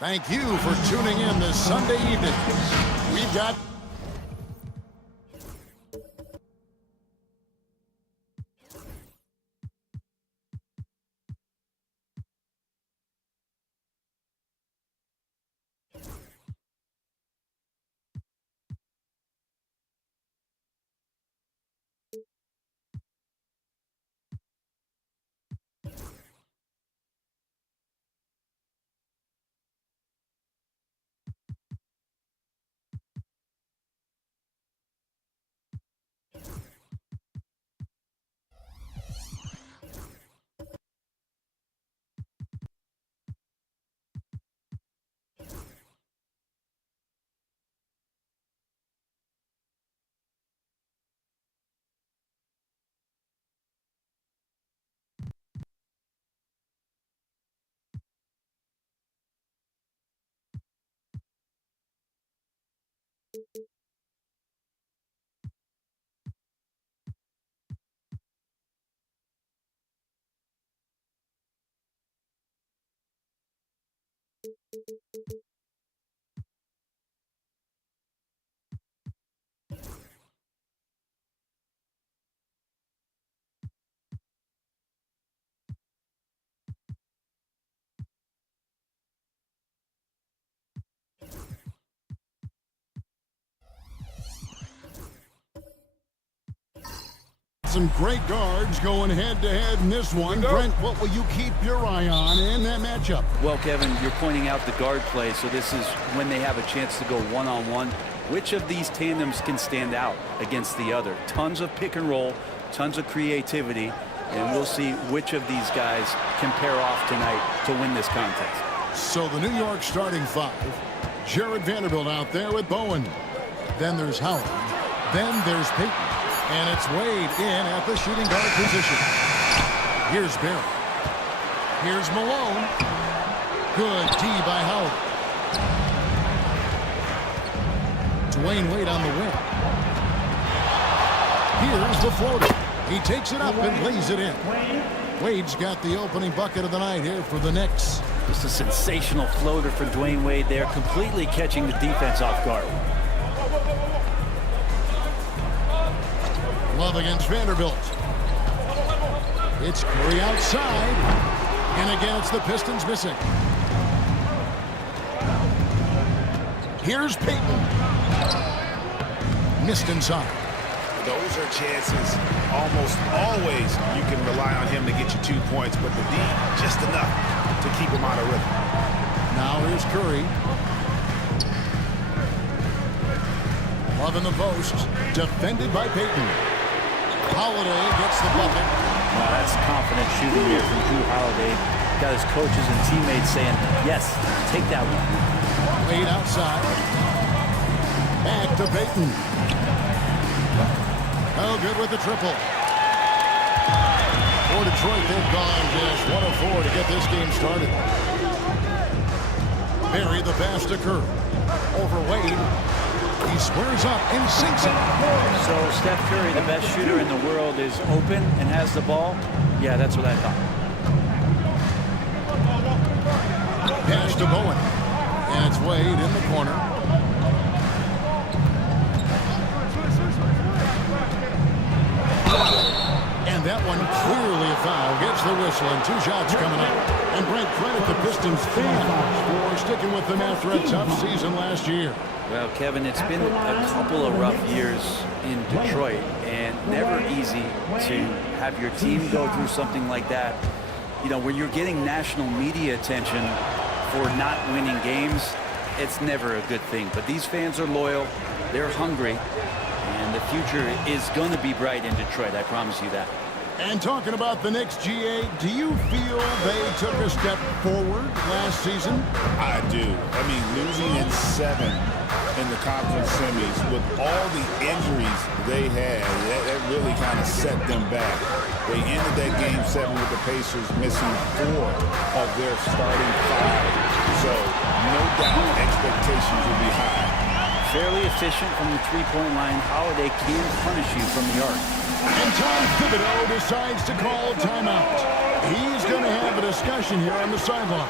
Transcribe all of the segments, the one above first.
Thank you for tuning in this Sunday evening. We've got Some great guards going head-to-head in this one. Brent, what will you keep your eye on in that matchup? Well, Kevin, you're pointing out the guard play, so this is when they have a chance to go one-on-one. Which of these tandems can stand out against the other? Tons of pick and roll, tons of creativity, and we'll see which of these guys can pair off tonight to win this contest. So the New York starting five. Jared Vanderbilt out there with Bowen. Then there's Howard. Then there's Payton. And it's Wade in at the shooting guard position. Here's Barry. Here's Malone. Good D by Howard. Dwayne Wade on the wing. Here's the floater. He takes it up and lays it in. Wade's got the opening bucket of the night here for the Knicks. Just a sensational floater for Dwayne Wade there, completely catching the defense off guard. Love against Vanderbilt. It's Curry outside. And again, it's the Pistons missing. Here's Payton. Missed inside. Those are chances almost always you can rely on him to get you 2 points, but the D, just enough to keep him out of rhythm. Now here's Curry. Love in the post. Defended by Payton. Holiday gets the bucket. Wow, that's confident shooting here from Drew Holiday. Got his coaches and teammates saying, yes, take that one. Wade outside. Back to Payton. Oh, good with the triple. For Detroit, they've gone just 1 of 4 to get this game started. Barry the pass to Curry. Over Wade. He squares up and sinks it. So Steph Curry, the best shooter in the world, is open and has the ball? Yeah, that's what I thought. Pass to Bowen. And it's Wade in the corner. And that one clearly a foul. Gets the whistle and 2 shots coming up. And Brent, credit the Pistons fans for sticking with them after a tough season last year. Well, Kevin, it's been a couple of rough years in Detroit, and never easy to have your team go through something like that. You know, where you're getting national media attention for not winning games, it's never a good thing. But these fans are loyal, they're hungry, and the future is going to be bright in Detroit, I promise you that. And talking about the Knicks, GA, do you feel they took a step forward last season? I do. I mean, losing in 7 in the conference semis with all the injuries they had, that really kind of set them back. They ended that game 7 with the Pacers missing 4 of their starting 5. So, no doubt expectations will be high. Fairly efficient from the three-point line. Holiday can punish you from the arc. And Tom Thibodeau decides to call a timeout. He's going to have a discussion here on the sideline.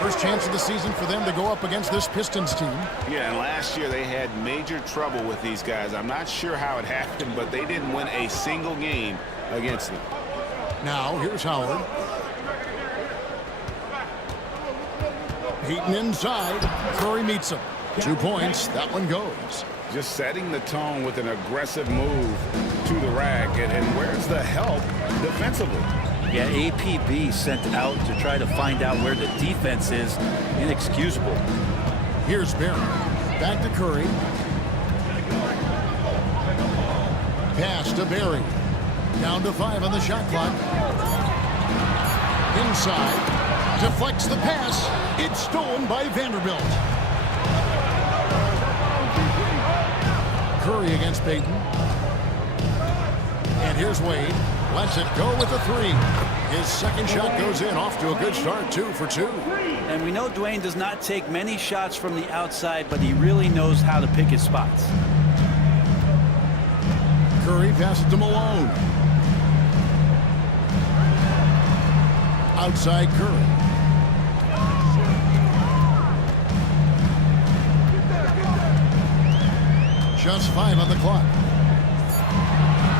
First chance of the season for them to go up against this Pistons team. Yeah, and last year they had major trouble with these guys. I'm not sure how it happened, but they didn't win a single game against them. Now, here's Howard. Payton inside. Curry meets him. 2 points. That one goes. Just setting the tone with an aggressive move to the rack. And where's the help defensively? Yeah, APB sent out to try to find out where the defense is. Inexcusable. Here's Barry. Back to Curry. Pass to Barry. Down to 5 on the shot clock. Inside. Deflects the pass. It's stolen by Vanderbilt. Curry against Payton. And here's Wade. Lets it go with the 3. His second shot goes in. Off to a good start. 2 for 2. And we know Dwayne does not take many shots from the outside, but he really knows how to pick his spots. Curry passes to Malone. Outside Curry. Just 5 on the clock.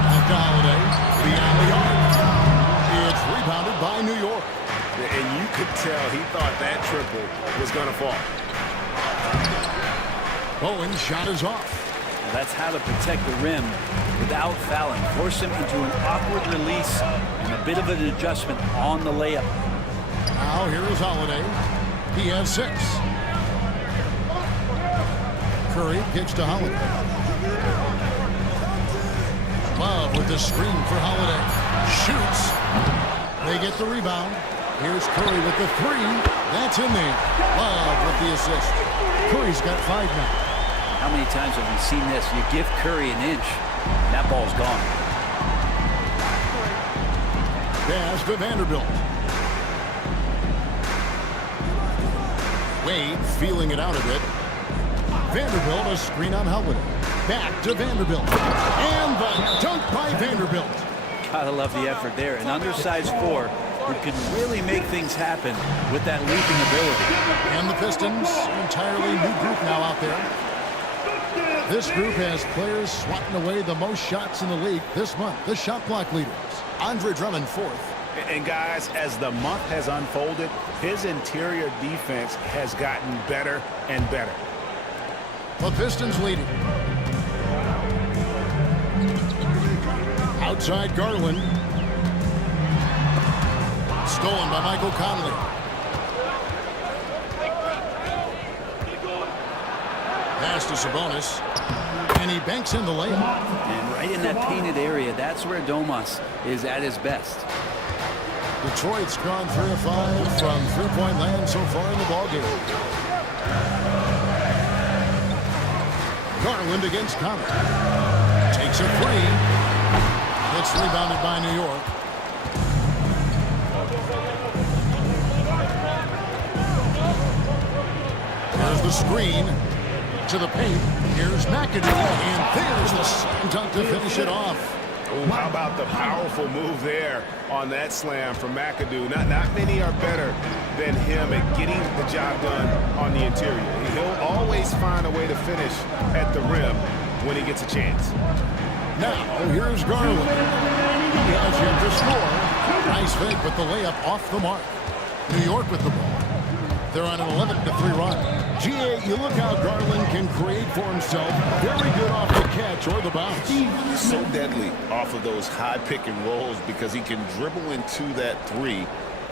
Back to Holiday. Beyond the arc. It's rebounded by New York. And you could tell he thought that triple was going to fall. Bowen's shot is off. That's how to protect the rim without fouling. Force him into an awkward release and a bit of an adjustment on the layup. Now here is Holiday. He has 6. Curry kicks to Holiday. Love with the screen for Holiday. Shoots. They get the rebound. Here's Curry with the 3. That's in there. Love with the assist. Curry's got 5 now. How many times have we seen this? You give Curry an inch, and that ball's gone. Pass to Vanderbilt. Wade feeling it out a bit. Vanderbilt, a screen on Holiday. Back to Vanderbilt. And the dunk by Vanderbilt. Gotta love the effort there. An undersized 4 who can really make things happen with that leaping ability. And the Pistons, an entirely new group now out there. This group has players swatting away the most shots in the league this month. The shot clock leaders. Andre Drummond 4th. And guys, as the month has unfolded, his interior defense has gotten better and better. The Pistons leading. Outside Garland. Stolen by Michael Conley. Pass to Sabonis. And he banks in the layup. And right in that painted area, that's where Domas is at his best. Detroit's gone 3 of 5 from three-point land so far in the ballgame. Garland against Conley. Takes a 3. It's rebounded by New York. There's the screen to the paint. Here's McAdoo, and there's the slam dunk to finish it off. Oh, how about the powerful move there on that slam from McAdoo? Not many are better than him at getting the job done on the interior. He'll always find a way to finish at the rim when he gets a chance. Now, here's Garland. He has yet to score. Nice fake, but the layup off the mark. New York with the ball. They're on an 11-3 run. G.A., you look how Garland can create for himself. Very good off the catch or the bounce. So deadly off of those high pick and rolls because he can dribble into that 3.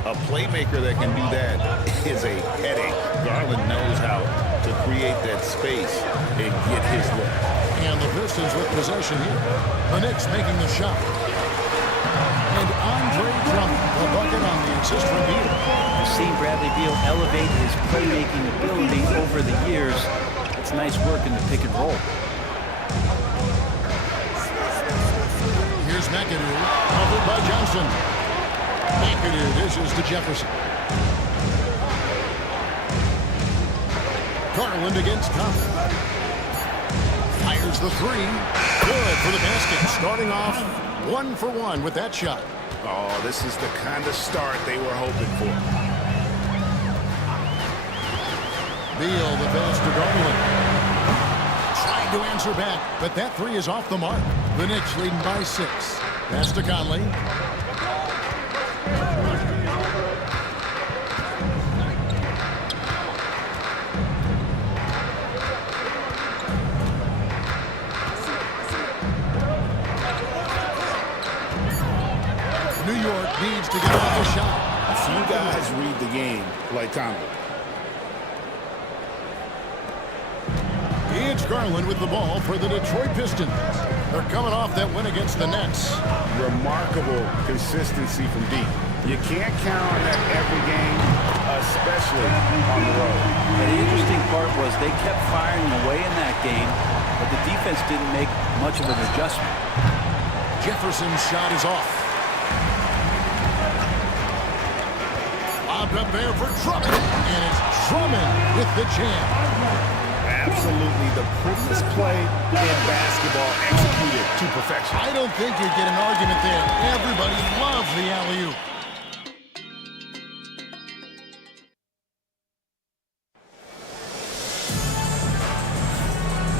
A playmaker that can do that is a headache. Garland knows how to create that space and get his look. And the Pistons with possession here. The Knicks making the shot. And Andre Drummond, the bucket on the assist from Beal. I've seen Bradley Beal elevate his playmaking ability over the years. It's nice work in the pick and roll. Here's McAdoo, covered by Johnson. McAdoo dishes to Jefferson. Garland against Conley. Fires the 3. Good for the basket. Starting off 1 for 1 with that shot. Oh, this is the kind of start they were hoping for. Beal, the pass to Garland. Trying to answer back, but that 3 is off the mark. The Knicks leading by 6. Pass to Conley. New York needs to get off the shot. Few guys read the game like Conley. It's Garland with the ball for the Detroit Pistons. They're coming off that win against the Nets. Remarkable consistency from deep. You can't count on that every game, especially on the road. And the interesting part was they kept firing away in that game, but the defense didn't make much of an adjustment. Jefferson's shot is off. Lobbed up there for Drummond, and it's Drummond with the jam. Absolutely the prettiest play in basketball executed to perfection. I don't think you'd get an argument there. Everybody loves the alley-oop.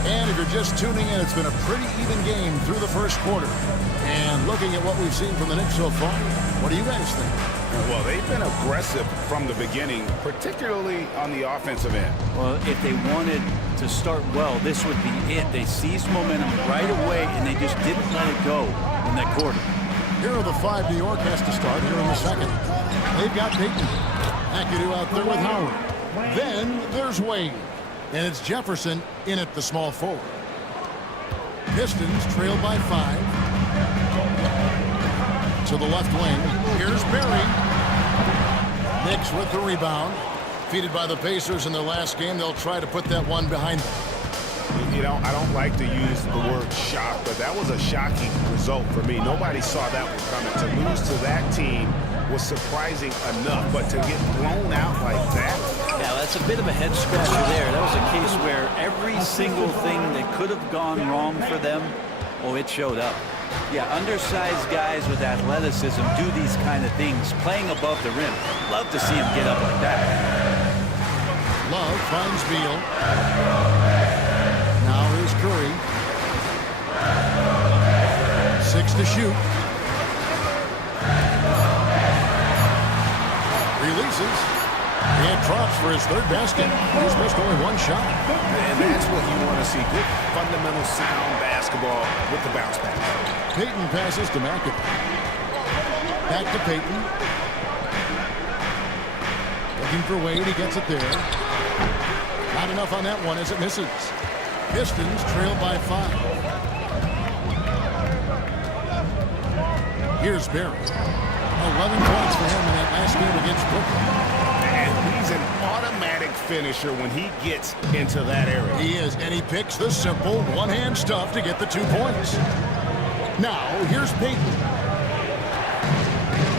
And if you're just tuning in, it's been a pretty even game through the first quarter. And looking at what we've seen from the Knicks so far, what do you guys think? Well, they've been aggressive from the beginning, particularly on the offensive end. Well, if they wanted to start well, this would be it. They seized momentum right away, and they just didn't let it go in that quarter. Here are the 5 New York has to start here in the second. They've got Payton. McAdoo out there with Howard. Then there's Wade. And it's Jefferson in at the small forward. Pistons trail by 5. To the left wing. Here's Barry. Knicks with the rebound. Defeated by the Pacers in their last game. They'll try to put that one behind them. You know, I don't like to use the word shock, but that was a shocking result for me. Nobody saw that one coming. To lose to that team was surprising enough, but to get blown out like that. Yeah, that's a bit of a head scratcher there. That was a case where every single thing that could have gone wrong for them, oh, it showed up. Yeah, undersized guys with athleticism do these kind of things, playing above the rim. Love to see him get up like that. Love finds Beal. Now here's Curry. 6 to shoot. Releases. He had drops for his 3rd basket. He's missed only 1 shot. And that's what you want to see. Good, fundamental, sound basketball with the bounce back. Payton passes to McAdoo. Back to Payton. Looking for Wade. He gets it there. Not enough on that one as it misses. Pistons trail by 5. Here's Barry. 11 points for him in that last game against Brooklyn. And he's an automatic finisher when he gets into that area. He is, and he picks the simple one-hand stuff to get the 2 points. Now, here's Payton.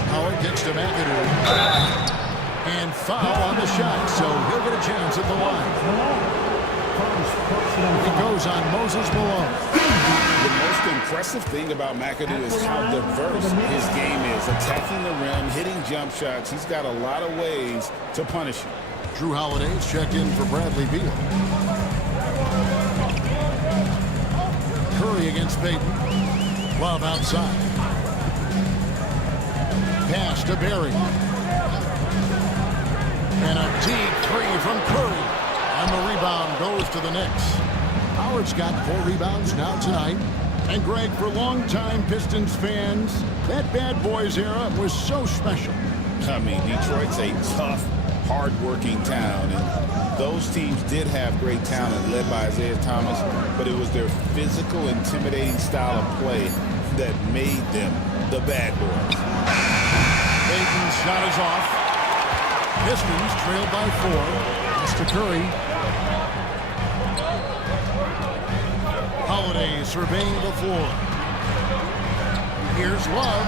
Howard gets to McAdoo. And foul on the shot, so he'll get a chance at the line. He goes on Moses Malone. The most impressive thing about McAdoo is how diverse his game is. Attacking the rim, hitting jump shots. He's got a lot of ways to punish you. Drew Holiday's checked in for Bradley Beal. Curry against Payton. Love outside. Pass to Barry. And a deep 3 from Curry. And the rebound goes to the Knicks. Howard's got 4 rebounds now tonight. And Greg, for longtime Pistons fans, that Bad Boys era was so special. I mean, Detroit's a tough, hard-working town. And those teams did have great talent led by Isaiah Thomas, but it was their physical, intimidating style of play that made them the Bad Boys. Payton's shot is off. Pistons trailed by 4. It's to Curry. Holiday surveying the floor. Here's Love.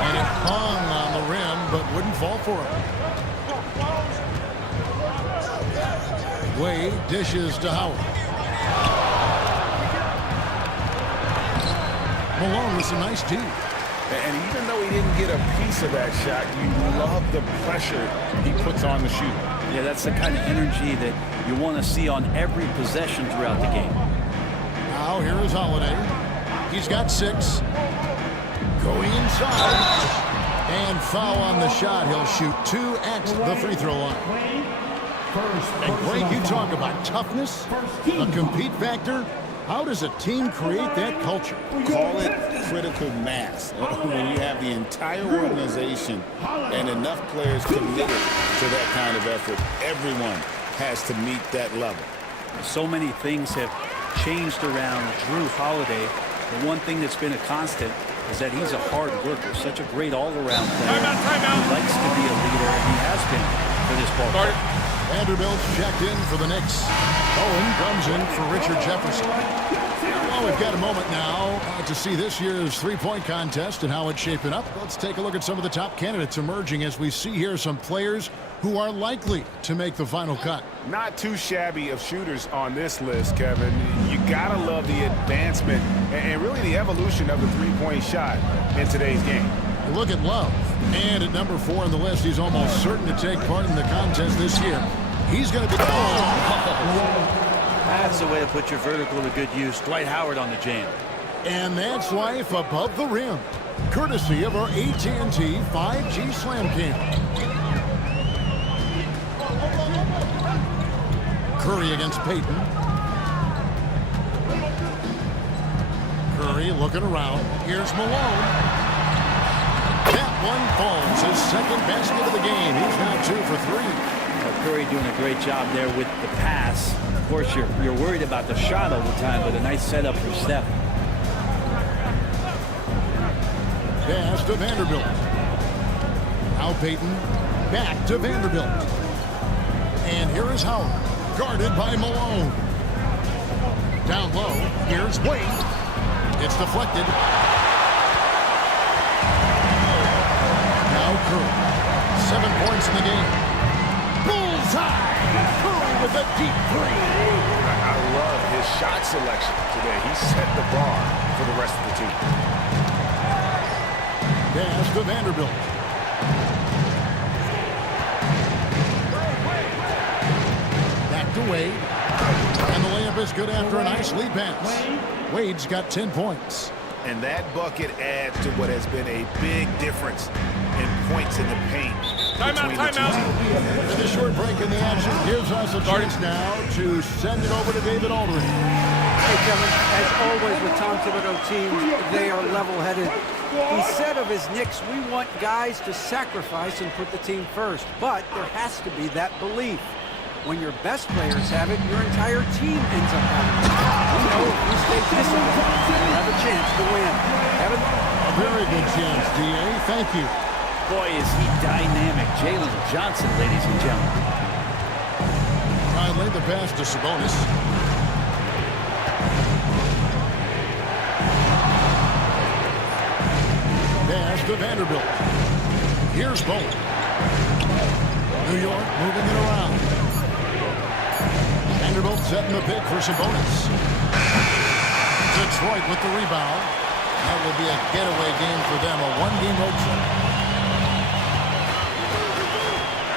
And it hung on the rim, but wouldn't fall for him. Wade dishes to Howard. Malone with some nice D. And even though he didn't get a piece of that shot, you love the pressure he puts on the shooter. Yeah, that's the kind of energy that you want to see on every possession throughout the game. Now here is Holiday. He's got 6. Going inside. And foul on the shot. He'll shoot 2 at the free throw line. And Greg, you talk about toughness, a compete factor. How does a team create that culture? Call it critical mass. When you have the entire organization and enough players committed to that kind of effort, everyone has to meet that level. So many things have changed around Drew Holiday. The one thing that's been a constant is that he's a hard worker, such a great all-around player. He likes to be a leader, and he has been for this ball club. Vanderbilt checked in for the Knicks. Owen comes in for Richard Jefferson. Well, we've got a moment now to see this year's three-point contest and how it's shaping up. Let's take a look at some of the top candidates emerging as we see here some players who are likely to make the final cut. Not too shabby of shooters on this list, Kevin. You gotta love the advancement and really the evolution of the three-point shot in today's game. Look at Love. And at number 4 on the list, he's almost certain to take part in the contest this year. He's going to be... That's the way to put your vertical to good use. Dwight Howard on the jam. And that's life above the rim, courtesy of our AT&T 5G Slam Cam. Curry against Payton. Curry looking around. Here's Malone. That one falls. His second basket of the game. He's now 2 for 3. Well, Curry doing a great job there with the pass. Of course, you're worried about the shot all the time, but a nice setup from Steph. Pass to Vanderbilt. Now Payton back to Vanderbilt. And here is Howard, guarded by Malone. Down low, here's Wade. It's deflected. Now Curry. 7 points in the game. Bullseye! Curry with a deep three. I love his shot selection today. He set the bar for the rest of the team. Pass to Vanderbilt. Back to Wade. And the layup is good after a nice lead pass. Wade's got 10 points. And that bucket adds to what has been a big difference in points in the paint. And the short break in the action gives us a chance now to send it over to David Aldridge. Hey, Kevin, as always with Tom Thibodeau teams, they are level-headed. He said of his Knicks, we want guys to sacrifice and put the team first. But there has to be that belief. When your best players have it, your entire team ends up having it. We know if we stay disciplined, we'll have a chance to win. Kevin? A very good chance, D.A. Thank you. Boy, is he dynamic. Jalen Johnson, ladies and gentlemen. Conley the pass to Sabonis. Pass to Vanderbilt. Here's Bowen. New York moving it around. Vanderbilt setting the pick for Sabonis. Detroit with the rebound. That will be a getaway game for them, a one-game road trip.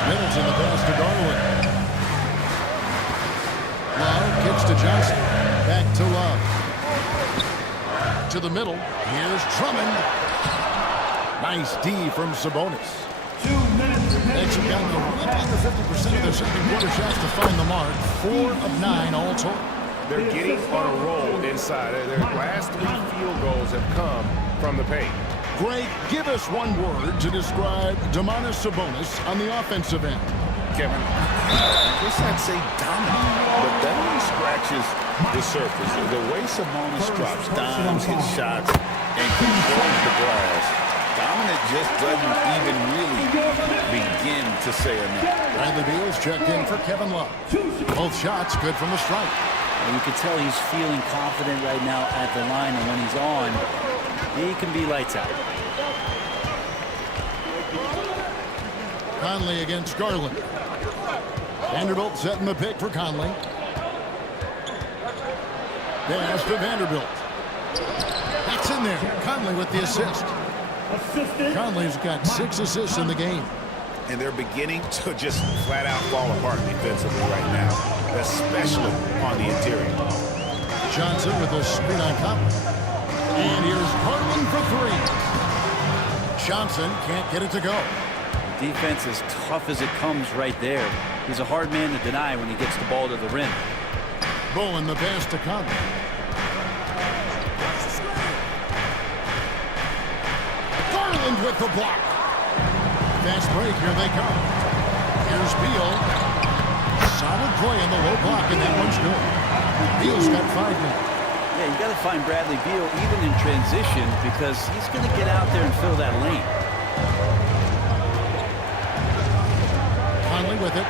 Middleton the pass to Garland. Love kicks to Johnson. Back to Love. To the middle. Here's Drummond. Nice D from Sabonis. Knicks have gotten a little under 50% of their second quarter shots to find the mark. 4 of 9 all told. They're getting on a roll inside. Their last 3 field goals have come from the paint. Greg, give us one word to describe Domantas Sabonis on the offensive end. Kevin, I guess I'd say dominant, but that only scratches the surface. The way Sabonis drops dimes, hits shots, and controls the glass, dominant just doesn't even really begin to say enough. Bradley Beal's checked in for Kevin Love. Both shots good from the strike. And you can tell he's feeling confident right now at the line, and when he's on, he can be lights out. Conley against Garland. Vanderbilt setting the pick for Conley. Pass to Vanderbilt. That's in there. Conley with the assist. Conley's got 6 assists in the game. And they're beginning to just flat out fall apart defensively right now, especially on the interior. Johnson with a screen on Conley. And here's Garland for 3. Johnson can't get it to go. Defense as tough as it comes right there. He's a hard man to deny when he gets the ball to the rim. Bowen the pass to Conley. Garland with the block. Fast break, here they come. Here's Beal. Solid play in the low block, and that one's good. Beal's got 5 now. Yeah, you got to find Bradley Beal even in transition because he's going to get out there and fill that lane. Conley with it.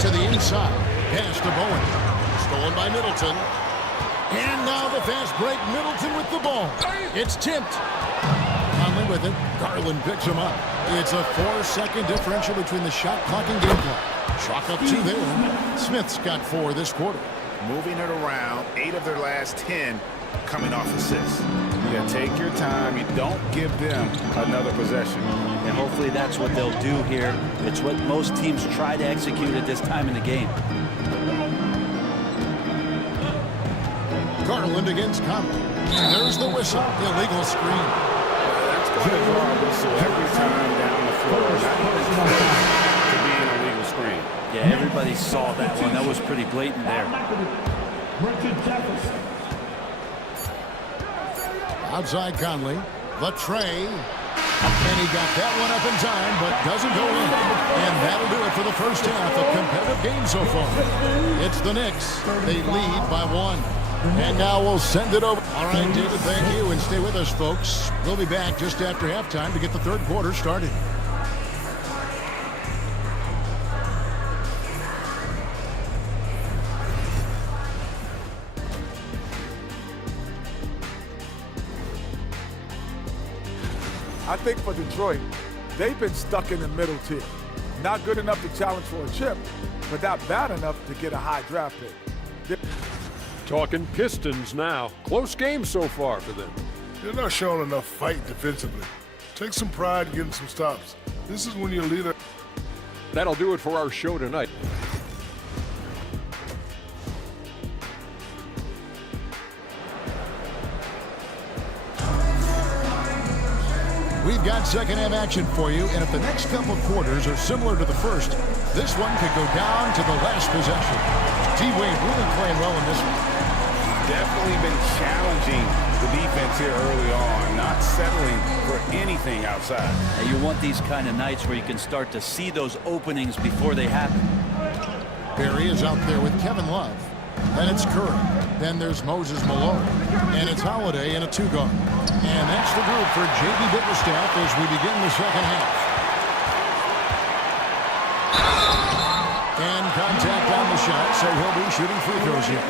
To the inside. Pass to Bowen. Stolen by Middleton. And now the fast break. Middleton with the ball. It's tipped. Conley with it. Garland picks him up. It's a 4-second differential between the shot clock and game clock. Chalk up 2 there. Smith's got 4 this quarter. Moving it around, 8 of their last 10 coming off assists. Yeah, take your time. You don't give them another possession. And hopefully that's what they'll do here. It's what most teams try to execute at this time in the game. Garland against Conley. And there's the whistle. Illegal screen. That's going to draw a whistle every time down the floor. That to be an illegal screen. Yeah, everybody saw that one. That was pretty blatant there. Outside Conley. Latray. And he got that one up in time, but doesn't go in. And that'll do it for the first half. A competitive game so far. It's the Knicks. They lead by 1. And now we'll send it over. All right, David, thank you. And stay with us, folks. We'll be back just after halftime to get the third quarter started. I think for Detroit, they've been stuck in the middle tier. Not good enough to challenge for a chip, but not bad enough to get a high draft pick. Talking Pistons now. Close game so far for them. They're not showing enough fight defensively. Take some pride in getting some stops. This is when your leader... That'll do it for our show tonight. We've got second half action for you, and if the next couple of quarters are similar to the first, this one could go down to the last possession. D-Wade really playing well in this one. Definitely been challenging the defense here early on, not settling for anything outside. And you want these kind of nights where you can start to see those openings before they happen. Barry is out there with Kevin Love. Then it's Curry. Then there's Moses Malone. And it's Holiday in a 2-guard. And that's the group for J.B. Bickerstaff as we begin the second half. And contact on the shot, so he'll be shooting free throws here.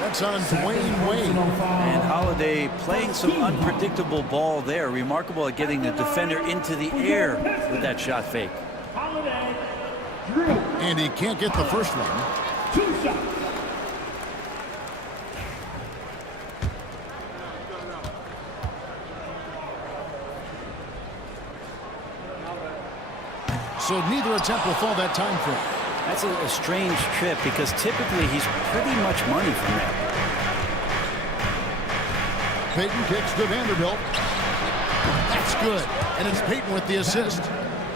That's on Dwayne Wade. And Holiday playing some unpredictable ball there. Remarkable at getting the defender into the air with that shot fake. And he can't get the first one. So neither attempt will fall that time frame. That's a strange trip because typically he's pretty much money from there. Payton kicks to Vanderbilt. That's good. And it's Payton with the assist.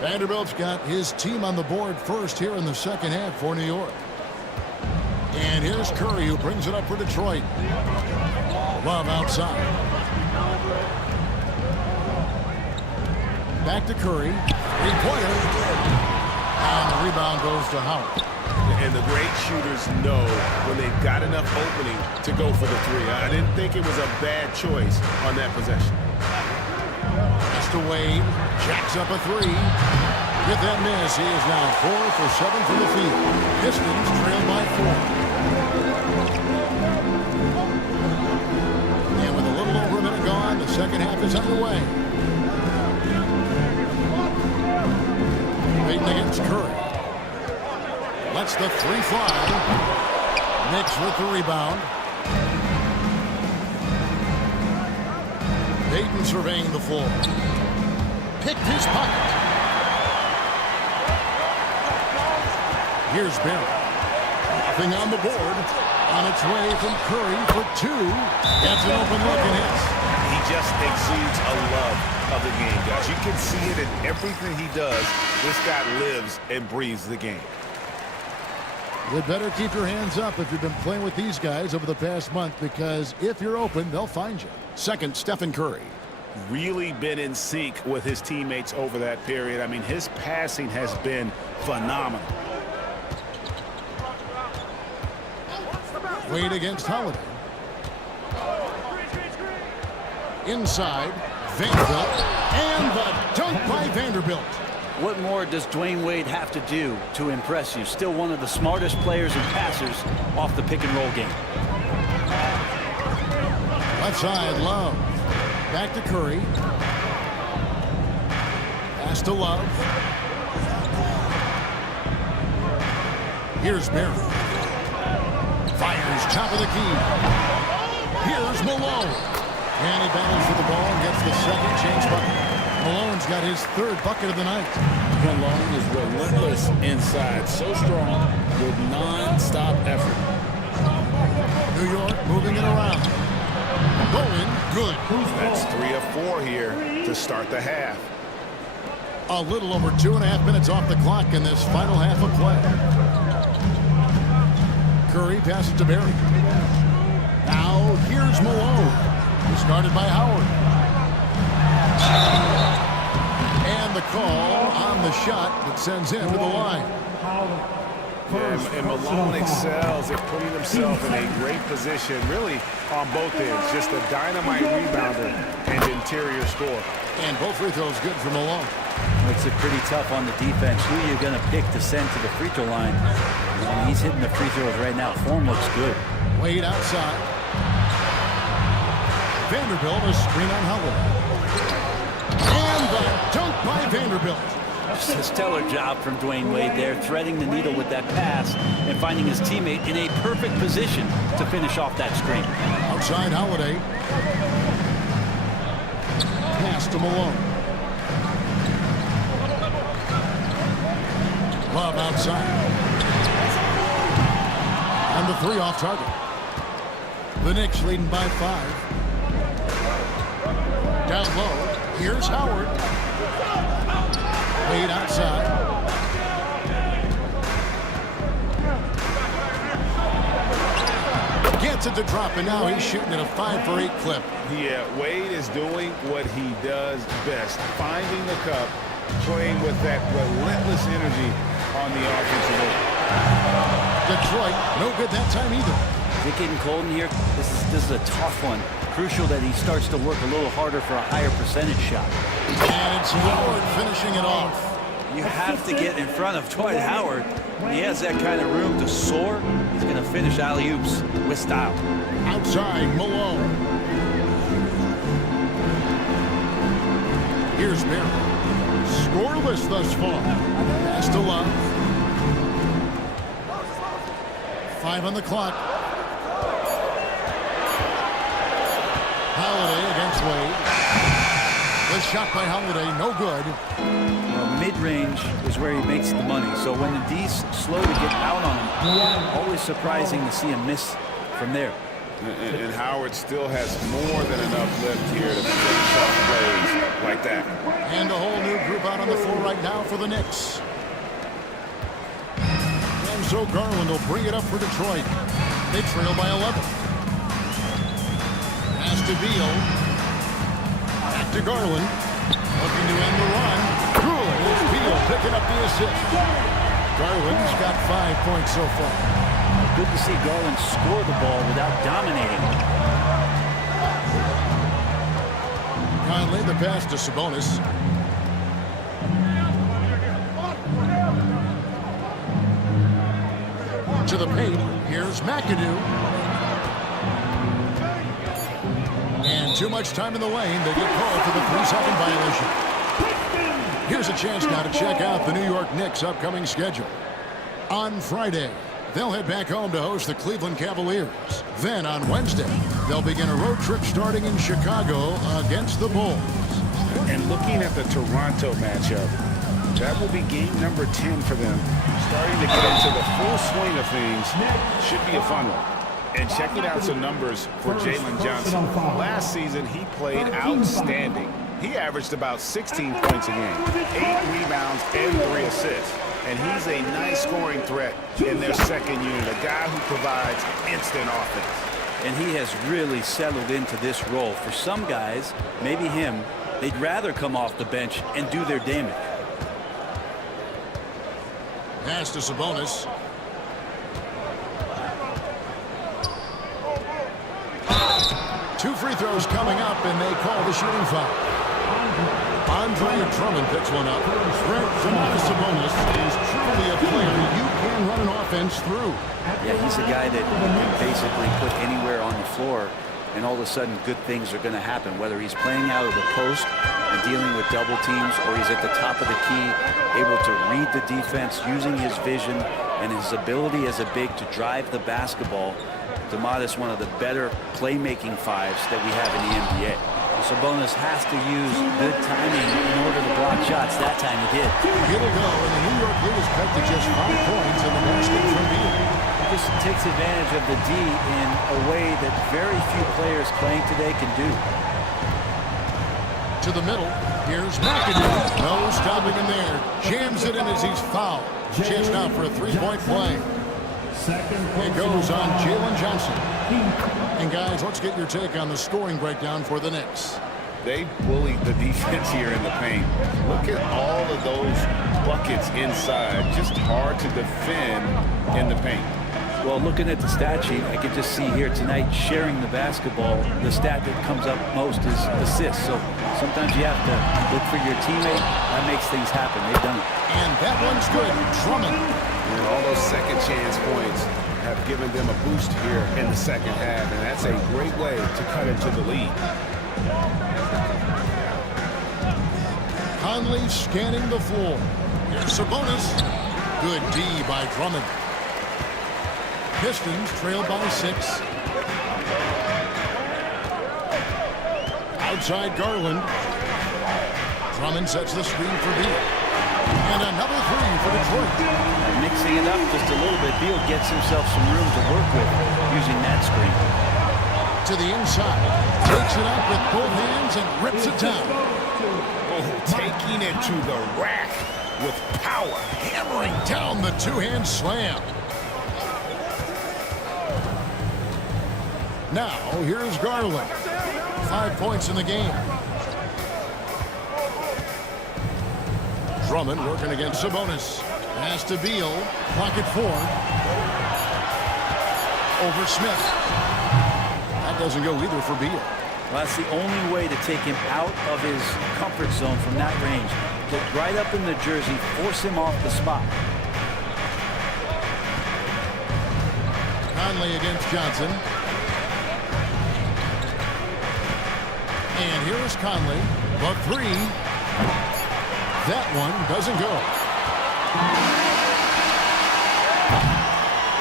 Vanderbilt's got his team on the board first here in the second half for New York. And here's Curry who brings it up for Detroit. Love outside. Back to Curry. Three-pointer. And the rebound goes to Howard. And the great shooters know when they've got enough opening to go for the three. I didn't think it was a bad choice on that possession. That's to Wade. Jacks up a three. With that miss, he is now 4 for 7 from the field. Pistons trail by 4. And with a little over a minute gone, the second half is underway. Payton against Curry. Lets the three fly. Knicks with the rebound. Payton surveying the floor. Picked his pocket. Here's Barry. Nothing on the board. On its way from Curry for 2. That's an open look and hits. He just exudes a love of the game, guys. You can see it in everything he does. This guy lives and breathes the game. You'd better keep your hands up if you've been playing with these guys over the past month, because if you're open, they'll find you. Second, Stephen Curry. Really been in sync with his teammates over that period. I mean, his passing has been phenomenal. Wade against Holiday. Inside, Vanderbilt. And the dunk by Vanderbilt. What more does Dwayne Wade have to do to impress you? Still one of the smartest players and passers off the pick-and-roll game. Left side, Love. Back to Curry. Pass to Love. Here's Barry. Fires top of the key. Here's Malone. And he battles for the ball and gets the second chance bucket. Malone's got his third bucket of the night. Malone is relentless inside. So strong with non-stop effort. New York moving it around. Bowen, good. That's 3 of 4 here to start the half. A little over 2.5 minutes off the clock in this final half of play. Curry passes to Barry. Now here's Malone. Started by Howard. And the call on the shot that sends him to the line. And Malone excels at putting himself in a great position, really on both ends. Just a dynamite rebounder and interior score. And both free throws good for Malone. Makes it pretty tough on the defense. Who you're going to pick to send to the free throw line. And he's hitting the free throws right now. Form looks good. Wade outside. Vanderbilt, a screen on Howard. And the dunk by Vanderbilt. Just a stellar job from Dwayne Wade there, threading the needle with that pass and finding his teammate in a perfect position to finish off that screen. Outside Holiday. Pass to Malone. Love outside. And the 3 off target. The Knicks leading by 5. Down low. Here's Howard. Wade outside. Gets it to drop, and now he's shooting at a 5 for 8 clip. Yeah, Wade is doing what he does best, finding the cup, playing with that relentless energy on the offensive end. Detroit, no good that time either. Is it getting cold in here? This is a tough one. Crucial that he starts to work a little harder for a higher percentage shot. And it's Howard finishing it off. You have to get in front of Dwight Howard. When he has that kind of room to soar, he's going to finish alley-oops with style. Outside, Malone. Here's Barry. Scoreless thus far. Pass to Love. 5 on the clock. Holiday against Wade. The shot by Holiday, no good. Well, mid-range is where he makes the money. So when the D's slow to get out on him, always surprising to see him miss from there. And Howard still has more than enough lift here to finish off plays like that. And a whole new group out on the floor right now for the Knicks. And so Garland will bring it up for Detroit. They trail by 11. Pass to Beal. Back to Garland. Looking to end the run. Good. It's Beal picking up the assist. Garland's got 5 points so far. Good to see Garland score the ball without dominating. Conley, the pass to Sabonis. To the paint. Here's McAdoo. And too much time in the lane. They get called for the 3-second violation. Here's a chance now to check out the New York Knicks' upcoming schedule. On Friday, they'll head back home to host the Cleveland Cavaliers. Then on Wednesday, they'll begin a road trip starting in Chicago against the Bulls. And looking at the Toronto matchup, that will be game number 10 for them. Starting to get into the full swing of things. Should be a fun one. And checking out some numbers for Jalen Johnson. Last season, he played outstanding. He averaged about 16 points a game, 8 rebounds, and 3 assists. And he's a nice scoring threat in their second unit, a guy who provides instant offense. And he has really settled into this role. For some guys, maybe him, they'd rather come off the bench and do their damage. Pass to Sabonis. Two free throws coming up, and they call the shooting foul. Andre Drummond picks one up. Domantas Sabonis is truly a player you can run an offense through. Yeah, he's a guy that you can basically put anywhere on the floor, and all of a sudden good things are going to happen, whether he's playing out of the post and dealing with double teams, or he's at the top of the key, able to read the defense, using his vision and his ability as a big to drive the basketball. Domantas, one of the better playmaking fives that we have in the NBA. Sabonis has to use good timing in order to block shots. That time he did. It'll go, and the New York lead is cut to just 5 points in the basket from Beal. He just takes advantage of the D in a way that very few players playing today can do. To the middle. Here's McAdoo. No stopping him there. Jams it in as he's fouled. Chance now for a three-point play. It goes on Jalen Johnson. And guys, let's get your take on the scoring breakdown for the Knicks. They bullied the defense here in the paint. Look at all of those buckets inside. Just hard to defend in the paint. Well, looking at the stat sheet, I can just see here tonight sharing the basketball. The stat that comes up most is assists. So sometimes you have to look for your teammate. That makes things happen. They've done it. And that one's good. Drummond. And all those second chance points have given them a boost here in the second half, and that's a great way to cut into the lead. Conley scanning the floor. Here's Sabonis. Good D by Drummond. Pistons trail by 6. Outside Garland. Drummond sets the screen for Beal. And another three for Detroit. Mixing it up just a little bit, Beal gets himself some room to work with using that screen. To the inside. Takes it up with both hands and rips it down. Oh, taking it to the rack with power. Hammering down the two-hand slam. Now, here's Garland. 5 points in the game. Drummond working against Sabonis. Pass to Beal. Pocket 4. Over Smith. That doesn't go either for Beal. Well, that's the only way to take him out of his comfort zone from that range. Get right up in the jersey, force him off the spot. Conley against Johnson. And here's Conley. The three. That one doesn't go.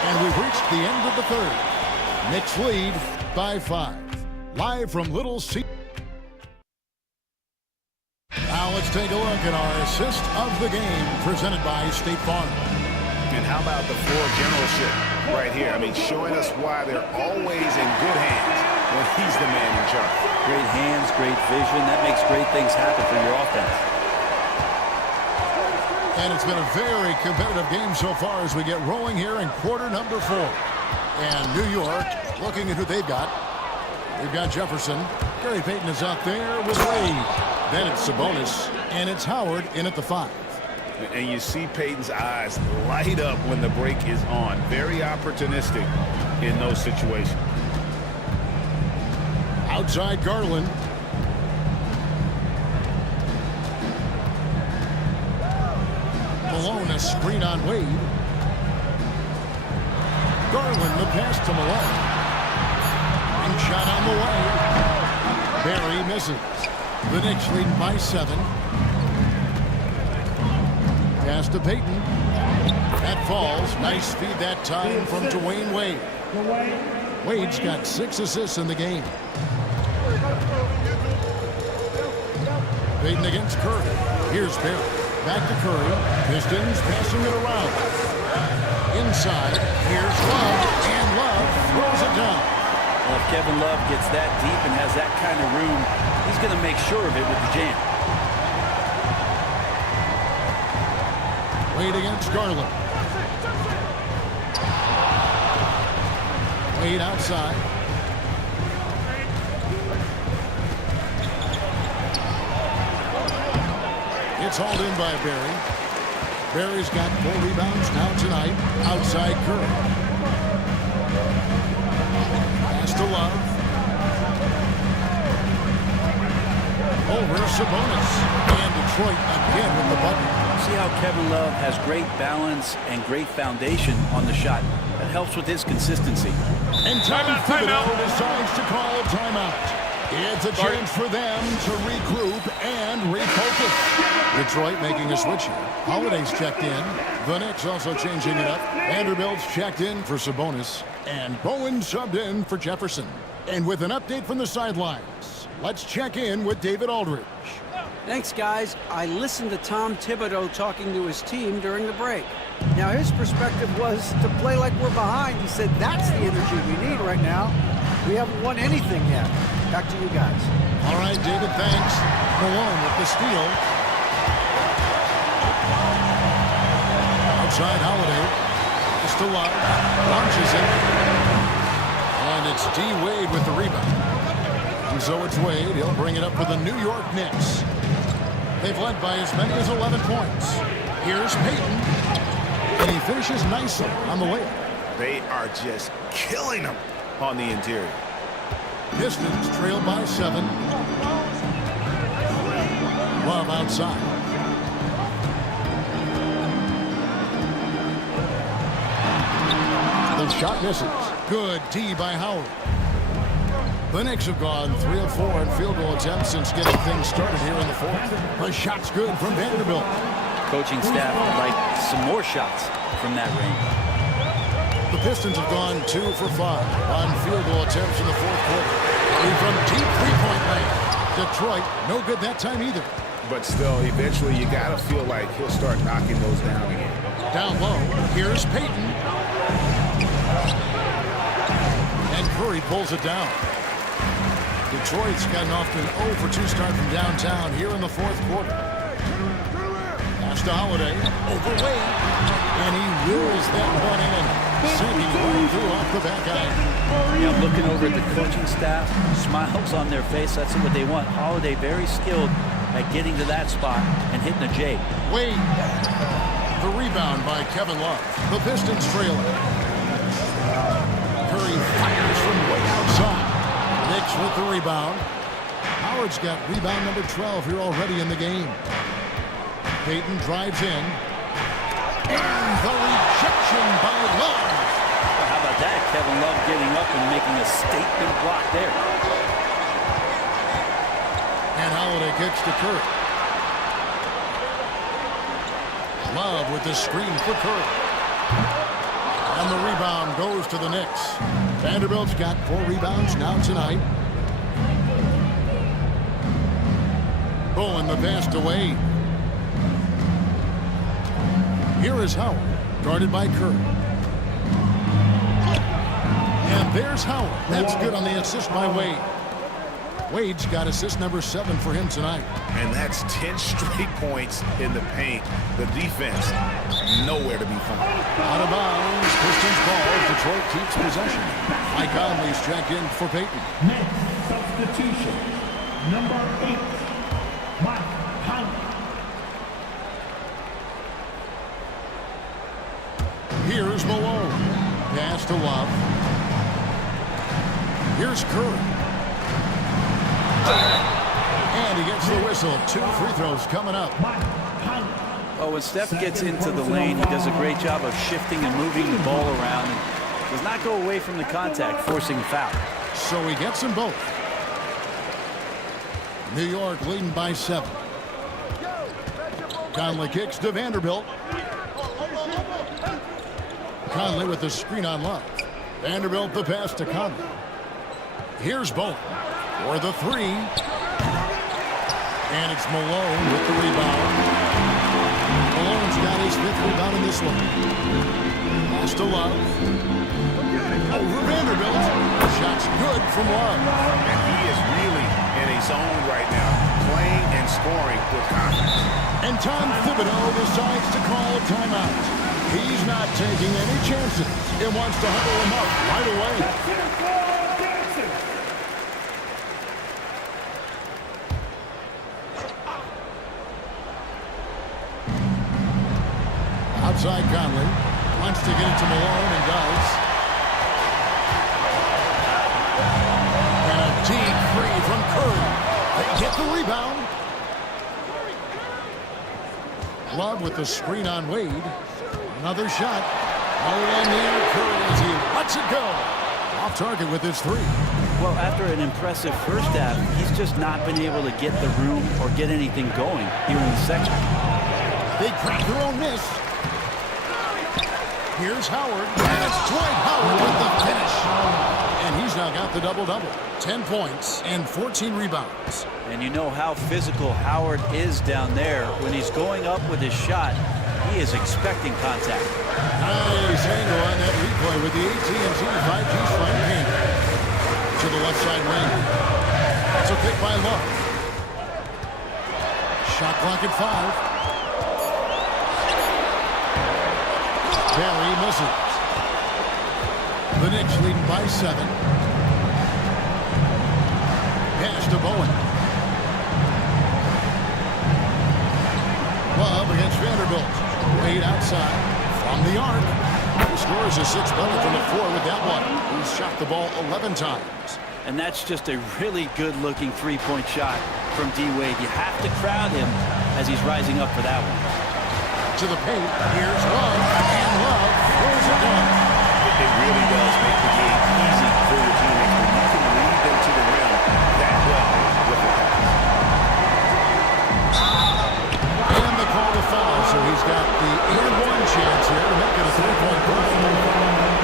And we've reached the end of the third. Knicks lead by 5. Live from Little C. Now let's take a look at our assist of the game presented by State Farm. And how about the floor generalship right here? I mean, showing us why they're always in good hands when he's the man in charge. Great hands, great vision. That makes great things happen for your offense. And it's been a very competitive game so far as we get rolling here in quarter number 4. And New York looking at who they've got. They've got Jefferson. Gary Payton is out there with Wade. Then it's Sabonis. And it's Howard in at the 5. And you see Payton's eyes light up when the break is on. Very opportunistic in those situations. Outside Garland. Malone a screen on Wade. Garland the pass to Malone. And shot on the way. Barry misses. The Knicks leading by 7. Pass to Payton. That falls. Nice feed that time from Dwayne Wade. Wade's got 6 assists in the game. Payton against Curry. Here's Barry. Back to Curry. Pistons passing it around. Inside. Here's Love. And Love throws it down. Well, if Kevin Love gets that deep and has that kind of room, he's going to make sure of it with the jam. Wade against Garland. Wade outside. It's hauled in by Barry. Barry's got 4 rebounds now tonight. Outside Curry. Pass to Love. Over Sabonis. And Detroit again with the bucket. See how Kevin Love has great balance and great foundation on the shot. That helps with his consistency. And Tom Thibodeau decides to call a timeout. It's a chance for them to regroup and refocus. Detroit making a switch here. Holiday's checked in. The Knicks also changing it up. Vanderbilt's checked in for Sabonis. And Bowen subbed in for Jefferson. And with an update from the sidelines, let's check in with David Aldridge. Thanks, guys. I listened to Tom Thibodeau talking to his team during the break. Now, his perspective was to play like we're behind. He said that's the energy we need right now. We haven't won anything yet. Back to you guys. All right, David, thanks. Malone with the steal. Outside Holiday. It's to Love. Launches it. And it's D. Wade with the rebound. And so it's Wade. He'll bring it up for the New York Knicks. They've led by as many as 11 points. Here's Payton. And he finishes nicely on the layup. They are just killing them on the interior. Pistons trail by 7. Love outside. The shot misses. Good D by Howard. The Knicks have gone 3 of 4 in field goal attempts since getting things started here in the fourth. The shot's good from Vanderbilt. Coaching staff would like some more shots from that range. The Pistons have gone 2 for 5 on field goal attempts in the fourth quarter. From deep three-point range. Detroit, no good that time either. But still, eventually you got to feel like he'll start knocking those down again. Down low, here's Payton. And Curry pulls it down. Detroit's gotten off to an 0 for 2 start from downtown here in the fourth quarter. Pass to Holiday, overweight, and he wills that one in, sinking right through off the back iron. Yeah, I'm looking over at the coaching staff, smiles on their face. That's what they want. Holiday very skilled at getting to that spot and hitting a J. Wade, the rebound by Kevin Love. The Pistons trailing. Curry fires from way outside. Knicks with the rebound. Howard's got rebound number 12 here already in the game. Payton drives in. And the rejection by Love. How about that? Kevin Love getting up and making a statement block there. And Holiday kicks to Curry. Love with the screen for Curry. And the rebound goes to the Knicks. Vanderbilt's got 4 rebounds now tonight. Bowen the pass to Wade. Here is Howard, guarded by Curry. And there's Howard. That's good on the assist by Wade. Wade's got assist number 7 for him tonight. And that's 10 straight points in the paint. The defense, nowhere to be found. Out of bounds, Pistons ball. Detroit keeps possession. Mike Conley's checked in for Payton. Next substitution, number 8, Mike Conley. Here's Malone. Pass to Love. Here's Curry. And he gets the whistle. 2 free throws coming up. Oh, when Steph gets into the lane, he does a great job of shifting and moving the ball around and does not go away from the contact, forcing a foul. So he gets them both. New York leading by 7. Conley kicks to Vanderbilt. Conley with the screen on Love. Vanderbilt the pass to Conley. Here's Bowen for the 3. And it's Malone with the rebound. Malone's got his 5th rebound in this one. Pass to Love. Over Vanderbilt. Shot's good from Love. And he is really in a zone right now, playing and scoring with confidence. And Tom Thibodeau decides to call a timeout. He's not taking any chances. He wants to huddle him up right away. Outside Conley. Wants to get it to Malone and does. And a deep free from Curry. They get the rebound. Love with the screen on Wade. Another shot. Nowhere near Curry as he lets it go. Off target with his 3. Well, after an impressive first half, he's just not been able to get the room or get anything going here in the second. They crack their own miss. Here's Howard. And it's Dwight Howard with the finish. And he's now got the double-double. 10 points and 14 rebounds. And you know how physical Howard is down there. When he's going up with his shot, he is expecting contact. Nice angle on that replay with the AT&T 5G Slam camera. To the left side wing. That's a pick by Love. Shot clock at 5. Barry misses. The Knicks leading by 7. Pass to Bowen. Love against Vanderbilt. Wade outside from the arc. He scores a 6th bucket from the floor with that one. He's shot the ball 11 times. And that's just a really good-looking three-point shot from D. Wade. You have to crowd him as he's rising up for that one. To the paint. Here's Love. And Love throws it down. It really does make the game easy for your teammates when you can lead them to the rim that well with the pass. And the call to foul, so he's got the and one chance here to make it a 3-point play.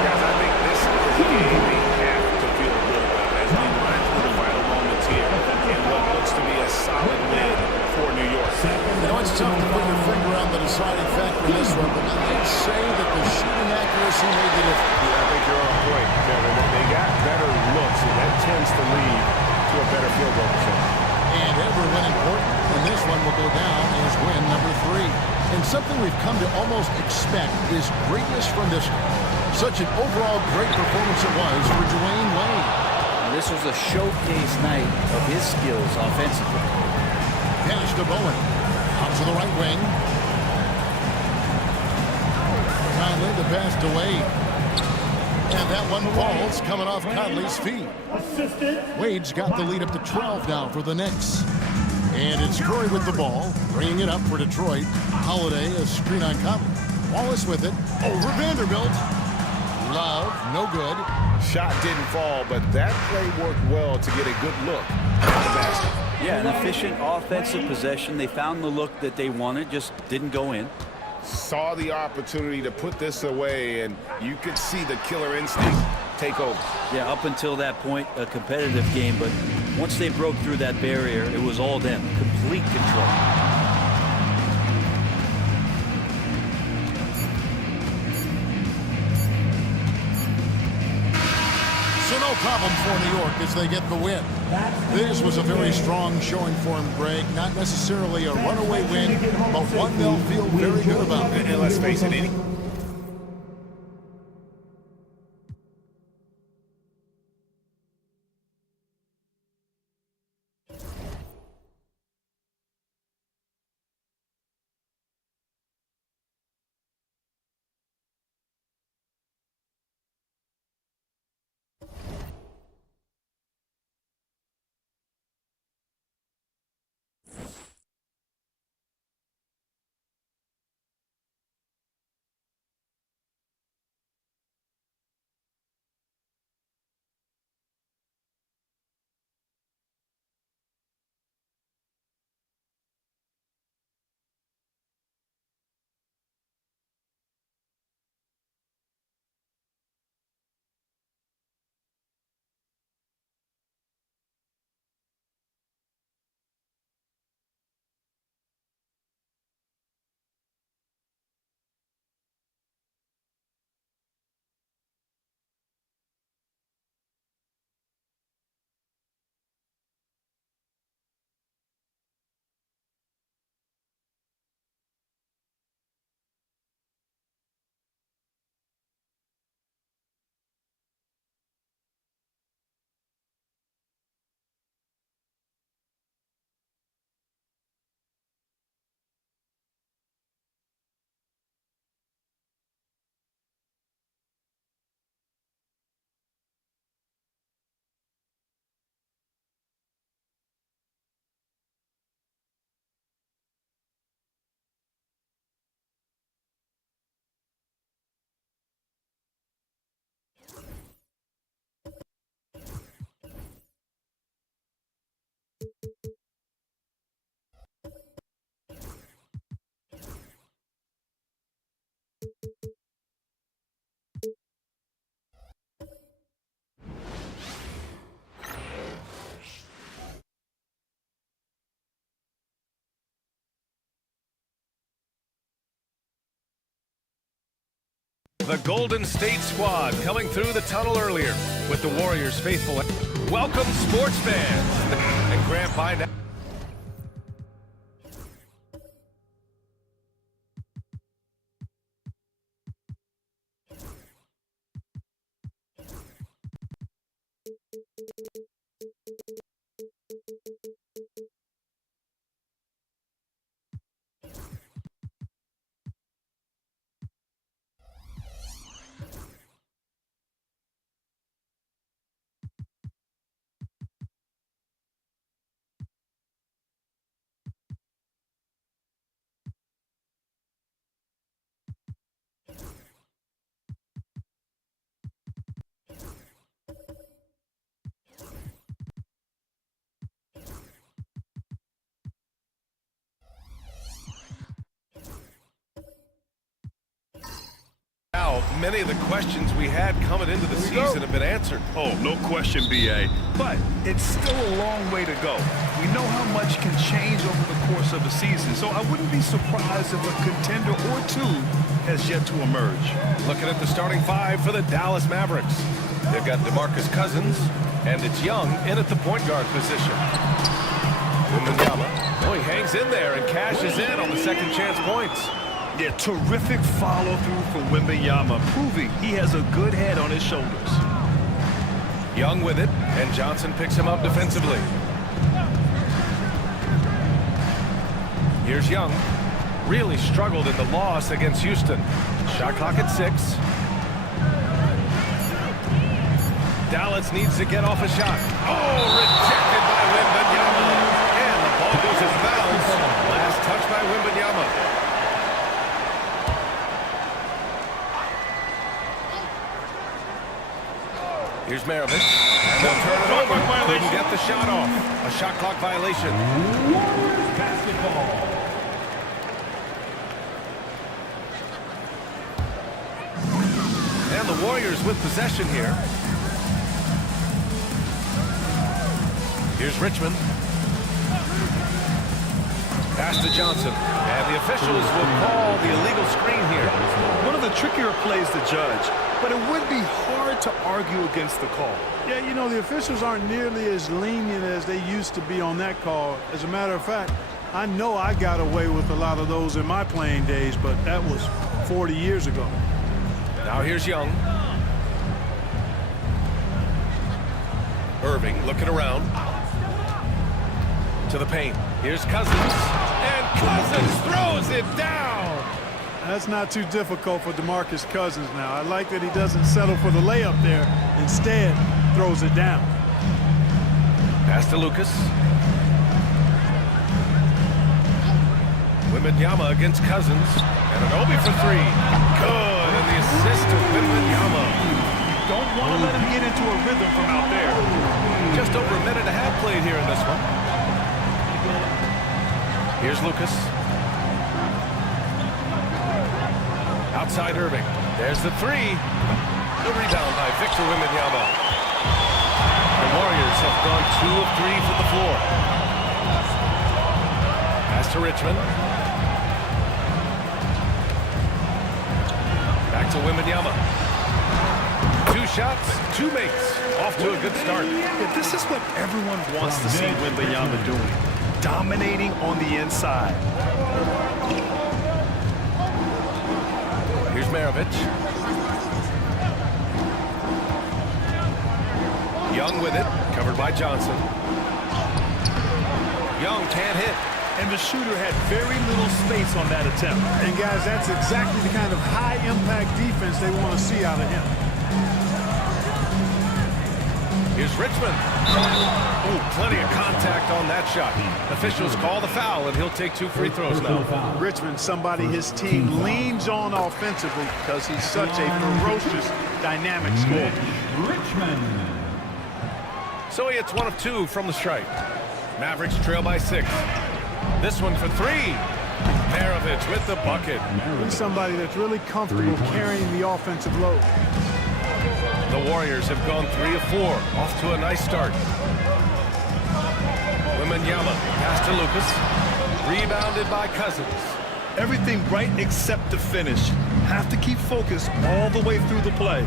Guys, I think this is a game we have to feel good about as we run through the final moments here in what looks to be a solid win for New York. You know, it's tough to put your finger on the deciding factor in this one, but I'd say that the shooting accuracy made the difference. Yeah, I think you're on point, Kevin. They got better looks, and that tends to lead to a better field goal percentage. And every win important, and this one will go down as win number 3. And something we've come to almost expect is greatness from this one. Such an overall great performance it was for Dwayne Wade. This was a showcase night of his skills offensively. Pass to Bowen. Out to the right wing. Conley the pass to Wade. And that one falls coming off Conley's feet. Wade's got the lead up to 12 now for the Knicks. And it's Curry with the ball, bringing it up for Detroit. Holiday, a screen on Conley. Wallace with it, over Vanderbilt. Love, no good. Shot didn't fall, but that play worked well to get a good look at the basket. Yeah, an efficient offensive possession. They found the look that they wanted, just didn't go in. Saw the opportunity to put this away, and you could see the killer instinct take over. Yeah, up until that point, a competitive game, but once they broke through that barrier, it was all them. Complete control. So no problem for New York as they get the win. This was a very strong showing for him, Greg. Not necessarily a runaway win, but one they'll feel very good about. And let's face it, The Golden State squad coming through the tunnel earlier with the Warriors faithful. Welcome, sports fans. And Grant by now. many of the questions we had coming into the season have been answered. Oh, no question, B.A. But it's still a long way to go. We know how much can change over the course of a season, so I wouldn't be surprised if a contender or two has yet to emerge. Looking at the starting five for the Dallas Mavericks. They've got DeMarcus Cousins, and it's Young in at the point guard position. Wembanyama. Oh, he hangs in there and cashes in on the second chance points. Yeah, terrific follow-through from Wembanyama, proving he has a good head on his shoulders. Young with it, and Johnson picks him up defensively. Here's Young. Really struggled in the loss against Houston. Shot clock at 6. Dallas needs to get off a shot. Oh, rejected by Wembanyama. And the ball goes in bounds. Last touch by Wembanyama. Here's Maravich, and they'll turn it over. Couldn't get the shot off. A shot clock violation. Basketball. And the Warriors with possession here. Here's Richmond. Pass to Johnson. And the officials will call the illegal screen here. One of the trickier plays to judge, but it would be hard to argue against the call. Yeah, you know, the officials aren't nearly as lenient as they used to be on that call. As a matter of fact, I know I got away with a lot of those in my playing days, but that was 40 years ago. Now here's Young. Irving looking around. To the paint. Here's Cousins. And Cousins throws it down. That's not too difficult for DeMarcus Cousins now. I like that he doesn't settle for the layup there. Instead, throws it down. Pass to Lucas. Wembanyama against Cousins. And an Obi for 3. Good. And the assist to Wembanyama. Don't want to let him get into a rhythm from out there. Just over a minute and a half played here in this one. Here's Lucas. Outside Irving. There's the 3. The rebound by Victor Wembanyama. The Warriors have gone 2 of 3 from the floor. Pass to Richmond. Back to Wembanyama. 2 shots, 2 makes. Off to a good start. Yeah, this is what everyone wants to see Wembanyama doing. Dominating on the inside. Here's Maravich. Young with it, covered by Johnson. Young can't hit. And the shooter had very little space on that attempt. And guys, that's exactly the kind of high-impact defense they want to see out of him. Here's Richmond. Ooh, plenty of contact on that shot. Officials call the foul, and he'll take 2 free throws now. Richmond, somebody his team leans on offensively because he's such a ferocious, dynamic scorer. Richmond. So he hits 1 of 2 from the stripe. Mavericks trail by 6. This one for 3. Maravich with the bucket. He's somebody that's really comfortable carrying the offensive load. The Warriors have gone 3 of 4. Off to a nice start. Wembanyama, pass to Lucas. Rebounded by Cousins. Everything right except the finish. Have to keep focused all the way through the play.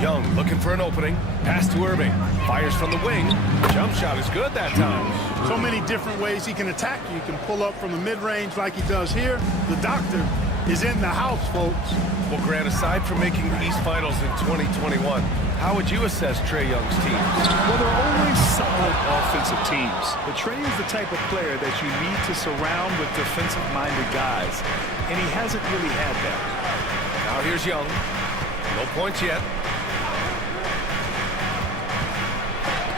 Young looking for an opening. Pass to Irving. Fires from the wing. Jump shot is good that time. So many different ways he can attack you. You can pull up from the mid-range like he does here. The doctor is in the house, folks. Well, Grant, aside from making the East Finals in 2021, how would you assess Trae Young's team? Well, they're always solid offensive teams. But Trae is the type of player that you need to surround with defensive-minded guys. And he hasn't really had that. Now here's Young. No points yet.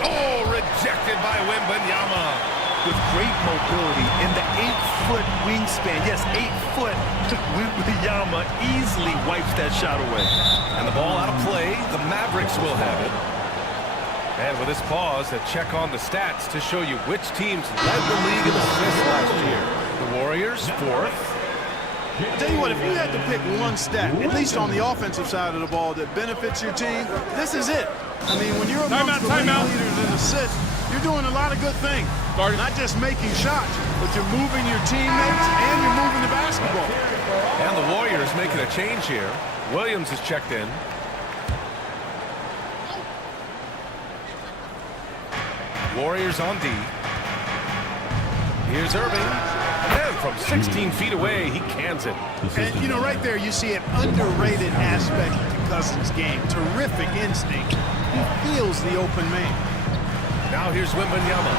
Oh, rejected by Wembanyama. With great mobility in the 8-foot wingspan. Yes, 8 foot. Wembanyama easily wipes that shot away. And the ball out of play. The Mavericks will have it. And with this pause, a check on the stats to show you which teams led the league in assists last year. The Warriors, 4th. I tell you what, if you had to pick one stat, at least on the offensive side of the ball, that benefits your team, this is it. I mean, when you're amongst the league leaders in assists, you're doing a lot of good things. Not just making shots, but you're moving your teammates and you're moving the basketball. And the Warriors making a change here. Williams is checked in. Warriors on D. Here's Irving. And from 16 feet away, he cans it. And, you know, right there you see an underrated aspect to Cousins' game. Terrific instinct. He feels the open man. Now here's Wembanyama.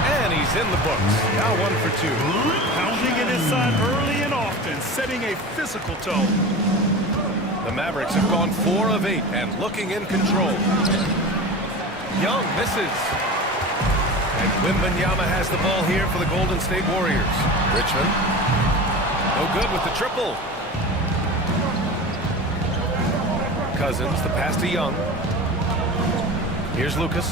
And he's in the books. Now 1 for 2. Pounding it inside early and often, setting a physical tone. The Mavericks have gone 4 of 8 and looking in control. Young misses. And Wembanyama has the ball here for the Golden State Warriors. Richmond. No good with the triple. Cousins, the pass to Young. Here's Lucas.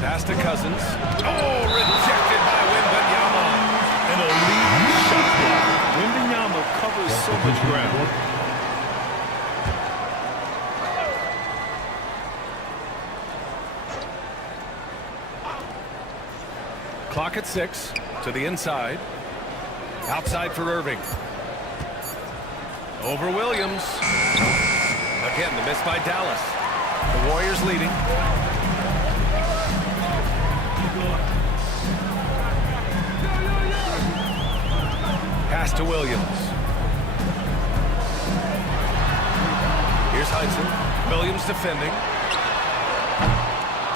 Pass to Cousins. Oh, rejected by Wembanyama. An elite shot block. Wembanyama covers so much ground. Clock at 6. To the inside. Outside for Irving. Over Williams. Again, the miss by Dallas. The Warriors leading. Pass to Williams. Here's Hudson. Williams defending.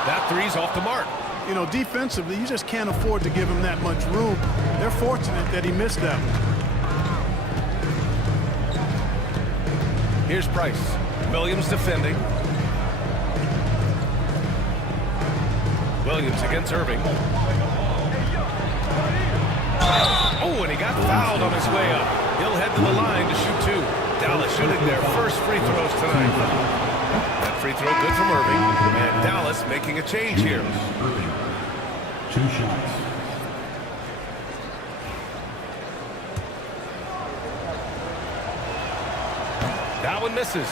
That three's off the mark. You know, defensively, you just can't afford to give him that much room. They're fortunate that he missed that one. Here's Price. Williams defending. Williams against Irving. Oh, and he got fouled on his way up. He'll head to the line to shoot 2. Dallas shooting their first free throws tonight. That free throw good from Irving. And Dallas making a change here. Irving, 2 shots. That one misses.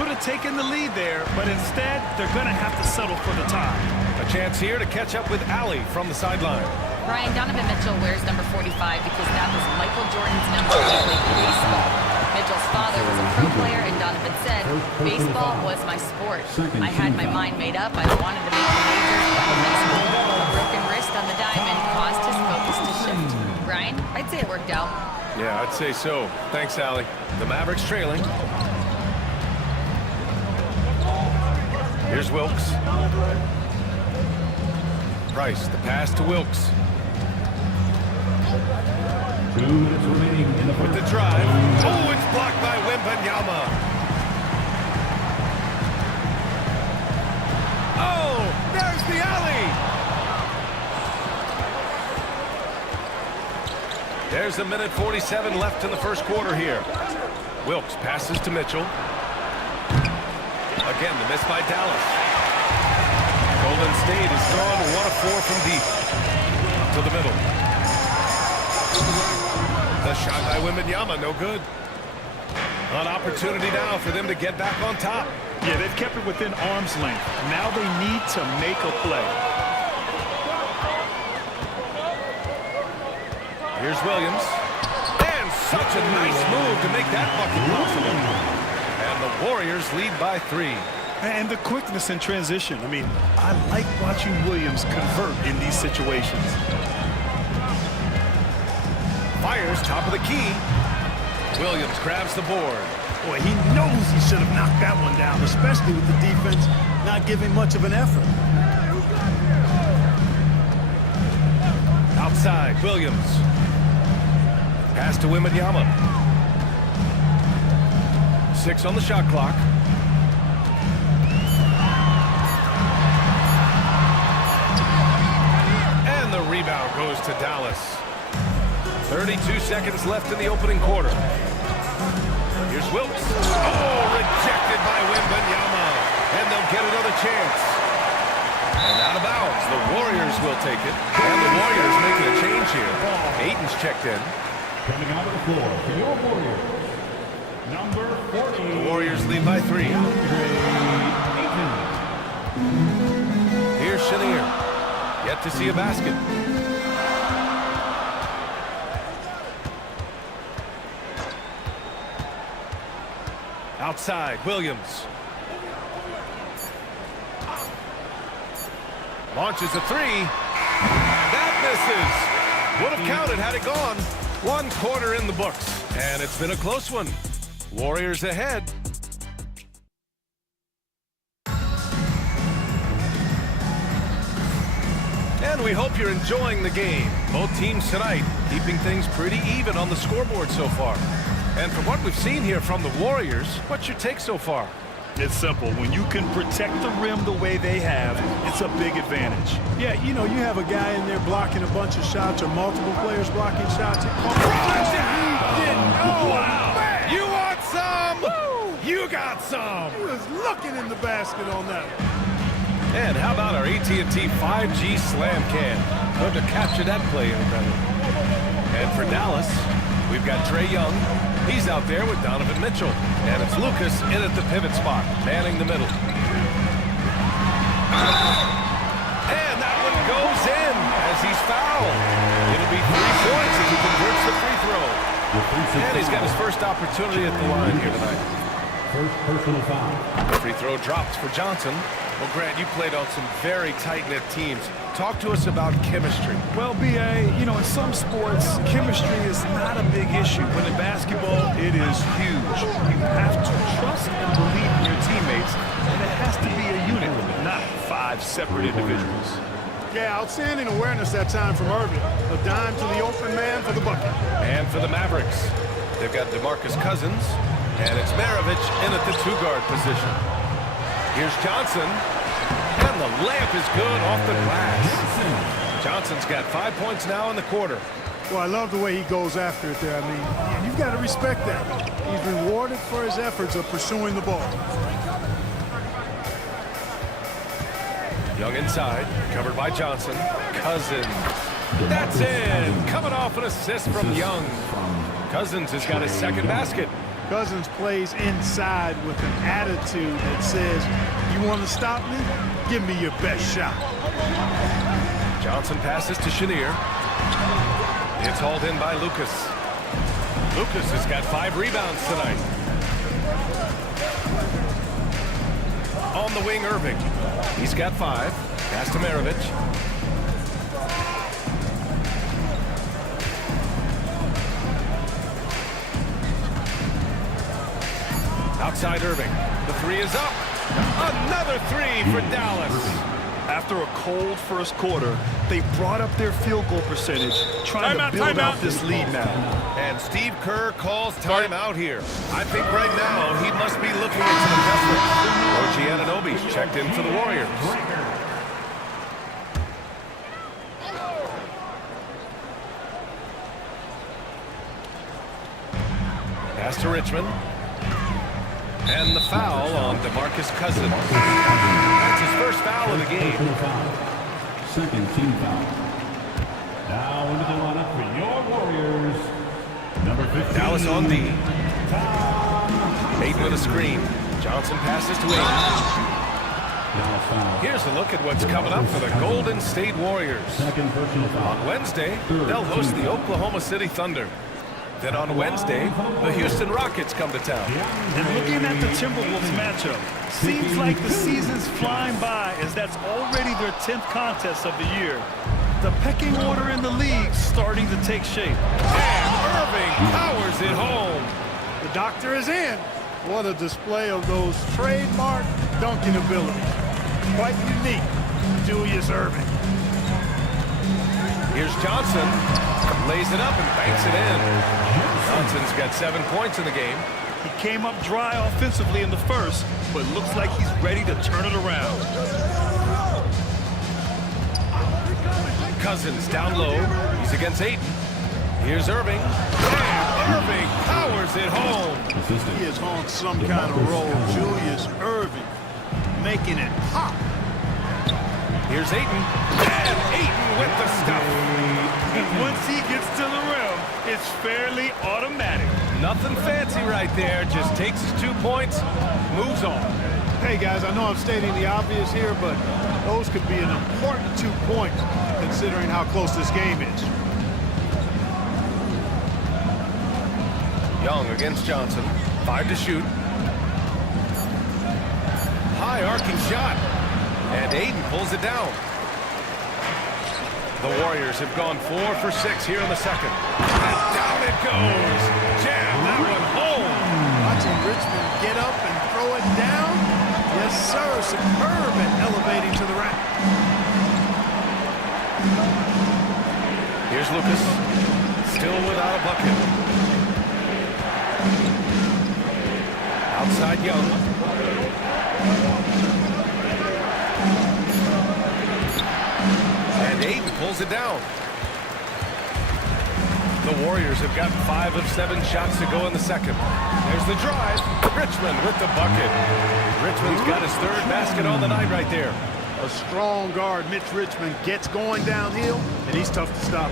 Could have taken the lead there, but instead, they're going to have to settle for the tie. A chance here to catch up with Allie from the sideline. Brian, Donovan Mitchell wears number 45 because that was Michael Jordan's number when he played baseball. Mitchell's father was a pro player, and Donovan said, baseball was my sport. I had my mind made up. I wanted to make the majors by high school. A broken wrist on the diamond caused his focus to shift. Brian, I'd say it worked out. Yeah, I'd say so. Thanks, Allie. The Mavericks trailing. Here's Wilkes. Price, the pass to Wilkes. 2 minutes remaining in the With the drive. Oh, it's blocked by Wembanyama. Oh, there's the alley. There's a minute 47 left in the first quarter here. Wilkes passes to Mitchell. Again, the miss by Dallas. Golden State has gone 1 of 4 from deep. To the middle. The shot by Wembanyama, no good. An opportunity now for them to get back on top. Yeah, they've kept it within arm's length. Now they need to make a play. Here's Williams. And such a nice move to make that bucket possible. And the Warriors lead by 3. And the quickness in transition. I mean, I like watching Williams convert in these situations. Fires top of the key. Williams grabs the board. Boy, he knows he should have knocked that one down, especially with the defense not giving much of an effort. Outside, Williams. Pass to Wembanyama. 6 on the shot clock. And the rebound goes to Dallas. 32 seconds left in the opening quarter. Here's Wilkes. Oh, rejected by Wembanyama. And they'll get another chance. And out of bounds, the Warriors will will take it. And the Warriors making a change here. Ayton's checked in. Coming out of the floor for your Warriors, number 40. The Warriors lead by 3. Here's Chenier. Yet to see a basket. Outside, Williams. Launches a 3. That misses. Would have counted had it gone. 1 quarter in the books. And it's been a close one. Warriors ahead. And we hope you're enjoying the game. Both teams tonight keeping things pretty even on the scoreboard so far. And from what we've seen here from the Warriors, what's your take so far? It's simple. When you can protect the rim the way they have, it's a big advantage. Yeah, you know, you have a guy in there blocking a bunch of shots or multiple players blocking shots. Oh, wow. You want some? Woo! You got some. He was looking in the basket on that one. And how about our AT&T 5G Slam Cam? Good to capture that play in better. And for Dallas, we've got Trae Young. He's out there with Donovan Mitchell. And it's Lucas in at the pivot spot, manning the middle. And that one goes in as he's fouled. It'll be 3 points if he converts the free throw. And he's got his first opportunity at the line here tonight. First personal foul. The free throw drops for Johnson. Well, Grant, you played on some very tight-knit teams. Talk to us about chemistry. Well, B.A., you know, in some sports, chemistry is not a big issue. But in basketball, it is huge. You have to trust and believe in your teammates, and it has to be a unit, not 5 separate individuals. Yeah, outstanding awareness that time from Irving. A dime to the open man for the bucket. And for the Mavericks, they've got DeMarcus Cousins, and it's Maravich in at the 2-guard position. Here's Johnson, and the layup is good off the glass. Johnson's got 5 points now in the quarter. Well, I love the way he goes after it there. I mean, you've got to respect that. He's rewarded for his efforts of pursuing the ball. Young inside, covered by Johnson. Cousins. That's in. Coming off an assist from Young. Cousins has got his second basket. Cousins plays inside with an attitude that says, you want to stop me? Give me your best shot. Johnson passes to Chenier. It's hauled in by Lucas. Lucas has got 5 rebounds tonight. On the wing, Irving. He's got 5. Pass to Maravich. Outside Irving. The 3 is up. Another 3 for Dallas. After a cold first quarter, they brought up their field goal percentage, trying to build out this lead now. And Steve Kerr calls timeout here. I think right now he must be looking at some adjustments. OG Anunoby's checked in for the Warriors. Pass to Richmond. And the foul on DeMarcus Cousins. That's his first foul of the game. Second team foul. Now into the lineup for your Warriors, number 15. Dallas on D. Ayton with a screen. Johnson passes to Ayton. Here's a look at what's coming up for the Golden State Warriors. Second personal foul. On Wednesday, they'll host the Oklahoma City Thunder. Then on Wednesday, the Houston Rockets come to town. And looking at the Timberwolves matchup, seems like the season's flying by as that's already their 10th contest of the year. The pecking order in the league starting to take shape. And Irving powers it home. The doctor is in. What a display of those trademark dunking abilities. Quite unique, Julius Irving. Here's Johnson. Lays it up and banks it in. Johnson's got 7 points in the game. He came up dry offensively in the first, but looks like he's ready to turn it around. Cousins down low. He's against Ayton. Here's Irving. And Irving powers it home. He is on some kind of roll. Julius Irving making it pop. Here's Ayton. And Ayton with the stuff. Once he gets to the rim, it's fairly automatic. Nothing fancy right there. Just takes his 2 points, moves on. Hey, guys, I know I'm stating the obvious here, but those could be an important 2 points considering how close this game is. Young against Johnson. 5 to shoot. High arcing shot. And Ayton pulls it down. The Warriors have gone 4 for 6 here in the second. And down it goes. Jam that one home. Watching Richmond get up and throw it down. Yes, sir. Superb at elevating to the rack. Here's Lucas. Still without a bucket. Outside Young. And Ayton pulls it down. The Warriors have gotten 5 of 7 shots to go in the second. There's the drive. Richmond with the bucket. Richmond's got his 3rd basket on the night right there. A strong guard, Mitch Richmond, gets going downhill, and he's tough to stop.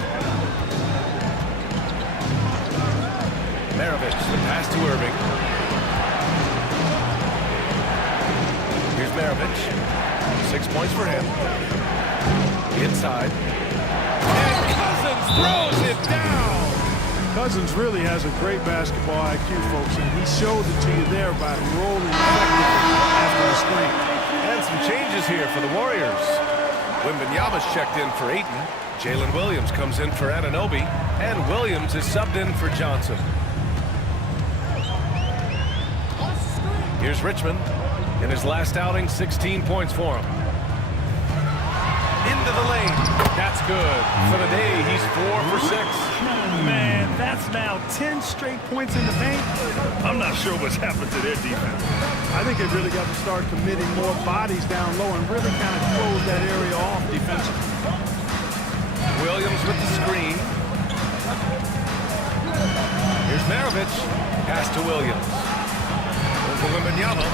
Maravich, the pass to Irving. Here's Maravich. 6 points for him. Inside. And Cousins throws it down. Cousins really has a great basketball IQ, folks, and he showed it to you there by rolling effectively after the screen. And some changes here for the Warriors. Wembanyama's checked in for Ayton. Jalen Williams comes in for Anunoby. And Williams is subbed in for Johnson. Here's Richmond. In his last outing, 16 points for him. Into the lane. That's good. For the day, he's 4 for 6. Man, that's now 10 straight points in the paint. I'm not sure what's happened to their defense. I think they really got to start committing more bodies down low and really kind of close that area off defensively. Williams with the screen. Here's Maravich. Pass to Williams. Over Wembanyama.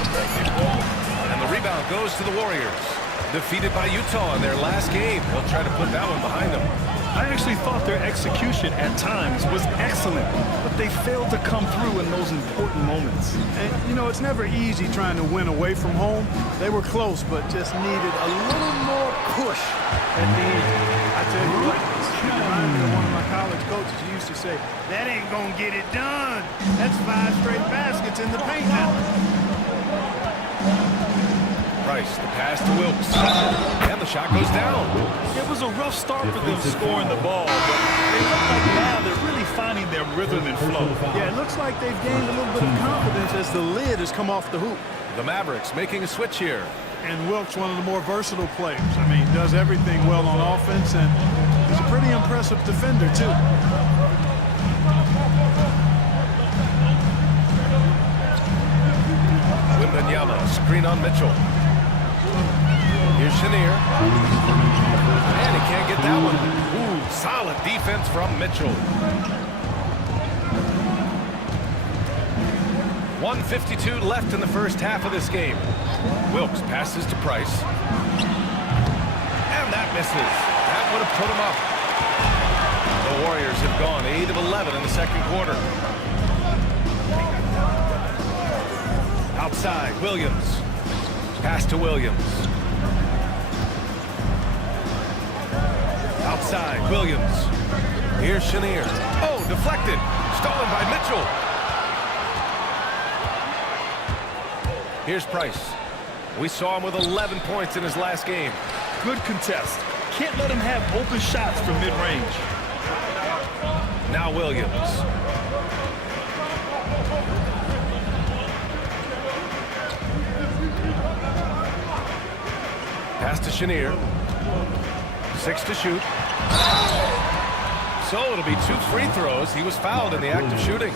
And the rebound goes to the Warriors. Defeated by Utah in their last game. They'll try to put that one behind them. I actually thought their execution at times was excellent, but they failed to come through in those important moments. And, you know, it's never easy trying to win away from home. They were close, but just needed a little more push at the end. I tell you what, this reminds me of one of my college coaches who used to say, that ain't going to get it done. That's 5 straight baskets in the paint now. Price, the pass to Wilkes. And the shot goes down. It was a rough start for them scoring the ball, but they look like now they're really finding their rhythm and flow. Yeah, it looks like they've gained a little bit of confidence as the lid has come off the hoop. The Mavericks making a switch here. And Wilkes, one of the more versatile players. I mean, does everything well on offense, and he's a pretty impressive defender, too. Wembanyama, screen on Mitchell. Here's Chenier. And he can't get that one. Ooh, solid defense from Mitchell. 1:52 left in the first half of this game. Wilkes passes to Price. And that misses. That would have put him up. The Warriors have gone 8 of 11 in the second quarter. Outside, Williams. Pass to Williams. Outside, Williams. Here's Chenier. Oh, deflected. Stolen by Mitchell. Here's Price. We saw him with 11 points in his last game. Good contest. Can't let him have open shots from mid-range. Now Williams. Pass to Chenier. 6 to shoot. So it'll be 2 free throws. He was fouled in the act of shooting.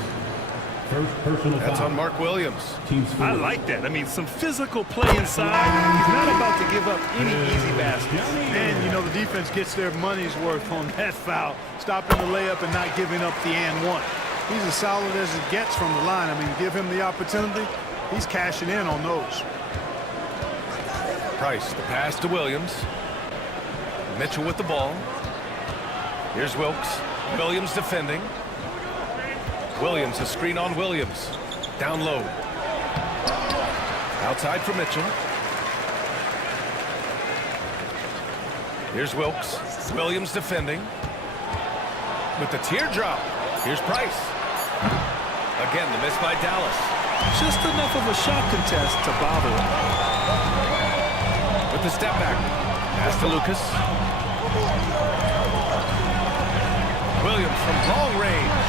That's on Mark Williams. I like that. I mean, some physical play inside. He's not about to give up any easy baskets. And, you know, the defense gets their money's worth on that foul, stopping the layup and not giving up the and one. He's as solid as it gets from the line. I mean, give him the opportunity, he's cashing in on those. Price, the pass to Williams. Mitchell with the ball. Here's Wilkes. Williams defending. Williams, a screen on Williams. Down low. Outside for Mitchell. Here's Wilkes. Williams defending. With the teardrop. Here's Price. Again, the miss by Dallas. Just enough of a shot contest to bother him. With the step back. Pass to Lucas. Williams from long range.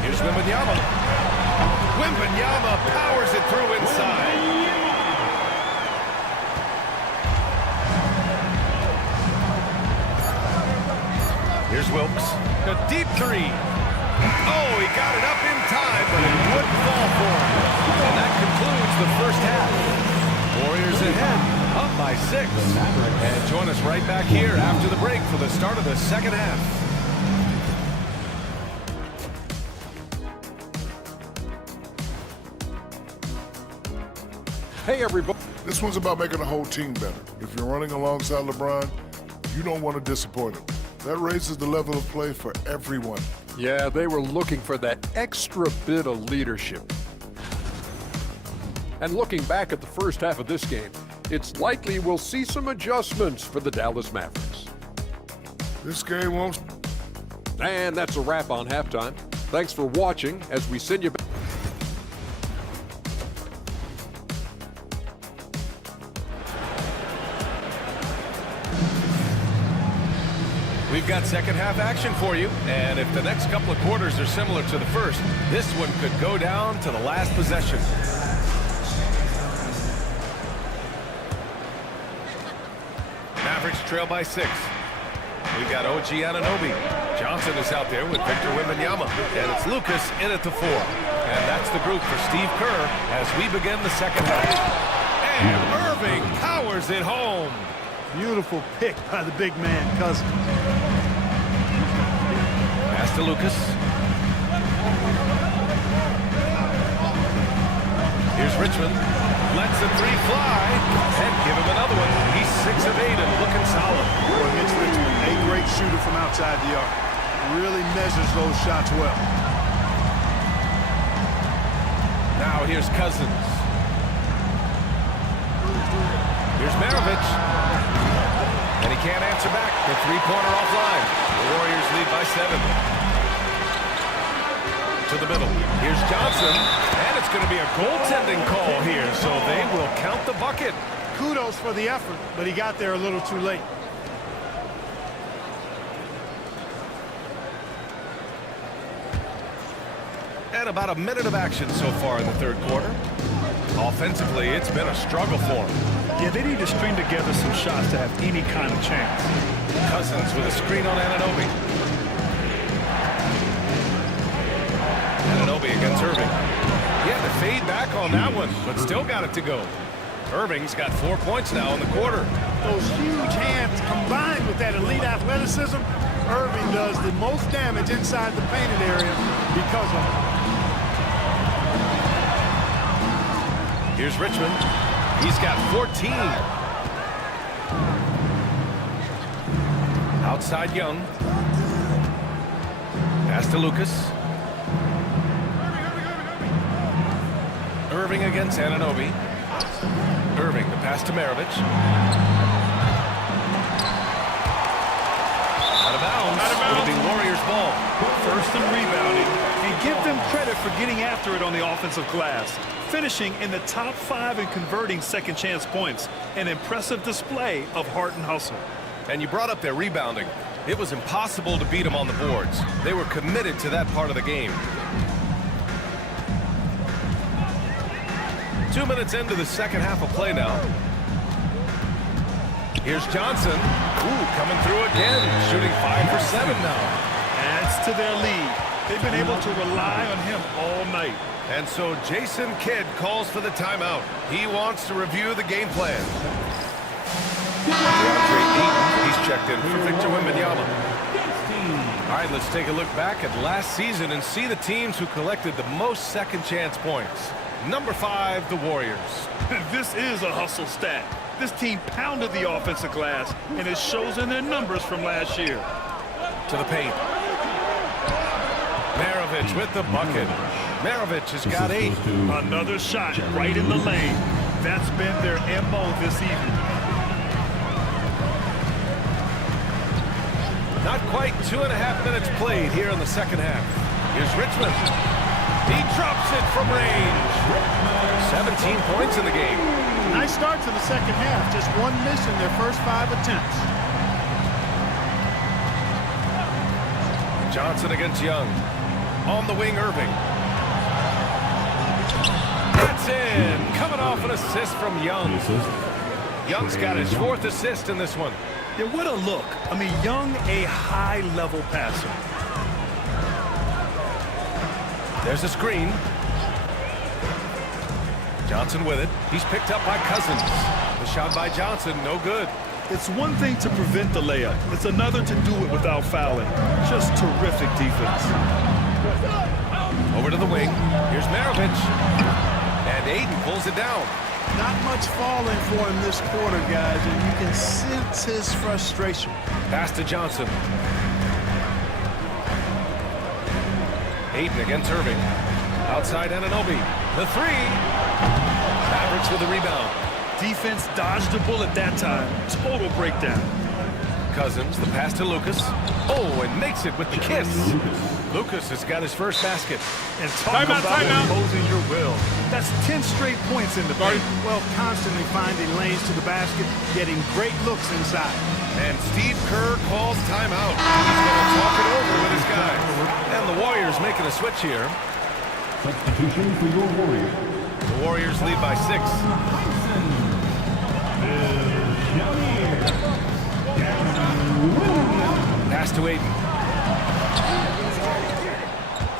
Here's Wembanyama. Wembanyama powers it through inside. Here's Wilkes. A deep three. Oh, he got it up in time, but it wouldn't fall for him. And that concludes the first half. Warriors ahead, up by 6. And join us right back here after the break for the start of the second half. Hey, everybody. This one's about making the whole team better. If you're running alongside LeBron, you don't want to disappoint him. That raises the level of play for everyone. Yeah, they were looking for that extra bit of leadership. And looking back at the first half of this game, it's likely we'll see some adjustments for the Dallas Mavericks. This game won't... And that's a wrap on halftime. Thanks for watching as we send you back. We've got second half action for you, and if the next couple of quarters are similar to the first, this one could go down to the last possession. Mavericks trail by 6. We've got OG Anunoby. Johnson is out there with Victor Wembanyama, and it's Lucas in at the 4. And that's the group for Steve Kerr as we begin the second half. And Irving powers it home. Beautiful pick by the big man, Cousins. Pass to Lucas. Here's Richmond. Lets the 3 fly. And give him another one. He's 6 of 8 and looking solid. Boy, Mitch Richmond, a great shooter from outside the arc. Really measures those shots well. Now here's Cousins. Here's Maravich. And he can't answer back. The three-pointer offline. The Warriors lead by 7. To the middle. Here's Johnson. And it's going to be a goaltending call here, so they will count the bucket. Kudos for the effort, but he got there a little too late. And about a minute of action so far in the third quarter. Offensively, it's been a struggle for them. Yeah, they need to string together some shots to have any kind of chance. Cousins with a screen on Anunoby. Anunoby against Irving. He had to fade back on that one, but still got it to go. Irving's got 4 points now in the quarter. Those huge hands combined with that elite athleticism, Irving does the most damage inside the painted area because of it. Here's Richmond. He's got 14. Outside Young. Pass to Lucas. Irving against Anunoby. Irving, the pass to Maravich. Out of bounds. It'll be Warriors ball. First and rebounding. And give them credit for getting after it on the offensive glass. Finishing in the top 5 and converting second chance points. An impressive display of heart and hustle. And you brought up their rebounding. It was impossible to beat them on the boards. They were committed to that part of the game. 2 minutes into the second half of play now. Here's Johnson. Ooh, coming through again. Shooting 5 for 7 now. Adds to their lead. They've been able to rely on him all night. And so Jason Kidd calls for the timeout. He wants to review the game plan. DeAndre Ayton, he's checked in for Victor Wembanyama. All right, let's take a look back at last season and see the teams who collected the most second chance points. Number 5, the Warriors. This is a hustle stat. This team pounded the offensive glass, and it shows in their numbers from last year. To the paint. Maravich with the bucket. Maravich has got 8. Another shot right in the lane. That's been their MO this evening. Not quite 2.5 minutes played here in the second half. Here's Richmond. He drops it from range. 17 points in the game. Nice start to the second half. Just 1 miss in their first 5 attempts. Johnson against Young. On the wing, Irving. That's in. Coming off an assist from Young. Young's got his 4th assist in this one. Yeah, what a look. I mean, Young, a high-level passer. There's a screen. Johnson with it. He's picked up by Cousins. The shot by Johnson, no good. It's one thing to prevent the layup. It's another to do it without fouling. Just terrific defense. Over to the wing. Here's Maravich. And Aiden pulls it down. Not much falling for him this quarter, guys, and you can sense his frustration. Pass to Johnson. Aiden against Irving. Outside Anunoby. The 3. Mavericks with the rebound. Defense dodged the bullet that time. Total breakdown. Cousins, the pass to Lucas. Oh, and makes it with the kiss. Lucas has got his first basket. And talk about imposing your will. That's 10 straight points in the paint. Well, constantly finding lanes to the basket, getting great looks inside. And Steve Kerr calls timeout. He's going to talk it over with his guys. And the Warriors making a switch here. Substitution for your Warriors. The Warriors lead by 6. Pass to Aiden.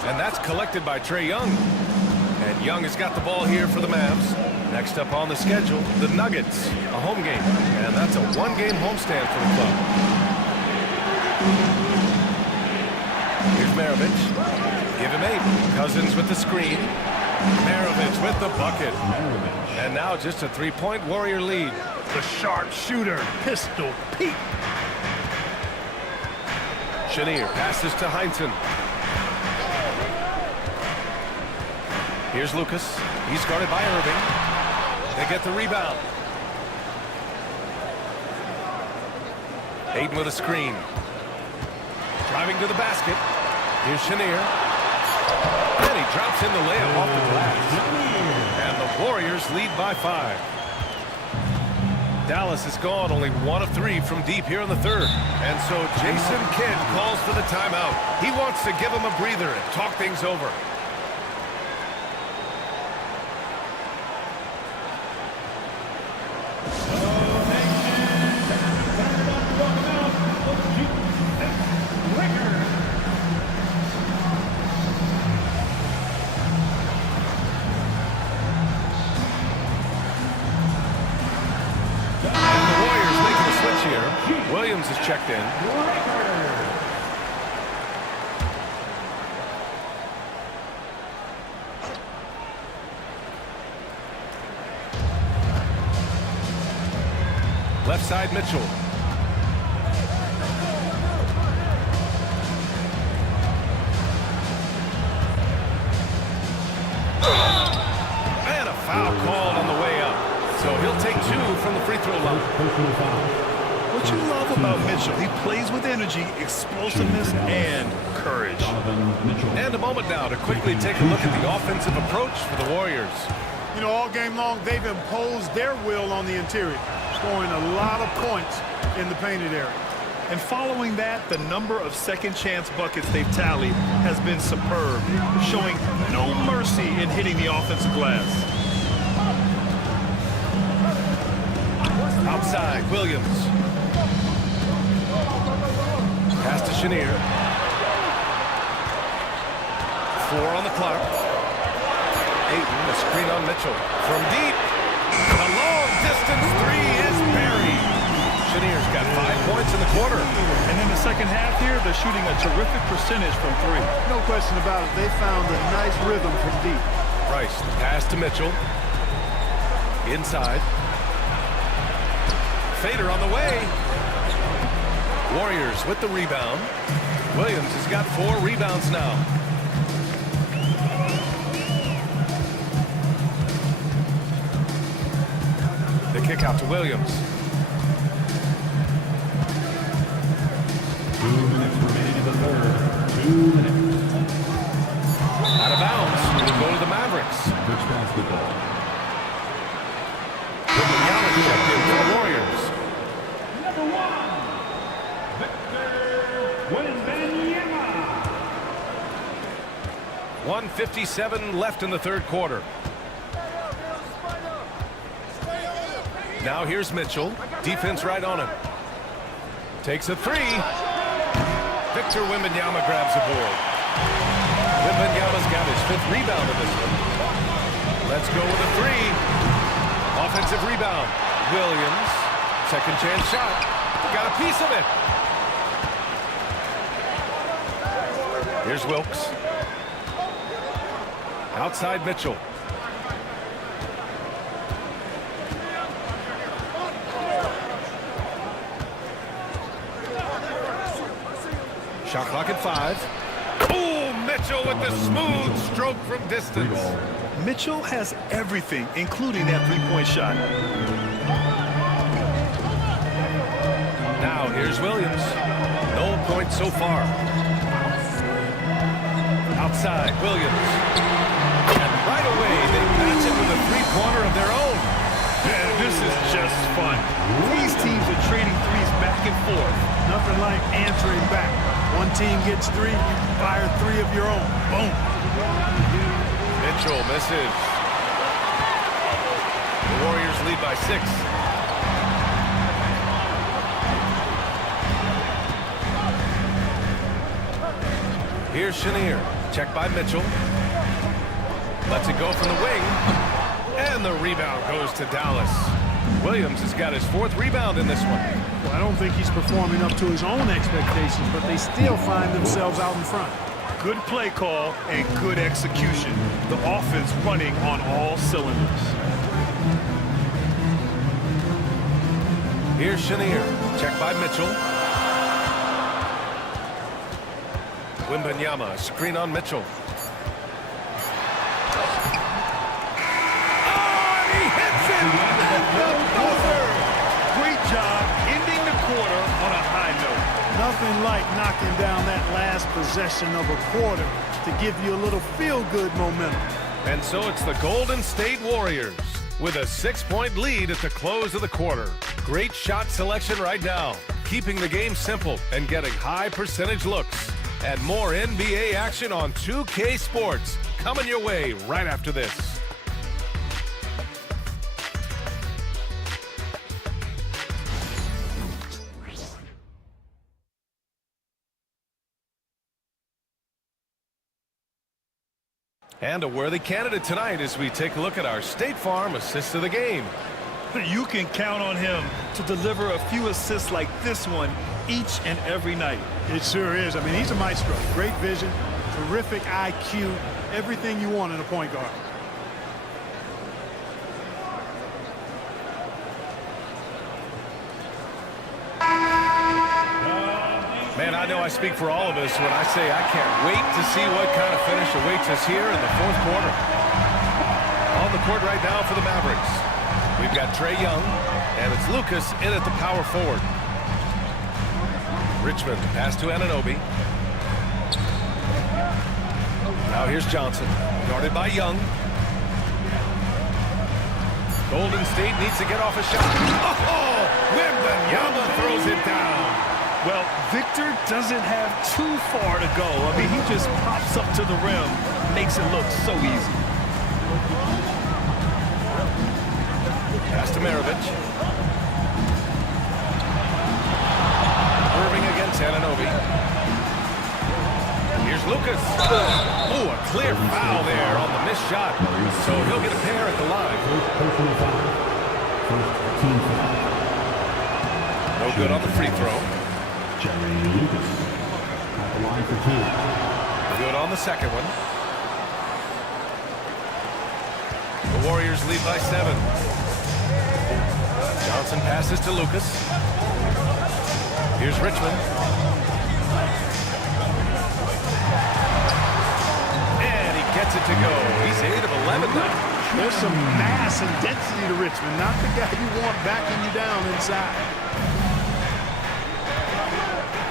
And that's collected by Trae Young. And Young has got the ball here for the Mavs. Next up on the schedule, the Nuggets, a home game. And that's a 1-game homestand for the club. Here's Maravich. Give him 8. Cousins with the screen. Maravich with the bucket. And now just a 3-point Warrior lead. The sharpshooter, Pistol Pete. Chenier passes to Heinsohn. Here's Lucas. He's guarded by Irving. They get the rebound. Aiden with a screen. Driving to the basket. Here's Chenier. And he drops in the layup off the glass. And the Warriors lead by 5. Dallas has gone only 1 of 3 from deep here in the third. And so Jason Kidd calls for the timeout. He wants to give him a breather and talk things over. Williams is checked in. Left side, Mitchell. And a foul called on the way up. So he'll take 2 from the free throw line. What you love about Mitchell, he plays with energy, explosiveness, and courage. And a moment now to quickly take a look at the offensive approach for the Warriors. You know, all game long, they've imposed their will on the interior, scoring a lot of points in the painted area. And following that, the number of second chance buckets they've tallied has been superb, showing no mercy in hitting the offensive glass. Outside, Williams. Pass to Chenier. 4 on the clock. Aiden, the screen on Mitchell. From deep, a long distance 3 is buried. Chenier's got 5 points in the quarter. And in the second half here, they're shooting a terrific percentage from three. No question about it. They found a nice rhythm from deep. Price, the pass to Mitchell. Inside. Fader on the way. Warriors with the rebound. Williams has got 4 rebounds now. The kick out to Williams. 2 minutes remaining in the third. 2 minutes. Out of bounds. It'll go to the Mavericks. Mavericks basketball. Wembanyama checked in for the Warriors. Number 1, Victor Wembanyama. 1:57 left in the third quarter. Now here's Mitchell. Defense right on him. Takes a 3. Victor Wembanyama grabs the board. Wembanyama's got his 5th rebound in this one. Let's go with a 3. Offensive rebound. Williams. Second chance shot. Got a piece of it. Here's Wilkes. Outside Mitchell. Shot clock at 5. Oh, Mitchell with the smooth stroke from distance. Mitchell has everything, including that three-point shot. Now here's Williams. No points so far. Outside, Williams. And right away, they match it with a three-pointer of their own. Man, this is just fun. These teams are trading threes back and forth. Nothing like answering back. One team gets 3, you fire 3 of your own. Boom. Mitchell misses. The Warriors lead by 6. Here's Chenier. Checked by Mitchell. Lets it go from the wing. And the rebound goes to Dallas. Williams has got his 4th rebound in this one. Well, I don't think he's performing up to his own expectations, but they still find themselves out in front. Good play call and good execution. The offense running on all cylinders. Here's Chenier. Checked by Mitchell. Wembanyama, screen on Mitchell. Great job ending the quarter on a high note. Nothing like knocking down that last possession of a quarter to give you a little feel-good momentum. And so it's the Golden State Warriors with a 6-point lead at the close of the quarter. Great shot selection right now, keeping the game simple and getting high percentage looks. And more NBA action on 2K Sports coming your way right after this. And a worthy candidate tonight as we take a look at our State Farm assist of the game. You can count on him to deliver a few assists like this one each and every night. It sure is. I mean, he's a maestro. Great vision, terrific IQ, everything you want in a point guard. Man, I know I speak for all of us when I say I can't wait to see what kind of finish awaits us here in the 4th quarter. On the court right now for the Mavericks, we've got Trae Young, and it's Lucas in at the power forward. Richmond pass to Anunoby. Now here's Johnson, guarded by Young. Golden State needs to get off a shot. Oh! Wembanyama throws it down. Well, Victor doesn't have too far to go. I mean, he just pops up to the rim, makes it look so easy. Pass to Maravich. Irving against Anunoby. Here's Lucas. Oh, a clear foul there on the missed shot. So he'll get a pair at the line. First personal foul. First team foul. No good on the free throw. Jerry Lucas at the line for 2. Good on the second one. The Warriors lead by 7. Johnson passes to Lucas. Here's Richmond. And he gets it to go. He's 8 of 11 now. There's some mass and density to Richmond, not the guy you want backing you down inside.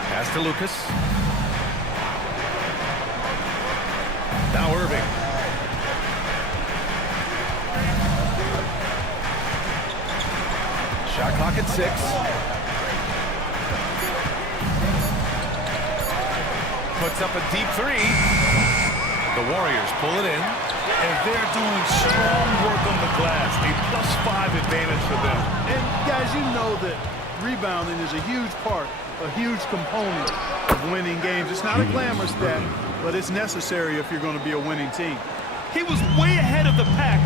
Pass to Lucas. Now Irving. Shot clock at 6. Puts up a deep 3. The Warriors pull it in. And they're doing strong work on the glass. A +5 advantage for them. And guys, you know that rebounding is a huge part, a huge component of winning games. It's not a glamour stat, but it's necessary if you're going to be a winning team. He was way ahead of the pack.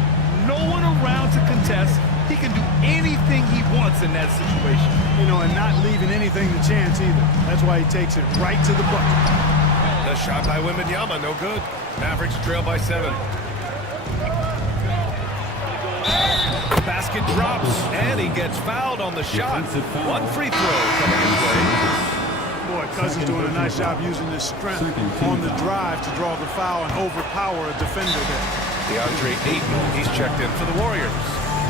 No one around to contest. He can do anything he wants in that situation. You know, and not leaving anything to chance either. That's why he takes it right to the bucket. The shot by Wembanyama, no good. Mavericks trail by 7. Basket drops, and he gets fouled on the shot. One free throw coming his way. Boy, Cousins doing a nice job using his strength on the drive to draw the foul and overpower a defender there. DeAndre Ayton, he's checked in for the Warriors.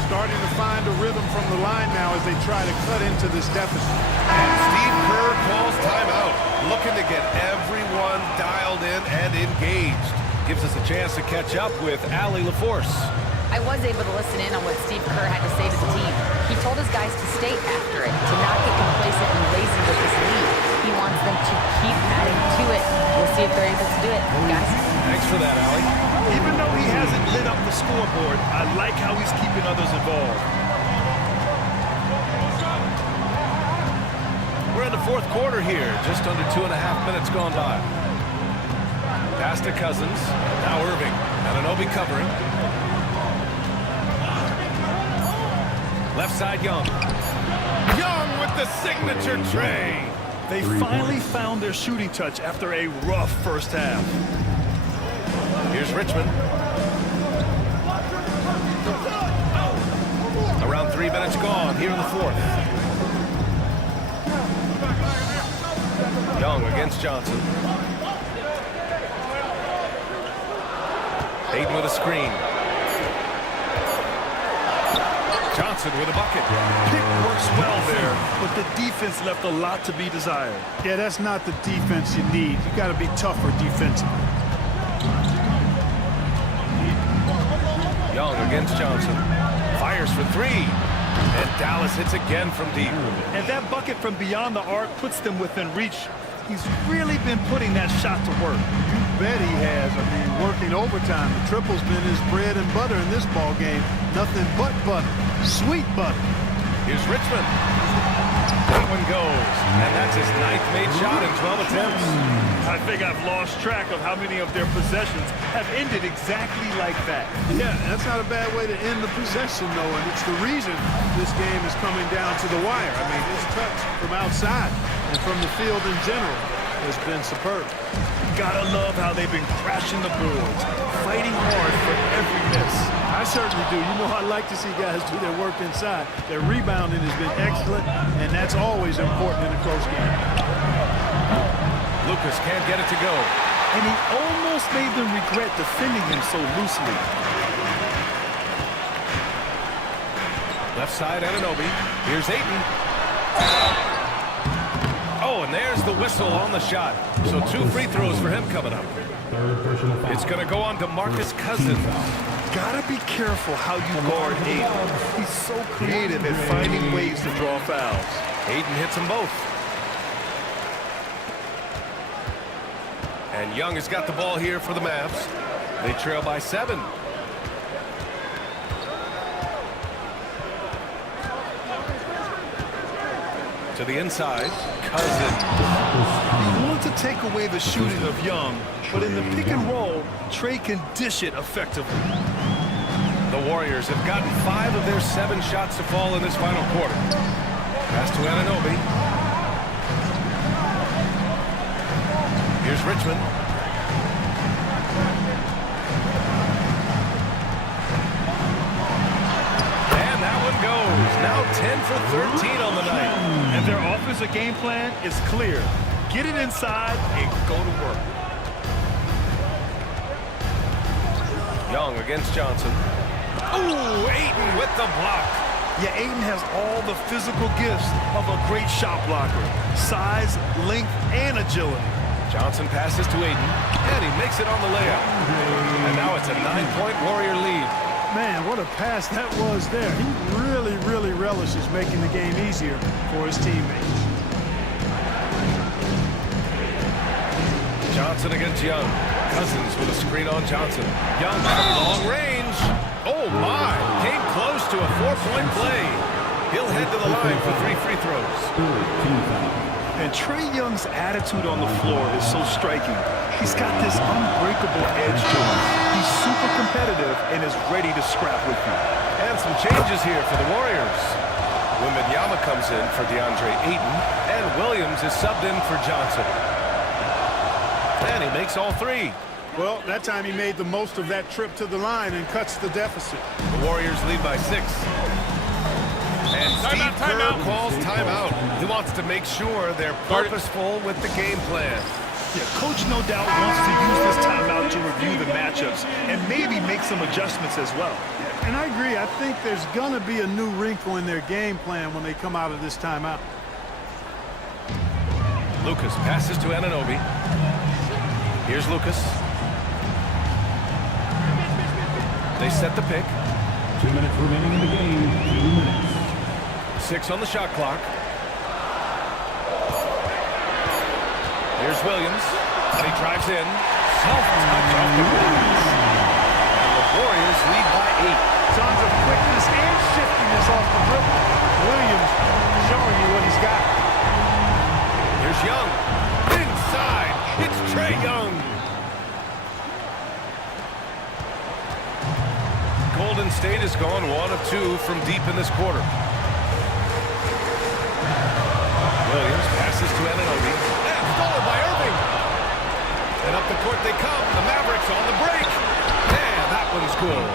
Starting to find a rhythm from the line now as they try to cut into this deficit. And Steve Kerr calls timeout, looking to get everyone dialed in and engaged. Gives us a chance to catch up with Allie LaForce. I was able to listen in on what Steve Kerr had to say to the team. He told his guys to stay after it, to not get complacent and lazy with this lead. He wants them to keep adding to it. We'll see if they're able to do it, guys. Thanks for that, Allie. Even though he hasn't lit up the scoreboard, I like how he's keeping others involved. We're in the fourth quarter here, just under 2.5 minutes gone by. Pass to Cousins. Now Irving. Anunoby covering. Left side, Young. Young with the signature tray. They finally found their shooting touch after a rough first half. Here's Richmond. Around 3 minutes gone here in the fourth. Young against Johnson. Ayton with a screen. Johnson with a bucket. Pick works well there, but the defense left a lot to be desired. Yeah, that's not the defense you need. You got to be tougher defensively. Young against Johnson. Fires for 3. And Dallas hits again from deep. And that bucket from beyond the arc puts them within reach. He's really been putting that shot to work. You bet he has. I mean, working overtime. The triple's been his bread and butter in this ball game. Nothing but butter. Sweet butter. Here's Richmond. That one goes. And that's his 9th made shot in 12 attempts. I think I've lost track of how many of their possessions have ended exactly like that. Yeah, that's not a bad way to end the possession, though, and it's the reason this game is coming down to the wire. I mean, his touch from outside and from the field in general has been superb. Gotta love how they've been crashing the boards, fighting hard for every miss. I certainly do. You know, I like to see guys do their work inside. Their rebounding has been excellent, and that's always important in a close game. Lucas can't get it to go. And he almost made them regret defending him so loosely. Left side, Anunoby. Here's Ayton. Oh, and there's the whistle on the shot. So 2 free throws for him coming up. It's going to go on to DeMarcus Cousins. Gotta be careful how you guard Ayton. He's so creative at finding ways to draw fouls. Ayton hits them both. And Young has got the ball here for the Mavs. They trail by 7. To the inside, Cousins. He wanted to take away the shooting of Young, but in the pick and roll, Trey can dish it effectively. The Warriors have gotten 5 of their 7 shots to fall in this final quarter. Pass to Anunoby. Here's Richmond. And that one goes. Now 10 for 13 on the night. And their offensive game plan is clear. Get it inside and go to work. Young against Johnson. Ooh, Ayton with the block. Yeah, Ayton has all the physical gifts of a great shot blocker. Size, length, and agility. Johnson passes to Ayton, and he makes it on the layup. And now it's a 9-point Warrior lead. Man, what a pass that was there. He really, really relishes making the game easier for his teammates. Johnson against Young. Cousins with a screen on Johnson. Young from long range. Oh, my. Came close to a 4-point play. He'll head to the line for 3 free throws. And Trae Young's attitude on the floor is so striking. He's got this unbreakable edge to him. He's super competitive and is ready to scrap with you. And some changes here for the Warriors. Wembanyama comes in for DeAndre Ayton, and Williams is subbed in for Johnson. And he makes all 3. Well, that time he made the most of that trip to the line and cuts the deficit. The Warriors lead by 6. And Steve Kerr calls timeout. He wants to make sure they're purposeful with the game plan. Yeah, Coach no doubt wants to use this timeout to review the matchups and maybe make some adjustments as well. And I agree. I think there's going to be a new wrinkle in their game plan when they come out of this timeout. Lucas passes to Anunoby. Here's Lucas. They set the pick. 2 minutes remaining in the game. 2 minutes. 6 on the shot clock. Here's Williams. And he drives in. Self-touch off the glass. And the Warriors lead by 8. Tons of quickness and shiftiness off the dribble. Williams showing you what he's got. Here's Young. Inside. It's Trae Young. Golden State has gone 1 of 2 from deep in this quarter. Williams passes to Anunoby. And stolen by Irving. And up the court they come. The Mavericks on the break. And that one's good.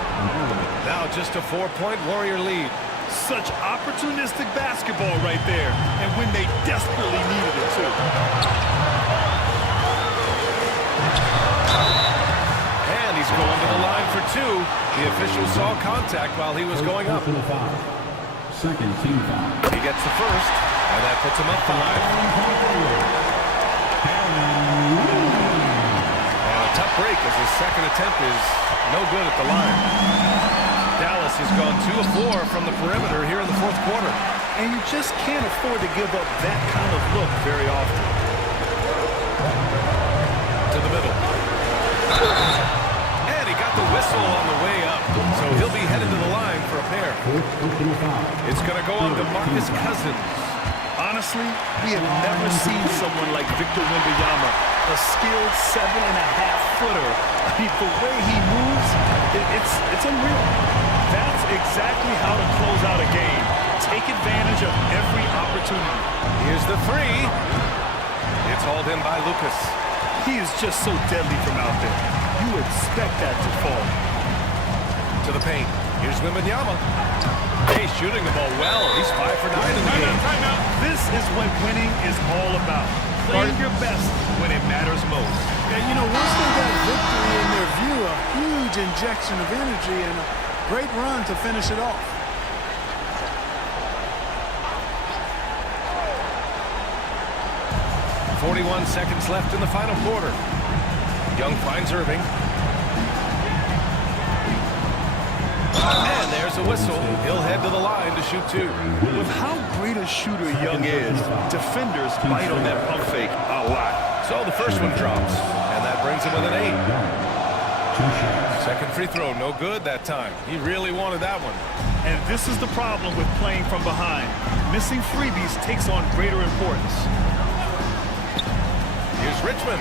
Now just a 4-point Warrior lead. Such opportunistic basketball right there. And when they desperately needed it, too. And he's going to the line for 2. The official saw contact while he was going up. Second team foul. He gets the first, and that puts him up 5. And a tough break as his second attempt is no good at the line. Dallas has gone 2 of 4 from the perimeter here in the 4th quarter. And you just can't afford to give up that kind of look very often. To the middle. And he got the whistle on the way up. So he'll be headed to the line for a pair. It's going to go on to DeMarcus Cousins. Honestly, we have never seen someone like Victor Wembanyama, a skilled 7.5-footer. I mean, the way he moves, it's unreal. That's exactly how to close out a game. Take advantage of every opportunity. Here's the 3. It's hauled in by Lucas. He is just so deadly from out there. You expect that to fall. To the paint. Here's Wembanyama. Hey, shooting the ball well. He's 5 for 9 in the game. This is what winning is all about. Playing your best when it matters most. And, you know, once they got victory in their view, a huge injection of energy and a great run to finish it off. .41 seconds left in the final quarter. Young finds Irving. And there's a whistle. He'll head to the line to shoot 2. With how great a shooter Young is, defenders bite on that pump fake a lot. So the first one drops, and that brings him with an 8. Second free throw, no good that time. He really wanted that one. And this is the problem with playing from behind. Missing freebies takes on greater importance. Here's Richmond.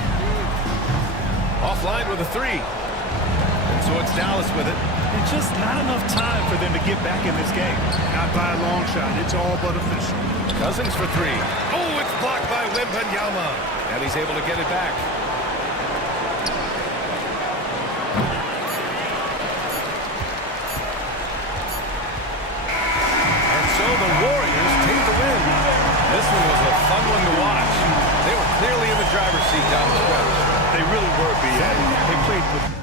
Offline with a 3. And so it's Dallas with it. And just not enough time for them to get back in this game. Not by a long shot. It's all but official. Cousins for three. Oh, it's blocked by Wembanyama. And he's able to get it back. And so the Warriors take the win. This one was a fun one to watch. They were clearly in the driver's seat down the stretch. They really were, B.A. They played with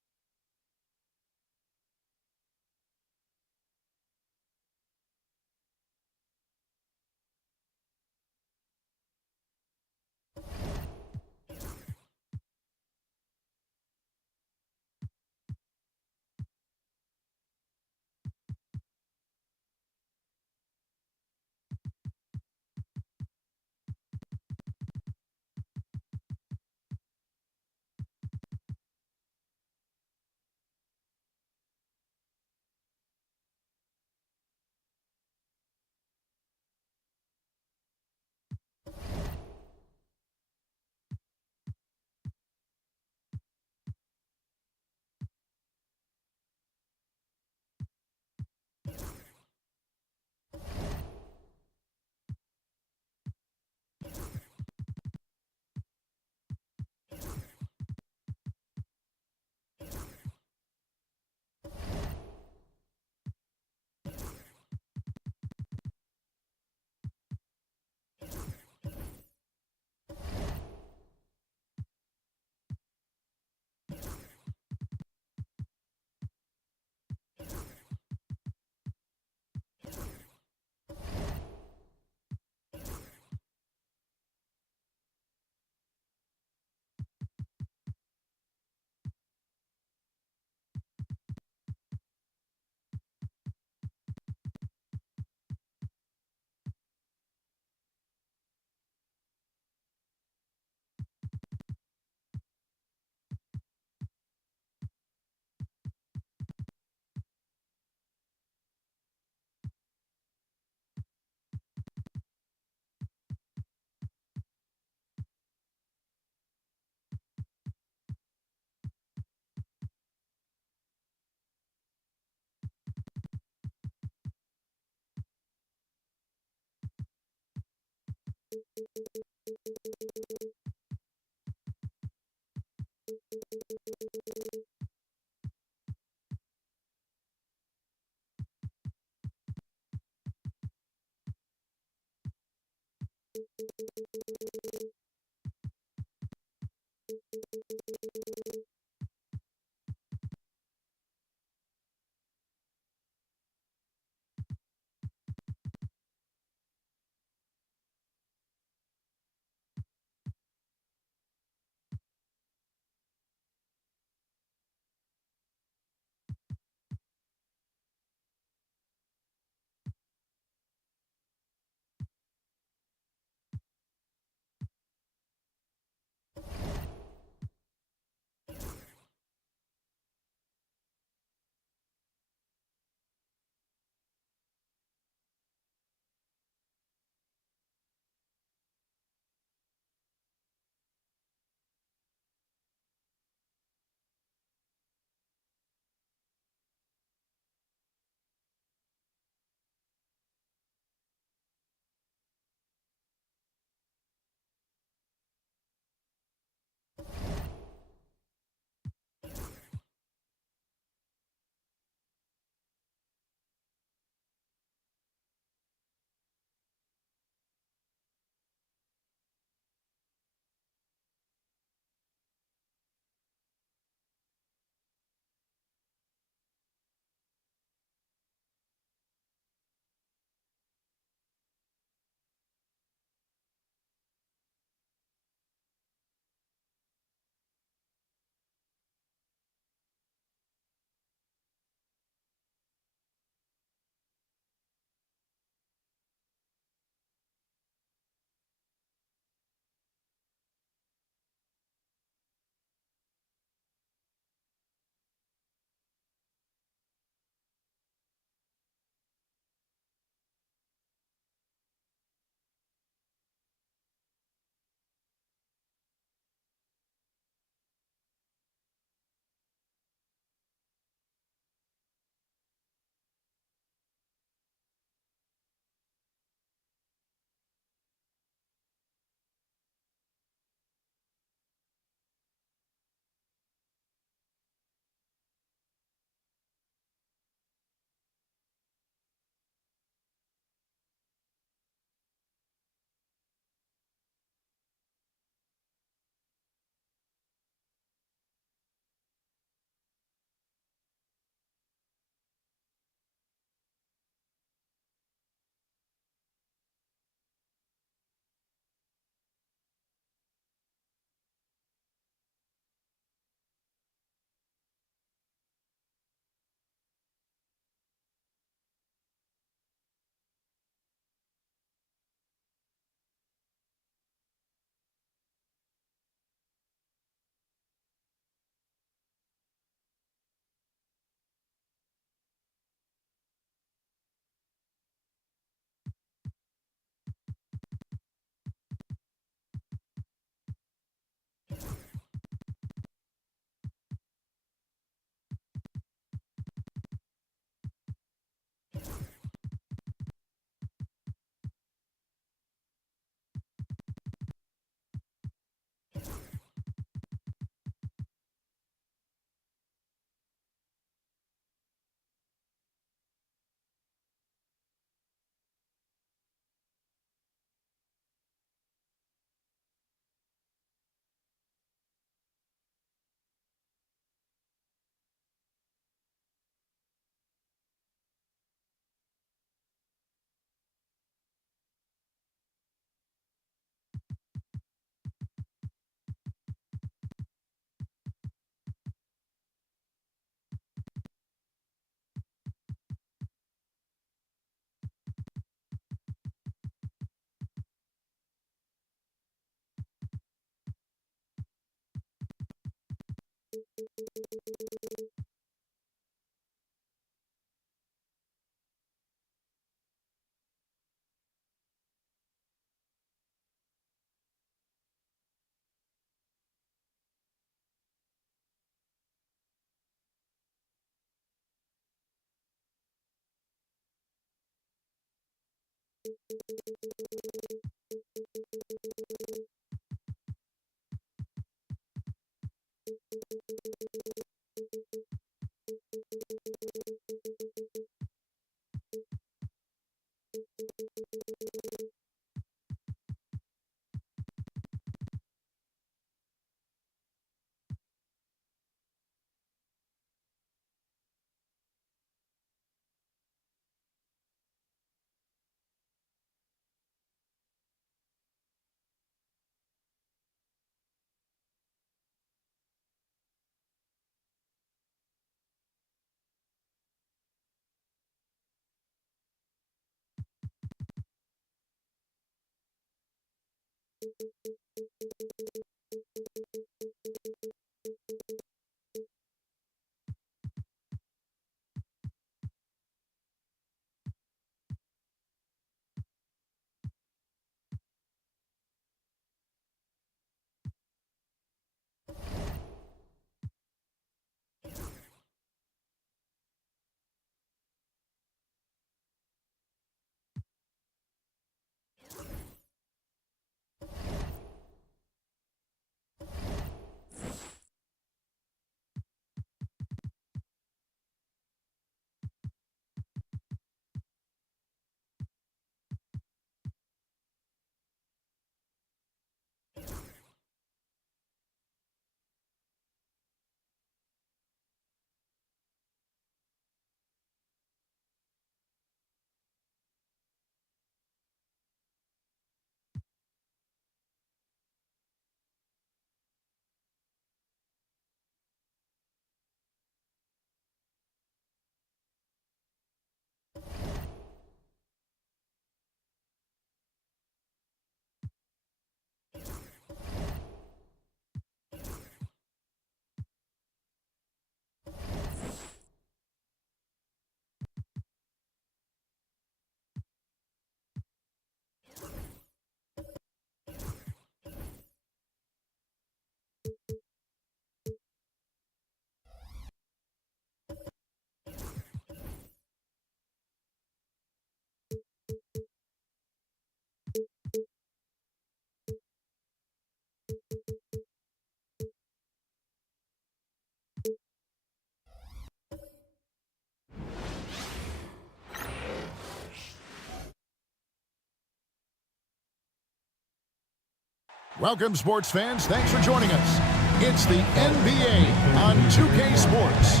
Welcome, sports fans. Thanks for joining us. It's the NBA on 2K Sports.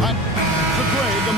I'm Greg.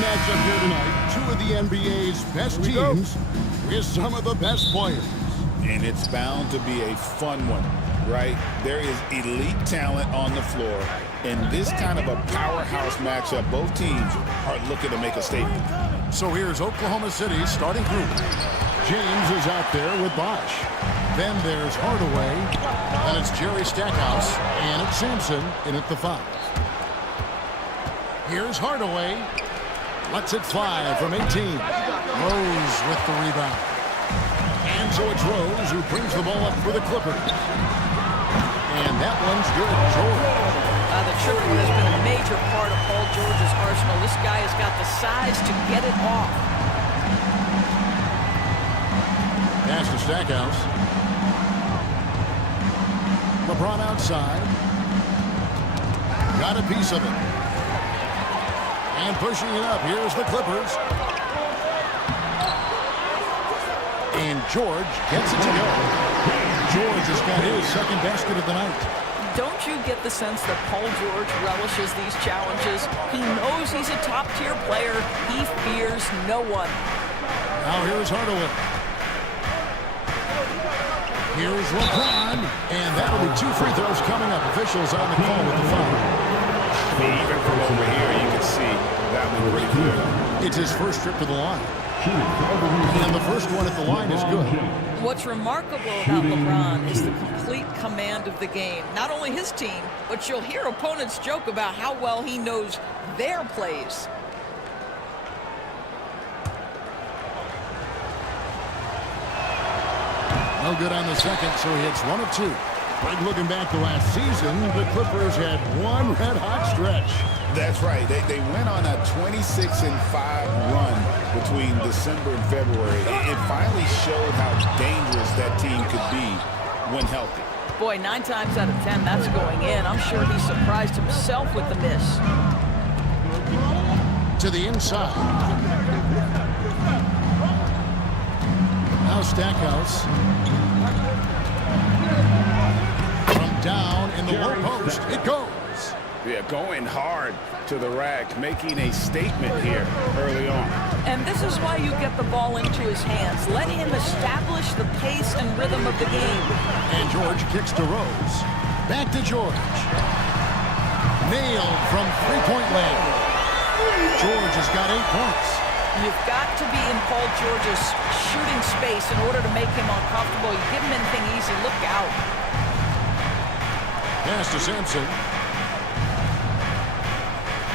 Matchup here tonight. Two of the NBA's best teams with some of the best players. And it's bound to be a fun one, right? There is elite talent on the floor. In this kind of a powerhouse matchup, both teams are looking to make a statement. So here's Oklahoma City's starting group. James is out there with Bosh. Then there's Hardaway. And it's Jerry Stackhouse. And it's Sampson in at the 5. Here's Hardaway. Lets it fly from 18. Rose with the rebound. And so it's Rose who brings the ball up for the Clippers. And that one's good. George. The triple has been a major part of Paul George's arsenal. This guy has got the size to get it off. Pass to Stackhouse. LeBron outside. Got a piece of it. And pushing it up. Here's the Clippers. And George gets it to go. George has got his second basket of the night. Don't you get the sense that Paul George relishes these challenges? He knows he's a top-tier player. He fears no one. Now here's Hardaway. Here's LeBron. And that'll be 2 free throws coming up. Officials on the call with the foul. Even from over here, you can see that one pretty clear. It's his first trip to the line. And the first one at the line is good. What's remarkable about LeBron is the complete command of the game. Not only his team, but you'll hear opponents joke about how well he knows their plays. No good on the second, so he hits 1 of 2. But looking back to last season, the Clippers had one red-hot stretch. That's right. They went on a 26-5 run between December and February. It finally showed how dangerous that team could be when healthy. Boy, 9 times out of 10, that's going in. I'm sure he surprised himself with the miss. To the inside. Now Stackhouse. From down in the low post, it goes. Yeah, going hard to the rack, making a statement here early on. And this is why you get the ball into his hands. Let him establish the pace and rhythm of the game. And George kicks to Rose. Back to George. Nailed from three-point land. George has got 8 points. You've got to be in Paul George's shooting space in order to make him uncomfortable. You give him anything easy, look out. Pass to Sampson.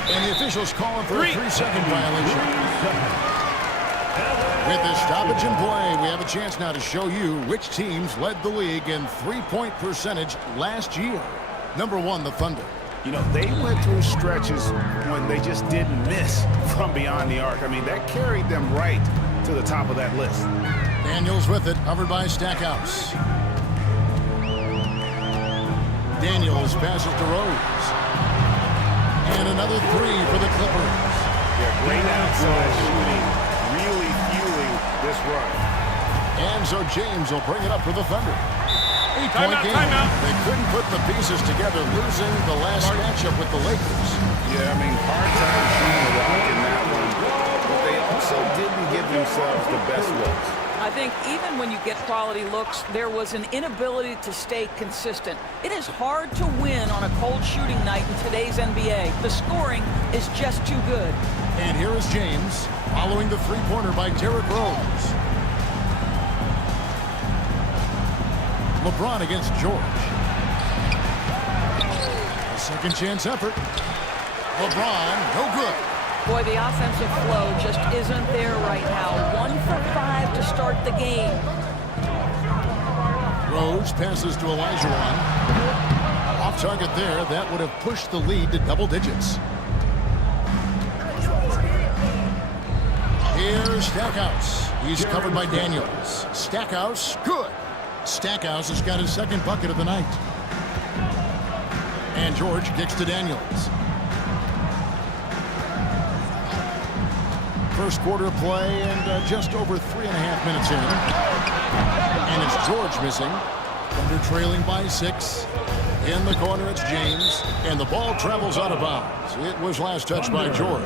And the officials calling for a 3-second violation. With the stoppage in play, we have a chance now to show you which teams led the league in three-point percentage last year. Number 1, the Thunder. You know, they went through stretches when they just didn't miss from beyond the arc. I mean, that carried them right to the top of that list. Daniels with it, covered by Stackhouse. Daniels passes to Rose. And another 3 for the Clippers. Yeah, great outside shooting, really fueling this run. And so James will bring it up for the Thunder. 8-point game. They couldn't put the pieces together, losing the last matchup with the Lakers. Yeah, I mean, hard time shooting the rock in that one. But they also didn't give themselves the best looks. I think even when you get quality looks, there was an inability to stay consistent. It is hard to win on a cold shooting night in today's NBA. The scoring is just too good. And here is James following the three-pointer by Derrick Rose. LeBron against George. A second chance effort. LeBron, no good. Boy, the offensive flow just isn't there right now. 1 for 5 to start the game. Rose passes to Olajuwon. Off target there. That would have pushed the lead to double digits. Here's Stackhouse. He's covered by Daniels. Stackhouse, good. Stackhouse has got his second bucket of the night. And George kicks to Daniels. First quarter of play and just over 3.5 minutes in. And it's George missing. Thunder trailing by 6. In the corner, it's James. And the ball travels out of bounds. It was last touched by George.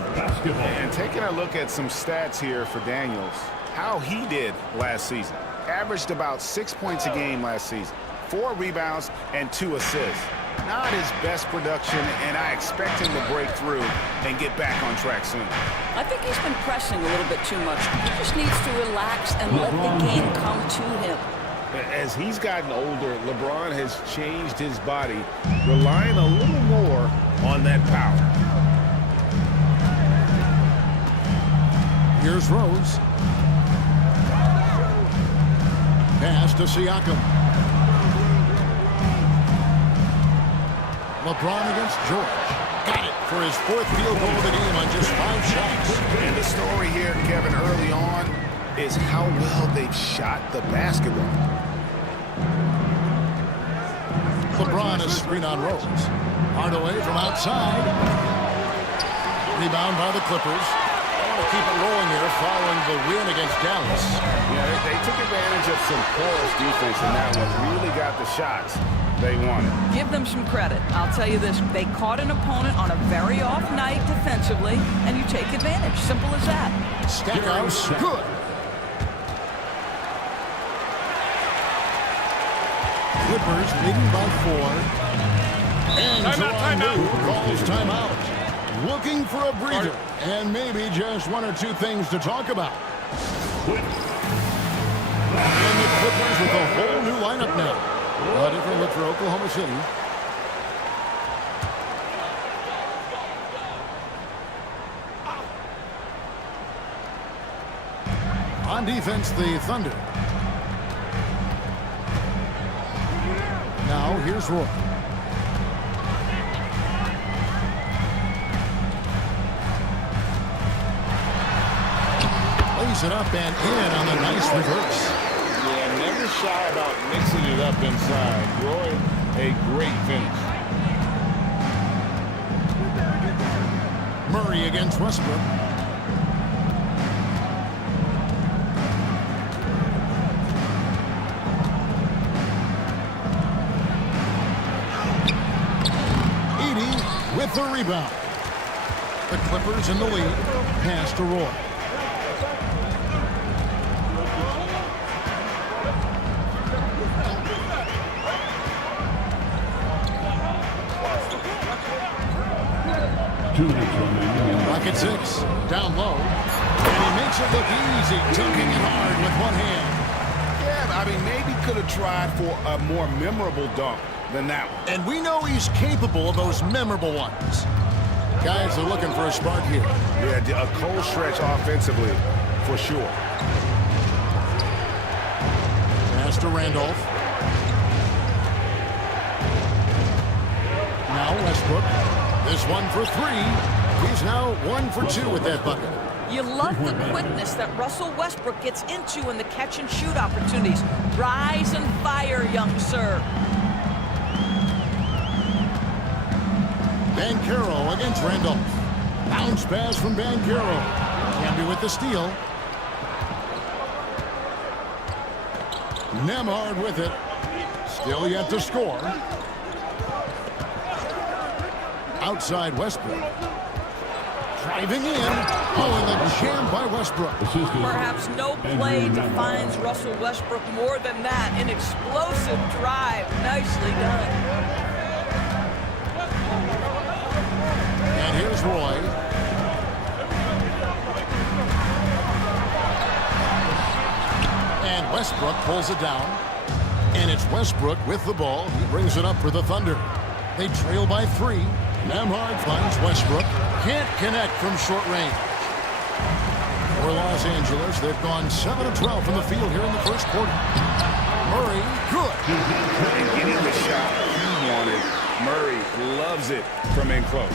And taking a look at some stats here for Daniels, how he did last season. Averaged about 6 points a game last season. 4 rebounds and 2 assists. Not his best production, and I expect him to break through and get back on track soon. I think he's been pressing a little bit too much. He just needs to relax and let the game come to him. As he's gotten older, LeBron has changed his body, relying a little more on that power. Here's Rose. Pass to Siakam. LeBron against George. Got it for his 4th field goal of the game on just 5 shots. And the story here, Kevin, early on is how well they've shot the basketball. LeBron is screen on Rose. Hardaway from outside. Rebound by the Clippers. To keep it rolling here following the win against Dallas. Yeah, they took advantage of some porous defense in that one. Really got the shots they wanted. Give them some credit. I'll tell you this. They caught an opponent on a very off night defensively, and you take advantage. Simple as that. Stackhouse, good. Clippers leading by 4. And Tyron Lue calls timeout. Looking for a breather, and maybe just 1 or 2 things to talk about. And the Clippers with a whole new lineup now. A different look for Oklahoma City. On defense, the Thunder. Now, here's Roy. Lays it up and in on the nice reverse. Yeah, never shy about mixing it up inside. Roy, a great finish. Murray against Westbrook. With the rebound. The Clippers in the lead. Pass to Roy. Rocket 6. Down low. And he makes it look easy. Dunking it hard with one hand. Yeah, I mean, maybe could have tried for a more memorable dunk than that one. And we know he's capable of those memorable ones. Guys are looking for a spark here. Yeah, a cold stretch offensively, for sure. Pass to Randolph. Now Westbrook. This one for 3. He's now 1 for 2 with that bucket. You love the quickness that Russell Westbrook gets into in the catch-and-shoot opportunities. Rise and fire, young sir. Banchero against Randolph. Bounce pass from Banchero. Camby with the steal. Nembhard with it. Still yet to score. Outside Westbrook. Driving in. Oh, and the jam by Westbrook. Perhaps no play defines Russell Westbrook more than that. An explosive drive. Nicely done. And here's Roy. And Westbrook pulls it down. And it's Westbrook with the ball. He brings it up for the Thunder. They trail by 3. Nembhard finds Westbrook. Can't connect from short range. For Los Angeles, they've gone 7 of 12 from the field here in the first quarter. Murray, good. And getting the shot he wanted. Murray loves it from in close.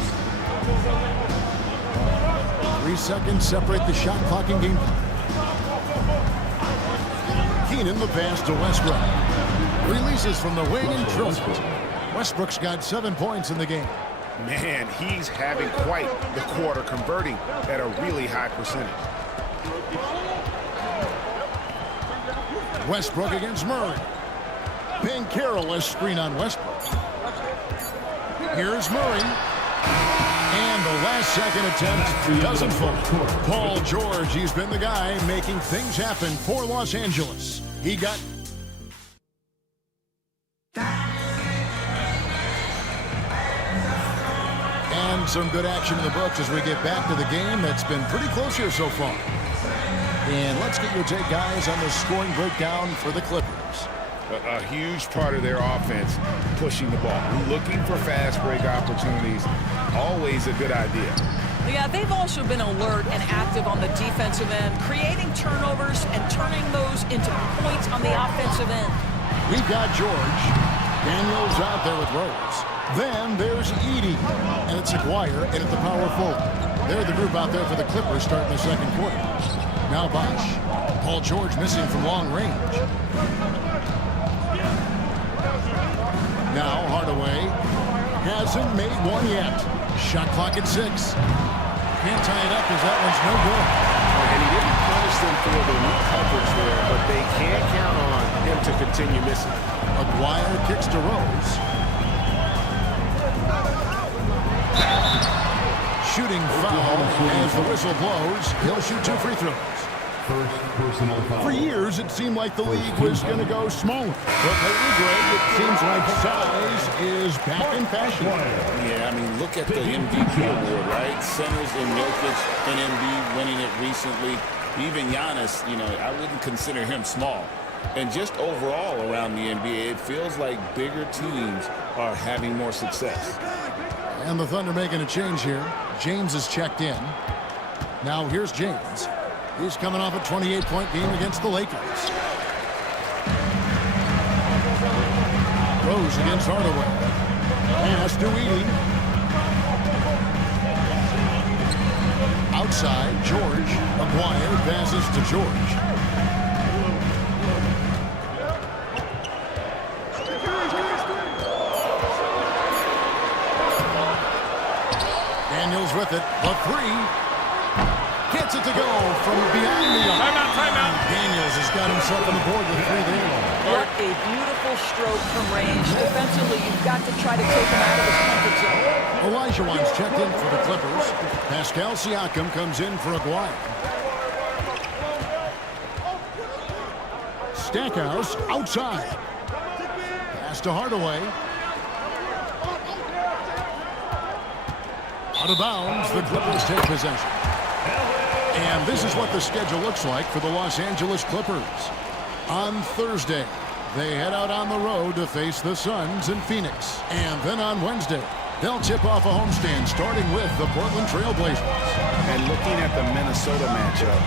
3 seconds separate the shot clock in game. Keenan the pass to Westbrook. Releases from the wing and drills it. Westbrook's got 7 points in the game. Man, he's having quite the quarter, converting at a really high percentage. Westbrook against Murray. Banchero a screen on Westbrook. Here's Murray. And the last second attempt doesn't fall. Paul George, he's been the guy making things happen for Los Angeles. He got... And some good action in the books as we get back to the game that's been pretty close here so far. And let's get your take, guys, on the scoring breakdown for the Clippers. A huge part of their offense, pushing the ball. Looking for fast break opportunities, always a good idea. Yeah, they've also been alert and active on the defensive end, creating turnovers and turning those into points on the offensive end. We've got George. Daniels out there with Rose. Then there's Edey. And it's Aguirre in at the power forward. They're the group out there for the Clippers starting the second quarter. Now Bosh. Paul George missing from long range. Now Hardaway hasn't made one yet. Shot clock at 6. Can't tie it up because that one's no good. And he didn't punish them for the weak coverage there, but they can't count on him to continue missing. Aguirre kicks to Rose. Shooting foul as the whistle blows. He'll shoot 2 free throws. First personal foul. For years, it seemed like the league was going to go smaller. But lately, Greg, it seems like size is back in fashion. Yeah, I mean, look at the MVP award, right? Centers and Jokic and Embiid winning it recently. Even Giannis, you know, I wouldn't consider him small. And just overall around the NBA, it feels like bigger teams are having more success. And the Thunder making a change here. James is checked in. Now here's James. He's coming off a 28-point game against the Lakers. Rose against Hardaway. Pass to Edey. Outside, George. Aguirre passes to George. Daniels with it, but 3. Gets it to go from behind the arc. Timeout. Daniels has got himself on the board with 3 there. What a beautiful stroke from range. Defensively, you've got to try to take him out of his comfort zone. Olajuwon's checked in for the Clippers. Pascal Siakam comes in for Aguirre. Stackhouse outside. Pass to Hardaway. Out of bounds, the Clippers take possession. And this is what the schedule looks like for the Los Angeles Clippers. On Thursday, they head out on the road to face the Suns in Phoenix. And then on Wednesday, they'll tip off a homestand starting with the Portland Trail Blazers. And looking at the Minnesota matchup,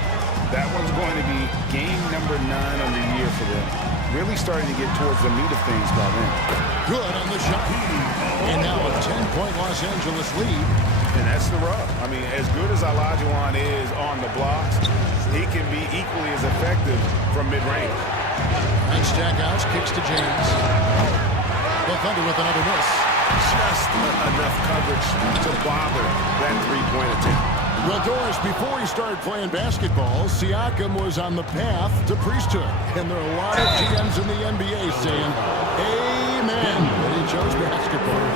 that one's going to be game number 9 on the year for them. Really starting to get towards the meat of things by then. Good on the shot. And now a 10-point Los Angeles lead. And that's the rub. I mean, as good as Olajuwon is on the blocks, he can be equally as effective from mid-range. And Stackhouse kicks to James. The Thunder with another miss. Just enough coverage to bother that three-point attempt. Well, Doris, before he started playing basketball, Siakam was on the path to priesthood. And there are a lot of GMs in the NBA saying, amen, that he chose basketball.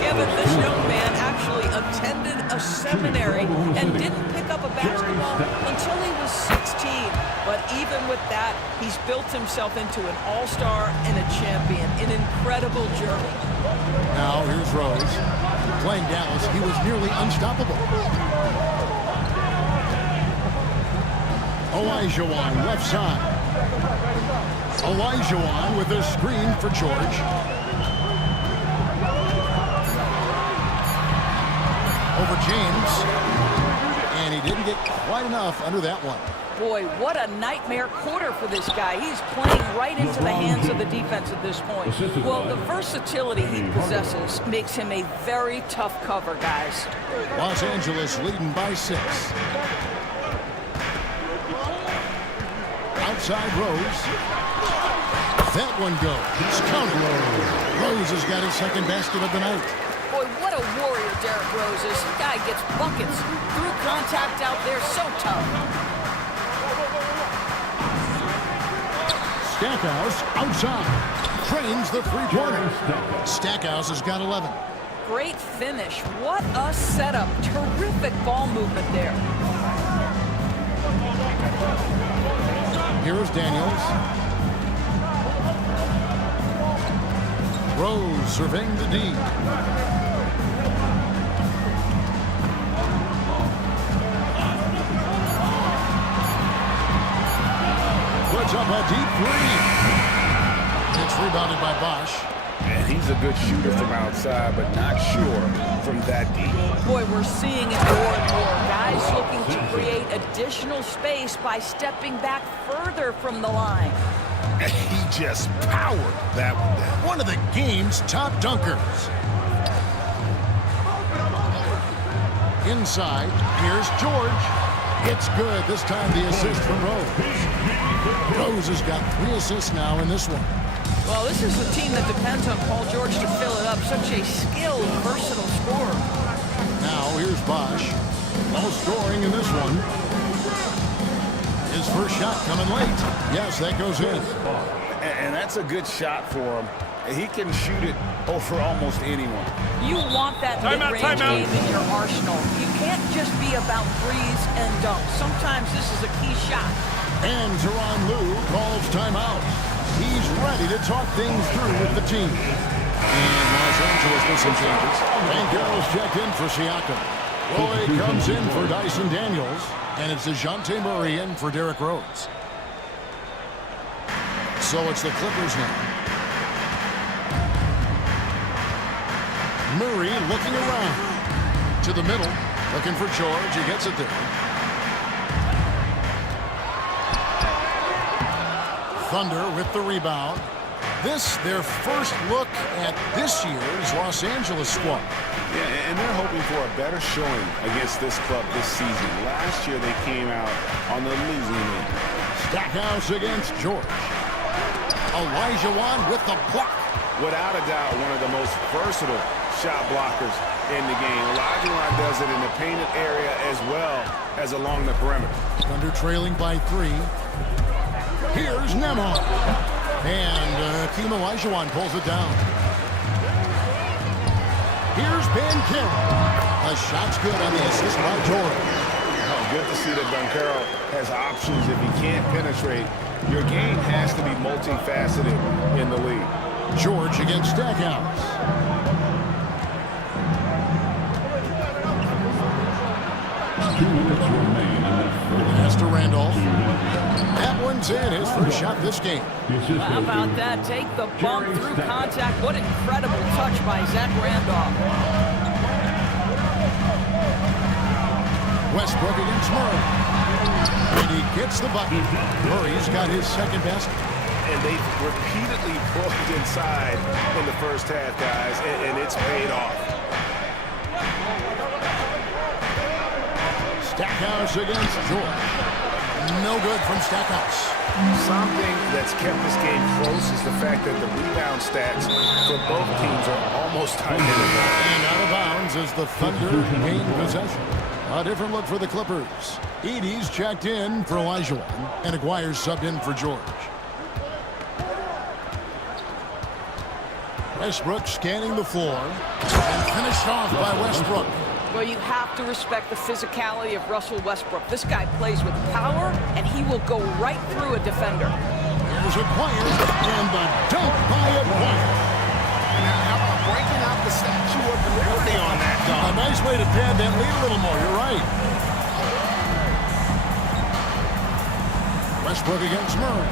Kevin, this young man actually attended a seminary and didn't pick up a basketball until he was 16. But even with that, he's built himself into an all-star and a champion. An incredible journey. Now here's Rose. Playing Dallas, he was nearly unstoppable. Olajuwon left side. Olajuwon with a screen for George. Over James. And he didn't get quite enough under that one. Boy, what a nightmare quarter for this guy. He's playing right into the hands of the defense at this point. Well, the versatility he possesses makes him a very tough cover, guys. Los Angeles leading by 6. Outside Rose. That one goes. Count. Rose has got his second basket of the night. Boy, what a warrior Derrick Rose is. This guy gets buckets through contact out there. So tough. Stackhouse outside. Trains the three-pointer. Stackhouse has got 11. Great finish. What a setup. Terrific ball movement there. Here's Daniels. Rose surveying the D. Puts up a deep 3. It's rebounded by Bosh. And he's a good shooter from outside, but not sure from that deep. Boy, we're seeing it more and more. Guys looking to create additional space by stepping back further from the line. He just powered that one down. One of the game's top dunkers. Inside, here's George. It's good. This time the assist from Rose. Rose has got 3 assists now in this one. Well, this is a team that depends on Paul George to fill it up. Such a skilled, versatile scorer. Now here's Bosch. No scoring in this one. His first shot coming late. Yes, that goes in. And that's a good shot for him. He can shoot it over almost anyone. You want that mid-range game in your arsenal. You can't just be about threes and dunks. Sometimes this is a key shot. And Tyronn Lue calls timeout. He's ready to talk things through with the team. And Los Angeles with some changes. Banchero's checked in for Siakam. Roy comes in for Dyson Daniels. And it's DeJounte Murray in for Derrick Rose. So it's the Clippers now. Murray looking around. To the middle. Looking for George. He gets it there. Thunder with the rebound. This, their first look at this year's Los Angeles squad. Yeah, and they're hoping for a better showing against this club this season. Last year they came out on the losing end. Stackhouse against George. Olajuwon with the block. Without a doubt, one of the most versatile shot blockers in the game. Olajuwon does it in the painted area as well as along the perimeter. Thunder trailing by 3. Here's Nembhard. And Hakeem Olajuwon pulls it down. Here's Banchero. The shot's good on the assist by George. Oh, good to see that Banchero has options. If he can't penetrate, your game has to be multifaceted in the league. George against Stackhouse. Pass to Randolph. That one's in. His first shot this game. How about that? Take the bump through contact. What incredible touch by Zach Randolph. Westbrook against Murray. And he gets the bucket. Murray's got his second basket. And they've repeatedly pulled inside in the first half, guys, and it's paid off. Stackhouse against George. No good from Stackhouse. Something that's kept this game close is the fact that the rebound stats for both teams are almost identical. And out of bounds as the Thunder gain possession. A different look for the Clippers. Edey's checked in for Olajuwon, and Aguirre's subbed in for George. Westbrook scanning the floor, and finished off by Westbrook. Well, you have to respect the physicality of Russell Westbrook. This guy plays with power, and he will go right through a defender. There's Aguirre, and the dunk by Aguirre. Now, how about breaking out the Statue of Liberty on that dunk? A nice way to pad that lead a little more. You're right. Westbrook against Murray.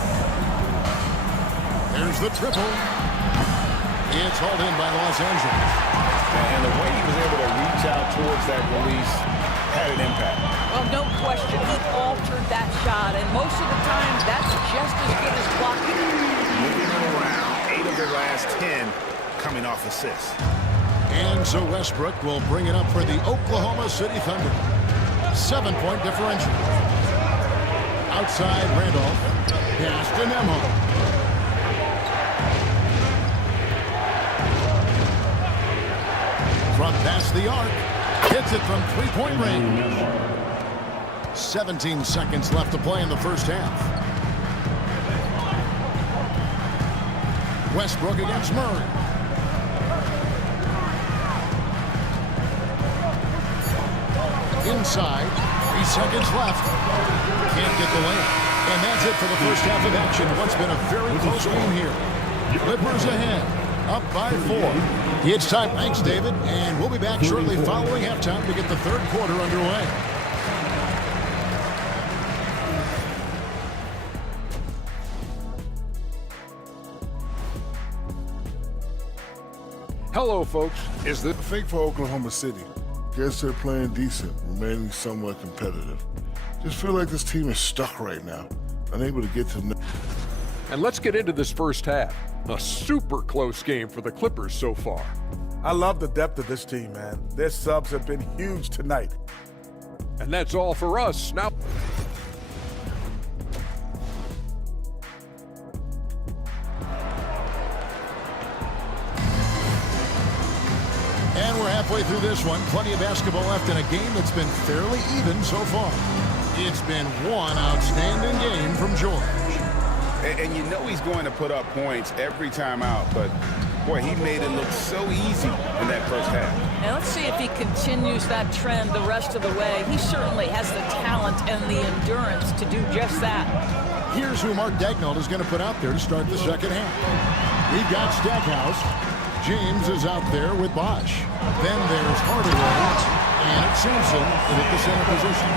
There's the triple. It's hauled in by Los Angeles. And the way he was able to reach out towards that release had an impact. Well, no question, he altered that shot, and most of the time, that's just as good as blocking. Moving it around, 8 of their last 10 coming off assists. And so Westbrook will bring it up for the Oklahoma City Thunder. 7-point differential. Outside Randolph. Pass to Nembhard. From past the arc. Hits it from 3-point range. 17 seconds left to play in the first half. Westbrook against Murray. Inside. 3 seconds left. Can't get the layup. And that's it for the first half of action. What's been a very close game here. Clippers ahead. Up by 4. It's time. Thanks, David. And we'll be back shortly following halftime to get the third quarter underway. Hello, folks. Is the fake for Oklahoma City? Guess they're playing decent, remaining somewhat competitive. Just feel like this team is stuck right now, unable to get to. And let's get into this first half. A super close game for the Clippers so far. I love the depth of this team, man. Their subs have been huge tonight. And that's all for us. Now. And we're halfway through this one. Plenty of basketball left in a game that's been fairly even so far. It's been one outstanding game from George. And you know he's going to put up points every time out, but boy, he made it look so easy in that first half. Now let's see if he continues that trend the rest of the way. He certainly has the talent and the endurance to do just that. Here's who Mark Daigneault is going to put out there to start the second half. We've got Stackhouse. James is out there with Bosch. Then there's Hardaway, and it's Simpson at the center position.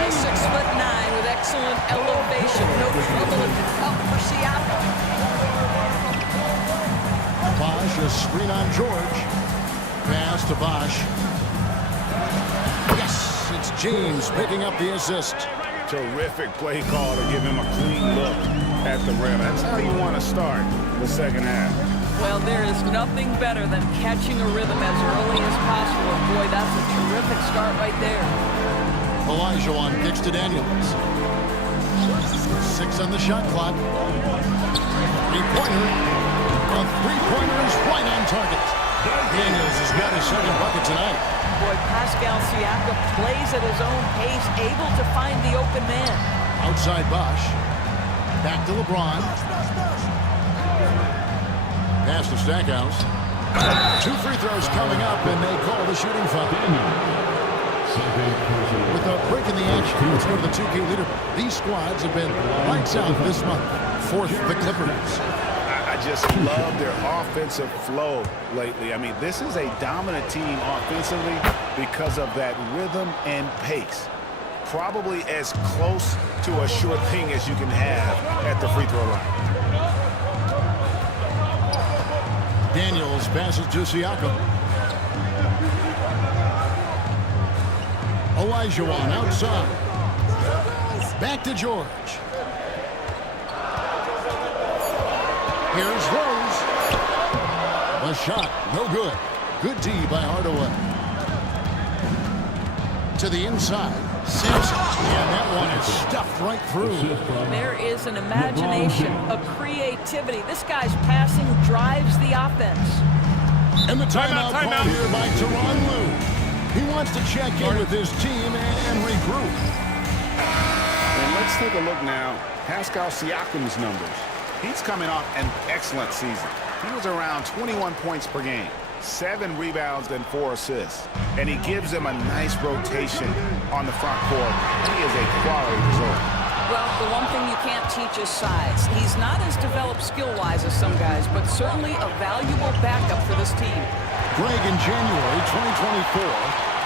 A 6'9" with excellent elevation. No trouble at the cup for Siakam. Bosch, a screen on George. Pass to Bosch. Yes, it's James picking up the assist. Terrific play call to give him a clean look at the rim. That's how you want to start the second half. Well, there is nothing better than catching a rhythm as early as possible. And boy, that's a terrific start right there. Olajuwon kicks to Daniels. 6 on the shot clock. Three-pointer. A three-pointer is right on target. Daniels has got his second bucket tonight. Boy, Pascal Siakam plays at his own pace, able to find the open man. Outside Bosch. Back to LeBron. Pass to Stackhouse. 2 free throws coming up, and they call the shooting foul. With a break in the action, let's go to the 2K leader. These squads have been lights out this month. Fourth, the Clippers. I just love their offensive flow lately. I mean, this is a dominant team offensively because of that rhythm and pace. Probably as close to a sure thing as you can have at the free throw line. Daniels passes to Siakam. Olajuwon outside. Back to George. Here's Rose. The shot, no good. Good D by Hardaway. To the inside. Simpson. And that one is stuffed right through. There is an imagination, a creativity. This guy's passing drives the offense. And the timeout called here by Tyronn Lue. He wants to check in with his team and regroup. And let's take a look now. Pascal Siakam's numbers. He's coming off an excellent season. He was around 21 points per game, 7 rebounds and 4 assists. And he gives them a nice rotation on the front court. He is a quality result. Well, the one thing you can't teach is size. He's not as developed skill-wise as some guys, but certainly a valuable backup for this team. Greg, in January 2024,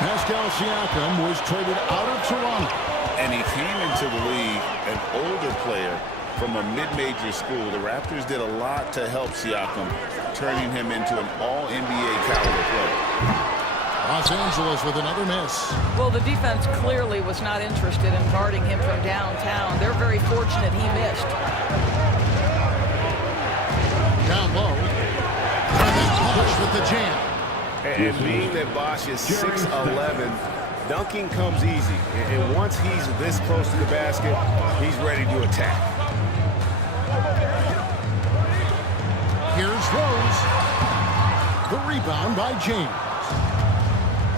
Pascal Siakam was traded out of Toronto. And he came into the league an older player from a mid-major school. The Raptors did a lot to help Siakam, turning him into an all-NBA caliber player. Los Angeles with another miss. Well, the defense clearly was not interested in guarding him from downtown. They're very fortunate he missed. Down low. And then Bosch with the jam. And being that Bosch is 6'11", dunking comes easy. And once he's this close to the basket, he's ready to attack. Here's Rose. The rebound by James.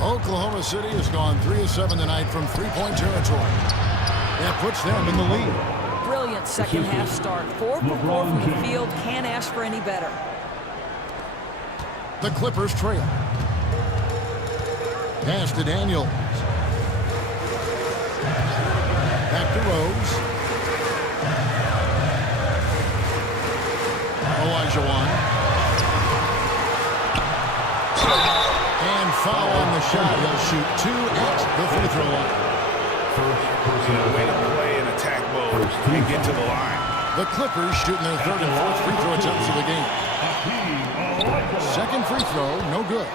Oklahoma City has gone 3 of 7 tonight from three-point territory. That puts them in the lead. Brilliant second half start. 4 for 4 from the field. Can't ask for any better. The Clippers trail. Pass to Daniels. Back to Rose. Olajuwon. And foul on the shot. He'll shoot 2 at the free throw line. Way to play in attack mode and get to the line. The Clippers shooting their third and fourth free throw attempts of the game. Second free throw, no good.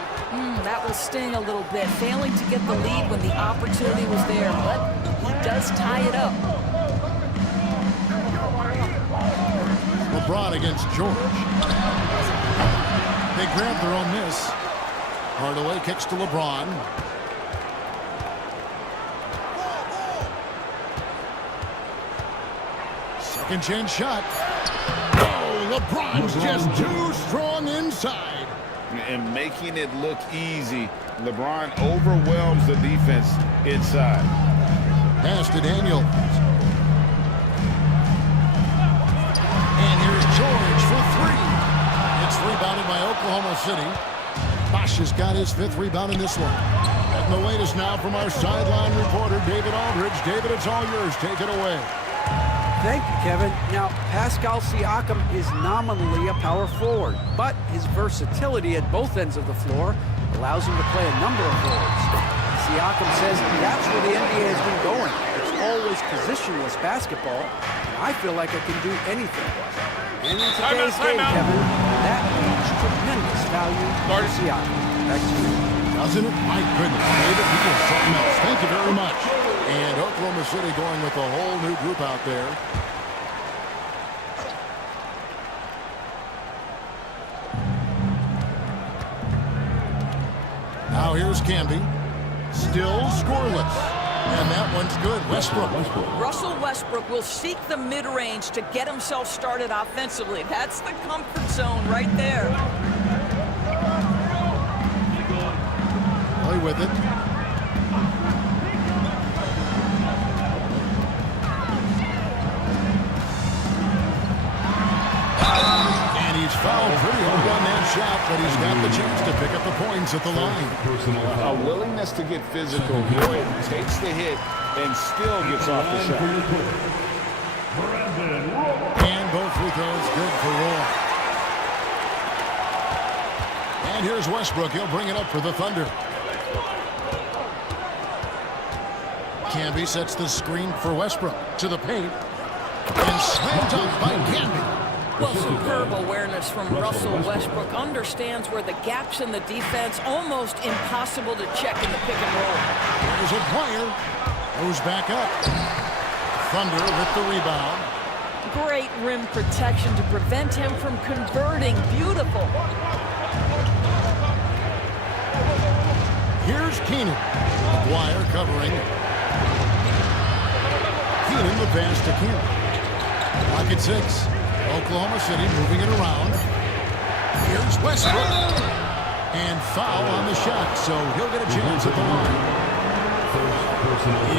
That will sting a little bit, failing to get the lead when the opportunity was there, but he does tie it up. LeBron against George. They grab their own miss. Hardaway kicks to LeBron. Second chance shot. Oh, LeBron's just too strong inside. And making it look easy, LeBron overwhelms the defense inside. Pass to Daniel. And here's George for three. It's rebounded by Oklahoma City. Bosh has got his fifth rebound in this one. And the latest now from our sideline reporter, David Aldridge. David, it's all yours. Take it away. Thank you, Kevin. Now, Pascal Siakam is nominally a power forward, but his versatility at both ends of the floor allows him to play a number of roles. Siakam says that's where the NBA has been going. It's always positionless basketball, and I feel like I can do anything. And in today's game, Kevin, that means tremendous value for Siakam. Back to you. Doesn't it? My goodness, David, he is something else. Thank you very much. And Oklahoma City going with a whole new group out there. Now here's Camby. Still scoreless. And that one's good. Westbrook. Russell Westbrook will seek the mid-range to get himself started offensively. That's the comfort zone right there. Play with it. And he's fouled pretty hard on that shot, but he's got the chance to pick up the points at the line. A willingness to get physical. Boyd takes the hit and still gets off the shot. And both free throws good for Roy. And here's Westbrook. He'll bring it up for the Thunder. Camby sets the screen for Westbrook to the paint. And slammed up by Camby. Well, superb awareness from Russell Westbrook. Understands where the gaps in the defense, almost impossible to check in the pick and roll. There's a player. Goes back up. Thunder with the rebound. Great rim protection to prevent him from converting. Beautiful. Here's Keenan. McGuire covering. Keenan the pass to Keenan. Pocket six. Oklahoma City moving it around. Here's Westbrook. And foul on the shot, so he'll get a chance at the line.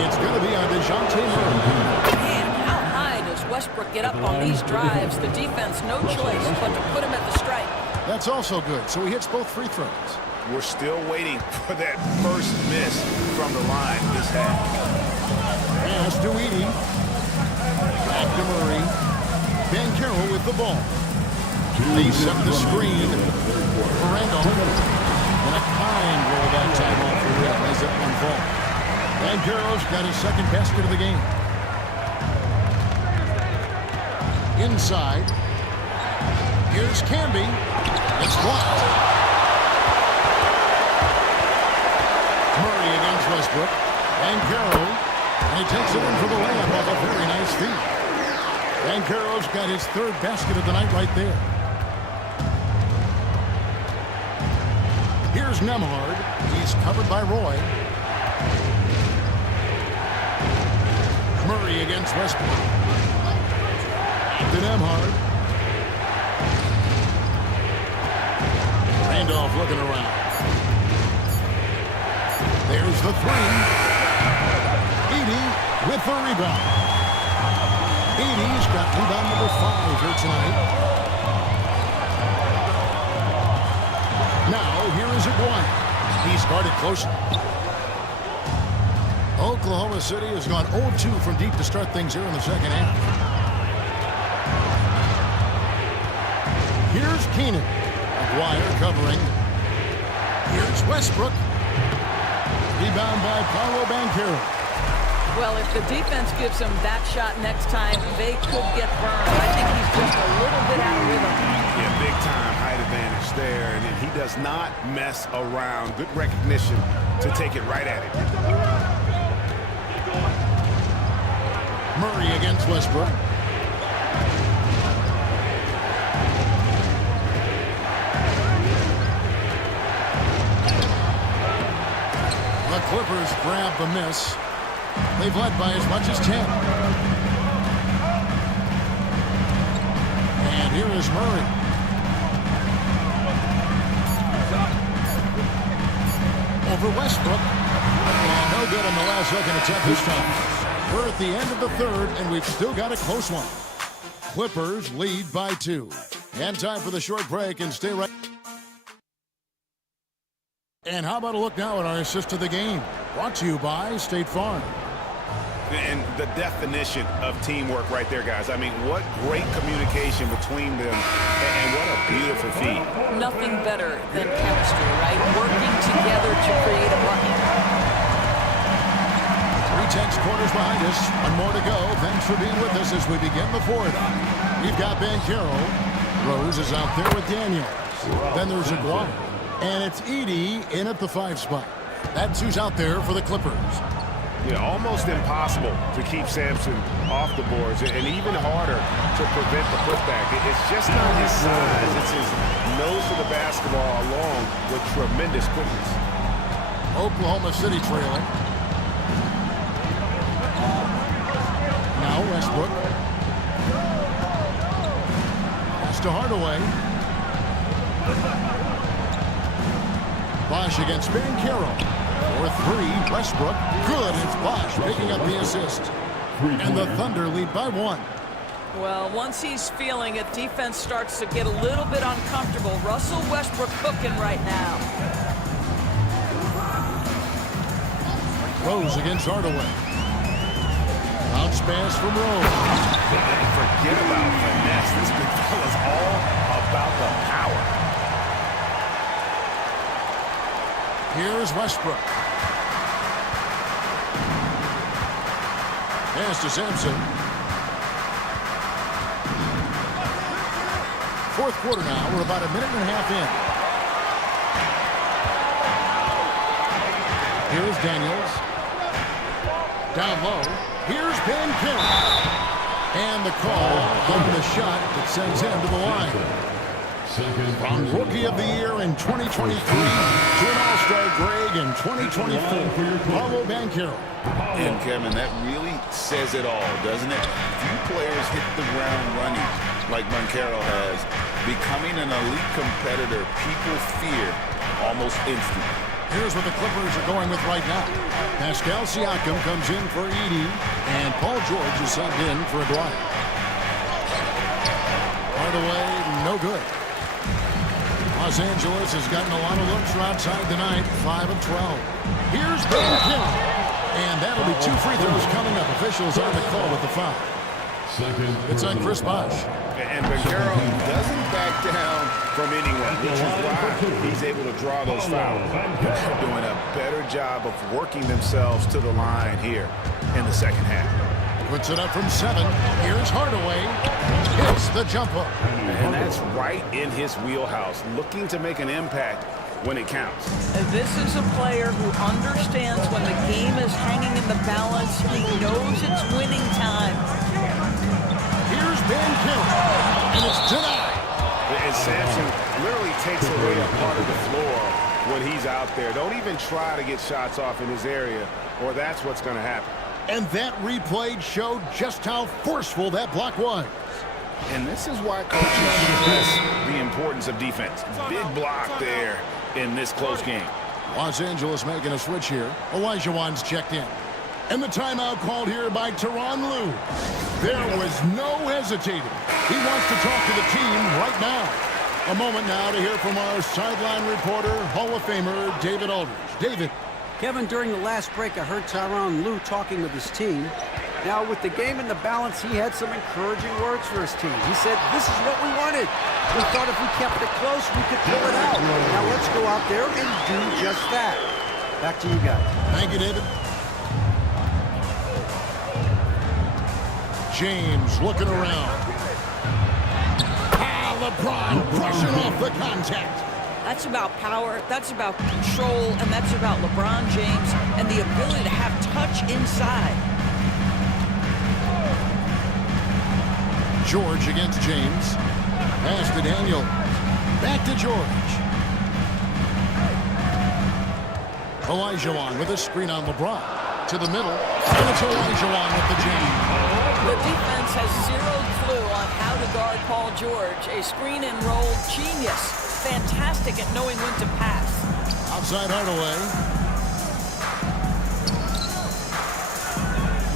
It's going to be on DeJounte Murray. Man, how high does Westbrook get up on these drives? The defense, no choice but to put him at the stripe. That's also good, so he hits both free throws. We're still waiting for that first miss from the line this half. Pass to Edey. Back to Murray. Banchero with the ball. They set the screen for Randolph. And a kind roll that time off the rim as that one falls. Banchero's got his second basket of the game. Inside. Here's Camby. It's blocked. Murray against Westbrook. Banchero. And he takes it in for the layup off a very nice feed. Banchero's got his third basket of the night right there. Here's Nembhard. He's covered by Roy. Murray against Westbrook. To Nembhard. Randolph looking around. There's the three. Edey with the rebound. Edey's got rebound number 5 here tonight. Now, here is Aguirre. He's guarded closely. Oklahoma City has gone 0-2 from deep to start things here in the second half. Here's Keenan. Aguirre covering. Here's Westbrook. Rebound by Paolo Banchero. Well, if the defense gives him that shot next time, they could get burned. I think he's just a little bit out of rhythm. Yeah, big time height advantage there, and he does not mess around. Good recognition to take it right at him. Murray against Westbrook. The Clippers grab the miss. They've led by as much as 10. And here is Murray. Over Westbrook. And no good on the last second attempt this time. We're at the end of the third, and we've still got a close one. Clippers lead by 2. And time for the short break, and stay right. And how about a look now at our assist to the game? Brought to you by State Farm. And the definition of teamwork right there, guys. I mean, what great communication between them, and what a beautiful feed. Nothing better than chemistry, right? Working together to create a bucket. 3 quarters behind us. One more to go. Thanks for being with us as we begin the fourth. We've got Banchero. Rose is out there with Daniels. Then there's Aguirre. And it's Edey in at the 5 spot. That's who's out there for the Clippers. Yeah, almost impossible to keep Sampson off the boards, and even harder to prevent the putback. It's just not his size. It's his nose to the basketball along with tremendous quickness. Oklahoma City trailing. Now Westbrook. Pass to Hardaway. Bosh against Banchero. For 3, Westbrook. Good. It's Bosh picking up the assist. And the Thunder lead by 1. Well, once he's feeling it, defense starts to get a little bit uncomfortable. Russell Westbrook cooking right now. Rose against Hardaway. Bounce pass from Rose. Forget about finesse. This big fella's all about the power. Here's Westbrook. Pass to Sampson. Fourth quarter now. We're about a minute and a half in. Here's Daniels. Down low. Here's Banchero. And the call on the shot that sends him to the line. From Rookie of the Year in 2023 to an All-Star Greg in 2024, Paolo Banchero. And Kevin, that really says it all, doesn't it? Few players hit the ground running like Banchero has. Becoming an elite competitor, people fear almost instantly. Here's what the Clippers are going with right now. Pascal Siakam comes in for Edey, and Paul George is subbed in for Aguirre. Hardaway, no good. Los Angeles has gotten a lot of looks from outside tonight, 5 of 12. Here's Banchero, and that'll be 2 free throws coming up. Officials on the call with the foul. It's on Chris Bosh. And Banchero doesn't back down from anyone, which is why he's able to draw those fouls. They're doing a better job of working themselves to the line here in the second half. Puts it up from 7. Here's Hardaway. Hits the jumper. And that's right in his wheelhouse, looking to make an impact when it counts. This is a player who understands when the game is hanging in the balance. He knows it's winning time. Here's Banchero, and it's denied. And Sampson literally takes away a part of the floor when he's out there. Don't even try to get shots off in his area, or that's what's going to happen. And that replay showed just how forceful that block was. And this is why coaches stress the importance of defense. Big block there in this close game. Los Angeles making a switch here. Olajuwon's checked in. And the timeout called here by Tyronn Lue. There was no hesitating. He wants to talk to the team right now. A moment now to hear from our sideline reporter, Hall of Famer David Aldridge. David. Kevin, during the last break, I heard Tyronn Lue talking with his team. Now, with the game in the balance, he had some encouraging words for his team. He said, this is what we wanted. We thought if we kept it close, we could pull it out. Now, let's go out there and do just that. Back to you guys. Thank you, David. James looking around. LeBron brushing off the contact. That's about power, that's about control, and that's about LeBron James and the ability to have touch inside. George against James. Pass to Daniel. Back to George. Olajuwon with a screen on LeBron. To the middle. And it's Olajuwon with the jam. The defense has zero clue on how to guard Paul George. A screen and roll genius. Fantastic at knowing when to pass. Outside Hardaway.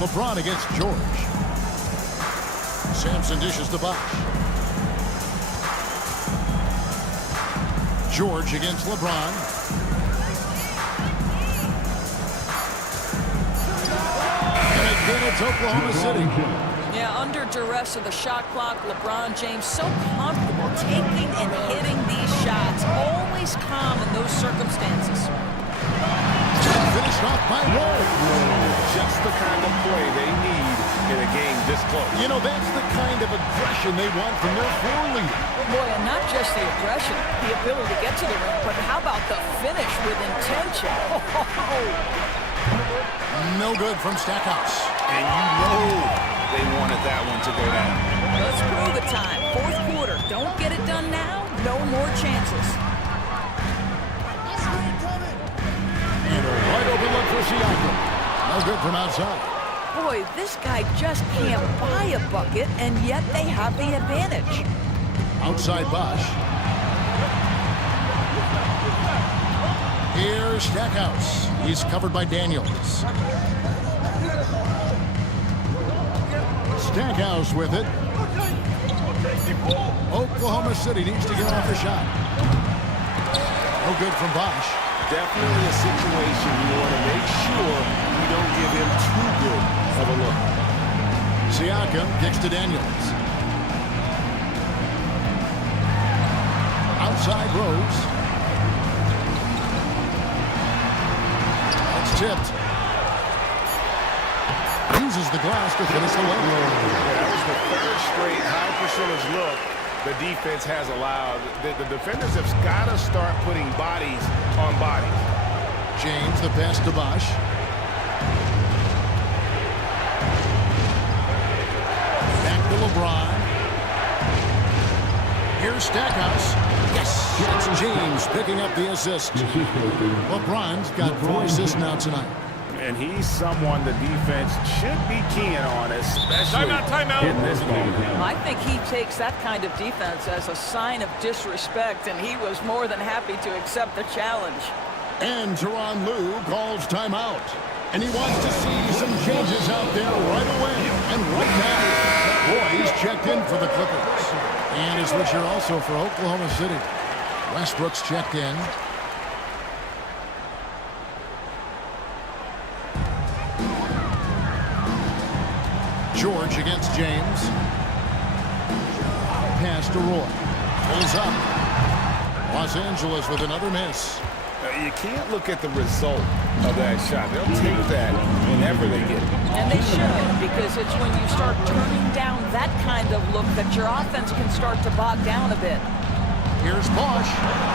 LeBron against George. Sampson dishes to Bosh. George against LeBron. And again, it's Oklahoma City. Yeah, under duress of the shot clock, LeBron James so comfortable taking and hitting these shots. Always calm in those circumstances. Finished off by Rowe. Just the kind of play they need in a game this close. You know, that's the kind of aggression they want from their floor leader. Boy, and not just the aggression, the ability to get to the rim, but how about the finish with intention? No good from Stackhouse. And you know they wanted that one to go down. Let's prove it time. Fourth quarter. Don't get it done now. No more chances. And a wide open look for Siakam. No good from outside. Boy, this guy just can't buy a bucket, and yet they have the advantage. Outside Bosh. Here's Stackhouse. He's covered by Daniels. Stackhouse with it. Oklahoma City needs to get off the shot. No good from Bosh. Definitely a situation you want to make sure you don't give him too good of a look. Siakam kicks to Daniels. Outside Rose. It's tipped. Uses the glass to finish the layup. That was the third straight high percentage look the defense has allowed. The defenders have got to start putting bodies on bodies. James, the pass to Bosh. Back to LeBron. Here's Stackhouse. Yes, it's James picking up the assist. LeBron's got 4 assists now tonight. And he's someone the defense should be keying on, especially in this game. I think he takes that kind of defense as a sign of disrespect, and he was more than happy to accept the challenge. And Tyronn Lue calls timeout. And he wants to see some changes out there right away. And right now, Roy's checked in for the Clippers. And a switcher also for Oklahoma City. Westbrook's checked in. George against James. Pass to Roy. Pulls up. Los Angeles with another miss. You can't look at the result of that shot. They'll take that whenever they get it. And they should, because it's when you start turning down that kind of look that your offense can start to bog down a bit. Here's Bosh,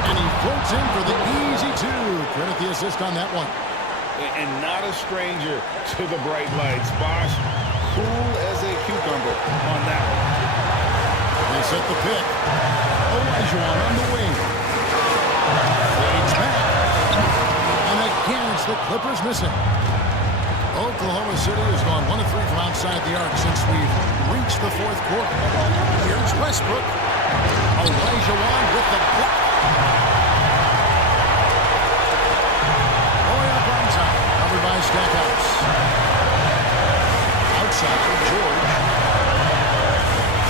and he floats in for the easy 2. Credit the assist on that one. And not a stranger to the bright lights. Bosh, cool as a cucumber on that one. They set the pick. Olajuwon on the wing. Fades back. And again, it's the Clippers missing. Oklahoma City has gone 1 of 3 from outside the arc since we've reached the 4th quarter. Here's Westbrook. Olajuwon with the block. Going up on top. Covered by Stackhouse. Outside for George.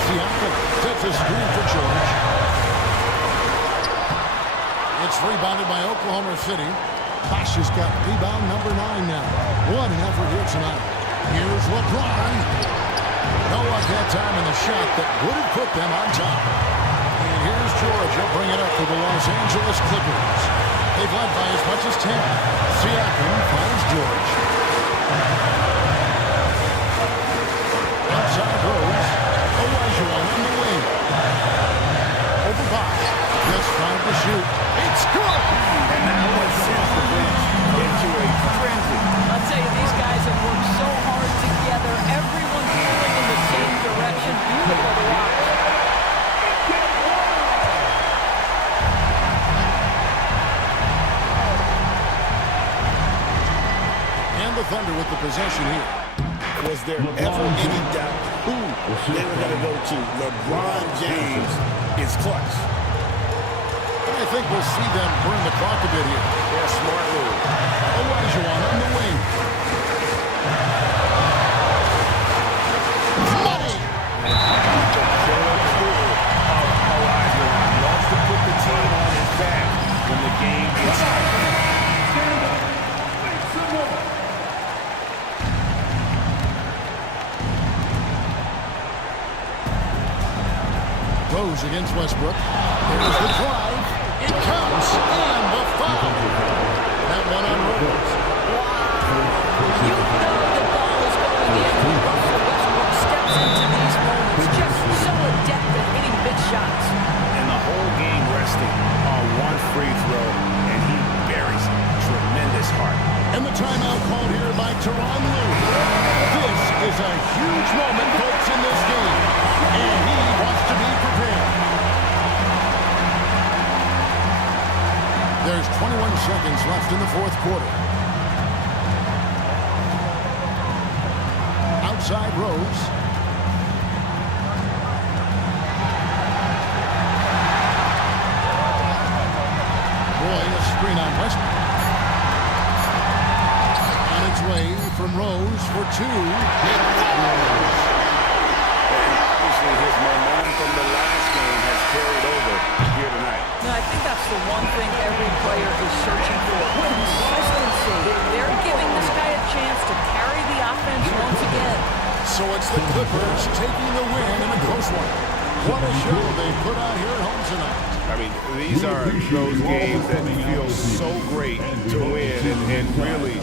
Siakam sets a screen for George. It's rebounded by Oklahoma City. Bosh has got rebound number 9 now. What an effort here tonight. Here's LeBron. No luck that time in the shot that would have put them on top. And here's George. He'll bring it up for the Los Angeles Clippers. They've led by as much as 10. Siakam finds George. Outside And the Thunder with the possession here. Was there ever any doubt who they were going to go to? LeBron James is clutch. I think we'll see them burn the clock a bit here. Yeah, smart move. Olajuwon on the wing. Money! The killer tool of Olajuwon. Loves to put the team on his back when the game gets tight. Rose against Westbrook. There's the drive. It counts. And the foul. That one on Rose. You know the ball is going in when Russell Westbrook steps into these moments. Just so adept at hitting big shots. And the whole game resting on one free throw, and he buries it. Tremendous heart. And the timeout called here by Tyronn Lue. This is a huge moment, folks, in this game. And he wants to be prepared. There's 21 seconds left in the fourth quarter. Outside Rose. Boy, a screen on Westbrook. On its way from Rose for two. It falls. And obviously his momentum from the last game has carried over here tonight. No, I think that's the one thing every player is searching for. Consistency. They're giving this guy a chance to carry the offense once again. So it's the Clippers taking the win in a close one. What a show they put on here at home tonight. I mean, these are those games that feel so great to win and really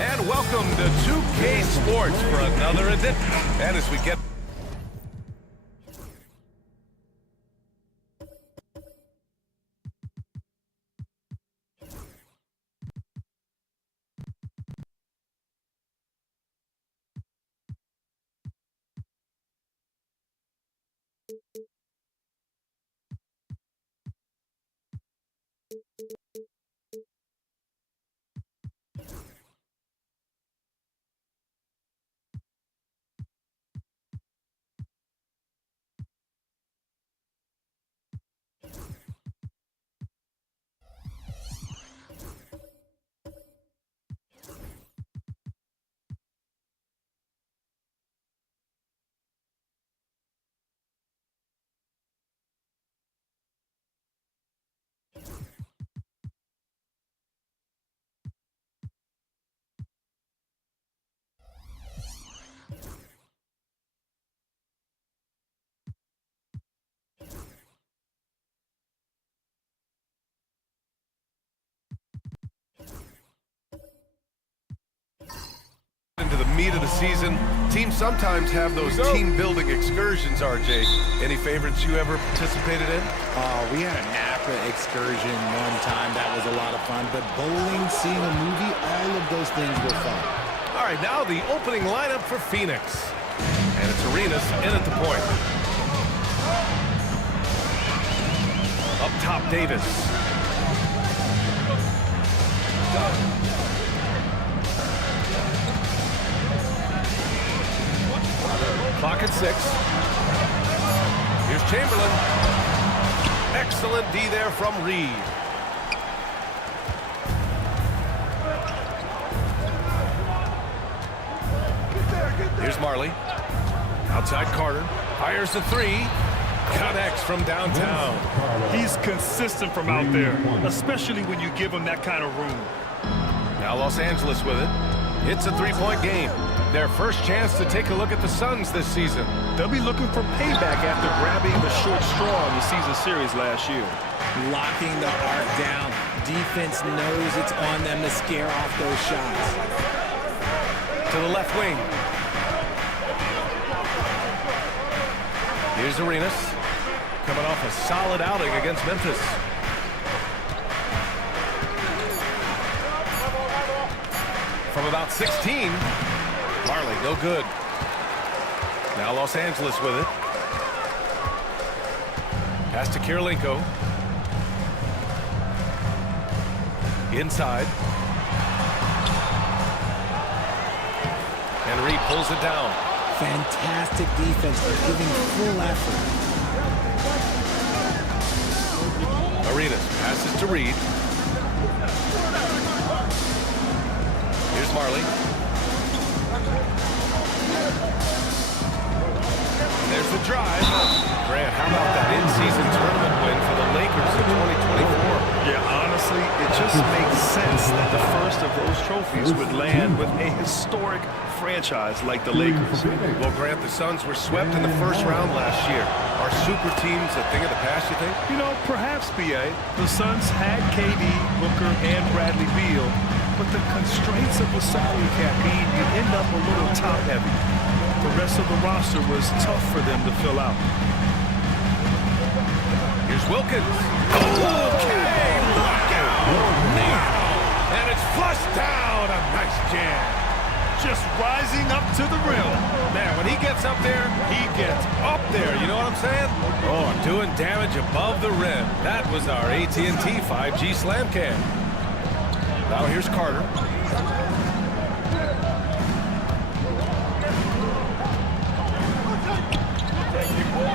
And welcome to 2K Sports for another edition. And as we get... into the meat of the season, teams sometimes have those team-building excursions, RJ. Any favorites you ever participated in? We had a Napa excursion one time. That was a lot of fun. But bowling, seeing a movie, all of those things were fun. All right, now the opening lineup for Phoenix. And it's Arenas in at the point. Up top, Davis. Clock at 6. Here's Chamberlain. Excellent D there from Reed. Here's Marley. Outside Carter. Fires the 3. Connects from downtown. He's consistent from out there, especially when you give him that kind of room. Now Los Angeles with it. It's a three-point game. Their first chance to take a look at the Suns this season. They'll be looking for payback after grabbing the short straw in the season series last year. Locking the arc down. Defense knows it's on them to scare off those shots. To the left wing. Here's Arenas. Coming off a solid outing against Memphis. From about 16. Marley, no good. Now Los Angeles with it. Pass to Kirilenko. Inside. And Reed pulls it down. Fantastic defense. They're giving full effort. Arenas passes to Reed. Here's Marley. There's the drive. Grant, how about that in-season tournament win for the Lakers in 2024? Yeah, honestly, it just makes sense that the first of those trophies would land with a historic franchise like the Lakers. Well, Grant, the Suns were swept in the first round last year. Are super teams a thing of the past, you think? You know, perhaps, B.A. The Suns had KD, Booker, and Bradley Beal, but the constraints of the salary cap mean you end up a little top-heavy. The rest of the roster was tough for them to fill out. Here's Wilkins. Okay, look out now. And it's flushed down. A nice jam. Just rising up to the rim. Man, when he gets up there, he gets up there. You know what I'm saying? Oh, doing damage above the rim. That was our AT&T 5G slam cam. Now here's Carter.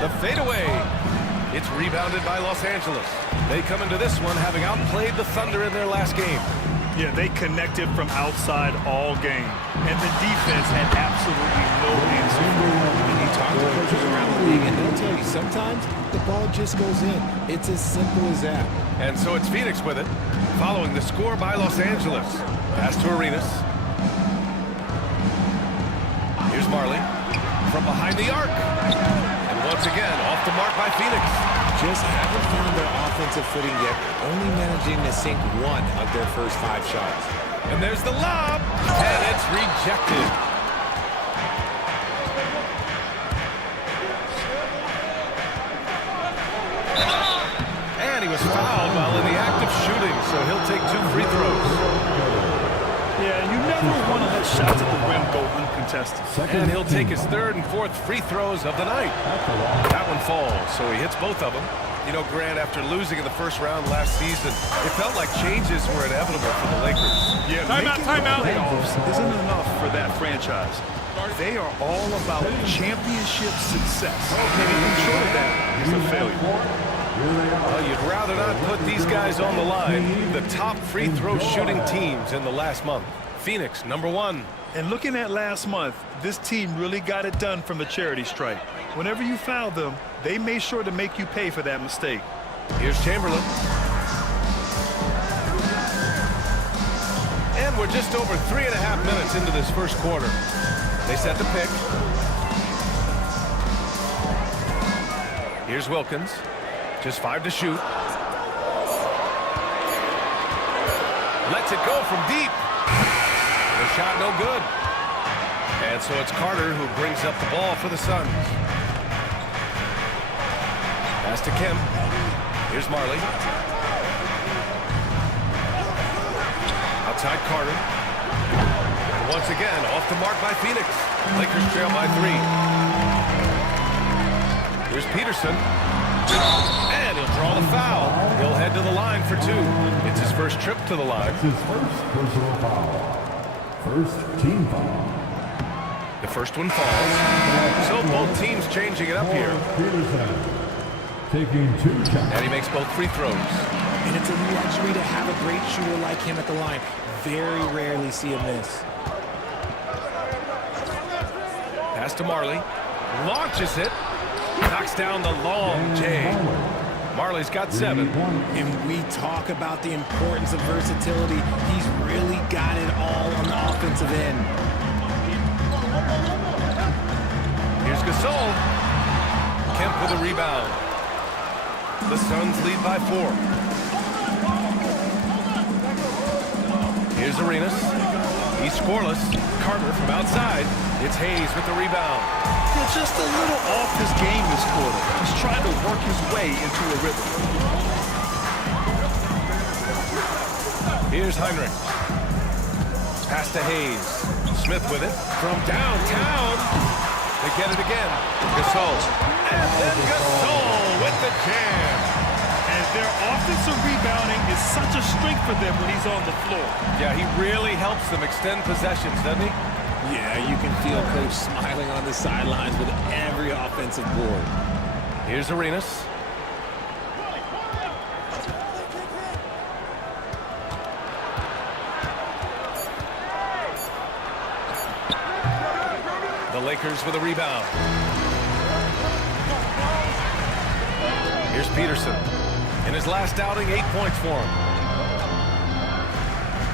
The fadeaway. It's rebounded by Los Angeles. They come into this one having outplayed the Thunder in their last game. Yeah, they connected from outside all game. And the defense had absolutely no answer. When you talk to coaches around the league, and they'll tell you, sometimes the ball just goes in. It's as simple as that. And so it's Phoenix with it, following the score by Los Angeles. Pass to Arenas. Here's Marley from behind the arc. And once again, off the mark by Phoenix. Just haven't found their offensive footing yet, only managing to sink one of their first 5 shots. And there's the lob, and it's rejected. And he was fouled while in the act of shooting, so he'll take 2 free throws. Yeah, you never want to let shots at the rim go uncontested. And he'll take his 3rd and 4th free throws of the night. That one falls, so he hits both of them. You know, Grant, after losing in the first round last season, it felt like changes were inevitable for the Lakers. Yeah, timeout. Playoffs isn't enough for that franchise. They are all about championship success. Anything short of that is a failure. Well, you'd rather not put these guys on the line. The top free throw shooting teams in the last month. Phoenix, #1. And looking at last month, this team really got it done from the charity stripe. Whenever you foul them, they made sure to make you pay for that mistake. Here's Chamberlain. And we're just over 3.5 minutes into this first quarter. They set the pick. Here's Wilkins. Just 5 to shoot. Lets it go from deep. The shot no good. And so it's Carter who brings up the ball for the Suns. Pass to Kim. Here's Marley. Outside Carter. And once again, off the mark by Phoenix. Lakers trail by 3. Here's Peterson. And he'll draw the foul. He'll head to the line for 2. It's his first trip to the line. It's his first personal foul. First team foul. The first one falls. So both teams changing it up here. Peterson taking 2 shots. And he makes both free throws. And it's a luxury to have a great shooter like him at the line. Very rarely see a miss. Pass to Marley. Launches it. Knocks down the long J. Marley's got 7. And we talk about the importance of versatility. He's really got it all on the offensive end. Here's Gasol. Kemp with a rebound. The Suns lead by 4. Here's Arenas. He's scoreless. Carter from outside. It's Hayes with the rebound. Yeah, just a little off his game this quarter. He's trying to work his way into a rhythm. Here's Heinrich. Pass to Hayes. Smith with it. From downtown. They get it again. Gasol. And then Gasol with the jam. And their offensive rebounding is such a strength for them when he's on the floor. Yeah, he really helps them extend possessions, doesn't he? Yeah, you can feel Coach smiling on the sidelines with every offensive board. Here's Arenas. The Lakers with a rebound. Here's Peterson. In his last outing, 8 points for him.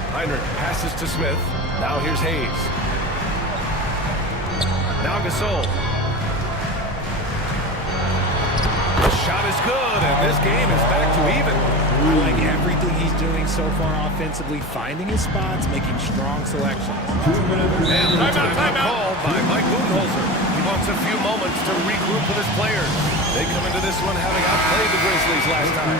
Heinrich passes to Smith. Now here's Hayes. Now Gasol. The shot is good, and this game is back to even. I like everything he's doing so far offensively, finding his spots, making strong selections. And the timeout called by Mike Budenholzer. He wants a few moments to regroup with his players. They come into this one having outplayed the Grizzlies last time.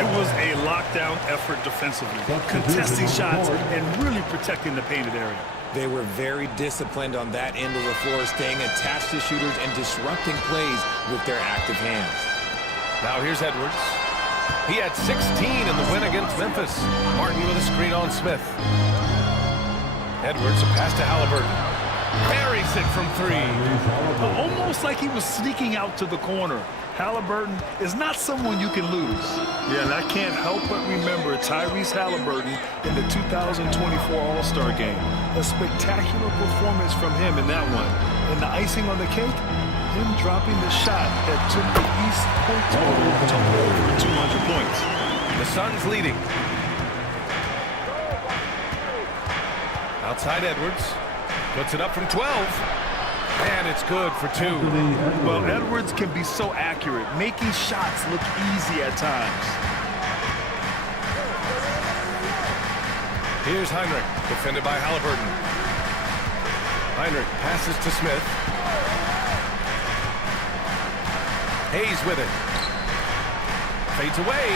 It was a lockdown effort defensively, contesting shots and really protecting the painted area. They were very disciplined on that end of the floor, staying attached to shooters and disrupting plays with their active hands. Now here's Edwards. He had 16 in the win against Memphis. Martin with a screen on Smith. Edwards, a pass to Halliburton. Buries it from 3. Almost like he was sneaking out to the corner. Halliburton is not someone you can lose. Yeah, and I can't help but remember Tyrese Halliburton in the 2024 All-Star Game. A spectacular performance from him in that one. And the icing on the cake, him dropping the shot that took the East point total to over 200 points. The Suns leading. Outside Edwards. Puts it up from 12. And it's good for 2. Well, Edwards can be so accurate, making shots look easy at times. Here's Heinrich, defended by Halliburton. Heinrich passes to Smith. Hayes with it. Fades away.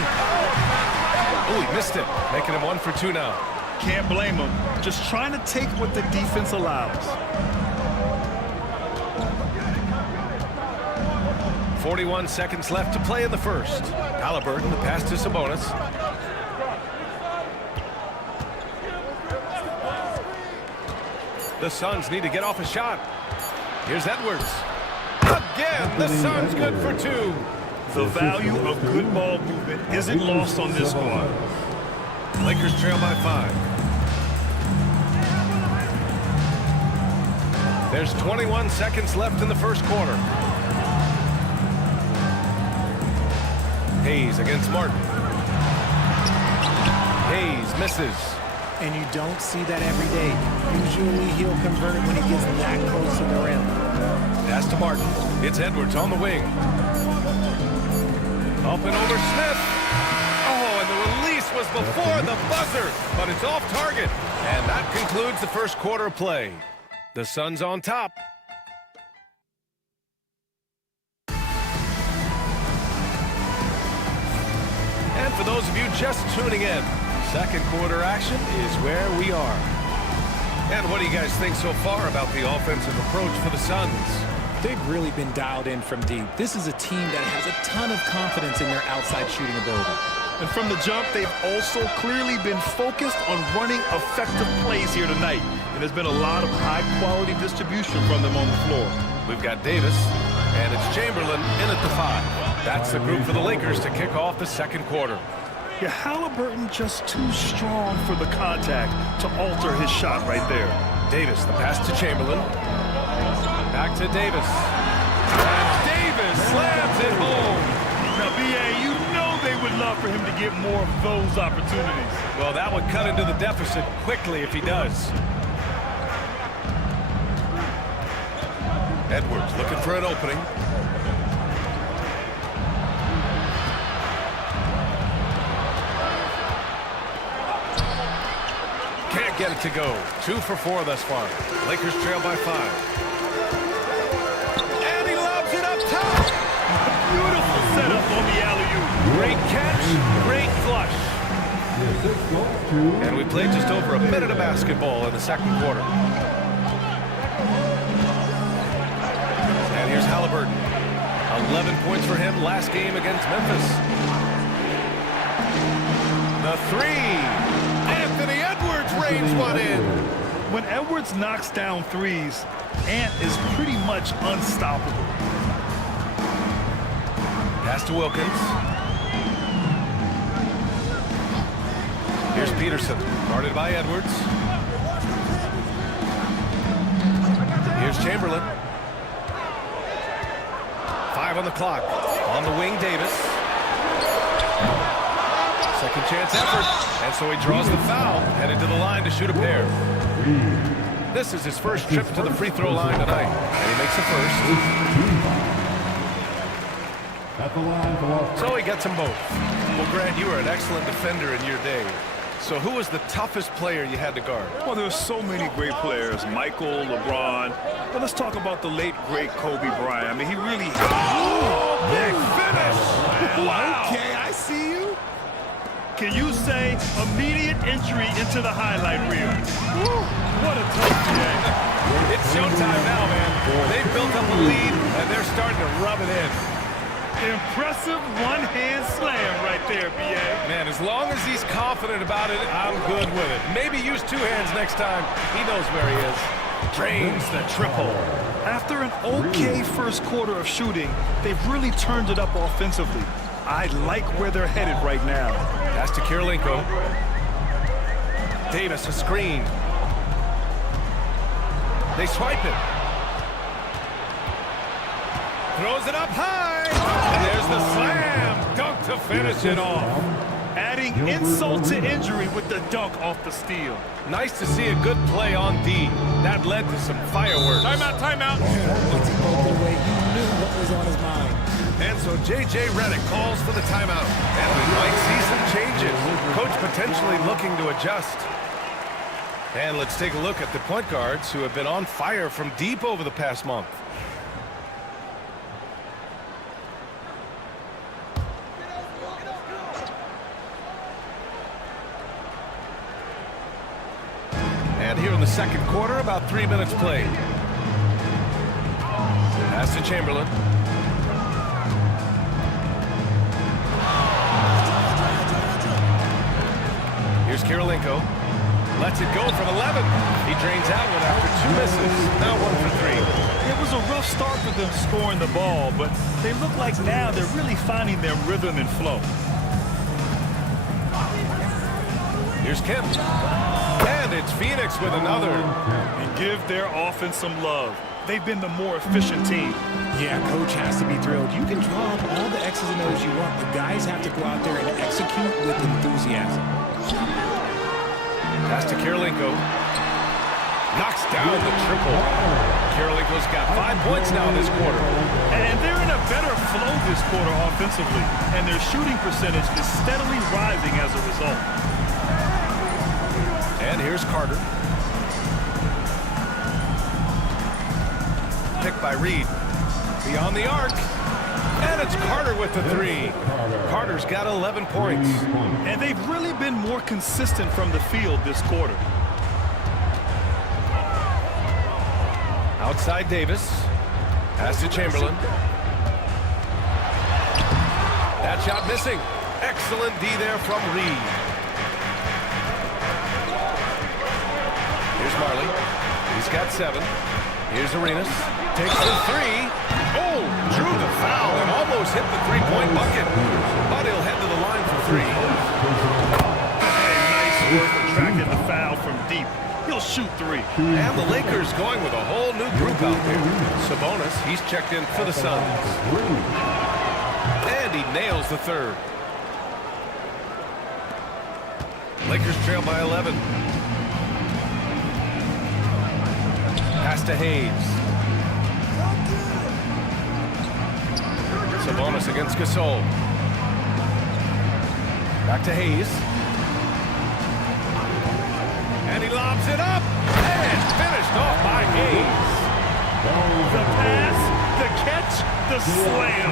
Oh, he missed it, making him 1 for 2 now. Can't blame him. Just trying to take what the defense allows. 41 seconds left to play in the first. Halliburton, the pass to Sabonis. The Suns need to get off a shot. Here's Edwards. Again, the Suns good for 2. The value of good ball movement isn't lost on this squad. Lakers trail by 5. There's 21 seconds left in the first quarter. Hayes against Martin. Hayes misses. And you don't see that every day. Usually he'll convert when he gets that close to the rim. Pass to Martin. It's Edwards on the wing. Up and over Smith. Oh, and the release was before the buzzer, but it's off target. And that concludes the first quarter of play. The Suns on top. And for those of you just tuning in, second quarter action is where we are. And what do you guys think so far about the offensive approach for the Suns? They've really been dialed in from deep. This is a team that has a ton of confidence in their outside shooting ability. And from the jump, they've also clearly been focused on running effective plays here tonight. And there's been a lot of high-quality distribution from them on the floor. We've got Davis, and it's Chamberlain in at the 5. That's the group for the Lakers to kick off the second quarter. Yeah, Halliburton just too strong for the contact to alter his shot right there. Davis, the pass to Chamberlain. Back to Davis. And Davis slams it home. Now, B.A., you would love for him to get more of those opportunities. Well, that would cut into the deficit quickly if he does. Edwards looking for an opening. Can't get it to go. 2 for 4 thus far. Lakers trail by 5. And he lobs it up top. Beautiful setup on the alley-oop. Great catch, great flush. And we played just over a minute of basketball in the second quarter. And here's Halliburton. 11 points for him last game against Memphis. The 3. Anthony Edwards rains one in. When Edwards knocks down threes, Ant is pretty much unstoppable. Pass to Wilkins. Here's Peterson, guarded by Edwards. Here's Chamberlain. 5 on the clock. On the wing, Davis. Second chance effort. And so he draws the foul, headed to the line to shoot a pair. This is his first trip to the free throw line tonight. And he makes the first. So he gets them both. Well, Grant, you were an excellent defender in your day. So who was the toughest player you had to guard? Well, there's so many great players. Michael, LeBron. But let's talk about the late, great Kobe Bryant. I mean, he really... Big finish! Wow. Okay, I see you. Can you say immediate entry into the highlight reel? Woo, what a tough game. It's showtime now, man. They've built up a lead, and they're starting to rub it in. Impressive one-hand slam right there, B.A. Man, as long as he's confident about it, I'm good with it. Maybe use 2 hands next time. He knows where he is. Drains the triple. After an okay first quarter of shooting, they've really turned it up offensively. I like where they're headed right now. Pass to Kirilenko. Davis, a screen. They swipe it. Throws it up high. And there's the slam. Dunk to finish it off. Adding insult to injury with the dunk off the steal. Nice to see a good play on D. That led to some fireworks. Timeout, timeout. Once he broke away, you knew what was on his mind. And so J.J. Redick calls for the timeout. And we might see some changes. Coach potentially looking to adjust. And let's take a look at the point guards who have been on fire from deep over the past month. And here in the second quarter, about 3 minutes played. Pass to Chamberlain. Here's Kirilenko. Lets it go from 11. He drains that one after 2 misses. Now 1 for 3. It was a rough start for them scoring the ball, but they look like now they're really finding their rhythm and flow. Here's Kemp. And it's Phoenix with another. And give their offense some love. They've been the more efficient team. Yeah, coach has to be thrilled. You can draw up all the X's and O's you want, but guys have to go out there and execute with enthusiasm. Pass to Kirilenko. Knocks down the triple. Kirilenko's got 5 points now this quarter. And they're in a better flow this quarter offensively. And their shooting percentage is steadily rising as a result. And here's Carter. Picked by Reed. Beyond the arc. And it's Carter with the 3. Carter's got 11 points. And they've really been more consistent from the field this quarter. Outside Davis. Pass to Chamberlain. That shot missing. Excellent D there from Reed. Here's Marley. He's got 7. Here's Arenas. Takes the 3. Oh, drew the foul and almost hit the 3-point bucket. But he'll head to the line for 3. Hey, nice work attracting the foul from deep. He'll shoot 3. And the Lakers going with a whole new group out there. Sabonis, he's checked in for the Suns. And he nails the 3rd. Lakers trail by 11. Pass to Hayes. Sabonis against Gasol. Back to Hayes. And he lobs it up. And finished off by Hayes. The pass, the catch, the slam.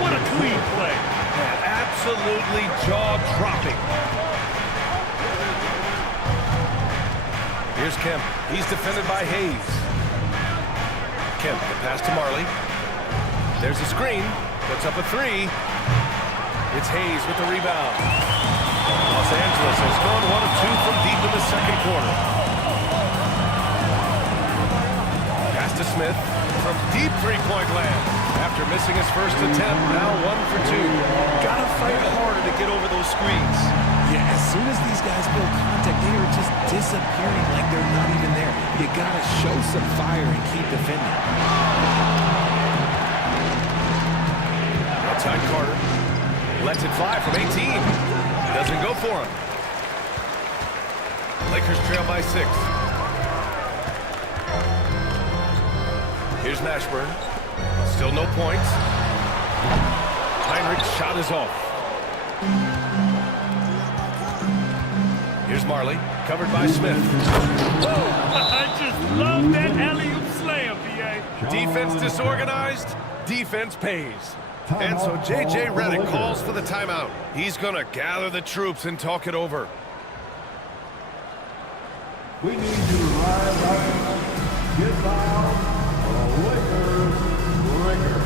What a clean play. And absolutely jaw-dropping. Here's Kemp. He's defended by Hayes. Kemp, the pass to Marley. There's a screen. Puts up a three. It's Hayes with the rebound. Los Angeles has gone 1 of 2 from deep in the second quarter. Pass to Smith from deep three-point land. After missing his first attempt, now 1 for 2. Gotta fight harder to get over those screens. Yeah, as soon as these guys feel contact, they are just disappearing like they're not even there. You gotta show some fire and keep defending. Outside Carter. Lets it fly from 18. Doesn't go for him. Lakers trail by 6. Here's Mashburn. Still no points. Heinrich's shot is off. Here's Marley, covered by Smith. I just love that alley-oop slam, B.A. Defense disorganized, defense pays. And so J.J. Redick calls for the timeout. He's going to gather the troops and talk it over. We need you to rise up, get loud, for the Lakers breaker.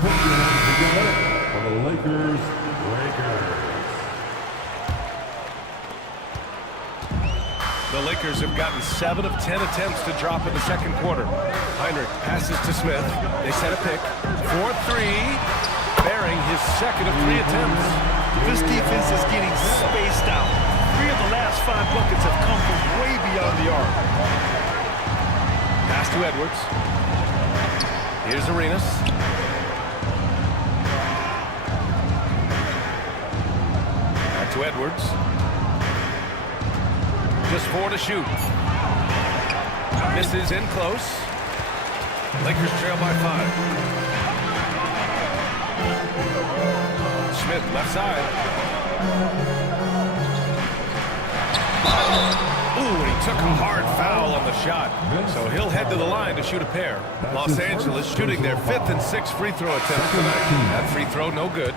Put your hands together for the Lakers breakers. The Lakers have gotten 7 of 10 attempts to drop in the second quarter. Heinrich passes to Smith. They set a pick. 4-3, bearing his second of 3 attempts. This defense is getting spaced out. 3 of the last 5 buckets have come from way beyond the arc. Pass to Edwards. Here's Arenas. Back to Edwards. Just 4 to shoot. Misses in close. Lakers trail by 5. Smith left side. Ooh, and he took a hard foul on the shot. So he'll head to the line to shoot a pair. Los Angeles shooting their 5th and 6th free throw attempts tonight. That free throw no good.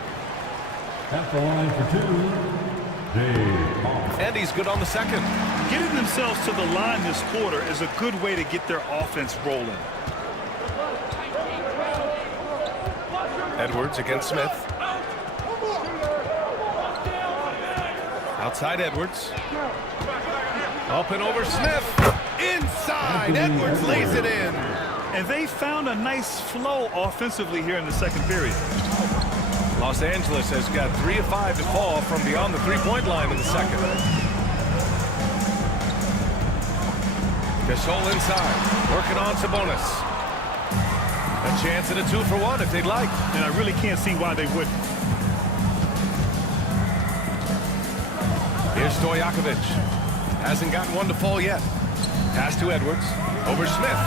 At the line for 2, Dave. And he's good on the second. Getting themselves to the line this quarter is a good way to get their offense rolling. Edwards against Smith. Outside Edwards. Up and over Smith. Inside. Edwards lays it in. And they found a nice flow offensively here in the second period. Los Angeles has got 3 of 5 to fall from beyond the three-point line in the second. Gasol inside, working on Sabonis. A chance at a 2-for-1 if they'd like. And I really can't see why they wouldn't. Here's Stojakovic. Hasn't gotten one to fall yet. Pass to Edwards. Over Smith.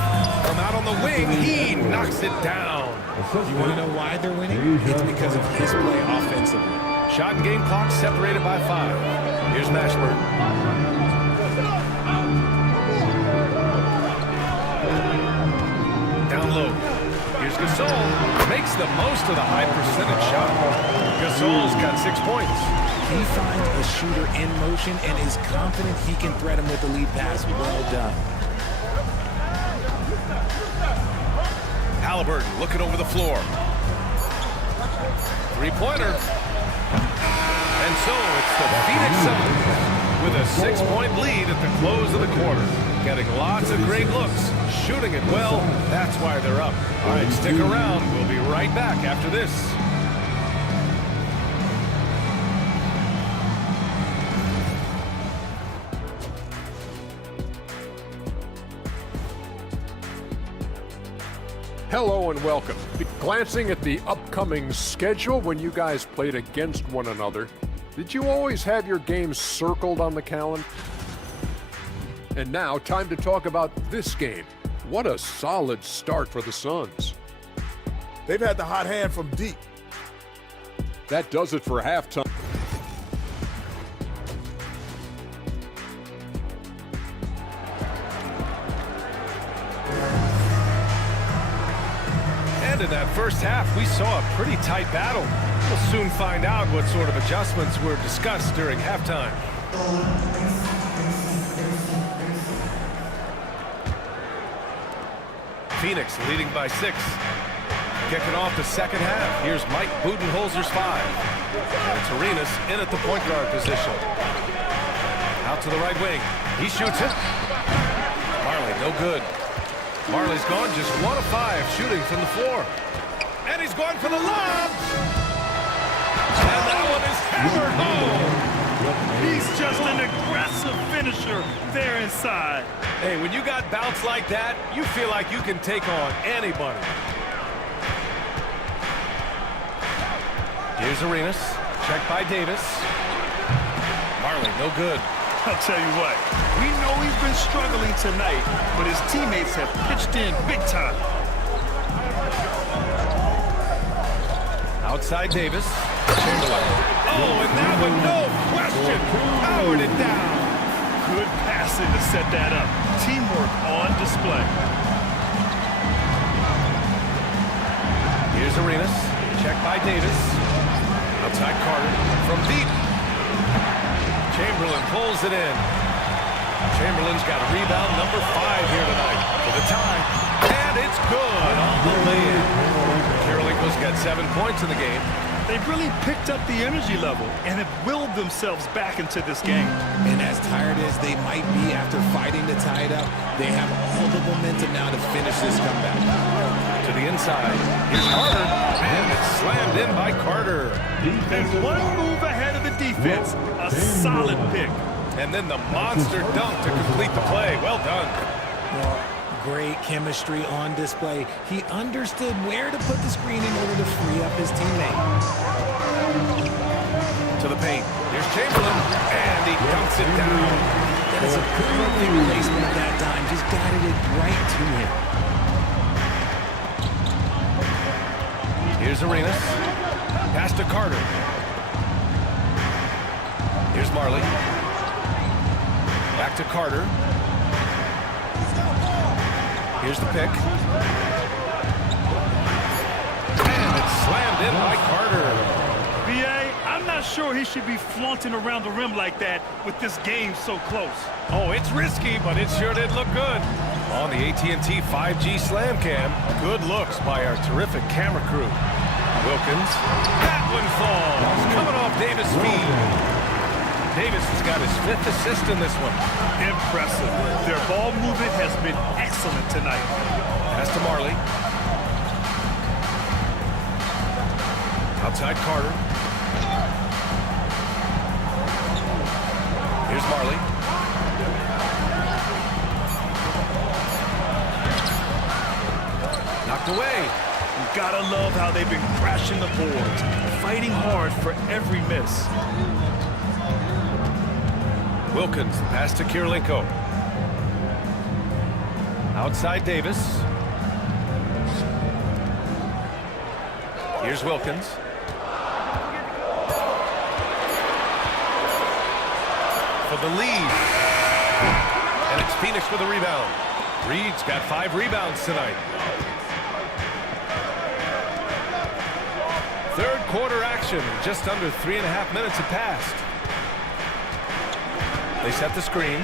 From out on the wing, he knocks it down. You want to know why they're winning? It's because of his play offensively. Shot and game clock separated by 5. Here's Mashburn. Down low. Here's Gasol. Makes the most of the high percentage shot. Gasol's got 6 points. He finds a shooter in motion and is confident he can thread him with the lead pass. Well done. Halliburton looking over the floor. Three-pointer. And so it's the Phoenix Suns with a 6-point lead at the close of the quarter. Getting lots of great looks. Shooting it well. That's why they're up. All right, stick around. We'll be right back after this. Hello and welcome. Glancing at the upcoming schedule when you guys played against one another, did you always have your games circled on the calendar? And now, time to talk about this game. What a solid start for the Suns. They've had the hot hand from deep. That does it for halftime. And in that first half, we saw a pretty tight battle. We'll soon find out what sort of adjustments were discussed during halftime. Phoenix leading by 6. Kicking off the second half. Here's Mike Budenholzer's 5. And it's Arenas in at the point guard position. Out to the right wing. He shoots it. Marley, no good. Marley's gone just 1 of 5 shooting from the floor. And he's going for the lob. And that one is hammered home. He's just an aggressive finisher there inside. Hey, when you got bounce like that, you feel like you can take on anybody. Here's Arenas. Checked by Davis. Marley, no good. I'll tell you what, we know he's been struggling tonight, but his teammates have pitched in big time. Outside Davis. Chamberlain. Oh, and that one, no question, powered it down. Good passing to set that up. Teamwork on display. Here's Arenas. Checked by Davis. Outside Carter. From deep. Chamberlain pulls it in. Chamberlain's got a rebound number 5 here tonight for the tie. And it's good on the lay-in. Karolinko's got 7 points in the game. They've really picked up the energy level and have willed themselves back into this game. And as tired as they might be after fighting to tie it up, they have all the momentum now to finish this comeback. To the inside. Here's Carter. And it's slammed in by Carter. And one move ahead of the defense. A solid pick. And then the monster dunk to complete the play. Well done. Well, great chemistry on display. He understood where to put the screen in order to free up his teammate. To the paint. Here's Chamberlain. And he dunks it down. That is a perfect placement of that time. Just guided it right to him. Here's Arenas. Pass to Carter. Here's Marley. Back to Carter. Here's the pick. And it's slammed in by Carter. B.A., I'm not sure he should be flaunting around the rim like that with this game so close. Oh, it's risky, but it sure did look good. On the AT&T 5G Slam Cam, good looks by our terrific camera crew. Wilkins. That one falls. Coming off Davis' feet. Davis has got his 5th assist in this one. Impressive. Their ball movement has been excellent tonight. Pass to Marley. Outside Carter. Here's Marley. Knocked away. You gotta love how they've been crashing the boards, fighting hard for every miss. Wilkins, pass to Karolinko. Outside Davis. Here's Wilkins. For the lead. And it's Phoenix with a rebound. Reed's got 5 rebounds tonight. Third quarter action. Just under 3.5 minutes have passed. They set the screen.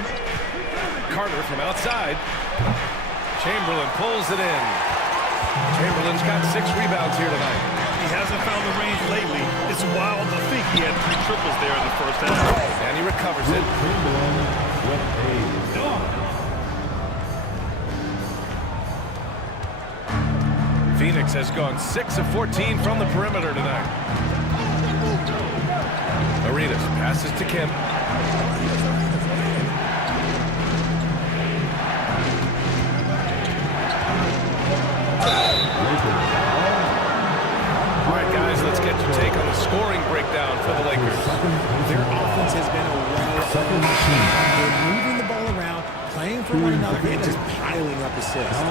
Carter from outside. Chamberlain pulls it in. Chamberlain's got 6 rebounds here tonight. He hasn't found the range lately. It's wild to think he had 3 triples there in the first half. And he recovers it. Phoenix has gone 6 of 14 from the perimeter tonight. Arenas passes to Kim. for the Lakers. Their offense has been a well-oiled machine. They're moving the ball around, playing for one another, and just piling up assists.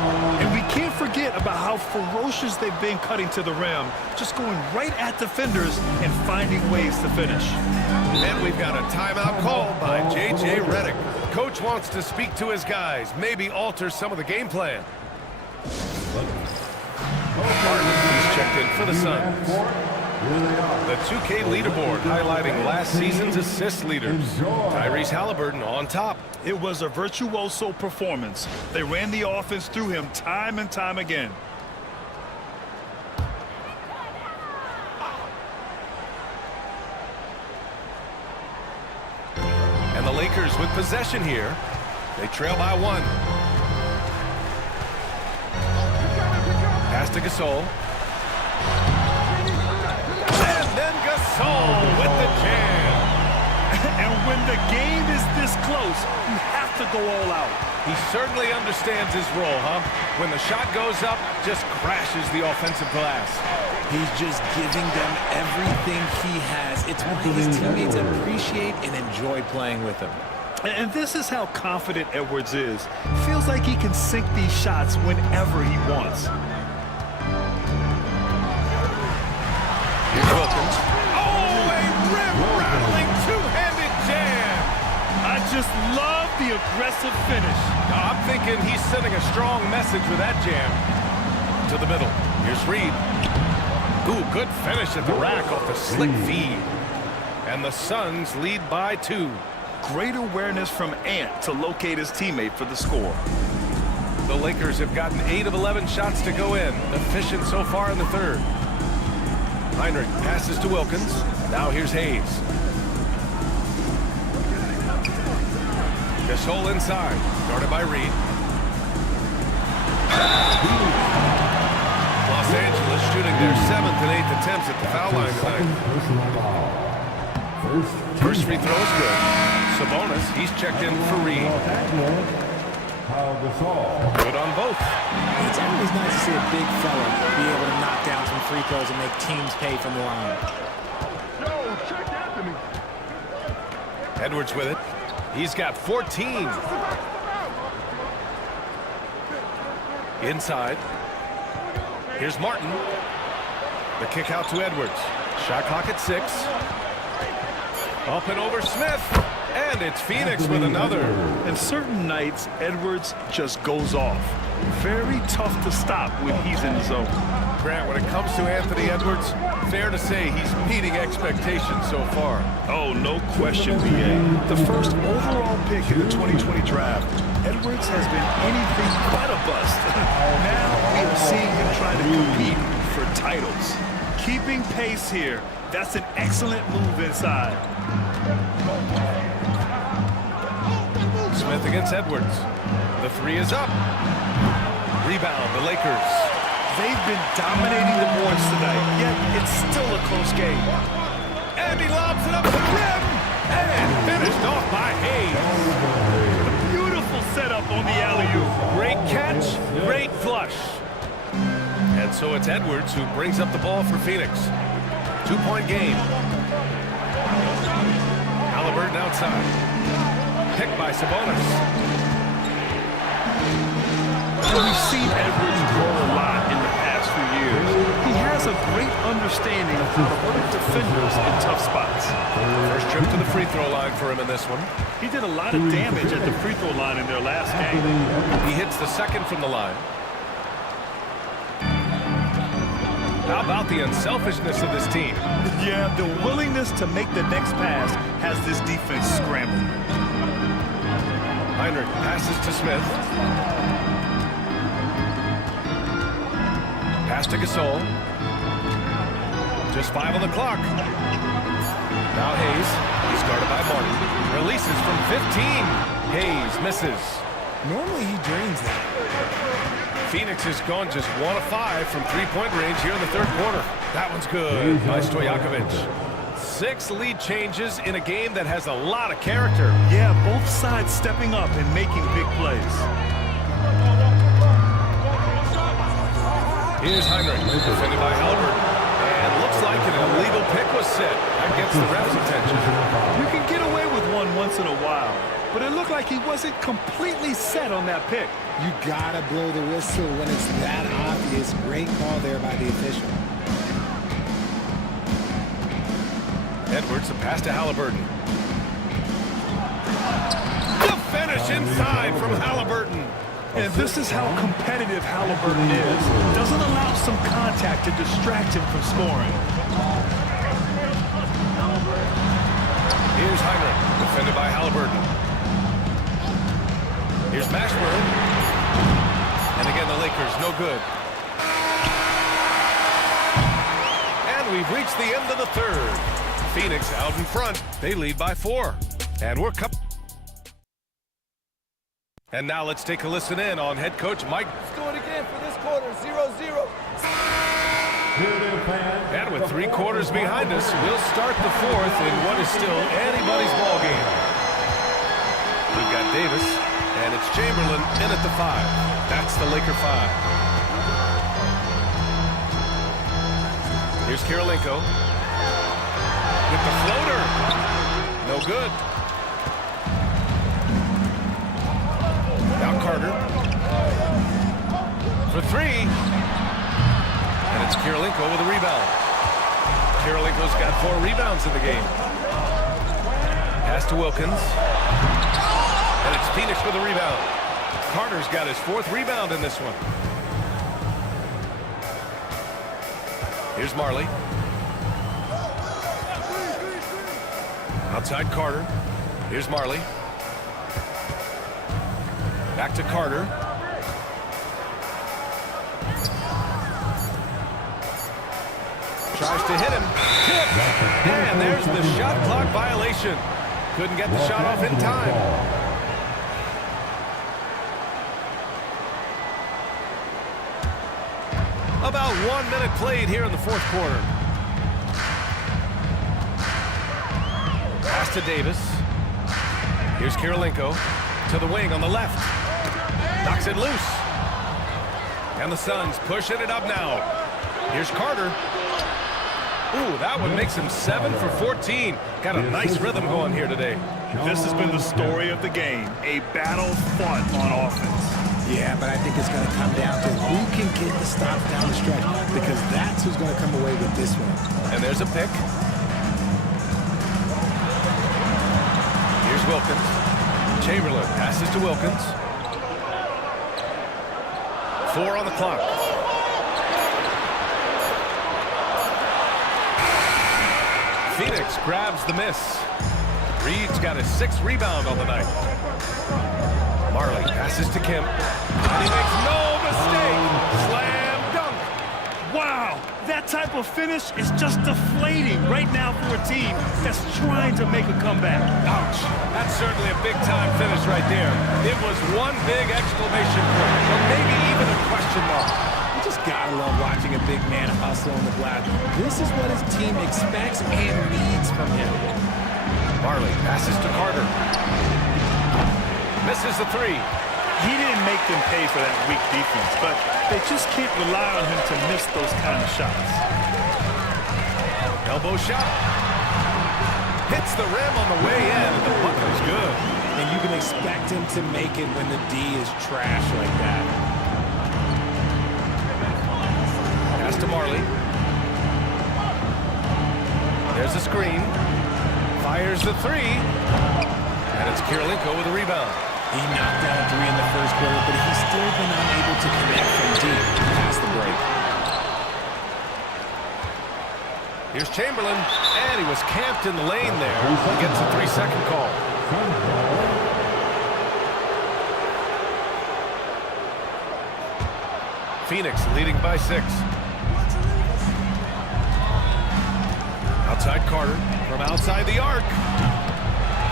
And we can't forget about how ferocious they've been cutting to the rim, just going right at defenders and finding ways to finish. And we've got a timeout called by J.J. Redick. Coach wants to speak to his guys, maybe alter some of the game plan. He's checked in for the Suns. The 2K leaderboard highlighting last season's assist leaders. Tyrese Halliburton on top. It was a virtuoso performance. They ran the offense through him time and time again. And the Lakers with possession here. They trail by 1. Pass to Gasol. And then Gasol with the jam. And when the game is this close, you have to go all out. He certainly understands his role, huh? When the shot goes up, just crashes the offensive glass. He's just giving them everything he has. It's why his teammates appreciate and enjoy playing with him. And this is how confident Edwards is. Feels like he can sink these shots whenever he wants. Here's Wilkins. Oh, a rim-rattling two-handed jam. I just love the aggressive finish. I'm thinking he's sending a strong message with that jam. To the middle. Here's Reed. Ooh, good finish at the rack off the slick feed. And the Suns lead by 2. Great awareness from Ant to locate his teammate for the score. The Lakers have gotten 8 of 11 shots to go in. Efficient so far in the third. Heinrich passes to Wilkins. Now here's Hayes. Gasol inside. Guarded by Reed. Los Angeles shooting their 7th and 8th attempts at the foul line tonight. First free throw is good. Sabonis, he's checked in for Reed. Good on both. It's always nice to see a big fella be able to knock down some free throws and make teams pay from the line. Edwards with it. He's got 14. Inside. Here's Martin. The kick out to Edwards. Shot clock at 6. Up and over Smith. And it's Phoenix with another. And certain nights, Edwards just goes off. Very tough to stop when he's in the zone. Grant, when it comes to Anthony Edwards, fair to say he's meeting expectations so far. Oh, no question, B.A. The first overall pick in the 2020 draft, Edwards has been anything but a bust. Now we are seeing him try to compete for titles. Keeping pace here. That's an excellent move inside. Smith against Edwards. The 3 is up. Rebound, the Lakers. They've been dominating the boards tonight, yet it's still a close game. And he lobs it up to the rim. And finished off by Hayes. A beautiful setup on the alley-oop. Great catch, great flush. And so it's Edwards who brings up the ball for Phoenix. 2-point game. Halliburton outside. Picked by Sabonis. We've seen Edwards grow a lot in the past few years. He has a great understanding of how to work defenders in tough spots. First trip to the free throw line for him in this one. He did a lot of damage at the free throw line in their last game. He hits the second from the line. How about the unselfishness of this team? Yeah, the willingness to make the next pass has this defense scrambling. Heinrich passes to Smith. Pass to Gasol. Just 5 on the clock. Now Hayes. He's guarded by Martin. Releases from 15. Hayes misses. Normally he drains that. Phoenix has gone just 1 of 5 from 3-point range here in the third quarter. That one's good by Stojakovic. 6 lead changes in a game that has a lot of character. Yeah, both sides stepping up and making big plays. Here's Heinrich, defended by Halliburton. And looks like an illegal pick was set. That gets the ref's attention. You can get away with one once in a while, but it looked like he wasn't completely set on that pick. You gotta blow the whistle when it's that obvious. Great call there by the official. Edwards, a pass to Halliburton. The finish inside from Halliburton. And this is how competitive Halliburton is. Doesn't allow some contact to distract him from scoring. Here's Heinrich, defended by Halliburton. Here's Mashburn. And again, the Lakers, no good. And we've reached the end of the third. Phoenix out in front. They lead by 4. And we're And now let's take a listen in on head coach Mike. Let's do it again for this quarter, 0-0. And with 3 quarters behind us, we'll start the 4th in what is still anybody's ball game. We've got Davis, and it's Chamberlain in at the 5. That's the Laker 5. Here's Kirilenko with the floater. No good. Now Carter for 3. And it's Kirilenko with a rebound. Kirilenko's got 4 rebounds in the game. Pass to Wilkins. And it's Phoenix with a rebound. Carter's got his 4th rebound in this one. Here's Marley. Outside Carter. Here's Marley. Back to Carter. Tries to hit him. Tip. And there's the shot clock violation. Couldn't get the shot off in time. About 1 minute played here in the 4th quarter. Pass to Davis. Here's Kirilenko to the wing on the left. Knocks it loose. And the Suns pushing it up now. Here's Carter. Ooh, that one makes him 7 for 14. Got a nice rhythm going here today. This has been the story of the game. A battle fought on offense. Yeah, but I think it's going to come down to who can get the stops down the stretch, because that's who's going to come away with this one. And there's a pick. Here's Wilkins. Chamberlain passes to Wilkins. 4 on the clock. Phoenix grabs the miss. Reed's got his 6th rebound on the night. Marley passes to Kemp. And he makes no mistake. Slam dunk. Wow, that type of finish is just deflating right now for a team that's trying to make a comeback. Ouch. That's certainly a big-time finish right there. It was one big exclamation point, or maybe even a question mark. You just gotta love watching a big man hustle on the glass. This is what his team expects and needs from him. Marley passes to Carter. Misses the 3. He didn't make them pay for that weak defense, but they just can't rely on him to miss those kind of shots. Elbow shot. Hits the rim on the way in, and the bucker's good. And you can expect him to make it when the D is trash like that. Pass to Marley. There's a screen. Fires the 3. And it's Kirilenko with a rebound. He knocked down a 3 in the 1st quarter, but he's still been unable to connect from deep past the break. Here's Chamberlain, and he was camped in the lane there. He gets a 3-second call. Phoenix leading by 6. Outside Carter from outside the arc.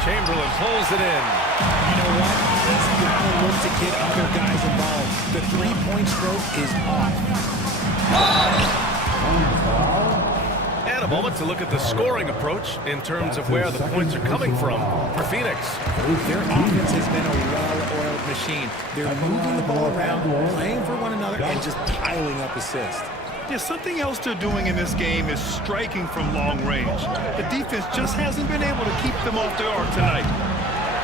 Chamberlain pulls it in. You know what? He's got to look to get other guys involved. The 3-point stroke is off. And a moment to look at the scoring approach in terms of where the points are coming from for Phoenix. Their offense has been a well-oiled machine. They're moving the ball around, playing for one another, and just piling up assists. Yeah, something else they're doing in this game is striking from long range. The defense just hasn't been able to keep them off their arc tonight.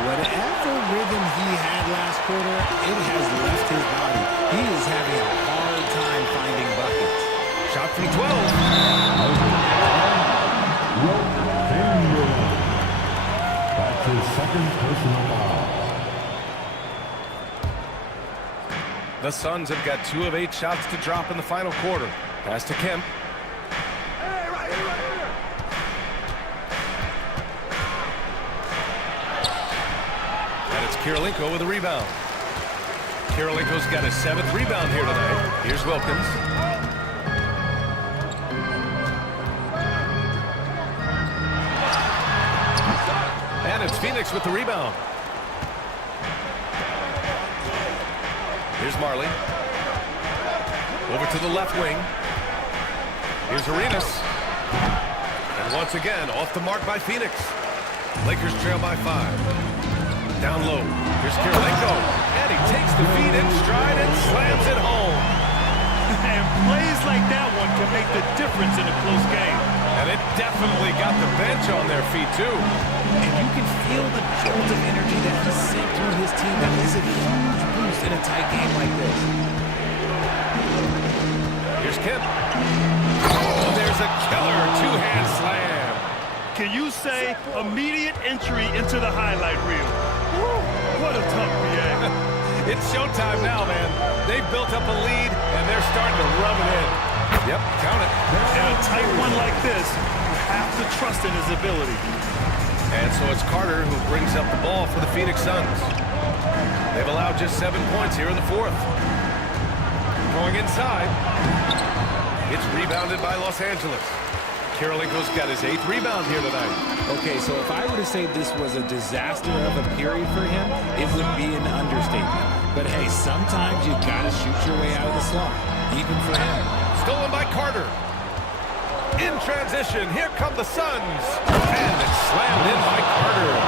Whatever rhythm he had last quarter, it has left his body. He is having a hard time finding buckets. Shot from 12. That's his second personal foul. The Suns have got 2 of 8 shots to drop in the final quarter. Pass to Kemp. And it's Kirilenko with a rebound. Kirilenko's got his 7th rebound here tonight. Here's Wilkins. And it's Phoenix with the rebound. Here's Marley. Over to the left wing. Here's Arenas. And once again, off the mark by Phoenix. Lakers trail by 5. Down low. Here's Kirilenko. And he takes the feed in stride and slams it home. And plays like that one can make the difference in a close game. And it definitely got the bench on their feet, too. And you can feel the jolt of energy that he sent through his team. That is a huge boost in a tight game like this. Here's Kemp. Oh, there's a killer 2-hand slam. Can you say immediate entry into the highlight reel? Woo, what a tough PA. It's showtime now, man. They've built up a lead, and they're starting to rub it in. Yep, count it. In a tight one like this, you have to trust in his ability. And so it's Carter who brings up the ball for the Phoenix Suns. They've allowed just 7 points here in the 4th. Going inside. It's rebounded by Los Angeles. Kirilenko's got his 8th rebound here tonight. Okay, so if I were to say this was a disaster of a period for him, it would be an understatement. But hey, sometimes you gotta shoot your way out of the slump, even for him. Stolen by Carter. In transition, here come the Suns. And it's slammed in by Carter.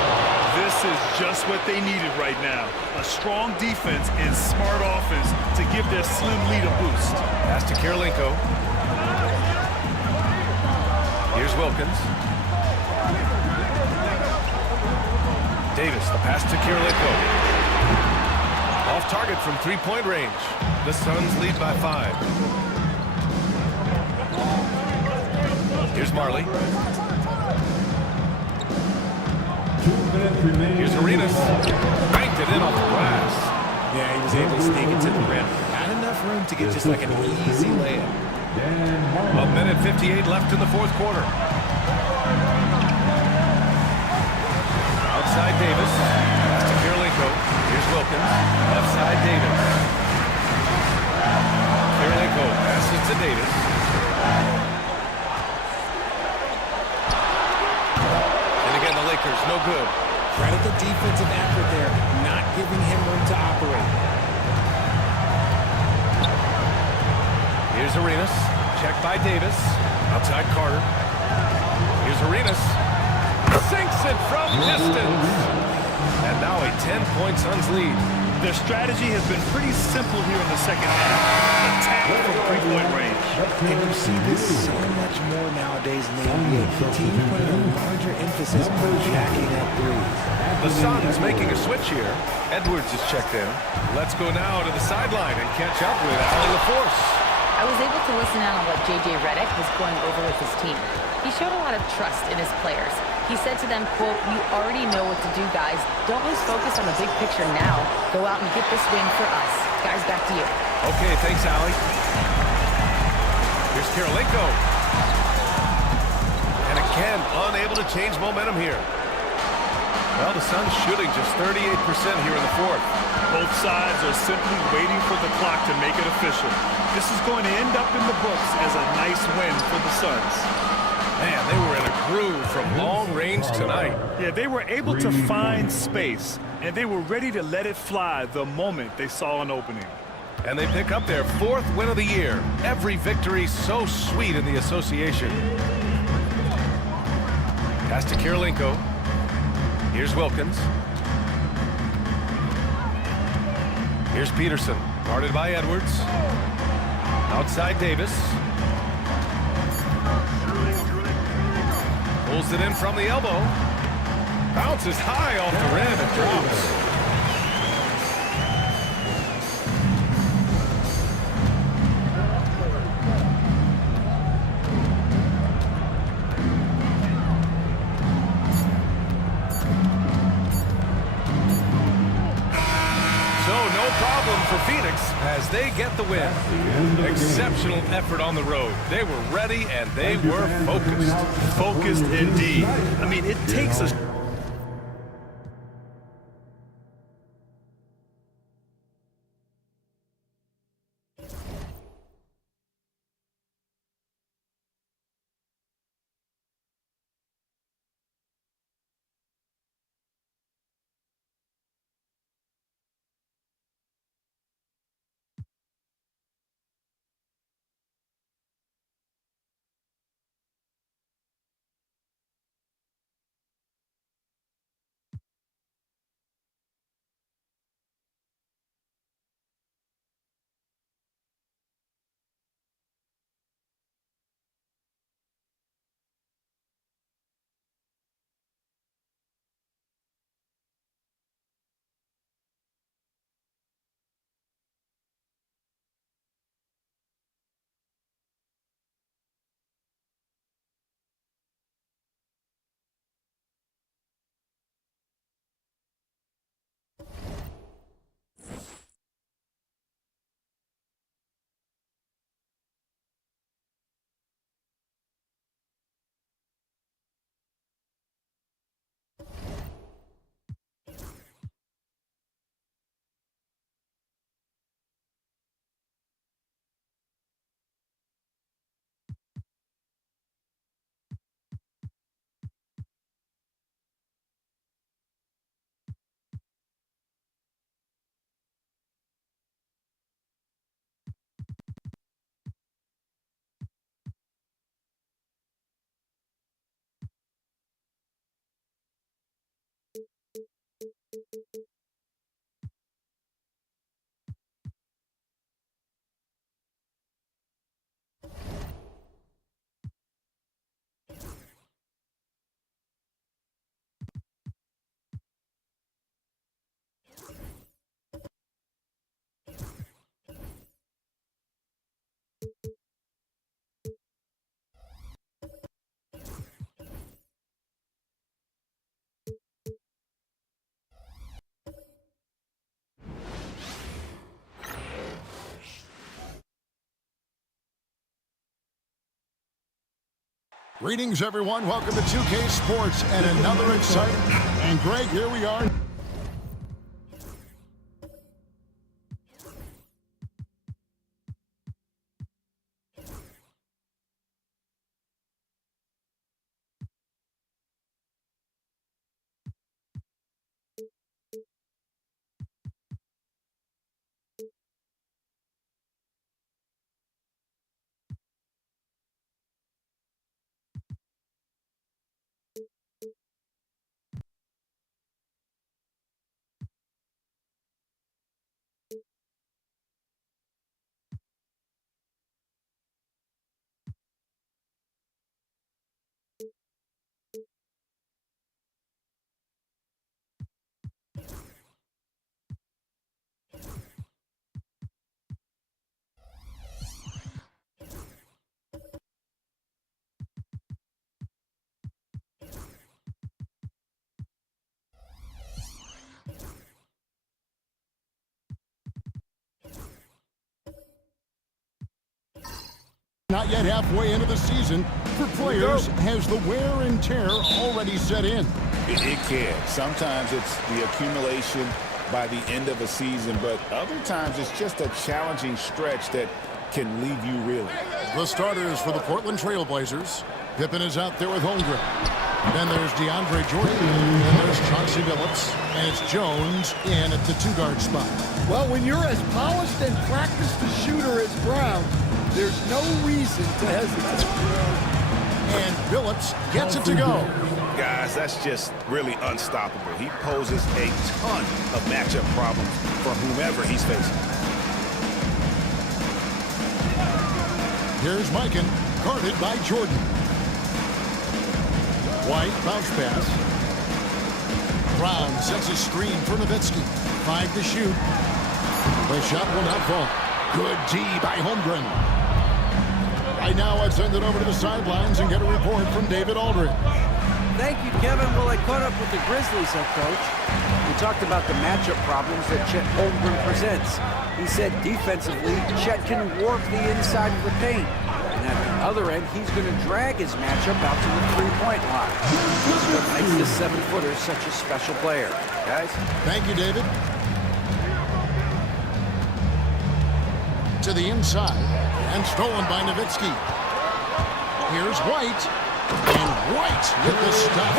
This is just what they needed right now. A strong defense and smart offense to give their slim lead a boost. Pass to Kirilenko. Here's Wilkins. Davis, the pass to Kirilenko. Off target from 3-point range. The Suns lead by 5. Here's Marley. Here's Arenas. Banked it in off the glass. Yeah, he was able to sneak it to the rim. Not enough room to get just like an easy layup. 1:58 left in the 4th quarter. Outside Davis. Pass to Kirilenko. Here's Wilkins. Left side Davis. Kirilenko passes to Davis. And again, the Lakers, no good. Credit the defensive effort there, not giving him room to operate. Here's Arenas. Checked by Davis. Outside Carter. Here's Arenas. Sinks it from distance. And now a 10-point Suns lead. Their strategy has been pretty simple here in the second half. Attack from 3-point range. And you see this so much more nowadays in the NBA. Team putting a larger emphasis on jacking up threes. The Suns making a switch here. Edwards is checked in. Let's go now to the sideline and catch up with Allie LaForce. I was able to listen in on what J.J. Redick was going over with his team. He showed a lot of trust in his players. He said to them, quote, "You already know what to do, guys. Don't lose focus on the big picture now. Go out and get this win for us." Guys, back to you. Okay, thanks, Allie. Here's Kirilenko. And again, unable to change momentum here. Well, the Suns shooting just 38% here in the 4th. Both sides are simply waiting for the clock to make it official. This is going to end up in the books as a nice win for the Suns. Man, they were in a groove from long range tonight. Yeah, they were able to find space, and they were ready to let it fly the moment they saw an opening. And they pick up their 4th win of the year. Every victory so sweet in the association. Pass to Kirilenko. Here's Wilkins. Here's Peterson, guarded by Edwards. Outside Davis. Pulls it in from the elbow. Bounces high off the rim and drops. For Phoenix as they get the win. Exceptional effort on the road. They were ready and they were focused. Focused indeed. I mean, it takes a... Greetings, everyone. Welcome to 2K Sports and another exciting... And Greg, here we are. Not yet halfway into the season for players has the wear and tear already set in. It can. Sometimes it's the accumulation by the end of a season, but other times it's just a challenging stretch that can leave you reeling. The starters for the Portland Trail Blazers. Pippen is out there with Holmgren. Then there's DeAndre Jordan. And there's Chauncey Billups. And it's Jones in at the two-guard spot. Well, when you're as polished and practiced a shooter as Brown, there's no reason to hesitate. And Billups gets it to go. Guys, that's just really unstoppable. He poses a ton of matchup problems for whomever he's facing. Here's Mikan, guarded by Jordan. White, bounce pass. Brown sets a screen for Nowitzki. 5 to shoot. The shot will not fall. Good D by Holmgren. Right now, I'd send it over to the sidelines and get a report from David Aldridge. Thank you, Kevin. Well, I caught up with the Grizzlies head coach. We talked about the matchup problems that Chet Holmgren presents. He said defensively, Chet can work the inside of the paint. And at the other end, he's going to drag his matchup out to the three-point line. That's what makes this 7-footer such a special player. Guys? Thank you, David. To the inside, and stolen by Nowitzki. Here's White, and White with the stuff.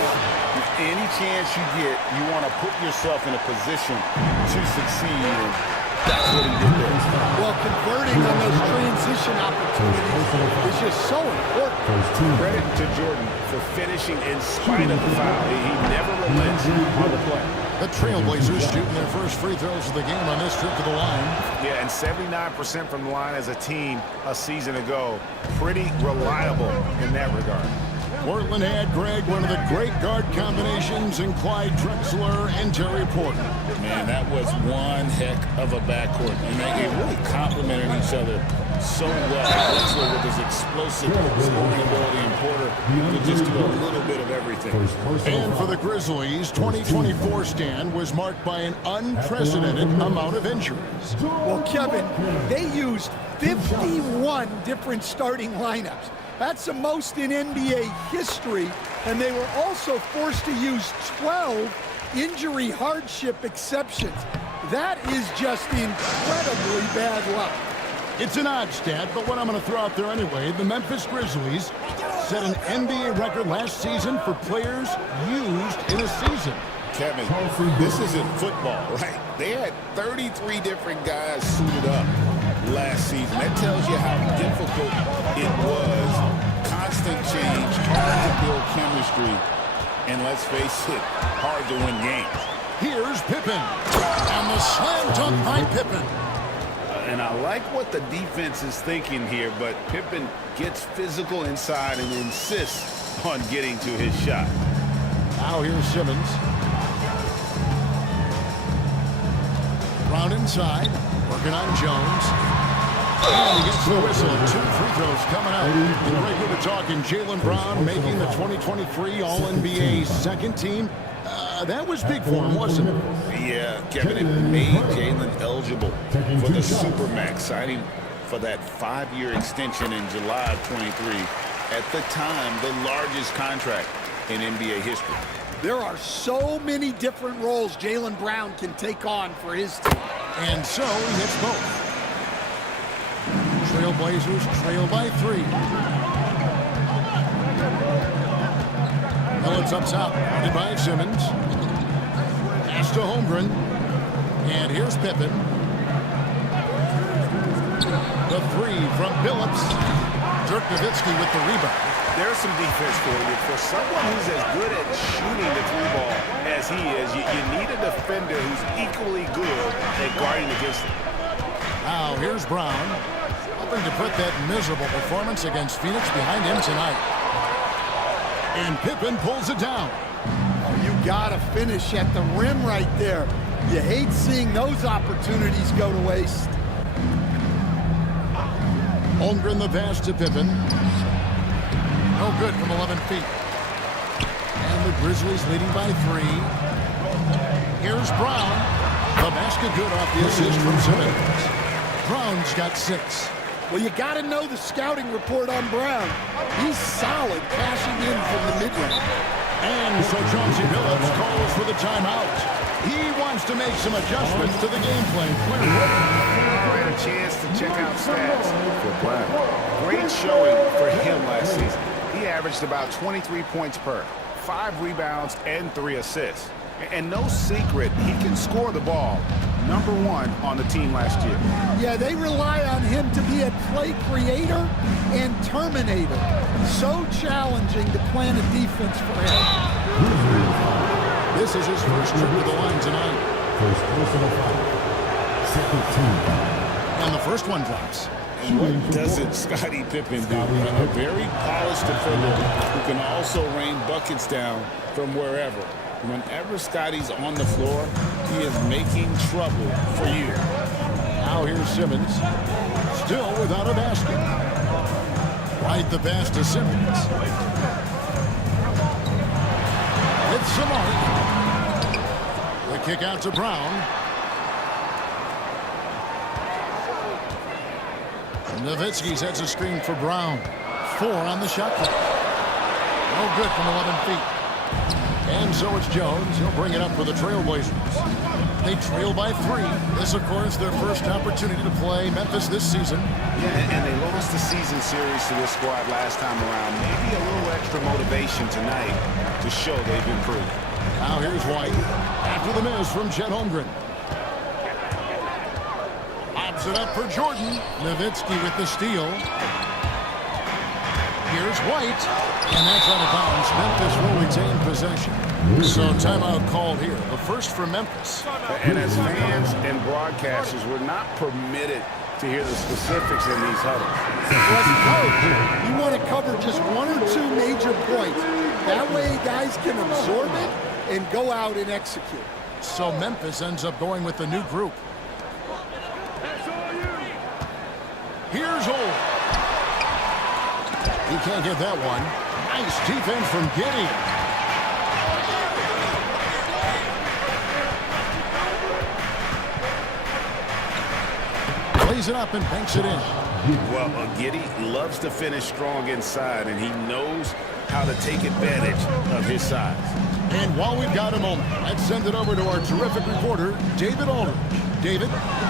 Any chance you get, you want to put yourself in a position to succeed, and that's what he did there. Well, converting on those transition opportunities is just so important. Credit to Jordan for finishing in spite of the foul. He never relents on the play. The Trailblazers shooting their first free throws of the game on this trip to the line. Yeah, and 79% from the line as a team a season ago. Pretty reliable in that regard. Portland had, Greg, one of the great guard combinations in Clyde Drexler and Terry Porter. Man, that was one heck of a backcourt. And they really complemented each other so well. Drexler with his explosive scoring ability, and Porter could just do a little bit of everything. And for the Grizzlies, 2024 stand was marked by an unprecedented amount of injuries. Well, Kevin, they used 51 different starting lineups. That's the most in NBA history, and they were also forced to use 12 injury hardship exceptions. That is just incredibly bad luck. It's an odd stat, but what I'm going to throw out there anyway, the Memphis Grizzlies set an NBA record last season for players used in a season. Kevin, this isn't football, right? They had 33 different guys suited up last season. That tells you how difficult it was. Constant change, hard to build chemistry, and let's face it, hard to win games. Here's Pippen, and the slam dunk by Pippen. And I like what the defense is thinking here, but Pippen gets physical inside and insists on getting to his shot. Now here's Simmons. Brown inside, working on Jones. And he gets the whistle. 2 free throws coming out. And right here we're talking Jaylen Brown making the 2023 All-NBA second team. That was big for him, wasn't it? Yeah, Kevin, it made Jaylen eligible for the Supermax, signing for that 5-year extension in July of 23. At the time, the largest contract in NBA history. There are so many different roles Jaylen Brown can take on for his team. And so he hits both. Trailblazers trail by 3. Bullets up top, guarded by Simmons. Pass to Holmgren. And here's Pippen. The 3 from Billups. Dirk Nowitzki with the rebound. There's some defense for you. For someone who's as good at shooting the 3-ball as he is, you need a defender who's equally good at guarding against him. Now here's Brown, hoping to put that miserable performance against Phoenix behind him tonight. And Pippen pulls it down. Oh, you gotta finish at the rim right there. You hate seeing those opportunities go to waste. Holmgren the pass to Pippen. No good from 11 feet. And the Grizzlies leading by 3. Here's Brown. The basket good off the assist from Simmons. Brown's got 6. Well, you got to know the scouting report on Brown. He's solid cashing in from the mid-range. And so Chauncey Billups calls for the timeout. He wants to make some adjustments to the game plan. Great chance to check out stats for Brown. Great showing for him last season. He averaged about 23 points per, 5 rebounds, and 3 assists. And no secret, he can score the ball. #1 on the team last year. Yeah, they rely on him to be a play creator and terminator. So challenging to plan a defense for him. This is his first trip to the line tonight. First personal foul. Second team foul. And the first one drops. And what doesn't Scottie Pippen do? A very polished defender who can also rain buckets down from wherever. Whenever Scottie's on the floor, he is making trouble for you. Now here's Simmons, still without a basket. Right the pass to Simmons. With Samari. The kick out to Brown. Nowitzki sets a screen for Brown. 4 on the shot clock. No good from 11 feet. And so it's Jones. He'll bring it up for the Trailblazers. They trail by 3. This, of course, their first opportunity to play Memphis this season. Yeah, and they lost the season series to this squad last time around. Maybe a little extra motivation tonight to show they've improved. Now here's White. After the miss from Chet Holmgren. Lobs it up for Jordan. Nowitzki with the steal. Here's White. And that's out of bounds. Memphis will retain possession. So timeout called here. The first for Memphis. And as fans and broadcasters, we're not permitted to hear the specifics in these huddles. As a coach, you want to cover just 1 or 2 major points. That way guys can absorb it and go out and execute. So Memphis ends up going with the new group. Here's Ole. He can't get that one. Nice defense from Giddey. Plays it up and banks it in. Well, Giddey loves to finish strong inside, and he knows how to take advantage of his size. And while we've got a moment, let's send it over to our terrific reporter, David Aldridge. David?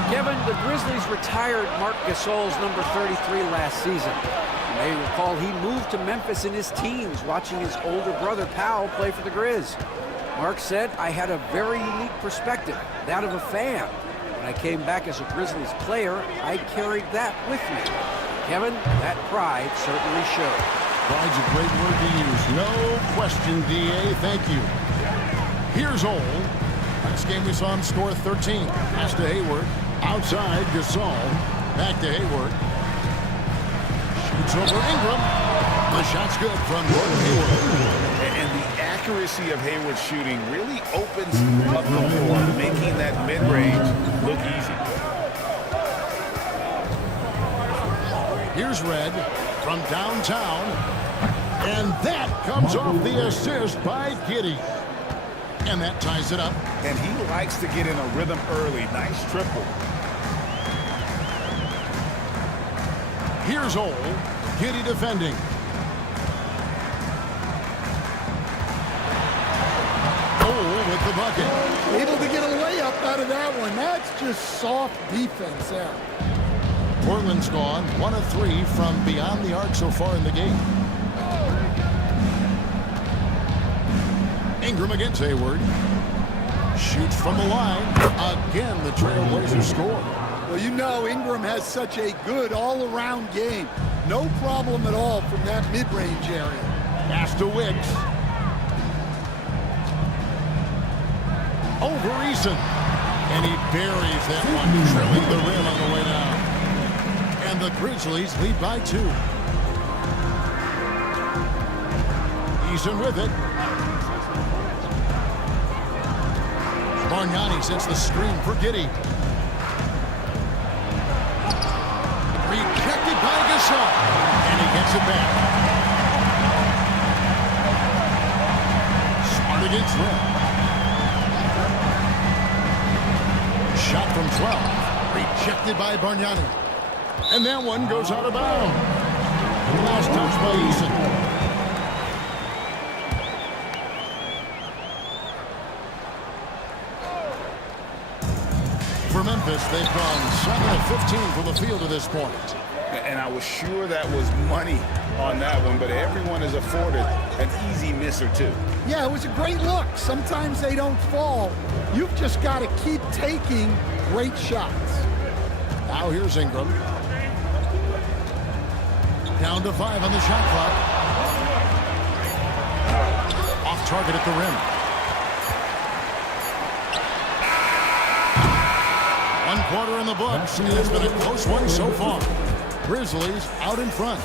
Kevin, the Grizzlies retired Marc Gasol's number 33 last season. You may recall he moved to Memphis in his teens, watching his older brother Powell play for the Grizz. Mark said, I had a very unique perspective, that of a fan. When I came back as a Grizzlies player, I carried that with me. Kevin, that pride certainly showed. Pride's a great word to use. No question, D.A. Thank you. Here's Ole. Last game we saw him score 13. Pass to Hayward. Outside, Gasol. Back to Hayward. Shoots over Ingram. The shot's good from Gordon Hayward. And the accuracy of Hayward's shooting really opens up the floor, making that mid-range look easy. Here's Red from downtown. And that comes off the assist by Giddey. And that ties it up. And he likes to get in a rhythm early. Nice triple. Here's Ole. Giddey defending. Ole with the bucket. Able to get a layup out of that one. That's just soft defense there. Portland's gone 1 of 3 from beyond the arc so far in the game. Ingram against Hayward. Shoots from the line. Again, the Trailblazers score. Well, you know Ingram has such a good all-around game. No problem at all from that mid-range area. Pass to Wicks. Over Eason. And he buries that one, trailing the rim on the way down. And the Grizzlies lead by 2. Eason with it. Bargnani sets the screen for Giddey. Rejected by Gasol. And he gets it back. Smart against Red. Shot from 12. Rejected by Bargnani. And that one goes out of bounds. Last touch by Eason. For Memphis, they've gone 7 of 15 from the field to this point. And I was sure that was money on that one, but everyone is afforded an easy miss or 2. Yeah, it was a great look. Sometimes they don't fall. You've just got to keep taking great shots. Now here's Ingram. Down to 5 on the shot clock. Off target at the rim. 1 quarter in the books, and it's been a close one so far. Grizzlies out in front,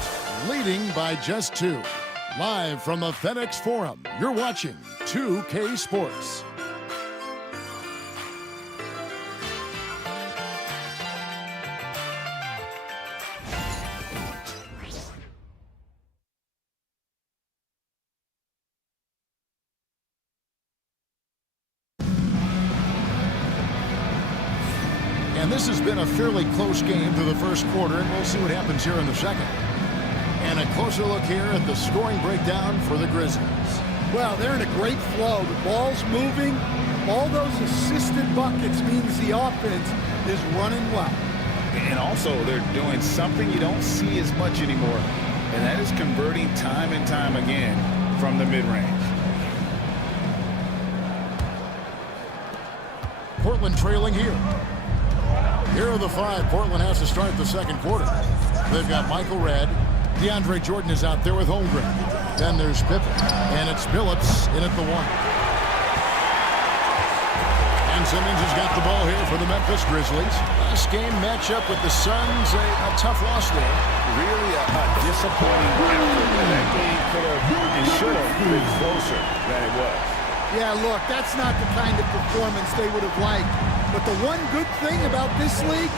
leading by just 2. Live from the FedEx Forum, you're watching 2K Sports. And this has been a fairly close game through the first quarter, and we'll see what happens here in the second. And a closer look here at the scoring breakdown for the Grizzlies. Well, they're in a great flow. The ball's moving. All those assisted buckets means the offense is running well. And also, they're doing something you don't see as much anymore, and that is converting time and time again from the mid-range. Portland trailing here. Here are the 5 Portland has to start the second quarter. They've got Michael Redd. DeAndre Jordan is out there with Holmgren. Then there's Pippen. And it's Billups in at the 1. And Simmons has got the ball here for the Memphis Grizzlies. Last game matchup with the Suns, a tough loss there. Really a disappointing effort. That game could have and should have been closer than it was. Yeah, look, that's not the kind of performance they would have liked. But the one good thing about this league,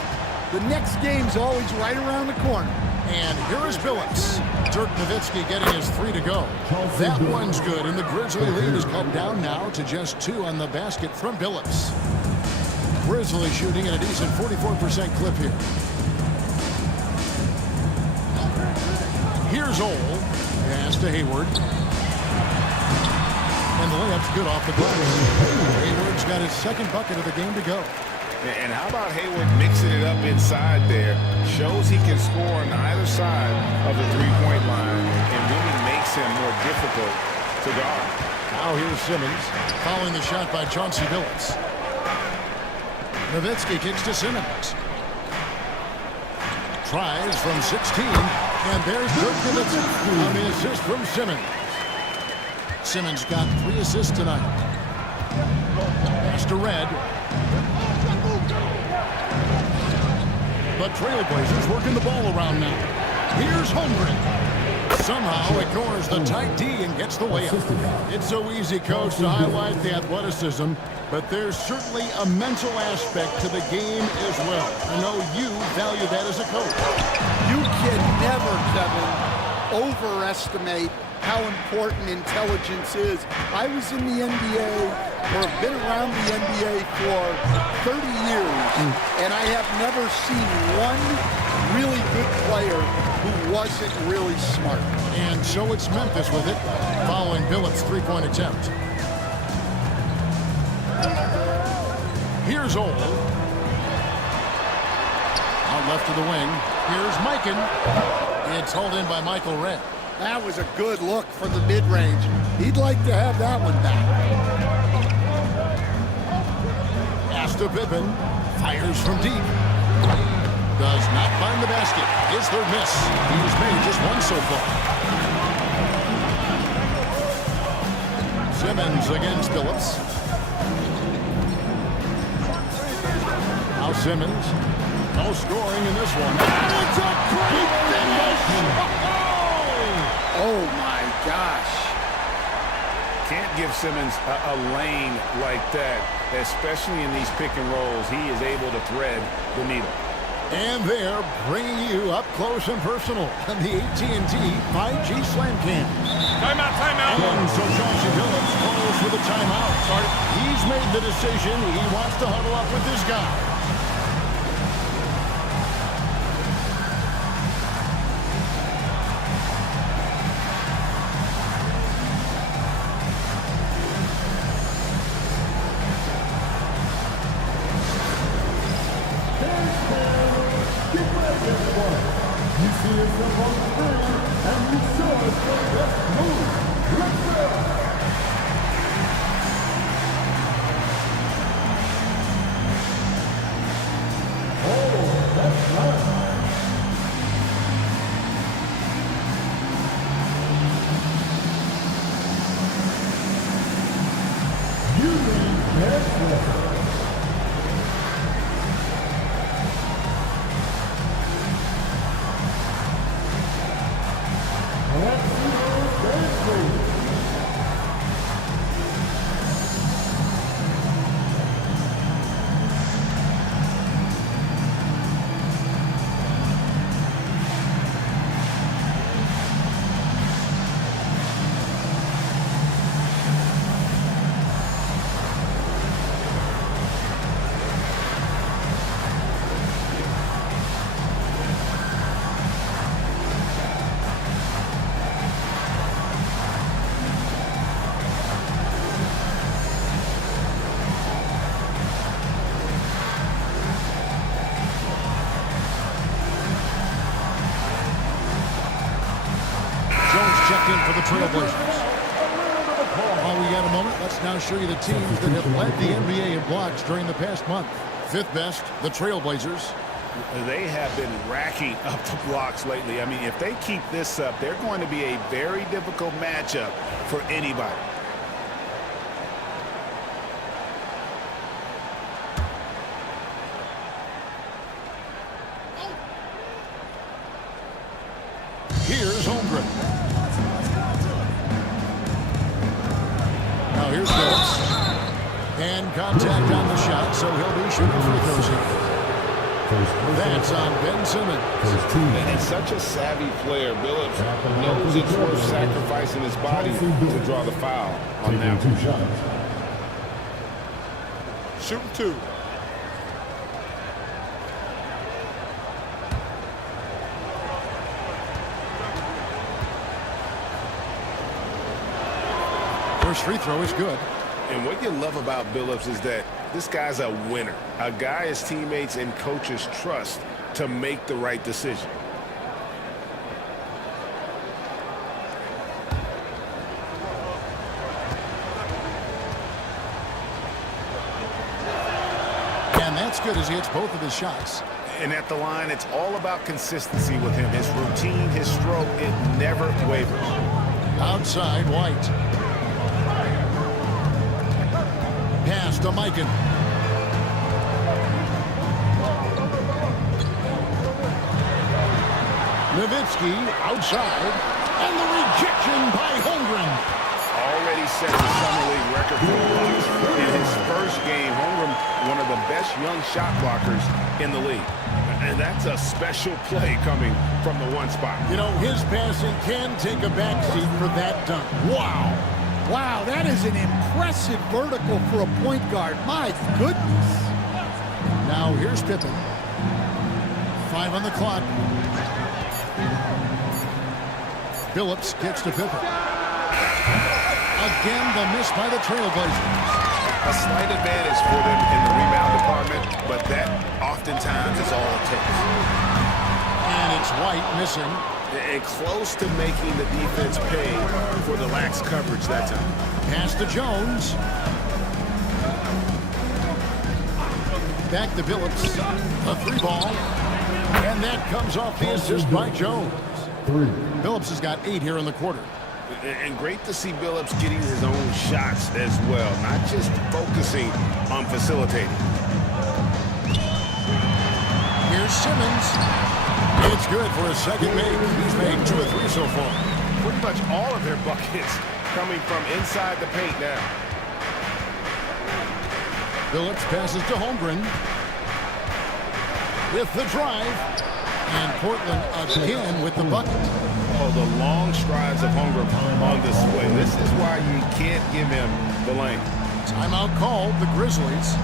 the next game's always right around the corner. And here is Billups. Dirk Nowitzki getting his 3 to go. That one's good, and the Grizzly lead is cut down now to just 2 on the basket from Billups. Grizzly shooting at a decent 44% clip here. Here's Ole. Pass to Hayward. And the layup's good off the glass. Hayward's got his second bucket of the game to go. And how about Hayward mixing it up inside there? Shows he can score on either side of the three-point line and really makes him more difficult to guard. Now here's Simmons following the shot by Chauncey Billups. Nowitzki kicks to Simmons. Tries from 16, and there's Dirk Nowitzki on the assist from Simmons. Simmons got 3 assists tonight. Pass to Redd. The Trailblazers working the ball around now. Here's Holmgren. Somehow ignores the tight D and gets the layup. It's so easy, Coach, to highlight the athleticism, but there's certainly a mental aspect to the game as well. I know you value that as a coach. You can never, Kevin, overestimate how important intelligence is. I was in the NBA, or have been around the NBA for 30 years, and I have never seen one really good player who wasn't really smart. And so it's Memphis with it, following Billups' 3-point attempt. Here's Ole. Out left to the wing. Here's Mikan. It's hauled in by Michael Redd. That was a good look for the mid-range. He'd like to have that one back. Pass to Pippen. Fires from deep. Does not find the basket. His third miss. He's made just 1 so far. Simmons against Billups. Now Simmons. No scoring in this one. And it's a great finish! Oh, my gosh. Can't give Simmons a lane like that, especially in these pick and rolls. He is able to thread the needle. And they're bringing you up close and personal on the AT&T 5G Slam Cam. Timeout, timeout. And so Chauncey Billups calls for the timeout. He's made the decision. He wants to huddle up with this guy. Trailblazers. While we got a moment, let's now show you the teams that have led the NBA in blocks during the past month. Fifth best, the Trailblazers. They have been racking up the blocks lately. I mean, if they keep this up, they're going to be a very difficult matchup for anybody. Here's Holmgren. Now here's Phillips. And contact on the shot, so he'll be shooting free throws here. That's on Ben Simmons. And he's such a savvy player. Billups knows it's worth sacrificing his body to draw the foul on that one. Shooting 2. First free throw is good. And what you love about Billups is that this guy's a winner, a guy his teammates and coaches trust to make the right decision. And that's good as he hits both of his shots. And at the line, it's all about consistency with him. His routine, his stroke, it never wavers. Outside, White. Pass to Mikan. Nowitzki outside, and the rejection by Holmgren. Already set the Summer League record for blocks. In his first game, Holmgren, one of the best young shot blockers in the league. And that's a special play coming from the one spot. You know, his passing can take a backseat for that dunk. Wow. Wow, that is an impressive vertical for a point guard. My goodness. Now here's Pippen. 5 on the clock. Billups gets to Pippen. Again, the miss by the Trailblazers. A slight advantage for them in the rebound department, but that oftentimes is all it takes. And it's White missing. And close to making the defense pay for the lax coverage that time. Pass to Jones. Back to Billups. A 3-ball. And that comes off the assist by Jones. Billups has got 8 here in the quarter. And great to see Billups getting his own shots as well, not just focusing on facilitating. Here's Simmons. It's good for a second make. He's made 2 of 3 so far. Pretty much all of their buckets coming from inside the paint now. Billups passes to Holmgren. With the drive. And Portland again with the bucket. Oh, the long strides of Holmgren on display. This is why you can't give him the lane. Timeout called, the Grizzlies.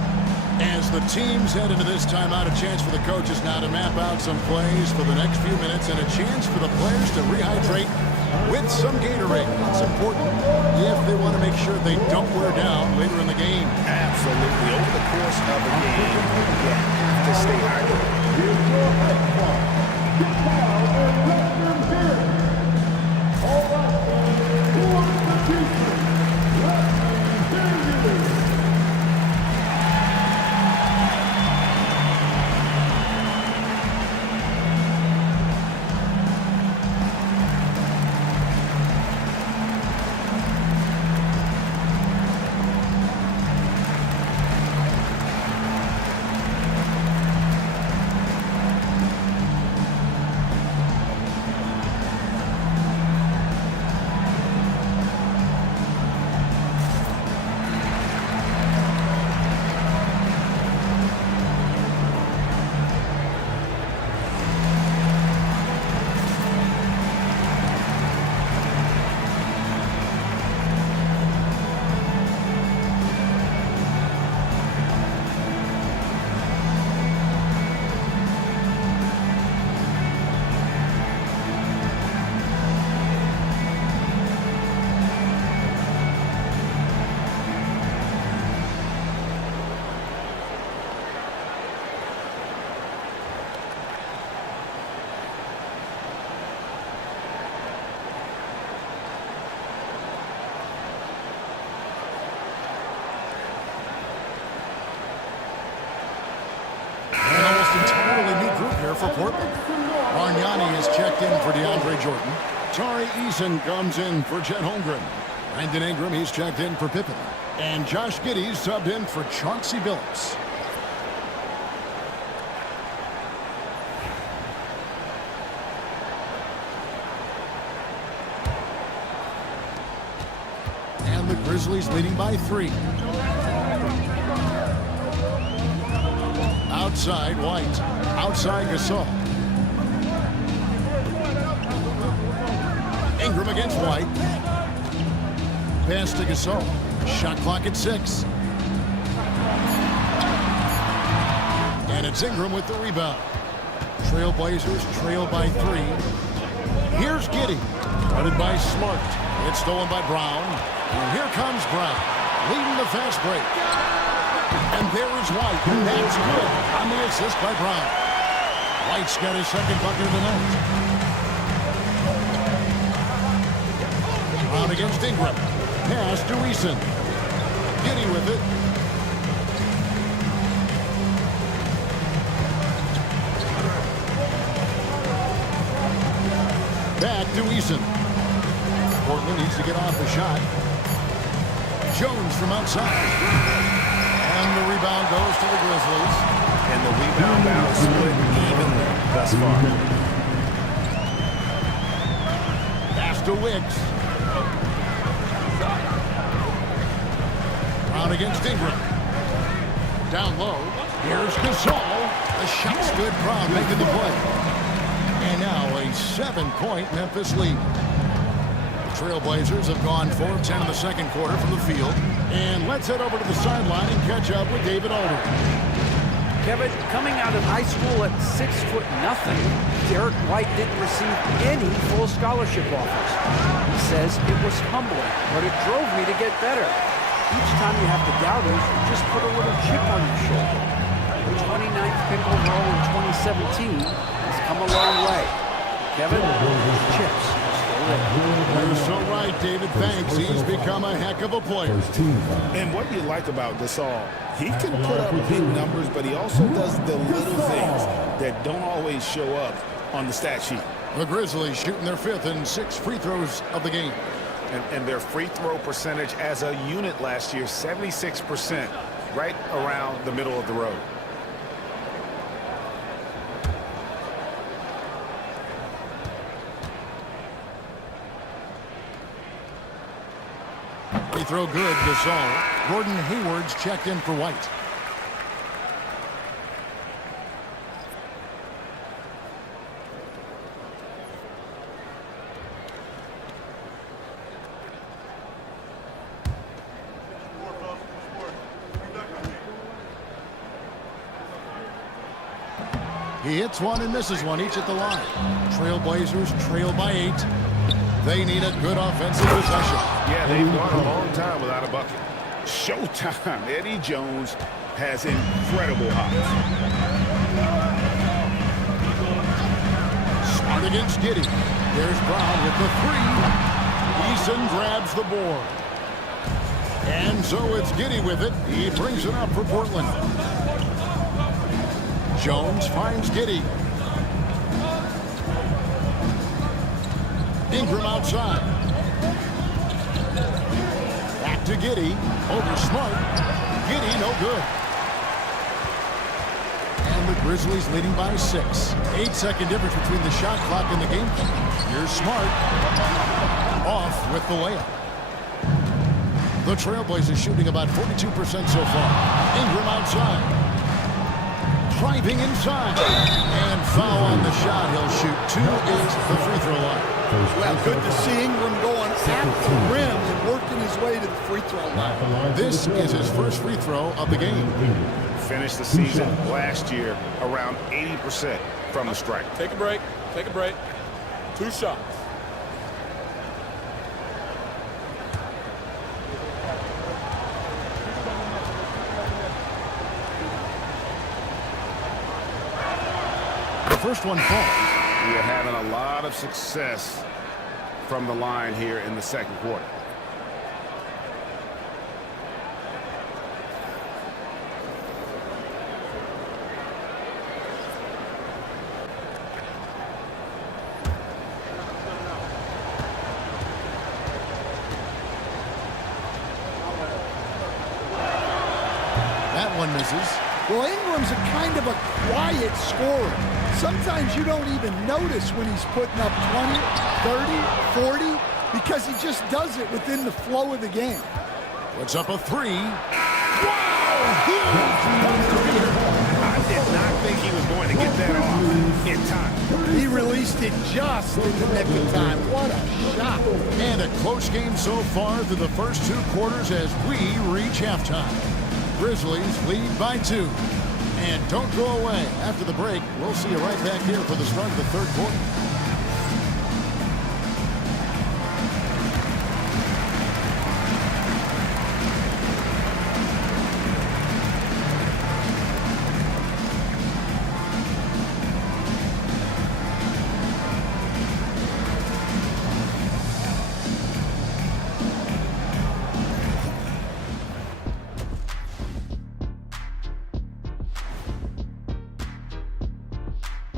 As the teams head into this timeout, a chance for the coaches now to map out some plays for the next few minutes and a chance for the players to rehydrate with some Gatorade. It's important if they want to make sure they don't wear down later in the game. Absolutely. Over the course of a game, you have to stay hydrated. totally new group here for Portland. Bargnani is checked in for DeAndre Jordan. Tari Eason comes in for Chet Holmgren. Brandon Ingram, he's checked in for Pippen. And Josh Giddey's subbed in for Chauncey Billups. And the Grizzlies leading by 3. Outside White. Outside Gasol. Ingram against White. Pass to Gasol. Shot clock at 6. And it's Ingram with the rebound. Trailblazers trail by 3. Here's Giddey. Guarded by Smart. It's stolen by Brown. And here comes Brown. Leading the fast break. And there is White. And that's good on the assist by Brown. White's got his second bucket of the night. Brown against Ingram. Pass to Eason. Giddey with it. Back to Eason. Portland needs to get off the shot. Jones from outside. And the rebound goes to the Grizzlies. And the rebound bounce split evenly thus far. Pass to Wiggs. Brown against Ingram. Down low. Here's Gasol. The shot stood. Brown making the play. And now a 7-point Memphis lead. The Trailblazers have gone 4 of 10 in the second quarter from the field. And let's head over to the sideline and catch up with David Aldridge. Kevin, coming out of high school at 6'0", Derek White didn't receive any full scholarship offers. He says it was humbling, but it drove me to get better. Each time you have the doubters, you just put a little chip on your shoulder. The 29th pick overall in 2017 has come a long way. Kevin, chips still there. You're so right, David. Thanks. He's become a heck of a player. And what you like about Gasol, he can put up big numbers, but he also does the little things that don't always show up on the stat sheet. The Grizzlies shooting their 5th and 6th free throws of the game. And their free throw percentage as a unit last year, 76%, right around the middle of the road. Free throw good, Gasol. Gordon Hayward's checked in for White. He hits one and misses one, each at the line. Trailblazers trail by 8. They need a good offensive possession. Yeah, they've gone a long time without a bucket. Showtime. Eddie Jones has incredible hops. Smart against Giddey. There's Brown with the 3. Eason grabs the board. And so it's Giddey with it. He brings it up for Portland. Jones finds Giddey. Ingram outside. Back to Giddey. Over Smart. Giddey no good. And the Grizzlies leading by 6. 8-second difference between the shot clock and the game clock. Here's Smart. Off with the layup. The Trailblazers shooting about 42% so far. Ingram outside. Driving inside. And foul on the shot. He'll shoot 2 is the free throw line. Well, good to see Ingram going at the rim and working his way to the free throw line. This is his first free throw of the game. Finished the season last year around 80% from the stripe. Take a break. Take a break. 2 shots. The first one falls. We are having a lot of success from the line here in the second quarter. one misses. Well, Ingram's a kind of a quiet scorer. Sometimes you don't even notice when he's putting up 20, 30, 40, because he just does it within the flow of the game. Puts up a three. Wow! Huge! I did not think he was going to get that off in time. He released it just in the nick of time. What a shot. And a close game so far through the first 2 quarters as we reach halftime. Grizzlies lead by 2. And don't go away. After the break, we'll see you right back here for the start of the 3rd quarter.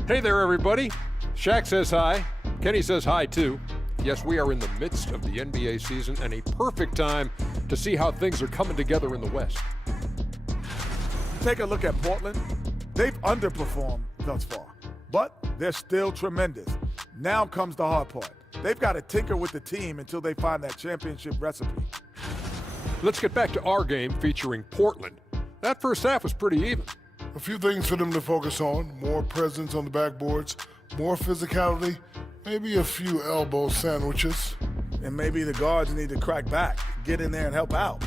Hey there, everybody. Shaq says hi. Kenny says hi, too. Yes, we are in the midst of the NBA season and a perfect time to see how things are coming together in the West. Take a look at Portland. They've underperformed thus far, but they're still tremendous. Now comes the hard part. They've got to tinker with the team until they find that championship recipe. Let's get back to our game featuring Portland. That first half was pretty even. A few things for them to focus on. More presence on the backboards, more physicality, maybe a few elbow sandwiches. And maybe the guards need to crack back, get in there and help out.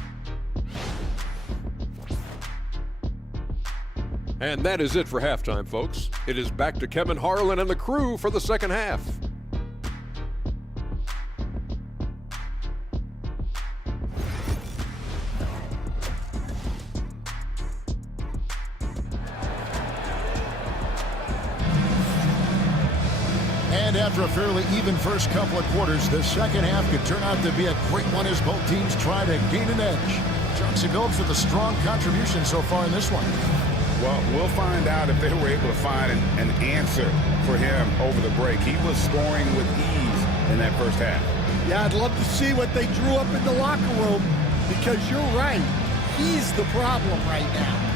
And that is it for halftime, folks. It is back to Kevin Harlan and the crew for the second half. And after a fairly even first couple of quarters, the second half could turn out to be a great one as both teams try to gain an edge. Chauncey Billups with a strong contribution so far in this one. Well, we'll find out if they were able to find an answer for him over the break. He was scoring with ease in that first half. Yeah, I'd love to see what they drew up in the locker room, because you're right. He's the problem right now.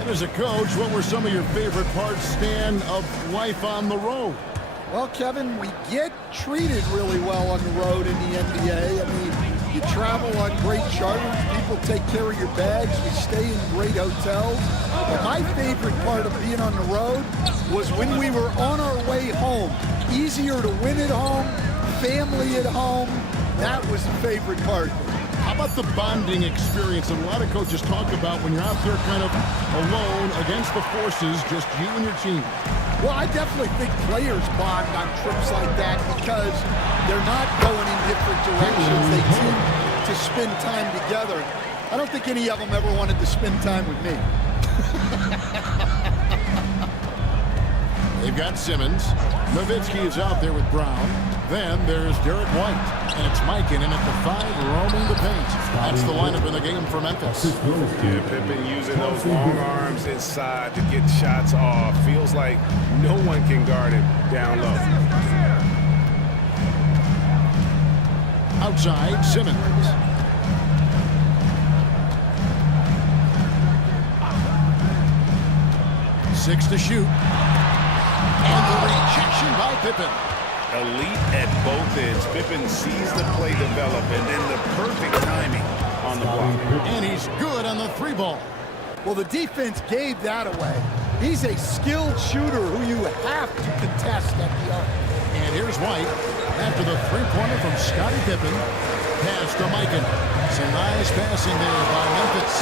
And as a coach, what were some of your favorite parts, Stan, of life on the road? Well, Kevin, we get treated really well on the road in the NBA. I mean, you travel on great charters. People take care of your bags. We stay in great hotels. But my favorite part of being on the road was when we were on our way home. Easier to win at home, family at home. That was the favorite part. How about the bonding experience that a lot of coaches talk about when you're out there kind of alone against the forces, just you and your team? Well, I definitely think players bond on trips like that because they're not going in different directions. They tend to spend time together. I don't think any of them ever wanted to spend time with me. They've got Simmons. Nowitzki is out there with Brown. Then there's Derek White. And it's Mikan in at the 5, roaming the paint. That's the lineup in the game for Memphis. Yeah, Pippen using those long arms inside to get shots off. Feels like no one can guard him down low. Outside, Simmons. Six to shoot. And the rejection by Pippen. Elite at both ends. Pippen sees the play develop, and then the perfect timing on the block. And he's good on the 3-ball. Well, the defense gave that away. He's a skilled shooter who you have to contest at the arc. And here's White after the 3-pointer from Scottie Pippen. Pass to Mikan. Some nice passing there by Memphis.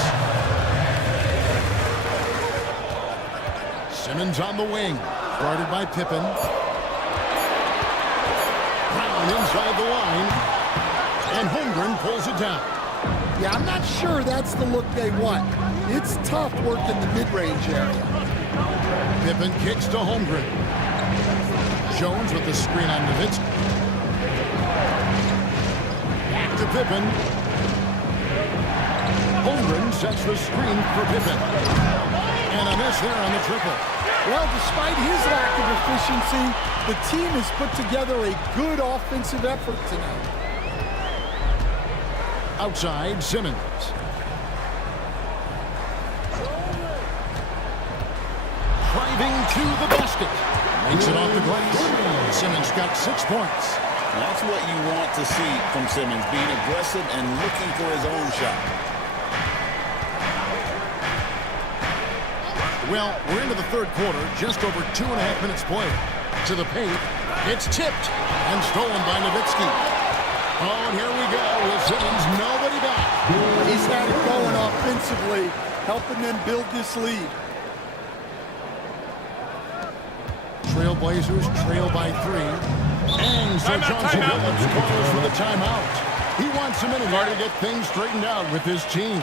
Simmons on the wing. Guarded by Pippen. Brown inside the line. And Holmgren pulls it down. Yeah, I'm not sure that's the look they want. It's tough working the mid-range area. Pippen kicks to Holmgren. Jones with the screen on Nowitzki. Back to Pippen. Holmgren sets the screen for Pippen. And a miss there on the triple. Well, despite his lack of efficiency, the team has put together a good offensive effort tonight. Outside, Simmons. Driving to the basket. Makes it off the glass. Simmons got 6 points. That's what you want to see from Simmons, being aggressive and looking for his own shot. Well, we're into the third quarter, just over 2.5 minutes played. To the paint, it's tipped and stolen by Nowitzki. Oh, and here we go with Simmons, nobody back. He's had it going offensively, helping them build this lead. Trailblazers trail by 3. And so Johnson Billups calls for the timeout. He wants a minute here to get things straightened out with his team.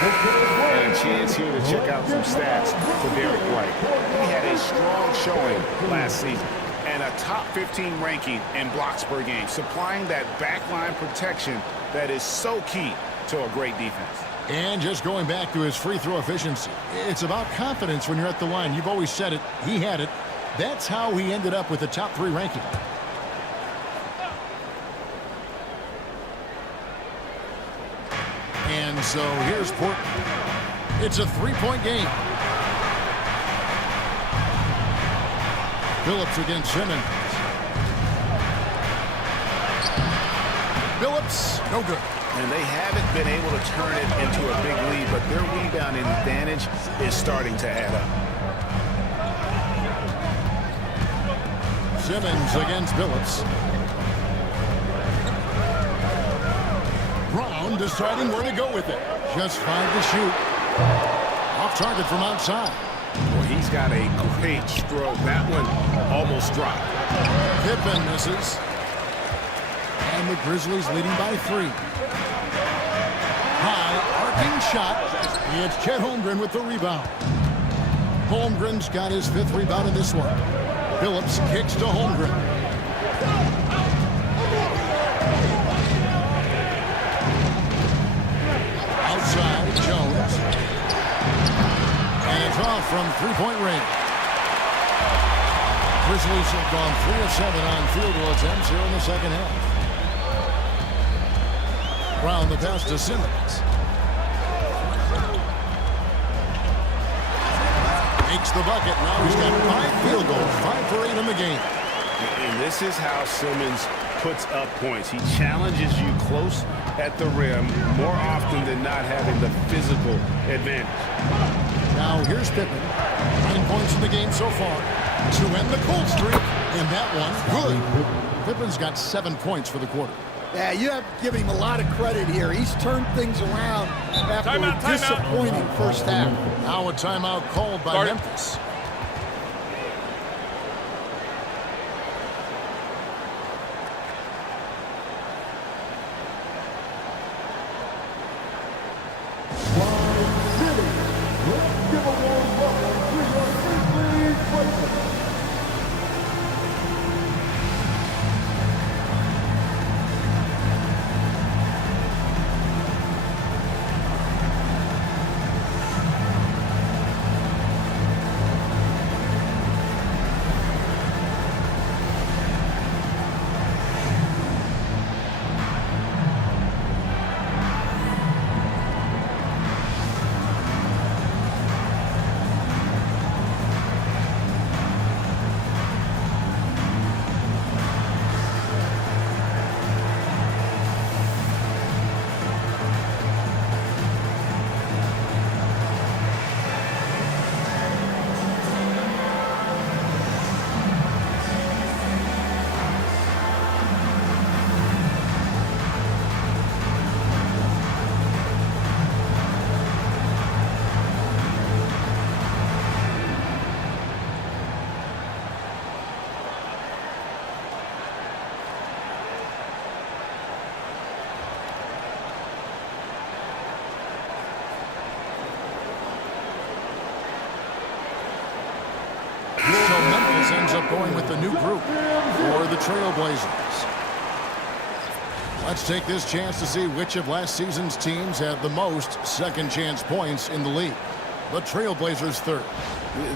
And a chance here to check out some stats for Derek White. He had a strong showing last season and a top 15 ranking in blocks per game, supplying that backline protection that is so key to a great defense. And just going back to his free throw efficiency, it's about confidence when you're at the line. You've always said it. He had it. That's how he ended up with the top 3 ranking. And so here's Portland. It's a 3-point game. Billups against Simmons. Billups, no good. And they haven't been able to turn it into a big lead, but their rebounding advantage is starting to add up. Simmons against Billups. Brown deciding where to go with it. Just 5 to shoot. Off target from outside. Well, he's got a great stroke. That one almost dropped. Pippen misses. And the Grizzlies leading by 3. High arcing shot. It's Chet Holmgren with the rebound. Holmgren's got his 5th rebound in this one. Billups kicks to Holmgren. Outside, Jones. And it's off from 3-point range. Grizzlies have gone 3 of 7 on field goal attempts here in the second half. Brown the pass to Simmons. Makes the bucket. Now he's got 5 field goals, 5 for 8 in the game. And this is how Simmons puts up points. He challenges you close at the rim more often than not, having the physical advantage. Now here's Pippen. 9 points in the game so far to end the cold streak. And that one, good. Pippen's got 7 points for the quarter. Yeah, you have to give him a lot of credit here. He's turned things around after a disappointing first half. Now a timeout called by Memphis. up going with the new group for the Trailblazers. Let's take this chance to see which of last season's teams had the most second chance points in the league. The Trailblazers third.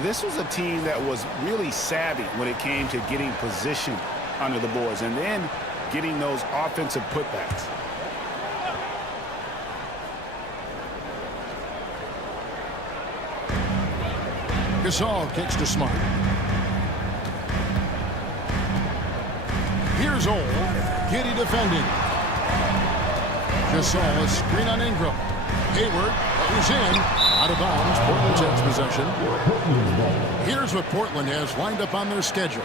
This was a team that was really savvy when it came to getting position under the boards and then getting those offensive putbacks. Gasol kicks to Smart. Here's Ole. Giddey defending. Gasol, a screen on Ingram. Hayward goes in. Out of bounds. Portland takes possession. Here's what Portland has lined up on their schedule.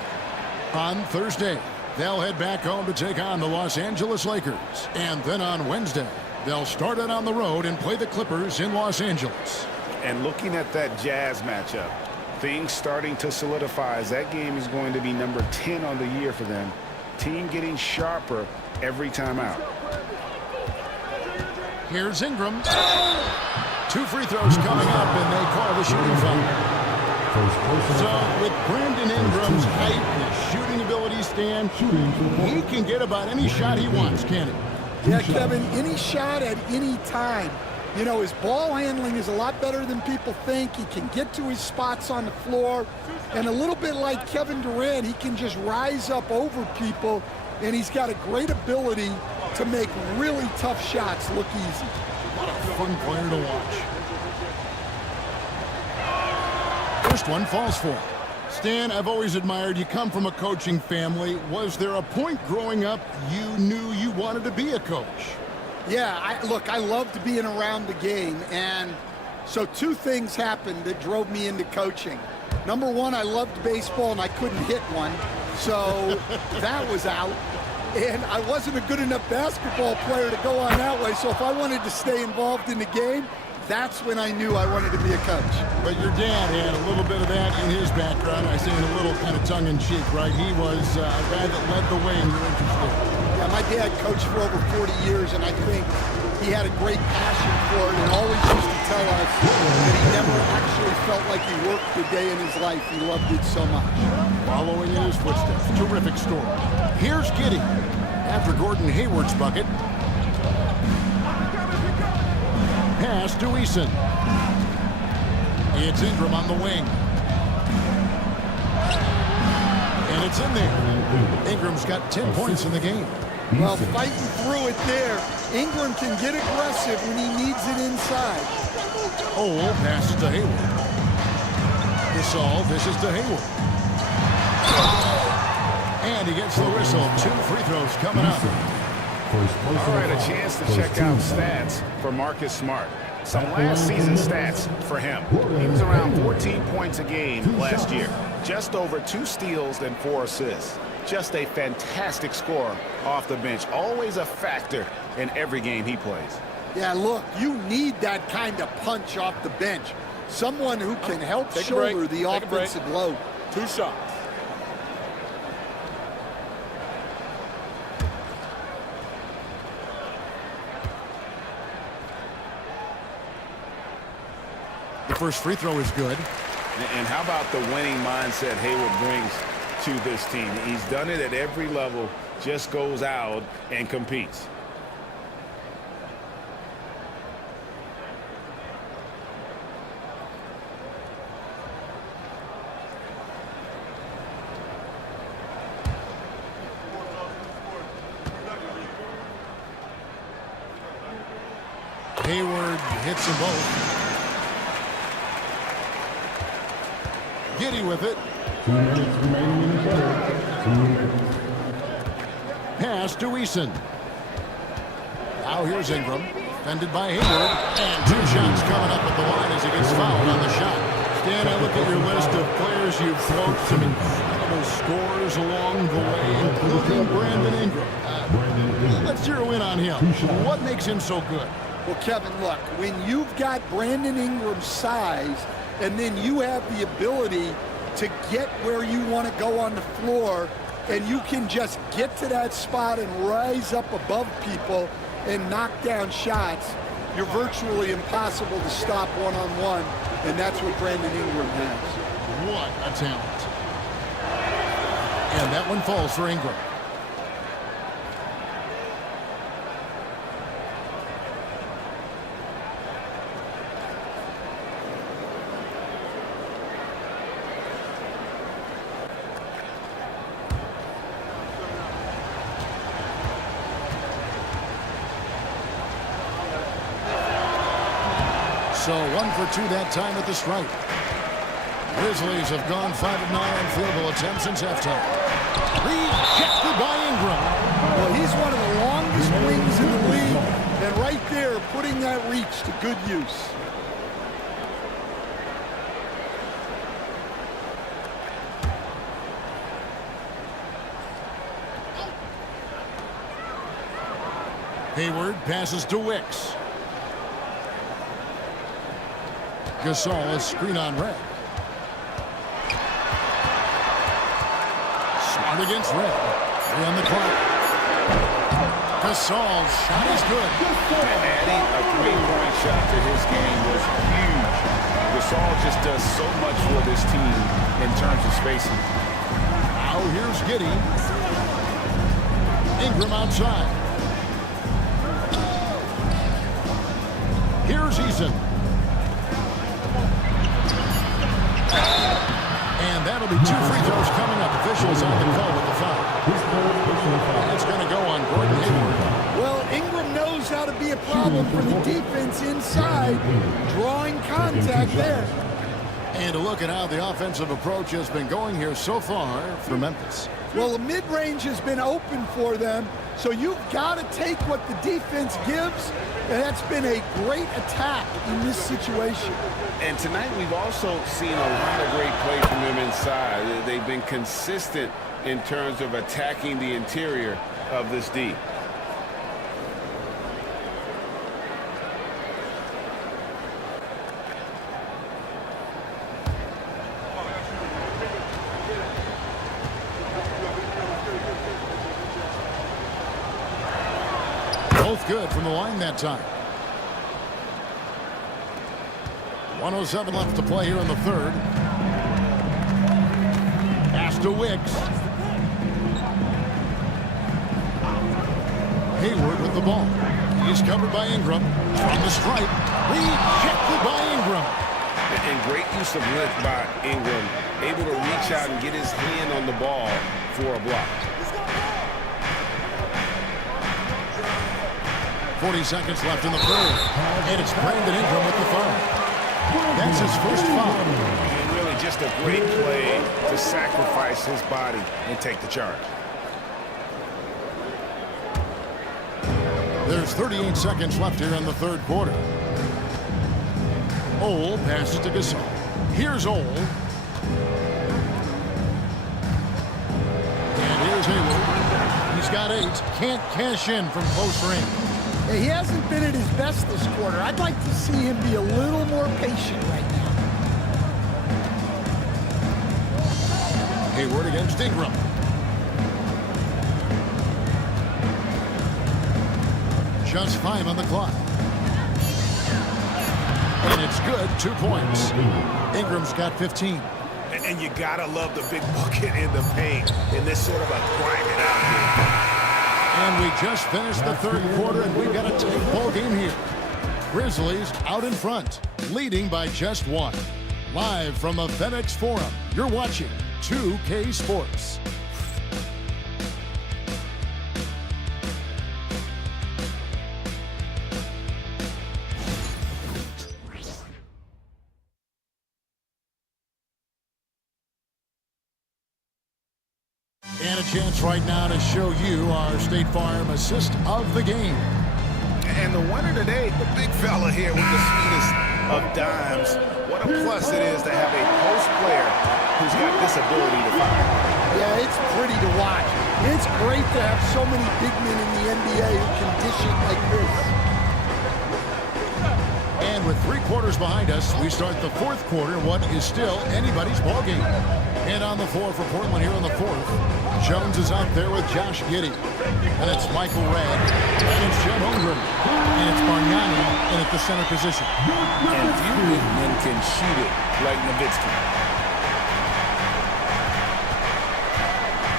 On Thursday, they'll head back home to take on the Los Angeles Lakers. And then on Wednesday, they'll start it on the road and play the Clippers in Los Angeles. And looking at that Jazz matchup, things starting to solidify as that game is going to be number 10 on the year for them. Team getting sharper every time out. Here's Ingram. 2 free throws coming up, and they call the shooting foul. So with Brandon Ingram's height and his shooting ability, Stan, he can get about any shot he wants, can't he? Yeah, Kevin, any shot at any time. You know, his ball handling is a lot better than people think. He can get to his spots on the floor. And a little bit like Kevin Durant, he can just rise up over people. And he's got a great ability to make really tough shots look easy. What a fun player to watch. First one falls for him. Stan, I've always admired you come from a coaching family. Was there a point growing up you knew you wanted to be a coach? Yeah, look, I loved being around the game, and so 2 things happened that drove me into coaching. Number 1, I loved baseball, and I couldn't hit one, so that was out. And I wasn't a good enough basketball player to go on that way, so if I wanted to stay involved in the game, that's when I knew I wanted to be a coach. But your dad had a little bit of that in his background. I say in a little kind of tongue-in-cheek, right? He was a guy that led the way in your interest. Yeah, my dad coached for over 40 years, and I think he had a great passion for it and always used to tell us that he never actually felt like he worked a day in his life. He loved it so much. Following in his footsteps, terrific story. Here's Giddey after Gordon Hayward's bucket. Pass to Eason. It's Ingram on the wing. And it's in there. Ingram's got 10 points in the game. Well, fighting through it there. Ingram can get aggressive when he needs it inside. Ole passes to Hayward. Gasol, this is to Hayward. And he gets the whistle. 2 free throws coming up. All right, a chance to check out stats for Marcus Smart. Some last season stats for him. He was around 14 points a game last year. Just over 2 steals and 4 assists. Just a fantastic scorer off the bench. Always a factor in every game he plays. Yeah, look, you need that kind of punch off the bench. Someone who can help shoulder the offensive load. 2 shots. The first free throw is good. And how about the winning mindset Hayward brings to this team? He's done it at every level, just goes out and competes. Hayward hits them both. Giddey with it. 2 minutes remaining in the third. 2 minutes. Pass to Eason. Now here's Ingram. Defended by Hayward. And 2 shots coming up at the line as he gets fouled on the shot. Stan, I look at your list of players you've coached, some incredible scores along the way, including Brandon Ingram. Let's zero in on him. What makes him so good? Well, Kevin, look, when you've got Brandon Ingram's size and then you have the ability to get where you want to go on the floor and you can just get to that spot and rise up above people and knock down shots, you're virtually impossible to stop one-on-one, and that's what Brandon Ingram has. What a talent. And that one falls for Ingram. So 1 for 2 that time at the stripe. Grizzlies have gone 5 of 9 on field goal attempts since halftime. Rejected by Ingram. Well, he's one of the longest wings in the league, and right there, putting that reach to good use. Hayward passes to Wicks. Gasol is screen on Red. Smart against Red. 3 on the clock. Gasol's shot is good. Adding a three-point shot to his game was huge. Gasol just does so much for this team in terms of spacing. Now here's Giddey. Ingram outside. Here's Eason. And that'll be 2 free throws coming up. Officials on the call with the foul. And it's going to go on Gordon Hayward. Well, Ingram knows how to be a problem for the defense inside, drawing contact there. And to look at how the offensive approach has been going here so far for Memphis. Well, the mid-range has been open for them, so you've got to take what the defense gives, and that's been a great attack in this situation. And tonight we've also seen a lot of great play from them inside. They've been consistent in terms of attacking the interior of this D. Both good from the line that time. 1:07 left to play here in the third. Pass to Wicks. Hayward with the ball. He's covered by Ingram. From the stripe. Rejected by Ingram. And great use of length by Ingram. Able to reach out and get his hand on the ball for a block. 40 seconds left in the third. And it's Brandon Ingram with the foul. That's his first foul. And really just a great play to sacrifice his body and take the charge. There's 38 seconds left here in the third quarter. Ole passes to Gasol. Here's Ole. And here's Hayward. He's got 8. Can't cash in from close range. He hasn't been at his best this quarter. I'd like to see him be a little more patient right now. Hayward against Ingram. Just 5 on the clock. And it's good. 2 points. Ingram's got 15. And you gotta love the big bucket in the paint in this sort of a grind it out game. And we just finished the third quarter, and we've got a tight ball game here. Grizzlies out in front, leading by just 1. Live from a FedEx Forum, you're watching 2K Sports. And a chance right now to show you our State Farm assist of the game. And the winner today, the big fella here with the sweetest of dimes. What a plus it is to have a post player who's got this ability to fire. Yeah, it's pretty to watch. It's great to have so many big men in the NBA who can dish it like this. And with 3 quarters behind us, we start the fourth quarter, what is still anybody's ball game. And on the floor for Portland here in the fourth, Jones is out there with Josh Giddey. And it's Michael Redd. And it's Chet Holmgren. And it's Bargnani in at the center position. And few big men can shoot it like Nowitzki.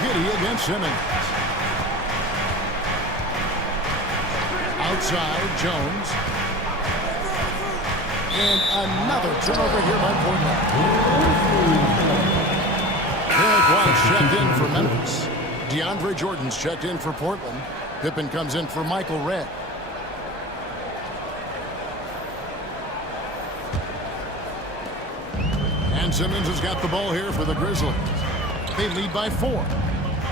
Giddey against Simmons. Outside, Jones. And another turnover here by Portland. Derek White's checked in for Memphis. DeAndre Jordan's checked in for Portland. Pippen comes in for Michael Redd. And Simmons has got the ball here for the Grizzlies. They lead by 4.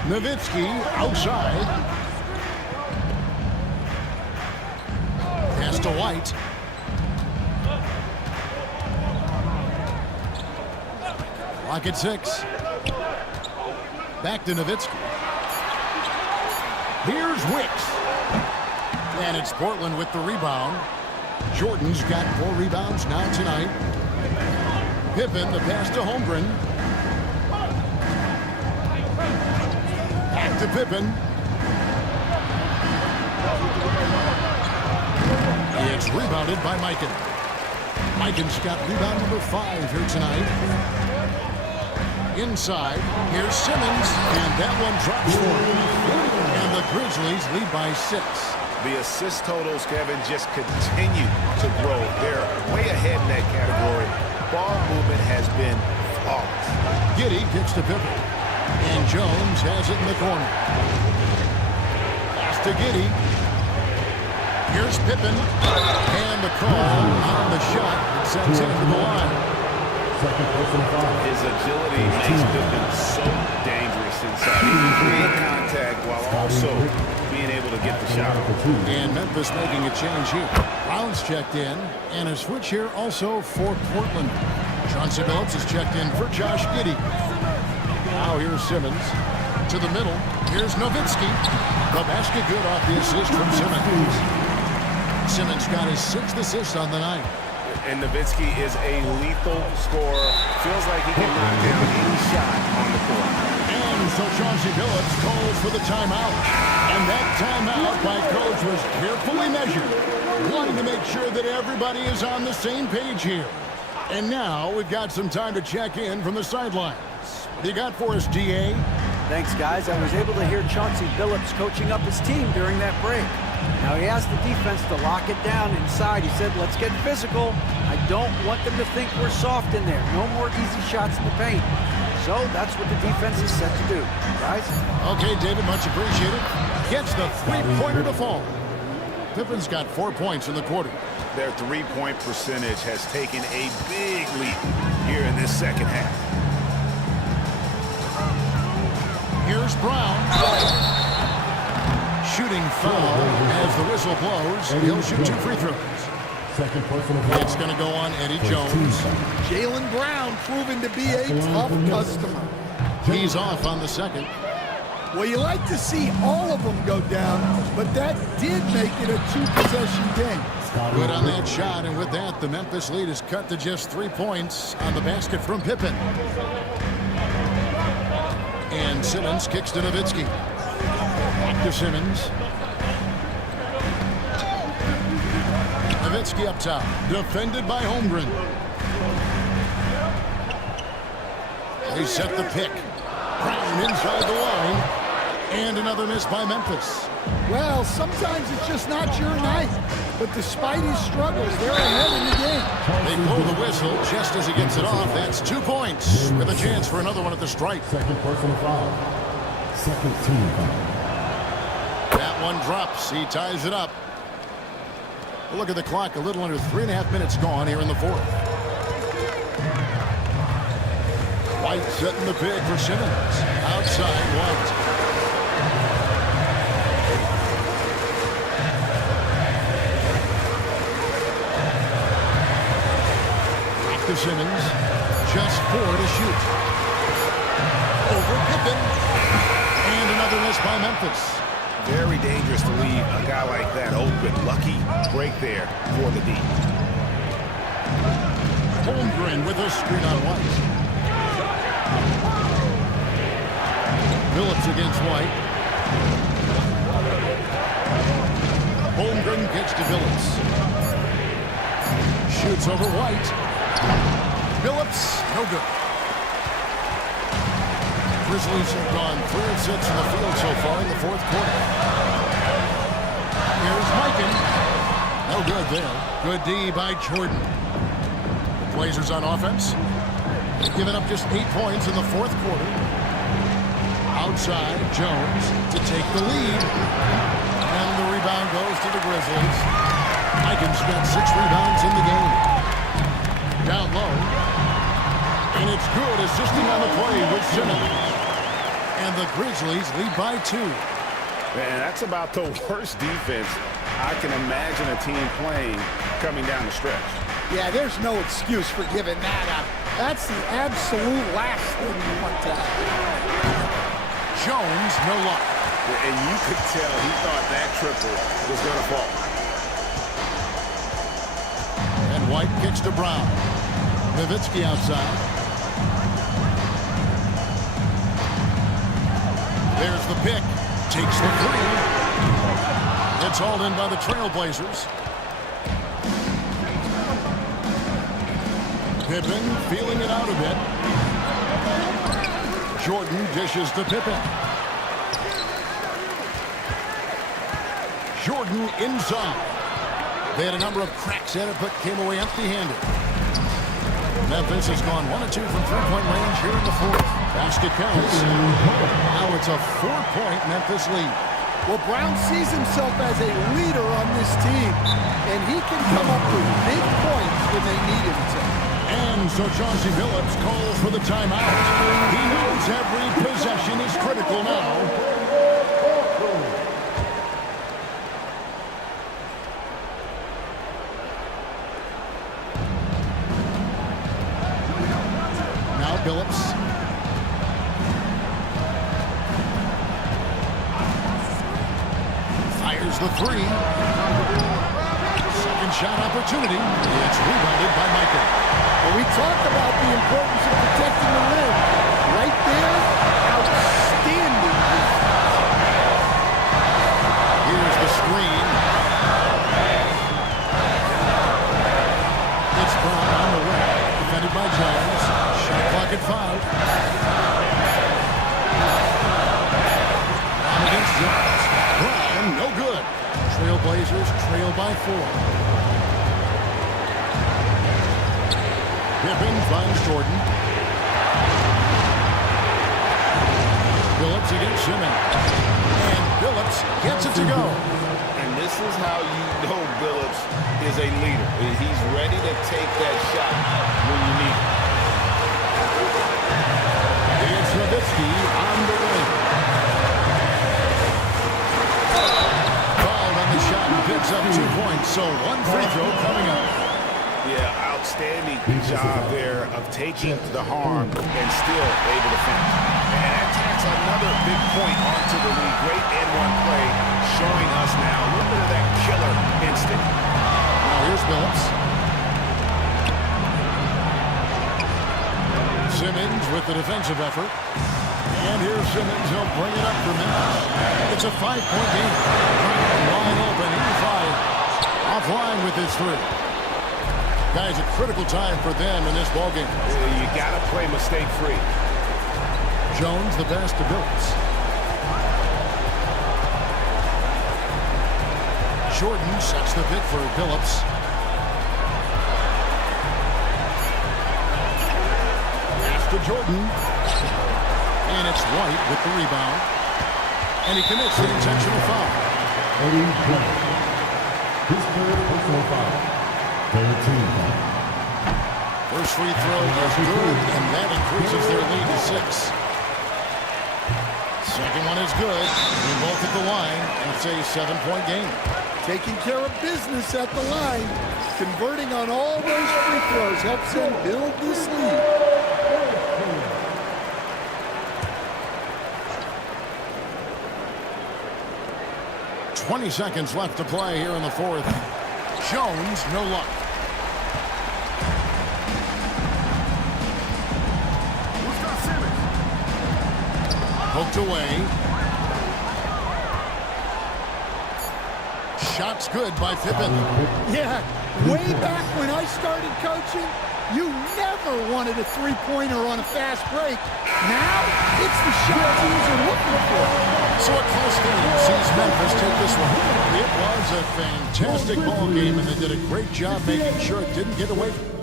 Nowitzki outside. Pass to White. Clock at 6. Back to Nowitzki. Here's Wicks. And it's Portland with the rebound. Jordan's got 4 rebounds now tonight. Pippen, the pass to Holmgren. Back to Pippen. It's rebounded by Mikan. Mikan's got rebound number 5 here tonight. Inside, here's Simmons, and that one drops for him. And the Grizzlies lead by 6. The assist totals, Kevin, just continue to grow. They're way ahead in that category. Ball movement has been flawless. Giddey kicks to Pippen. And Jones has it in the corner. Pass to Giddey. Here's Pippen. And the call on the shot that sends him to the line. His agility makes Pippen so dangerous inside. He can create contact while also being able to get the shot off. And Memphis making a change here. Brown's checked in, and a switch here also for Portland. Chauncey Billups is checked in for Josh Giddey. Now here's Simmons to the middle. Here's Nowitzki. The basket good off the assist from Simmons. Simmons got his 6th assist on the night. And Nowitzki is a lethal scorer. Feels like he can knock down any shot on the court. And so Chauncey Billups calls for the timeout. And that timeout by Coach was carefully measured, wanting to make sure that everybody is on the same page here. And now we've got some time to check in from the sidelines. What do you got for us, DA? Thanks, guys. I was able to hear Chauncey Billups coaching up his team during that break. Now he asked the defense to lock it down inside. He said, let's get physical. I don't want them to think we're soft in there. No more easy shots in the paint. So that's what the defense is set to do, guys. Okay, David, much appreciated. Gets the three-pointer to fall. Pippen's got 4 points in the quarter. Their three-point percentage has taken a big leap here in this second half. Here's Brown. Shooting foul as the whistle blows. He'll shoot 2 free throws. It's going to go on Eddie Jones. Jaylen Brown proving to be a tough customer. He's off on the second. Well, you like to see all of them go down, but that did make it a 2-possession game. Good on that shot, and with that, the Memphis lead is cut to just 3 points on the basket from Pippen. And Simmons kicks to Nowitzki. Back to Simmons. Nowitzki up top, defended by Holmgren. They set the pick. Brown inside the line. And another miss by Memphis. Well, sometimes it's just not your night. But despite his struggles, they're ahead in the game. They blow the whistle just as he gets it off. That's 2 points with a chance for another one at the stripe. Second personal foul. Second team foul. That one drops. He ties it up. Look at the clock. A little under 3.5 minutes gone here in the fourth. White setting the pick for Simmons. Outside White. To Simmons, just 4 to shoot. Over Pippen, and another miss by Memphis. Very dangerous to leave a guy like that open. Lucky break there for the D. Holmgren with a screen on White. Billups against White. Holmgren kicks to Billups. Shoots over White. Billups, no good. Grizzlies have gone 3 of 6 in the field so far in the fourth quarter. Here's Mikan. No good there. Good D by Jordan. The Blazers on offense. They've given up just 8 points in the fourth quarter. Outside, Jones to take the lead. And the rebound goes to the Grizzlies. Mikan's got 6 rebounds in the game. Down low. And it's good, assisting on the play with Simmons. And the Grizzlies lead by 2. Man, that's about the worst defense I can imagine a team playing coming down the stretch. Yeah, there's no excuse for giving that up. That's the absolute last thing you want to have. Jones, no luck. And you could tell he thought that triple was going to fall. And White kicks to Brown. Nowitzki outside. There's the pick. Takes the 3. It's hauled in by the Trailblazers. Pippen feeling it out a bit. Jordan dishes to Pippen. Jordan inside. They had a number of cracks at it, but came away empty-handed. Memphis has gone 1 of 2 from three-point range here in the fourth. Basket counts. Now it's a 4-point Memphis lead. Well, Brown sees himself as a leader on this team, and he can come up with big points when they need him to. And so Chauncey Billups calls for the timeout. He knows every possession is critical now. Billups. Fires the 3. Second shot opportunity. It's rebounded by Mikan. Well, we talk about the importance of protecting the rim. Right there, outstanding. Here's the screen. It's Brown on the way. Defended by Jones. Shot clock at 5. Brown against Jones. Brown, no good. Trailblazers trail by 4. Pippen finds Jordan. Billups against Simmons. And Billups gets it to go. And this is how you know Billups is a leader. He's ready to take that shot when you need it. It's Nowitzki on the wing. Fouled on the shot and picks up 2 points. So 1 free throw coming up. Yeah, outstanding job there of taking the harm and still able to finish. And that tacks another big point onto the lead. Great N1 play showing us now a little bit of that killer instinct. Now here's Billups. Simmons with the defensive effort. And here's Simmons. He'll bring it up for Memphis. It's a 5-point game. Wide open, inside. Offline with his 3. Guys, a critical time for them in this ballgame. You got to play mistake-free. Jones, the pass to Billups. Jordan sets the pick for Billups. Pass to Jordan. And it's White with the rebound. And he commits the intentional foul. His third personal foul. First free throw is good, and that increases their lead to 6. Second one is good. They're both at the line, and it's a 7-point game. Taking care of business at the line, converting on all those free throws helps them build this lead. .20 seconds left to play here in the fourth. Jones, no luck. Poked away. Shot's good by Pippen. Yeah, way back when I started coaching, You never wanted a three-pointer on a fast break. Now, it's the shot teams are looking for. So a close game sees Memphis take this one. It was a fantastic ball game, and they did a great job making sure it didn't get away from them.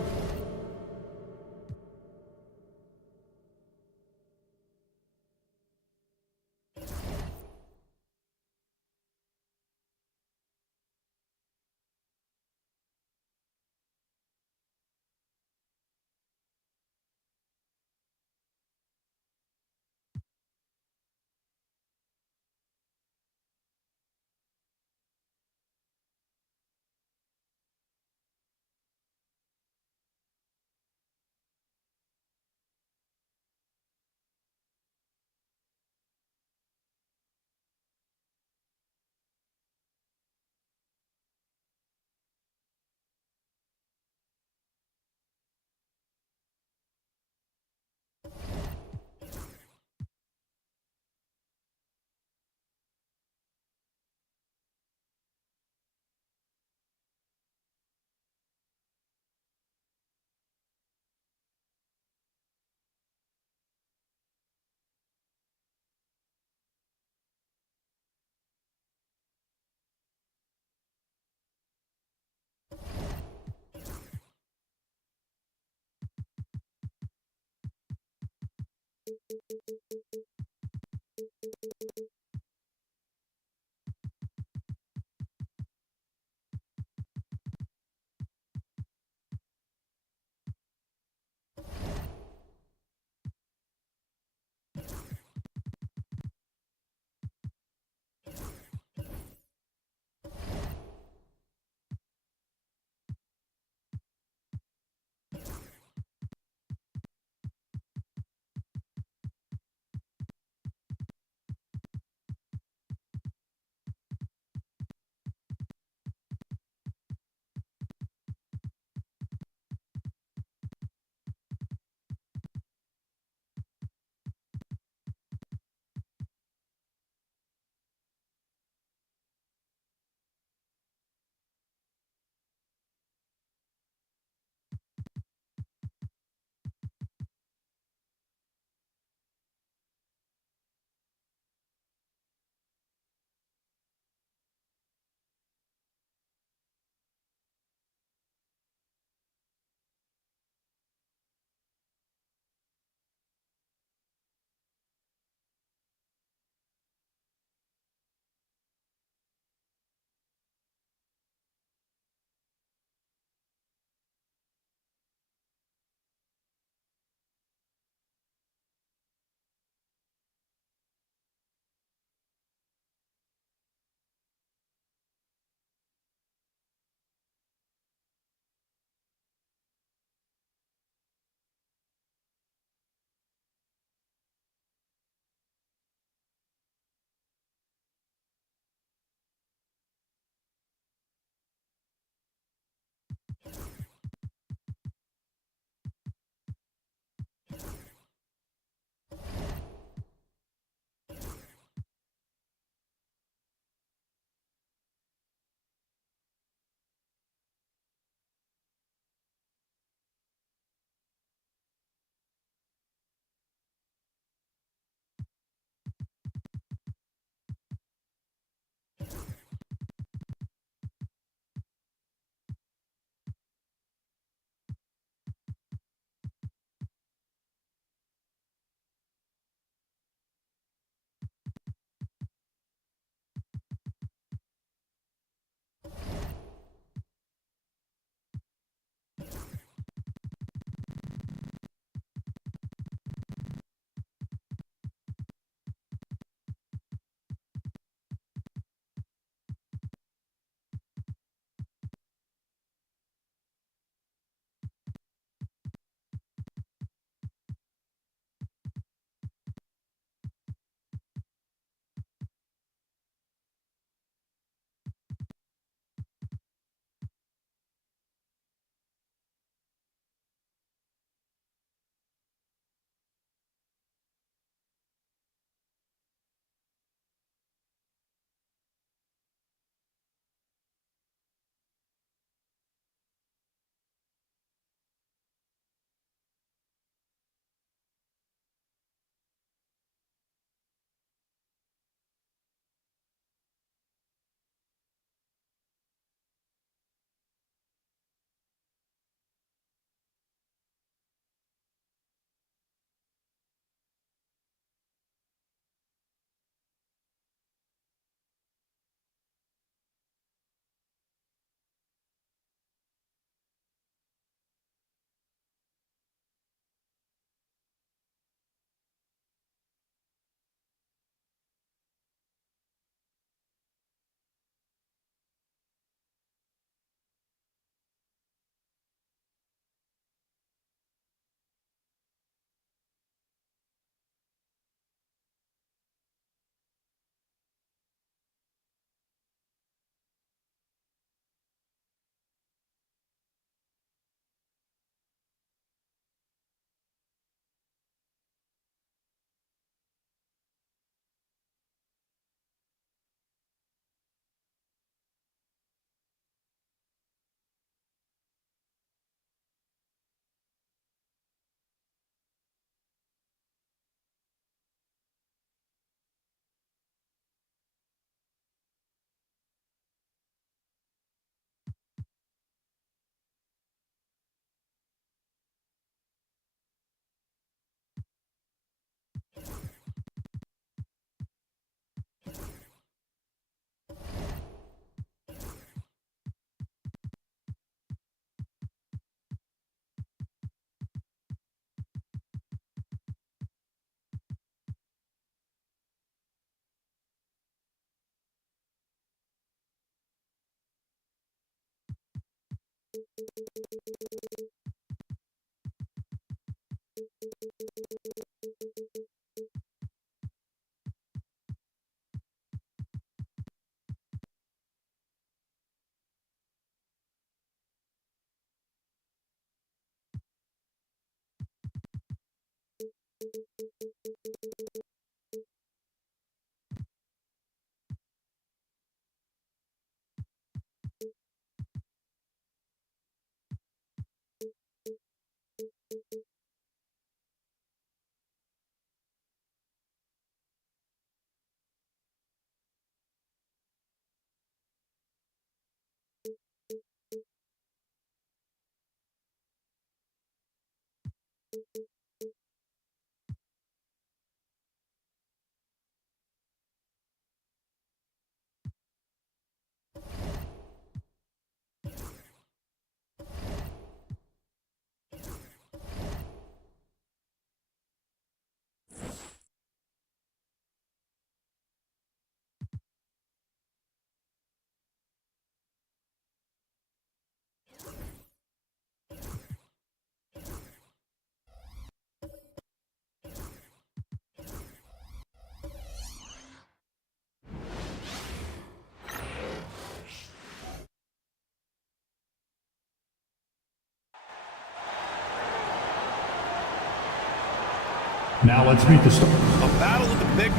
Now let's meet the stars. A battle of the big...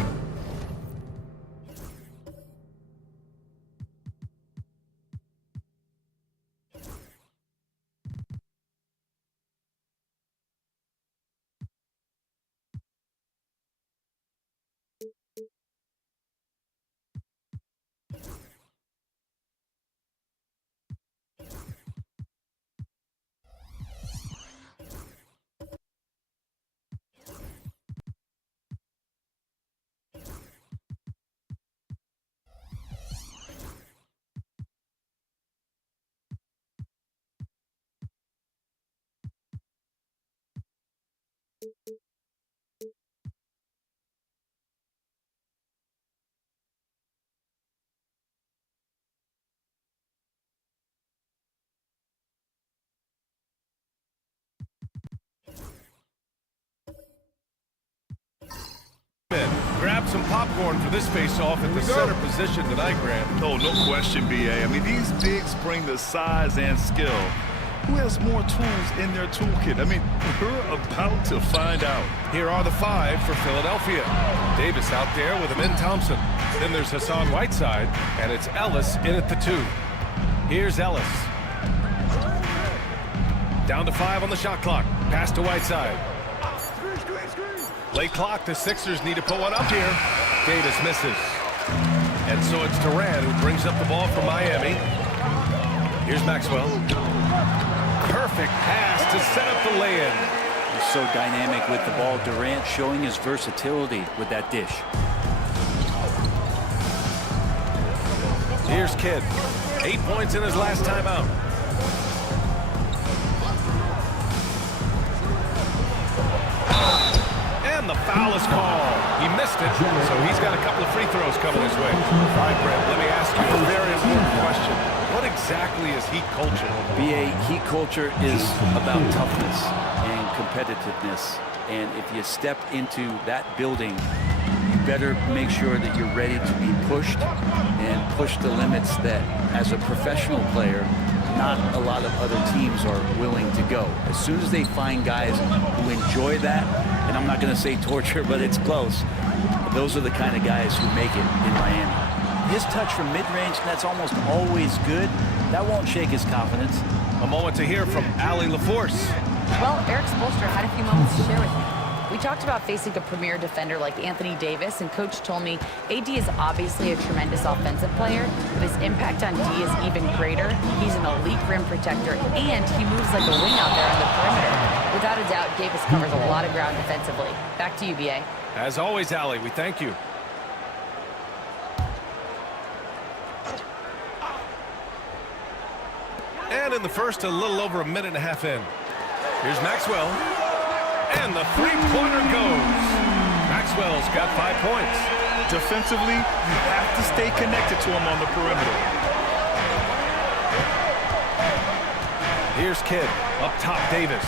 Grab some popcorn for this face-off at the center position tonight, Grant. Oh, no question, B.A. I mean, these bigs bring the size and skill. Who has more tools in their toolkit? I mean, we're about to find out. Here are the 5 for Philadelphia. Davis out there with Amin Thompson. Then there's Hassan Whiteside, and it's Ellis in at the 2. Here's Ellis. Down to 5 on the shot clock. Pass to Whiteside. Late clock, the Sixers need to put one up here. Davis misses. And so it's Durant who brings up the ball for Miami. Here's Maxwell. Perfect pass to set up the lay-in. He's so dynamic with the ball. Durant showing his versatility with that dish. Here's Kidd. 8 points in his last time out. And the foul is called. He missed it, so he's got a couple of free throws coming his way. All right, Brent, let me ask you a very important question. What exactly is Heat culture? BA, Heat culture is about toughness and competitiveness. And if you step into that building, you better make sure that you're ready to be pushed and push the limits that, as a professional player, not a lot of other teams are willing to go. As soon as they find guys who enjoy that, and I'm not going to say torture, but it's close, those are the kind of guys who make it in Miami. His touch from mid-range, that's almost always good. That won't shake his confidence. A moment to hear from Allie LaForce. Well, Eric Spoelstra had a few moments to share with me. We talked about facing a premier defender like Anthony Davis, and Coach told me AD is obviously a tremendous offensive player, but his impact on D is even greater. He's an elite rim protector, and he moves like a wing out there on the perimeter. Without a doubt, Davis covers a lot of ground defensively. Back to you, BA. As always, Allie, we thank you. And in the first, a little over a minute and a half in. Here's Maxwell. And the three-pointer goes. Maxwell's got 5 points. Defensively, you have to stay connected to him on the perimeter. Here's Kidd. Up top, Davis.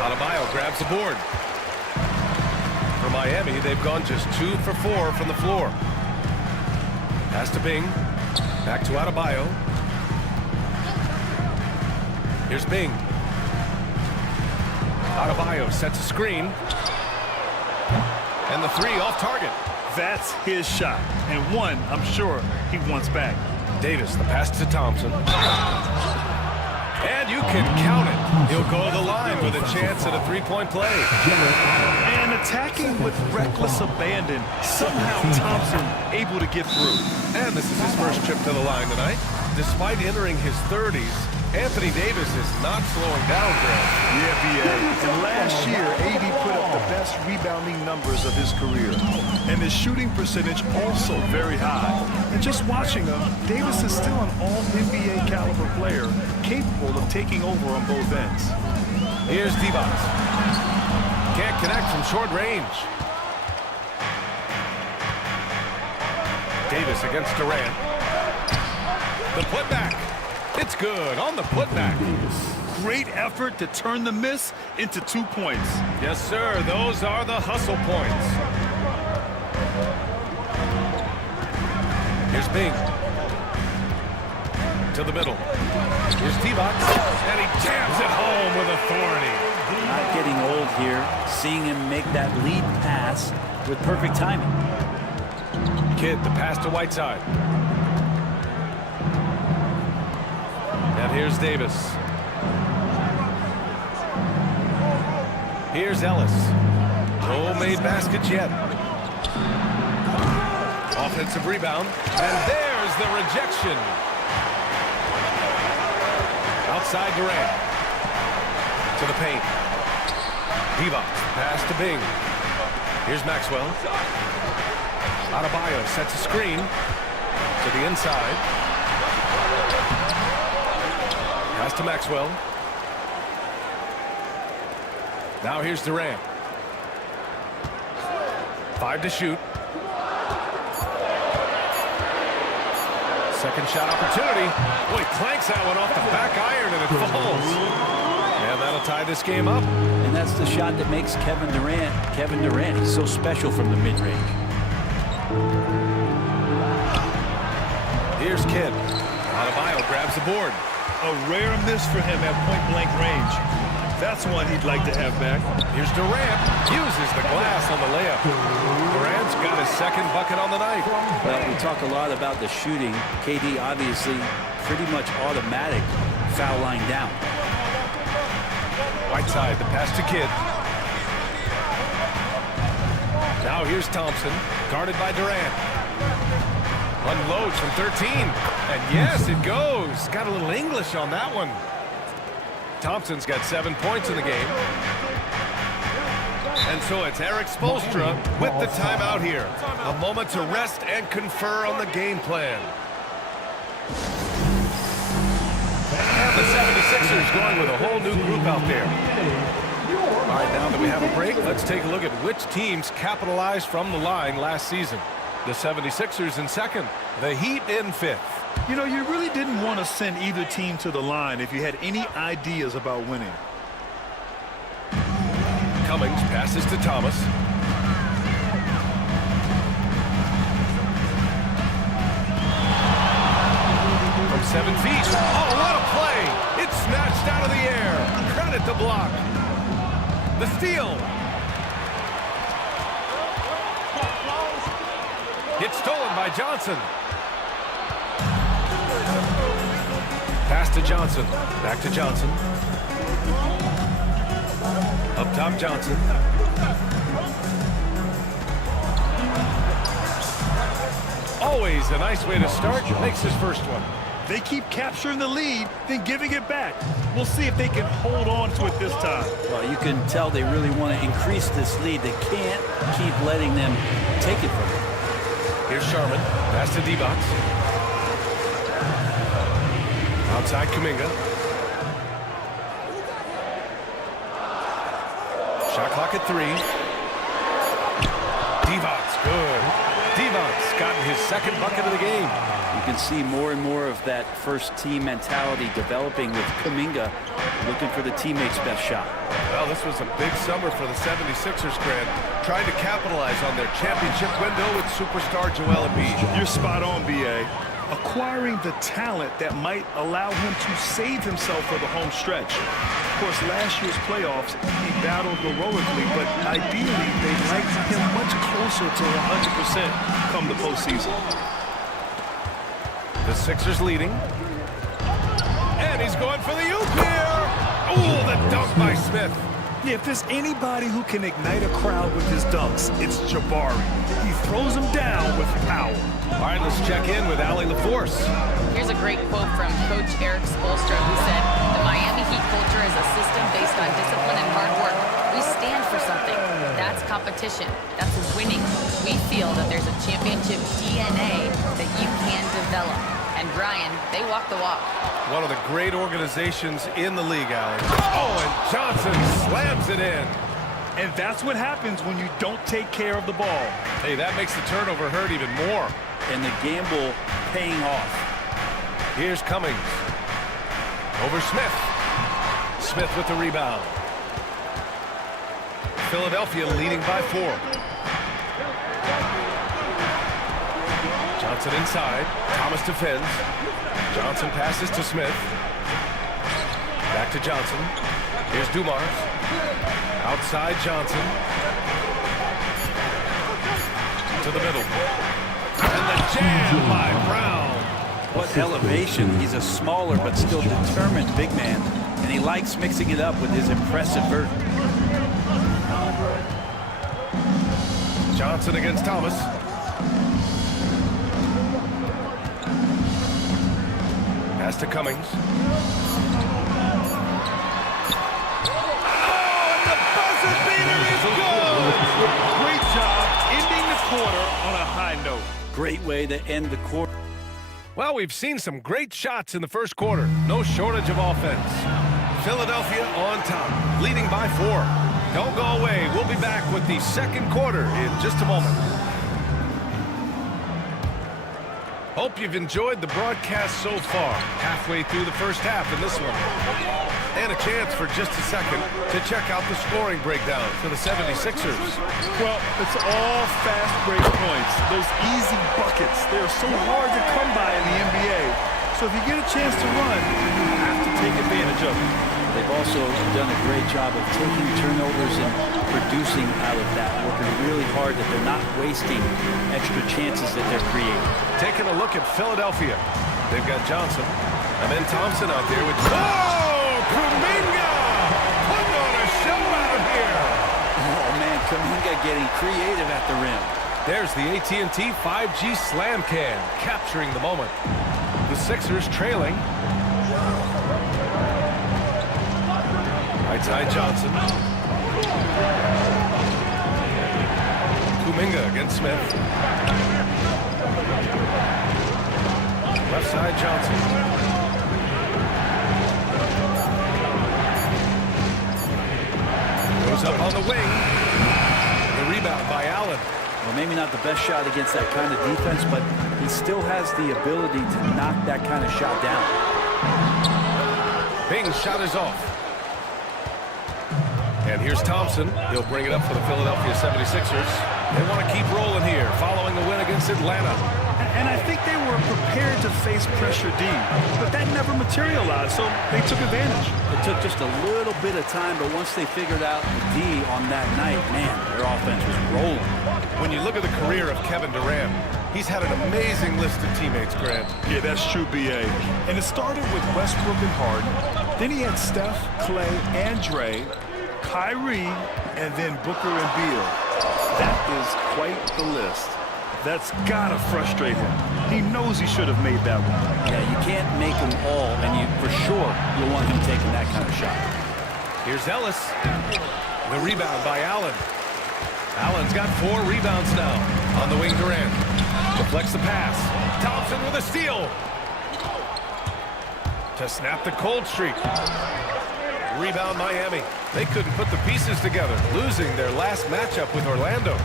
Adebayo grabs the board. For Miami, they've gone just 2 for 4 from the floor. Pass to Bing. Back to Adebayo. Here's Bing. Adebayo sets a screen. And the 3 off target. That's his shot. And one, I'm sure, he wants back. Davis, the pass to Thompson. And you can count it. He'll go to the line with a chance at a 3-point play. And attacking with reckless abandon. Somehow Thompson able to get through. And this is his first trip to the line tonight. Despite entering his 30s, Anthony Davis is not slowing down, Grant. Yeah, B.A. And last year, AD put up the best rebounding numbers of his career. And his shooting percentage also very high. And just watching him, Davis is still an all-NBA caliber player, capable of taking over on both ends. Here's Divac. Can't connect from short range. Davis against Durant. The putback. It's good on the putback. Great effort to turn the miss into 2 points. Yes, sir. Those are the hustle points. Here's Bing. To the middle. Here's Divac. And he jams it home with authority. Not getting old here. Seeing him make that lead pass with perfect timing. Kidd, the pass to Whiteside. And here's Davis. Here's Ellis. No made baskets yet. Offensive rebound. And there's the rejection. Outside Durant. To the paint. Divac. Pass to Bing. Here's Maxwell. Adebayo sets a screen. To the inside. Pass to Maxwell. Now here's Durant. 5 to shoot. Second shot opportunity. Boy, clanks that one off the back iron and it falls. And that'll tie this game up. And that's the shot that makes Kevin Durant. He's so special from the mid-range. Here's Kidd. Adebayo grabs the board. A rare miss for him at point-blank range. That's one he'd like to have back. Here's Durant. Uses the glass on the layup. Durant's got his second bucket on the night. Well, we talk a lot about the shooting. KD obviously pretty much automatic foul line down. Whiteside, the pass to Kidd. Now here's Thompson, guarded by Durant. Unloads from 13. And yes, it goes. Got a little English on that one. Thompson's got 7 points in the game. And so it's Eric Spoelstra with the timeout here. A moment to rest and confer on the game plan. And the 76ers going with a whole new group out there. All right, now that we have a break, let's take a look at which teams capitalized from the line last season. The 76ers in second, the Heat in fifth. You know, you really didn't want to send either team to the line if you had any ideas about winning. Cummings passes to Thomas. From 7 feet. Oh, what a play! It's snatched out of the air. Credit the block. The steal. It's stolen by Johnson. Pass to Johnson. Back to Johnson. Up top, Johnson. Always a nice way to start. Makes his first one. They keep capturing the lead, then giving it back. We'll see if they can hold on to it this time. Well, you can tell they really want to increase this lead. They can't keep letting them take it from them. Here's Sharman. Pass to Divac. Outside Kuminga. Shot clock at 3. Devon's good. Devon's gotten his second bucket of the game. You can see more and more of that first-team mentality developing with Kuminga looking for the teammate's best shot. Well, this was a big summer for the 76ers, Grant, trying to capitalize on their championship window with superstar Joel Embiid. You're spot on, B.A. Acquiring the talent that might allow him to save himself for the home stretch. Of course, last year's playoffs, he battled heroically, but ideally, they'd like him much closer to 100% come the postseason. The Sixers leading. And he's going for the oop here. Oh, the dunk by Smith. Yeah, if there's anybody who can ignite a crowd with his dunks, it's Jabari. He throws them down with power. All right, let's check in with Allie LaForce. Here's a great quote from Coach Eric Spoelstra, who said, "The Miami Heat culture is a system based on discipline and hard work. We stand for something. That's competition. That's winning. We feel that there's a championship DNA that you can develop." And Brian, they walk the walk. One of the great organizations in the league, Allie. Oh, and Johnson slams it in. And that's what happens when you don't take care of the ball. Hey, that makes the turnover hurt even more. And the gamble paying off. Here's Cummings. Over Smith. Smith with the rebound. Philadelphia leading by 4. Johnson inside. Thomas defends. Johnson passes to Smith. Back to Johnson. Here's Dumars. Outside Johnson. To the middle. And the jam by Brown. What elevation. He's a smaller but still determined big man. And he likes mixing it up with his impressive vert. Johnson against Thomas. Pass to Cummings. Great job ending the quarter on a high note. Great way to end the quarter. Well, we've seen some great shots in the first quarter. No shortage of offense. Philadelphia on top, leading by 4. Don't go away. We'll be back with the second quarter in just a moment. Hope you've enjoyed the broadcast so far. Halfway through the first half in this one. And a chance for just a second to check out the scoring breakdown for the 76ers. Well, it's all fast break points. Those easy buckets. They're so hard to come by in the NBA. So if you get a chance to run, you have to take advantage of it. They've also done a great job of taking turnovers and producing out of that, working really hard that they're not wasting extra chances that they're creating. Taking a look at Philadelphia. They've got Johnson and then Thompson out there with... Oh, Kuminga! Putting on a show out here! Oh, man, Kuminga getting creative at the rim. There's the AT&T 5G Slam Can, capturing the moment. The Sixers trailing. Right side Johnson. Kuminga against Smith. Left side Johnson. Goes up on the wing. The rebound by Allen. Well, maybe not the best shot against that kind of defense, but he still has the ability to knock that kind of shot down. Bing's shot is off. And here's Thompson. He'll bring it up for the Philadelphia 76ers. They want to keep rolling here, following the win against Atlanta. And I think they were prepared to face pressure D, but that never materialized, so they took advantage. It took just a little bit of time, but once they figured out the D on that night, man, their offense was rolling. When you look at the career of Kevin Durant, he's had an amazing list of teammates, Grant. Yeah, that's true, B.A. And it started with Westbrook and Harden. Then he had Steph, Clay, and Dre, Kyrie, and then Booker and Beal. That is quite the list. That's gotta frustrate him. He knows he should have made that one. Yeah, you can't make them all, and you for sure you'll want him taking that kind of shot. Here's Ellis. The rebound by Allen. Allen's got 4 rebounds now on the wing. Durant deflects the pass. Thompson with a steal to snap the cold streak. Rebound Miami. They couldn't put the pieces together, losing their last matchup with Orlando.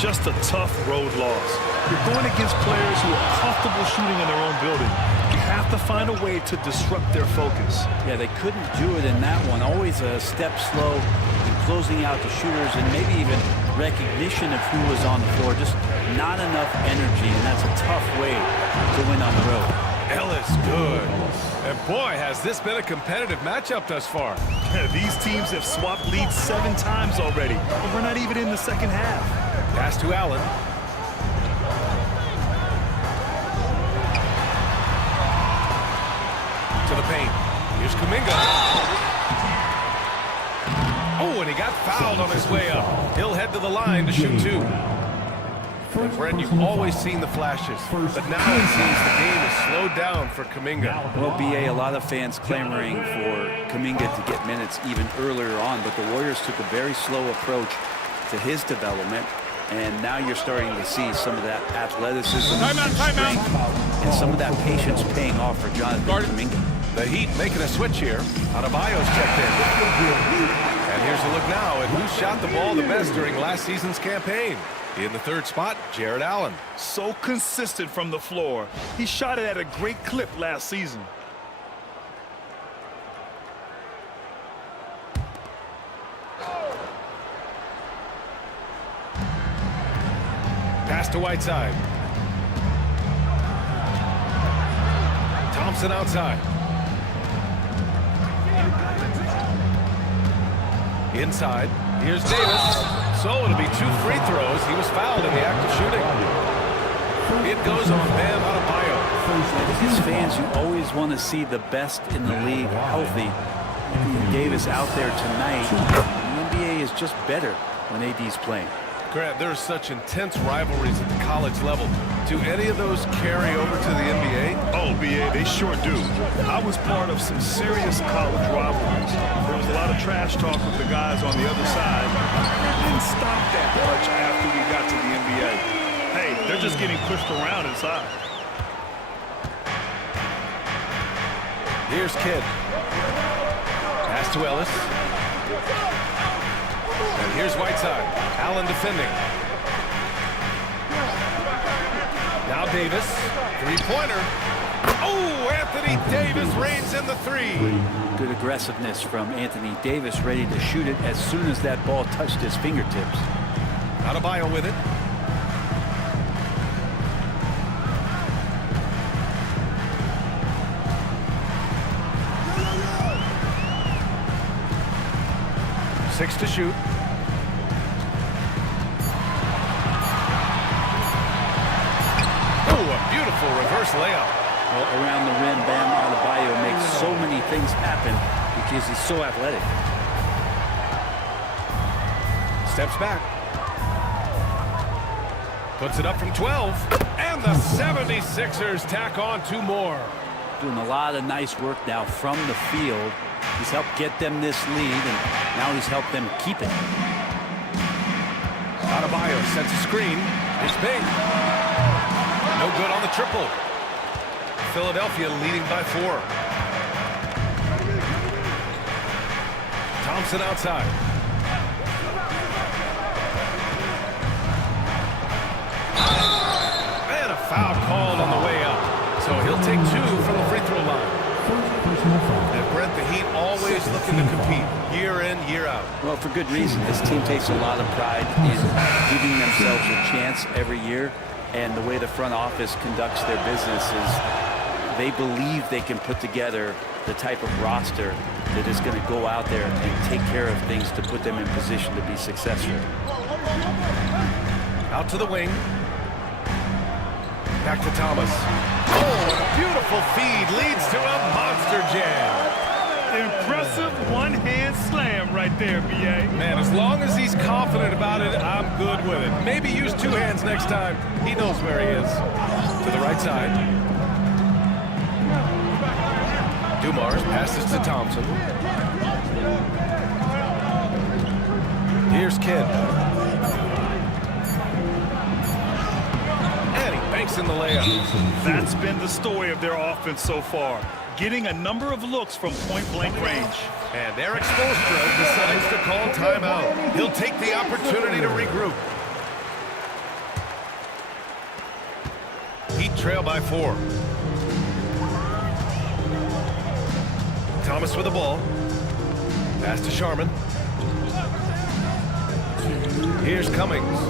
just a tough road loss. You're going against players who are comfortable shooting in their own building. You have to find a way to disrupt their focus. Yeah, they couldn't do it in that one. Always a step slow in closing out the shooters and maybe even recognition of who was on the floor. Just not enough energy, and that's a tough way to win on the road. Ellis, good. And boy, has this been a competitive matchup thus far. These teams have swapped leads 7 times already, and we're not even in the second half. Pass to Allen. To the paint. Here's Kuminga. Oh, and he got fouled on his way up. He'll head to the line to shoot 2. And Brent, you've always seen the flashes, but now it seems the game is slowed down for Kuminga. Well, BA, a lot of fans clamoring for Kuminga to get minutes even earlier on, but the Warriors took a very slow approach to his development, and now you're starting to see some of that athleticism, strength, and some of that patience paying off for Jonathan Kuminga. The Heat making a switch here. Adebayo's checked in. And here's a look now at who shot the ball the best during last season's campaign. In the 3rd spot, Jared Allen. So consistent from the floor. He shot it at a great clip last season. Pass to Whiteside. Thompson outside. Inside. Here's Davis. So it'll be 2 free throws. He was fouled in the act of shooting. It goes on Bam Adebayo. As fans, you always want to see the best in the league healthy. Davis out there tonight. The NBA is just better when AD's playing. Grant, there are such intense rivalries at the college level. Do any of those carry over to the NBA? Oh, BA, they sure do. I was part of some serious college rivalries. There was a lot of trash talk with the guys on the other side. It didn't stop that much after we got to the NBA. Hey, they're just getting pushed around inside. Here's Kidd. Pass to Ellis. And here's Whiteside. Allen defending. Now Davis. 3-pointer. Oh, Anthony Davis reigns in the 3. Good aggressiveness from Anthony Davis, ready to shoot it as soon as that ball touched his fingertips. Adebayo with it. Six to shoot. Oh, a beautiful reverse layup. Well, around the rim, Bam Adebayo makes so many things happen because he's so athletic. Steps back. Puts it up from 12. And the 76ers tack on 2 more. Doing a lot of nice work now from the field. He's helped get them this lead, and now he's helped them keep it. Adebayo sets a screen. It's big. No good on the triple. Philadelphia leading by 4. Thompson outside. And a foul called on the way up. So he'll take 2 from the free throw line. And Brent, the Heat always looking to compete year in, year out. Well, for good reason. This team takes a lot of pride in giving themselves a chance every year. And the way the front office conducts their business is they believe they can put together the type of roster that is going to go out there and take care of things to put them in position to be successful. Out to the wing. Back to Thomas. Oh, a beautiful feed leads to a monster jam. Impressive one-hand slam right there, B.A. Man, as long as he's confident about it, I'm good with it. Maybe use 2 hands next time. He knows where he is. To the right side. Dumars passes to Thompson. Here's Kidd. And he banks in the layup. That's been the story of their offense so far. Getting a number of looks from point-blank range. And Eric Spoelstra decides to call timeout. He'll take the opportunity to regroup. trail by 4. Thomas with the ball. Pass to Sharman. Here's Cummings.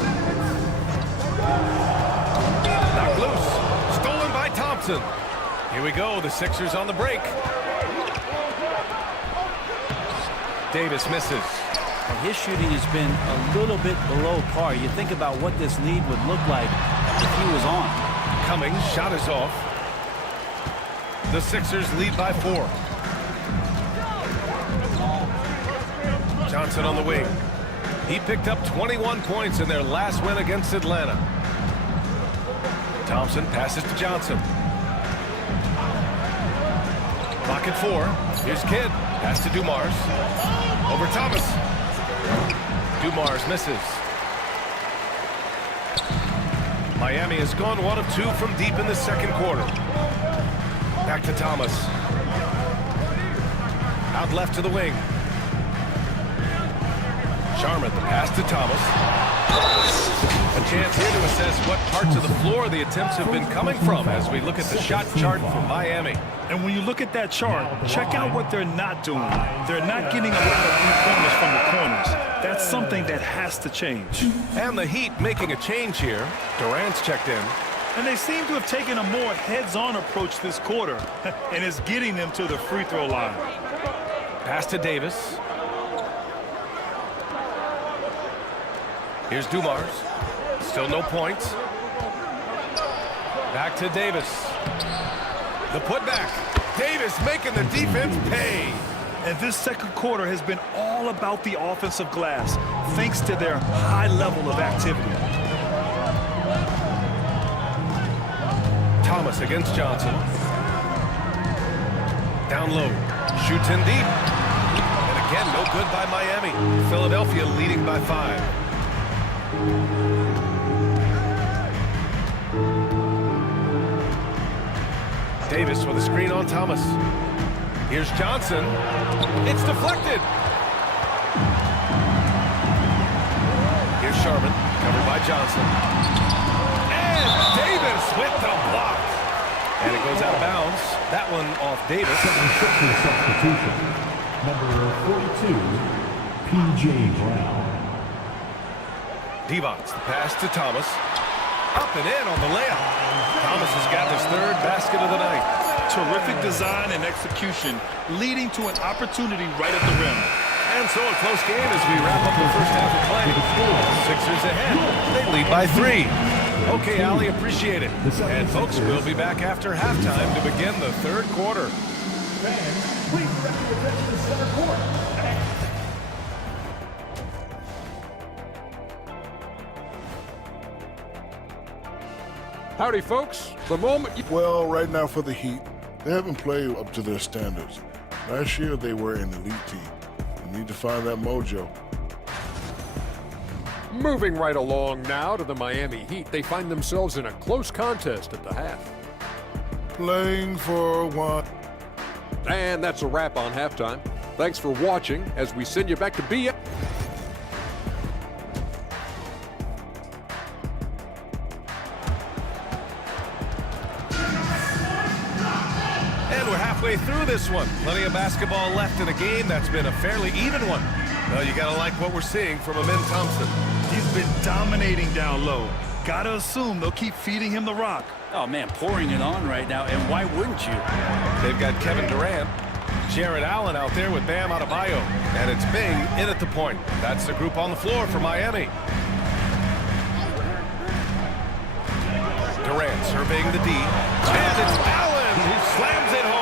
Knocked loose. Stolen by Thompson. Here we go. The Sixers on the break. Davis misses. And his shooting has been a little bit below par. You think about what this lead would look like if he was on. Cummings, shot is off. The Sixers lead by 4. Johnson on the wing. He picked up 21 points in their last win against Atlanta. Thompson passes to Johnson. Clock at 4. Here's Kidd. Pass to Dumars. Over Thomas. Dumars misses. Miami has gone 1 of 2 from deep in the second quarter. Back to Thomas. Out left to the wing. Sharman, the pass to Thomas. A chance here to assess what parts of the floor the attempts have been coming from as we look at the shot chart from Miami. And when you look at that chart, check out what they're not doing. They're not getting a lot of three-pointers from the corners. That's something that has to change. And the Heat making a change here. Durant's checked in. And they seem to have taken a more heads-on approach this quarter, and it's getting them to the free throw line. Pass to Davis. Here's Dumars. Still no points. Back to Davis. The putback. Davis making the defense pay. And this second quarter has been all about the offensive glass, thanks to their high level of activity. Thomas against Johnson. Down low. Shoots in deep. And again, no good by Miami. Philadelphia leading by 5. Davis with a screen on Thomas. Here's Johnson. It's deflected. Here's Sharman, covered by Johnson. And Davis with the block. And it goes out of bounds. That one off Davis. Substitution. Number 42, P.J. Brown. Divac, the pass to Thomas. Up and in on the layup. Thomas has got his 3rd basket of the night. Terrific design and execution, leading to an opportunity right at the rim. And so a close game as we wrap up the first half of play. Sixers ahead. They lead by 3. Okay, Ali, appreciate it. And folks, we'll be back after halftime to begin the 3rd quarter. Fans, please direct your attention to center court. Howdy, folks. The moment you... Well, right now for the Heat, they haven't played up to their standards. Last year, they were an elite team. They need to find that mojo. Moving right along now to the Miami Heat, they find themselves in a close contest at the half. Playing for one. And that's a wrap on halftime. Thanks for watching as we send you back to BS. Halfway through this one. Plenty of basketball left in a game that's been a fairly even one. Well, you gotta like what we're seeing from Amin Thompson. He's been dominating down low. Gotta assume they'll keep feeding him the rock. Oh, man, pouring it on right now, and why wouldn't you? They've got Kevin Durant, Jared Allen out there with Bam Adebayo, and it's Bing in at the point. That's the group on the floor for Miami. Durant surveying the D, and it's Allen who slams it home.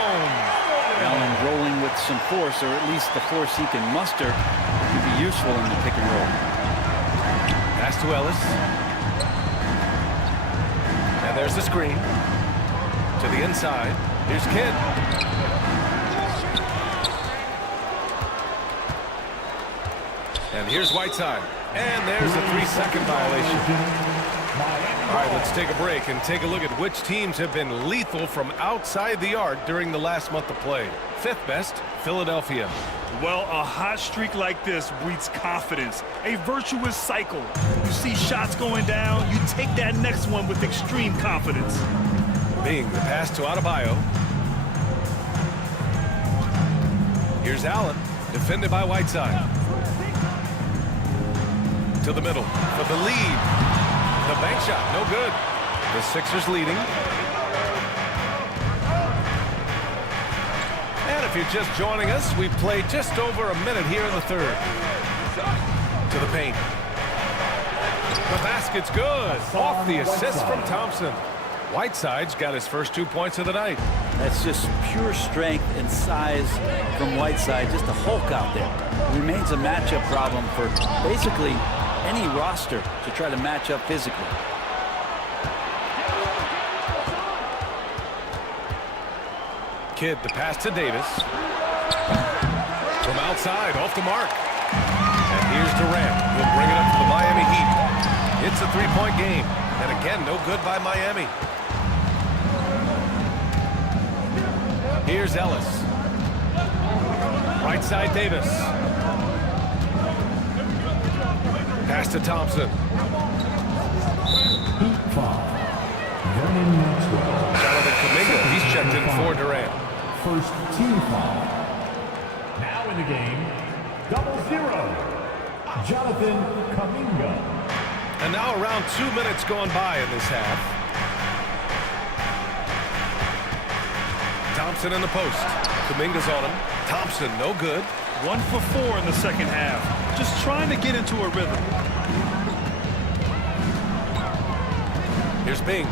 Allen rolling with some force, or at least the force he can muster, can be useful in the pick and roll. Pass to Ellis. And there's the screen. To the inside. Here's Kidd. And here's Whiteside. And there's a 3-second violation. All right, let's take a break and take a look at which teams have been lethal from outside the arc during the last month of play. 5th best, Philadelphia. Well, a hot streak like this breeds confidence, a virtuous cycle. You see shots going down, you take that next one with extreme confidence. Bing, the pass to Adebayo. Here's Allen, defended by Whiteside. To the middle for the lead. The bank shot, no good. The Sixers leading. And if you're just joining us, we've played just over a minute here in the third. To the paint. The basket's good. Off the assist from Thompson. Whiteside's got his first 2 points of the night. That's just pure strength and size from Whiteside. Just a Hulk out there. Remains a matchup problem for basically any roster to try to match up physically. Kidd, the pass to Davis. From outside, off the mark. And here's Durant. He'll bring it up to the Miami Heat. It's a three-point game. And again, no good by Miami. Here's Ellis. Right side, Davis. Pass to Thompson. Jonathan Kuminga, he's checked in for Durant. First team foul. Now in the game, 0-0. Jonathan Kuminga. And now around 2 minutes going by in this half. Thompson in the post. Kuminga's on him. Thompson, no good. 1 for 4 in the second half. Just trying to get into a rhythm. Here's Bing.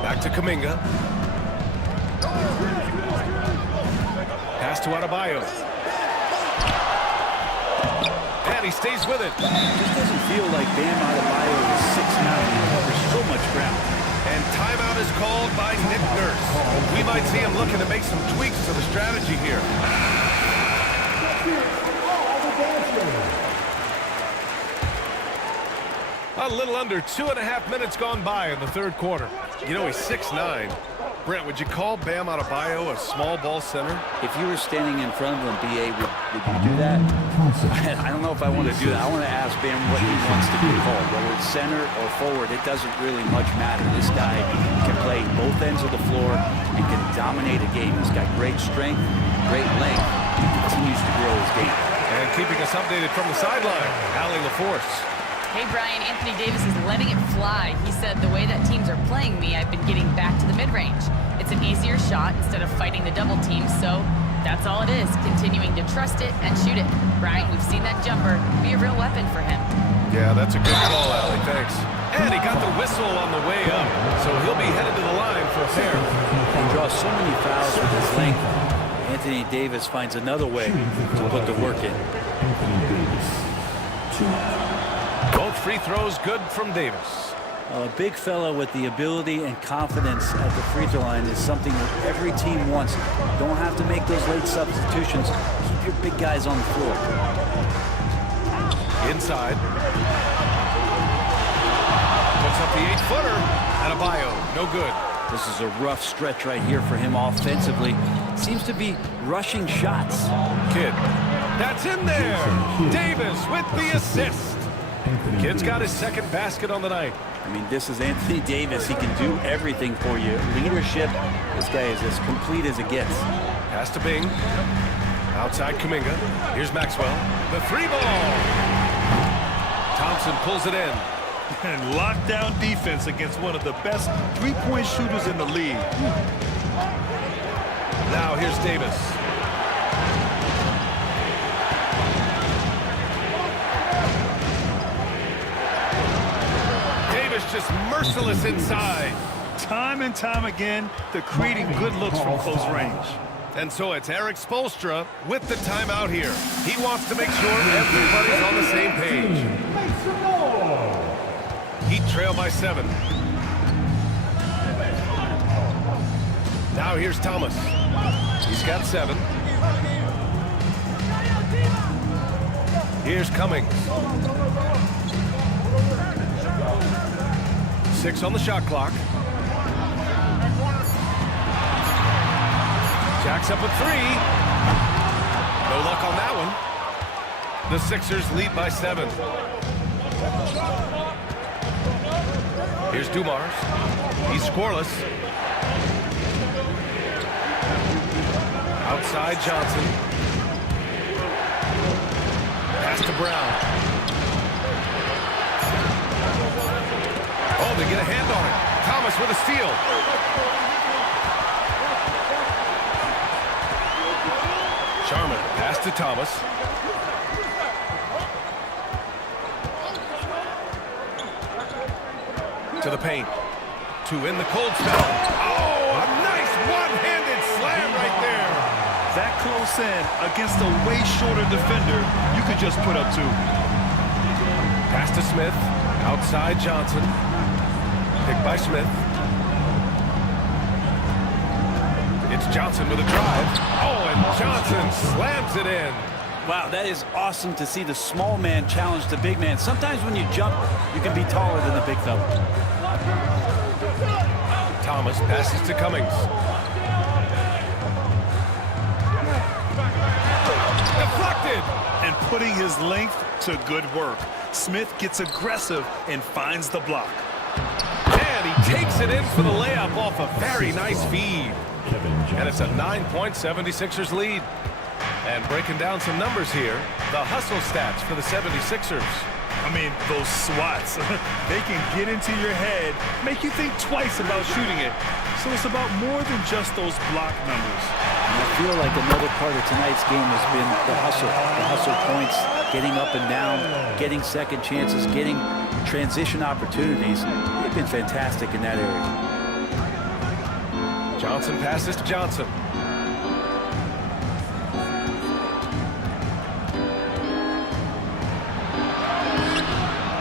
Back to Kuminga. Pass to Adebayo. And he stays with it. It just doesn't feel like Bam Adebayo is 6'9". He covers so much ground. And timeout is called by Nick Nurse. We might see him looking to make some tweaks to the strategy here. A little under 2.5 minutes gone by in the third quarter. You know, he's 6'9". Brent, would you call Bam Adebayo a small ball center? If you were standing in front of him, B.A., would you do that? I don't know if I want to do that. I want to ask Bam what he wants to be called. Whether it's center or forward, it doesn't really much matter. This guy can play both ends of the floor and can dominate a game. He's got great strength, great length. He continues to grow his game. And keeping us updated from the sideline, Allie LaForce. Hey, Brian, Anthony Davis is letting it fly. He said, the way that teams are playing me, I've been getting back to the mid-range. It's an easier shot instead of fighting the double team, so that's all it is, continuing to trust it and shoot it. Brian, we've seen that jumper be a real weapon for him. Yeah, that's a good call, Allie. Thanks. And he got the whistle on the way up, so he'll be headed to the line for a pair. He draws so many fouls with his length. Anthony Davis finds another way to put the work in. Both free throws good from Davis. A big fella with the ability and confidence at the free throw line is something that every team wants. Don't have to make those late substitutions. Keep your big guys on the floor. Inside. Puts up the 8-footer. Adebayo, no good. This is a rough stretch right here for him offensively. Seems to be rushing shots. Kidd. That's in there. Davis with the assist. Kidd's got his second basket on the night. I mean, this is Anthony Davis. He can do everything for you. Leadership, this guy is as complete as it gets. Pass to Bing. Outside Kuminga. Here's Maxwell. The three ball. Thompson pulls it in. And lockdown defense against one of the best three-point shooters in the league. Now here's Davis. Just merciless inside. Time and time again, they're creating good looks from close range. And so it's Eric Spoelstra with the timeout here. He wants to make sure everybody's on the same page. Heat trail by 7. Now here's Thomas. He's got 7. Here's Cummings. 6 on the shot clock. Jacks up a 3. No luck on that one. The Sixers lead by 7. Here's Dumars. He's scoreless. Outside Johnson. Pass to Brown. Oh, they get a hand on it. Thomas with a steal. Sharman, pass to Thomas. To the paint. To in the cold spell. Oh, a nice one-handed slam right there. That close in against a way shorter defender, you could just put up 2. Pass to Smith. Outside Johnson. Picked by Smith. It's Johnson with a drive. Oh, and Johnson slams it in. Wow, that is awesome to see the small man challenge the big man. Sometimes when you jump, you can be taller than the big fella. Thomas passes to Cummings. Deflected! And putting his length to good work. Smith gets aggressive and finds the block. And he takes it in for the layup off a very nice feed. And it's a 9-point 76ers lead. And breaking down some numbers here, the hustle stats for the 76ers. I mean, those swats, they can get into your head, make you think twice about shooting it. So it's about more than just those block numbers. And I feel like another part of tonight's game has been the hustle points, getting up and down, getting second chances, getting transition opportunities. They've been fantastic in that area. Johnson passes to Johnson.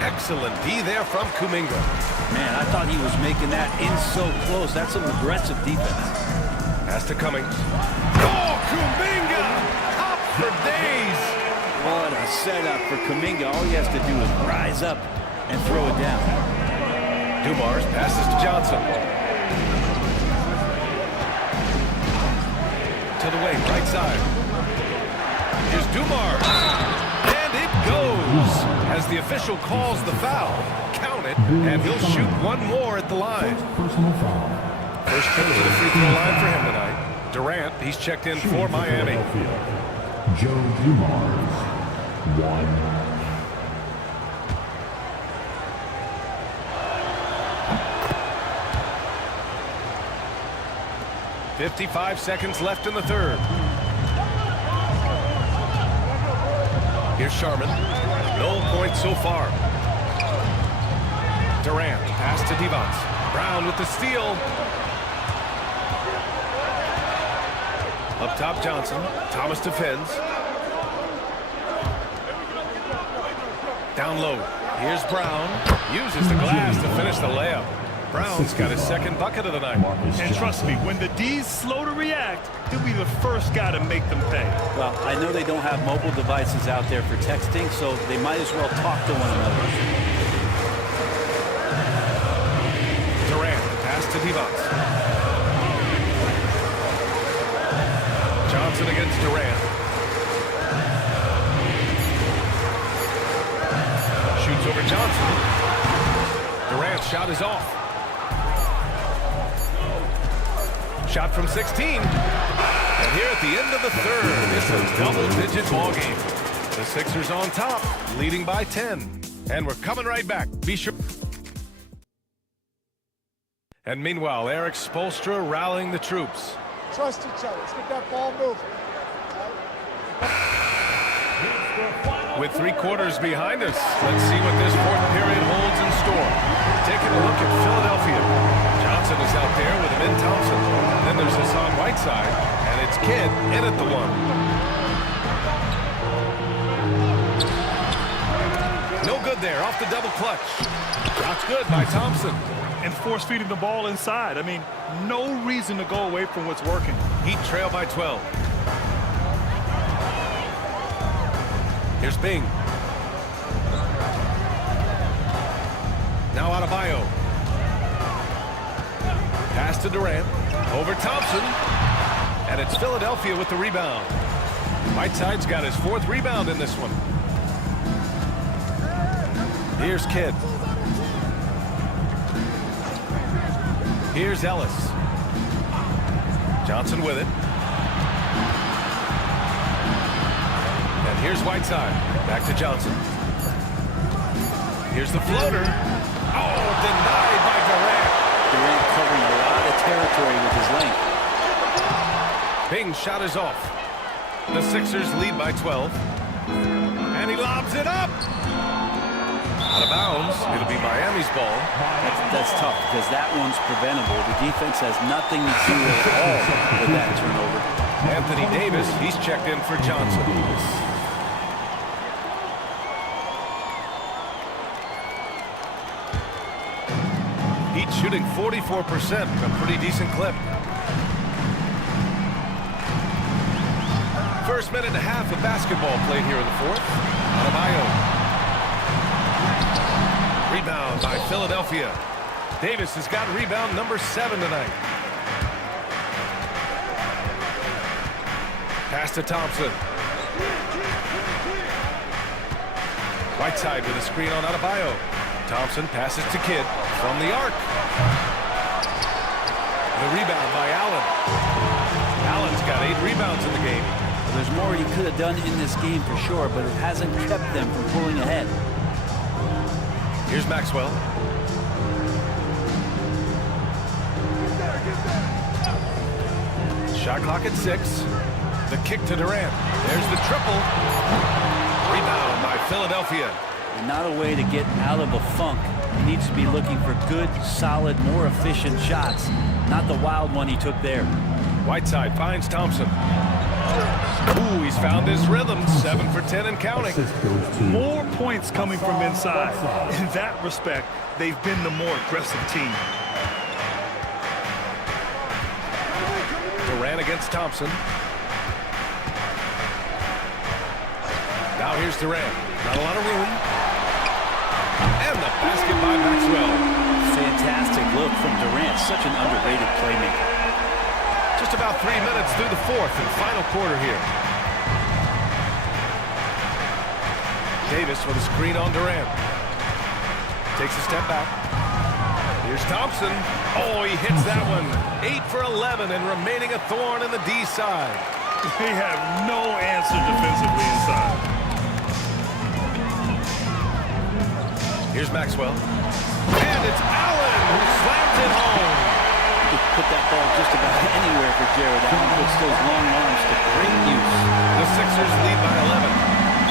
Excellent D there from Kuminga. Man, I thought he was making that in so close. That's some aggressive defense. Pass to Cummings. Oh, Kuminga! Up for days! What a setup for Kuminga. All he has to do is rise up and throw it down. Dumars passes to Johnson. To the wing, right side. Here's Dumars. And it goes. As the official calls the foul, count it, and he'll shoot one more at the line. First trip to the free throw line for him tonight. Durant, he's checked in for Miami. Joe Dumars, 1. 55 seconds left in the third. Here's Sharman. No points so far. Durant, pass to Devons. Brown with the steal. Up top, Johnson. Thomas defends. Down low. Here's Brown. Uses the glass to finish the layup. Brown's got his second bucket of the night. And trust me, when the D's slow to react, he'll be the first guy to make them pay. Well, I know they don't have mobile devices out there for texting, so they might as well talk to one another. Durant, pass to Devons. Johnson against Durant. Shoots over Johnson. Durant's shot is off. Shot from 16. And here at the end of the third, it's a double-digit ball game. The Sixers on top, leading by 10. And we're coming right back. Be sure. And meanwhile, Eric Spoelstra rallying the troops. Trust each other. Let's get that ball moving. With 3 quarters behind us, let's see what this fourth period holds in store. Taking a look at Philadelphia. Johnson is out there with Amin Thompson. Then there's Hassan Whiteside, and it's Kidd in at the 1. No good there, off the double clutch. Shot's good by Thompson. And force feeding the ball inside. I mean, no reason to go away from what's working. Heat trail by 12. Here's Bing. Now Adebayo. Pass to Durant. Over Thompson. And it's Philadelphia with the rebound. Whiteside's got his 4th rebound in this one. Here's Kidd. Here's Ellis. Johnson with it. And here's Whiteside. Back to Johnson. Here's the floater. Oh, denied by Durant. Durant covering a lot of territory with his length. Bing's shot is off. The Sixers lead by 12. And he lobs it up. Out of bounds. It'll be Miami's ball. That's tough because that one's preventable. The defense has nothing to do at all with that turnover. Anthony Davis, he's checked in for Johnson. Heat shooting 44%, a pretty decent clip. First minute and a half of basketball played here in the fourth. Adebayo. Rebound by Philadelphia. Davis has got rebound number 7 tonight. Pass to Thompson. Whiteside with a screen on Adebayo. Thompson passes to Kidd from the arc. The rebound by Allen. Allen's got 8 rebounds in the game. Well, there's more he could have done in this game for sure, but it hasn't kept them from pulling ahead. Here's Maxwell. Shot clock at 6. The kick to Durant. There's the triple. Rebound by Philadelphia. And not a way to get out of a funk. He needs to be looking for good, solid, more efficient shots. Not the wild one he took there. Whiteside finds Thompson. Ooh, he's found his rhythm. 7 for 10 and counting. More points coming from inside. In that respect, they've been the more aggressive team. Durant against Thompson. Now here's Durant. Not a lot of room. And the basket by Maxwell. Fantastic look from Durant. Such an underrated playmaker. Just about 3 minutes through the fourth and final quarter here. Davis with a screen on Durant. Takes a step back. Here's Thompson. Oh, he hits that one. 8 for 11 and remaining a thorn in the D side. They have no answer defensively inside. Here's Maxwell. And it's Allen who slams it home. Put that ball just about anywhere for Jared Allen. Puts those long arms to great use. The Sixers lead by 11.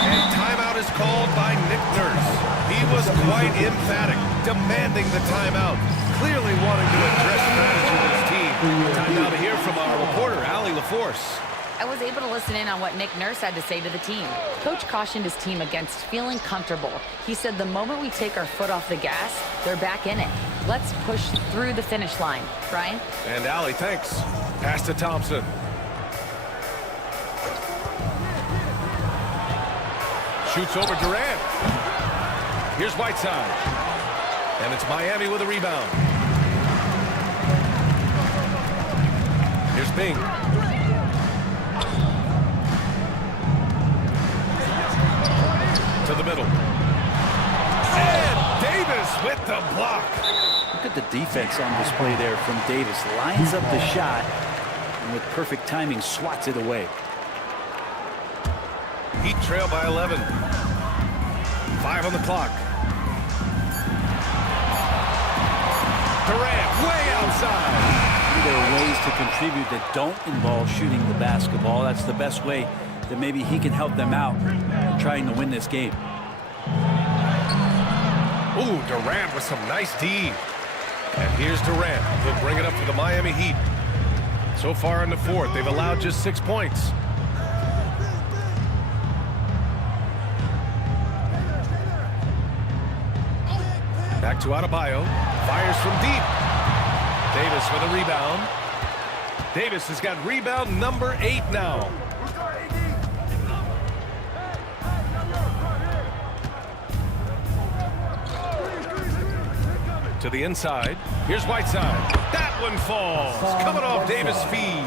And timeout is called by Nick Nurse. He was quite emphatic, demanding the timeout. Clearly wanting to address strategy with his team. Time now to hear from our reporter, Allie LaForce. I was able to listen in on what Nick Nurse had to say to the team. Coach cautioned his team against feeling comfortable. He said the moment we take our foot off the gas, they're back in it. Let's push through the finish line. Brian? And Allie, thanks. Pass to Thompson. Shoots over Durant. Here's Whiteside. And it's Miami with a rebound. Here's Bing. To the middle. And Davis with the block. Look at the defense on display there from Davis. Lines up the shot and with perfect timing swats it away. Heat trail by 11. 5 on the clock. Durant way outside. There are ways to contribute that don't involve shooting the basketball. That's the best way that maybe he can help them out in trying to win this game. Ooh, Durant with some nice D. And here's Durant. He'll bring it up to the Miami Heat. So far in the fourth, they've allowed just 6 points. Back to Adebayo. Fires from deep. Davis with a rebound. Davis has got rebound number 8 now. To the inside. Here's Whiteside. That one falls. Coming off Davis' feed.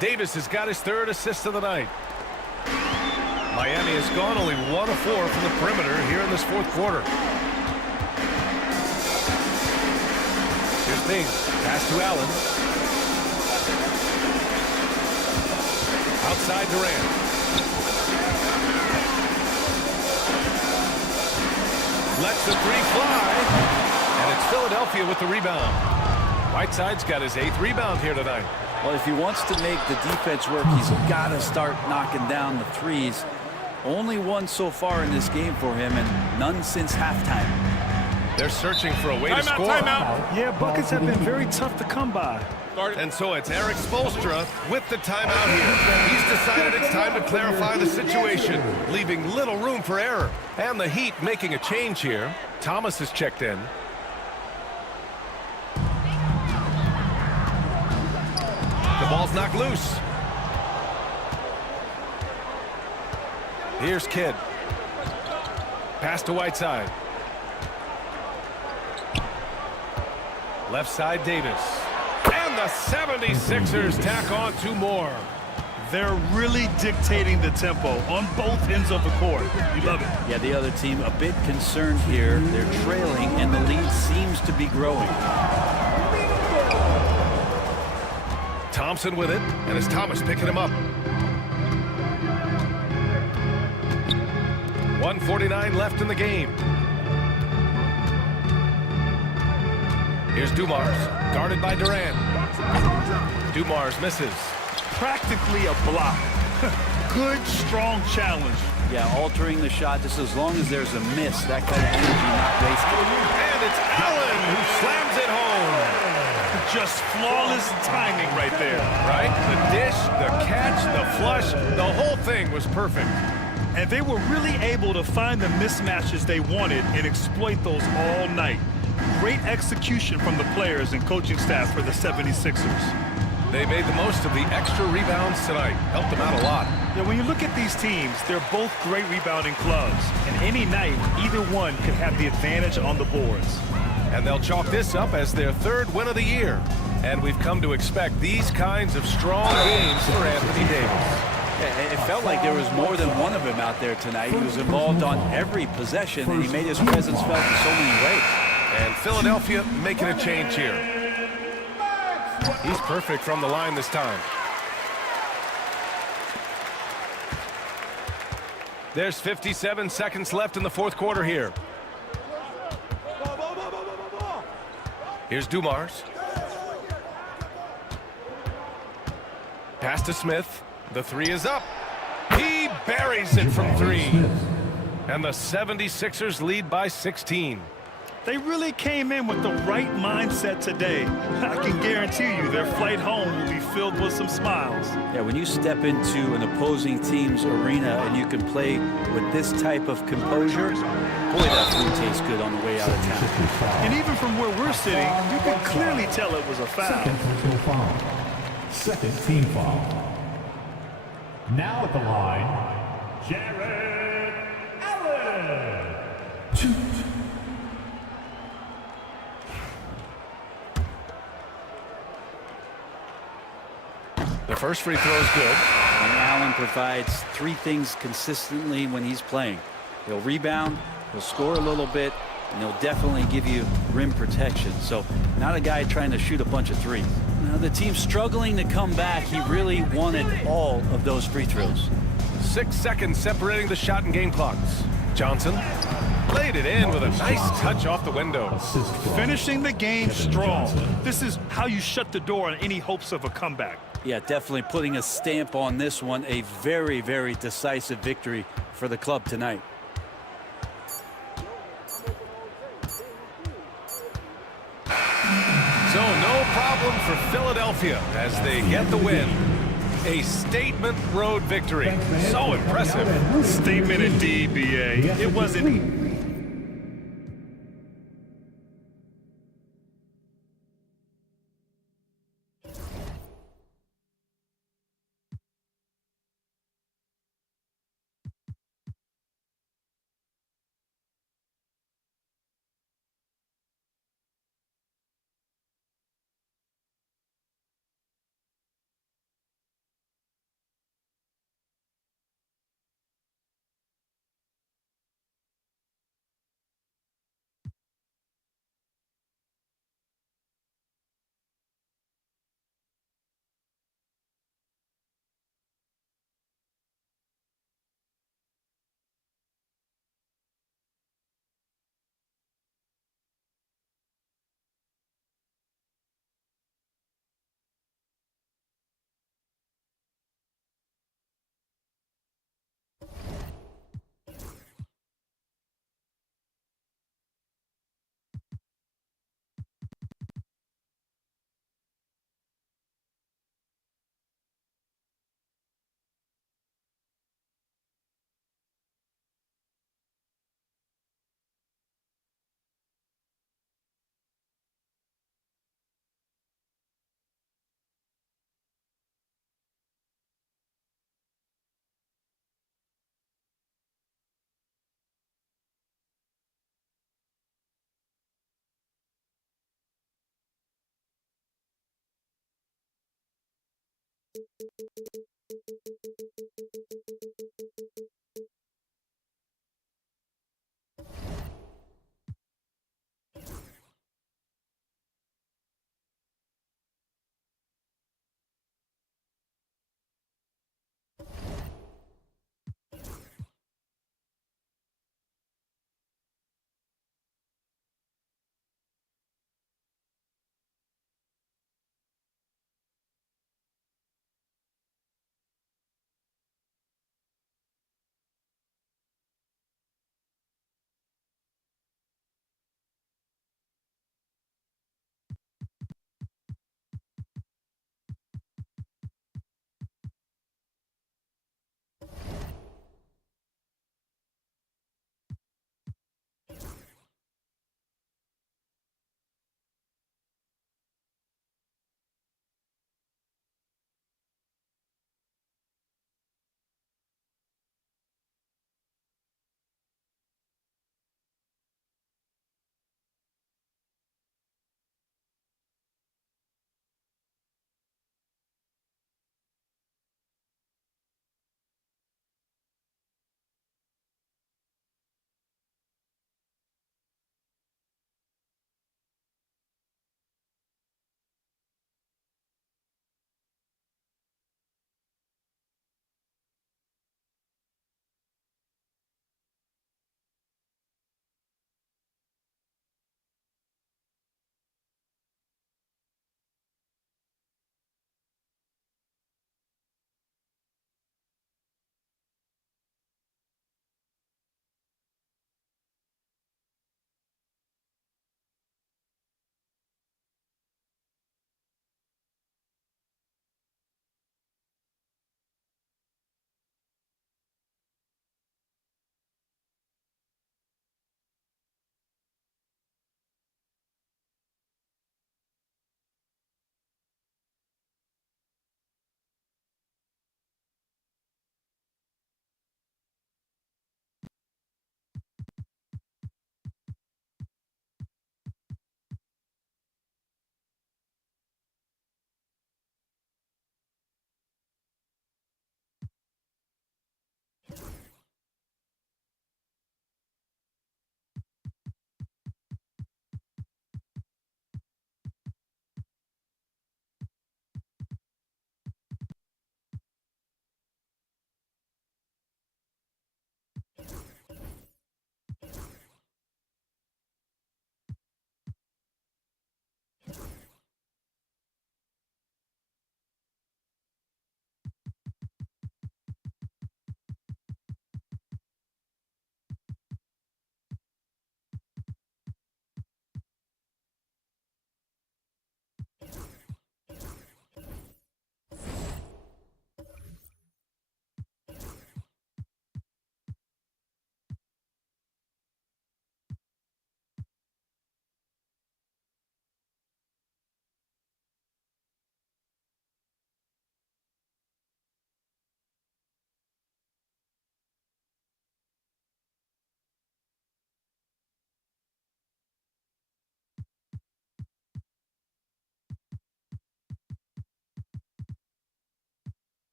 Davis has got his 3rd assist of the night. Miami has gone only 1 of 4 from the perimeter here in this fourth quarter. Here's thing. Pass to Allen. Outside Durant. Lets the three fly. And it's Philadelphia with the rebound. Whiteside's got his 8th rebound here tonight. Well, if he wants to make the defense work, he's got to start knocking down the threes. Only one so far in this game for him, and none since halftime. They're searching for a way to score. Yeah, buckets have been very tough to come by. And so it's Eric Spoelstra with the timeout here. He's decided it's time to clarify the situation, leaving little room for error. And the Heat making a change here. Thomas has checked in. The ball's knocked loose. Here's Kidd. Pass to Whiteside. Left side Davis. And the 76ers tack on 2 more. They're really dictating the tempo on both ends of the court. You love it. Yeah, the other team a bit concerned here. They're trailing, and the lead seems to be growing. Thompson with it, and it's Thomas picking him up. 1:49 left in the game. Here's Dumars, guarded by Durant. Dumars misses. Practically a block. Good, strong challenge. Yeah, altering the shot just as long as there's a miss. That kind of energy not wasted. And it's Allen who slams it home. Just flawless timing right there. Right? The dish, the catch, the flush, the whole thing was perfect. And they were really able to find the mismatches they wanted and exploit those all night. Great execution from the players and coaching staff for the 76ers. They made the most of the extra rebounds tonight. Helped them out a lot. Yeah, when you look at these teams, they're both great rebounding clubs. And any night, either one could have the advantage on the boards. And they'll chalk this up as their 3rd win of the year. And we've come to expect these kinds of strong games for Anthony Davis. Yeah, it felt like there was more than one of him out there tonight. He was involved on every possession, and he made his presence felt in so many ways. And Philadelphia making a change here. He's perfect from the line this time. There's 57 seconds left in the 4th quarter here. Here's Dumars. Pass to Smith. The 3 is up. He buries it from 3. And the 76ers lead by 16. They really came in with the right mindset today. I can guarantee you their flight home will be filled with some smiles. Yeah, when you step into an opposing team's arena and you can play with this type of composure, boy, that food tastes good on the way out of town. And even from where we're sitting, you can clearly tell it was a foul. Second team foul. Now at the line, Jared Allen. 2. The first free throw is good. And Allen provides 3 things consistently when he's playing. He'll rebound, he'll score a little bit, and he'll definitely give you rim protection. So not a guy trying to shoot a bunch of threes. Now the team's struggling to come back. He really wanted all of those free throws. 6 seconds separating the shot and game clocks. Johnson laid it in with a nice touch off the window. Finishing the game strong. This is how you shut the door on any hopes of a comeback. Yeah, definitely putting a stamp on this one. A very, very decisive victory for the club tonight. So no problem for Philadelphia as they get the win. A statement road victory. So impressive. Statement indeed, BA. It wasn't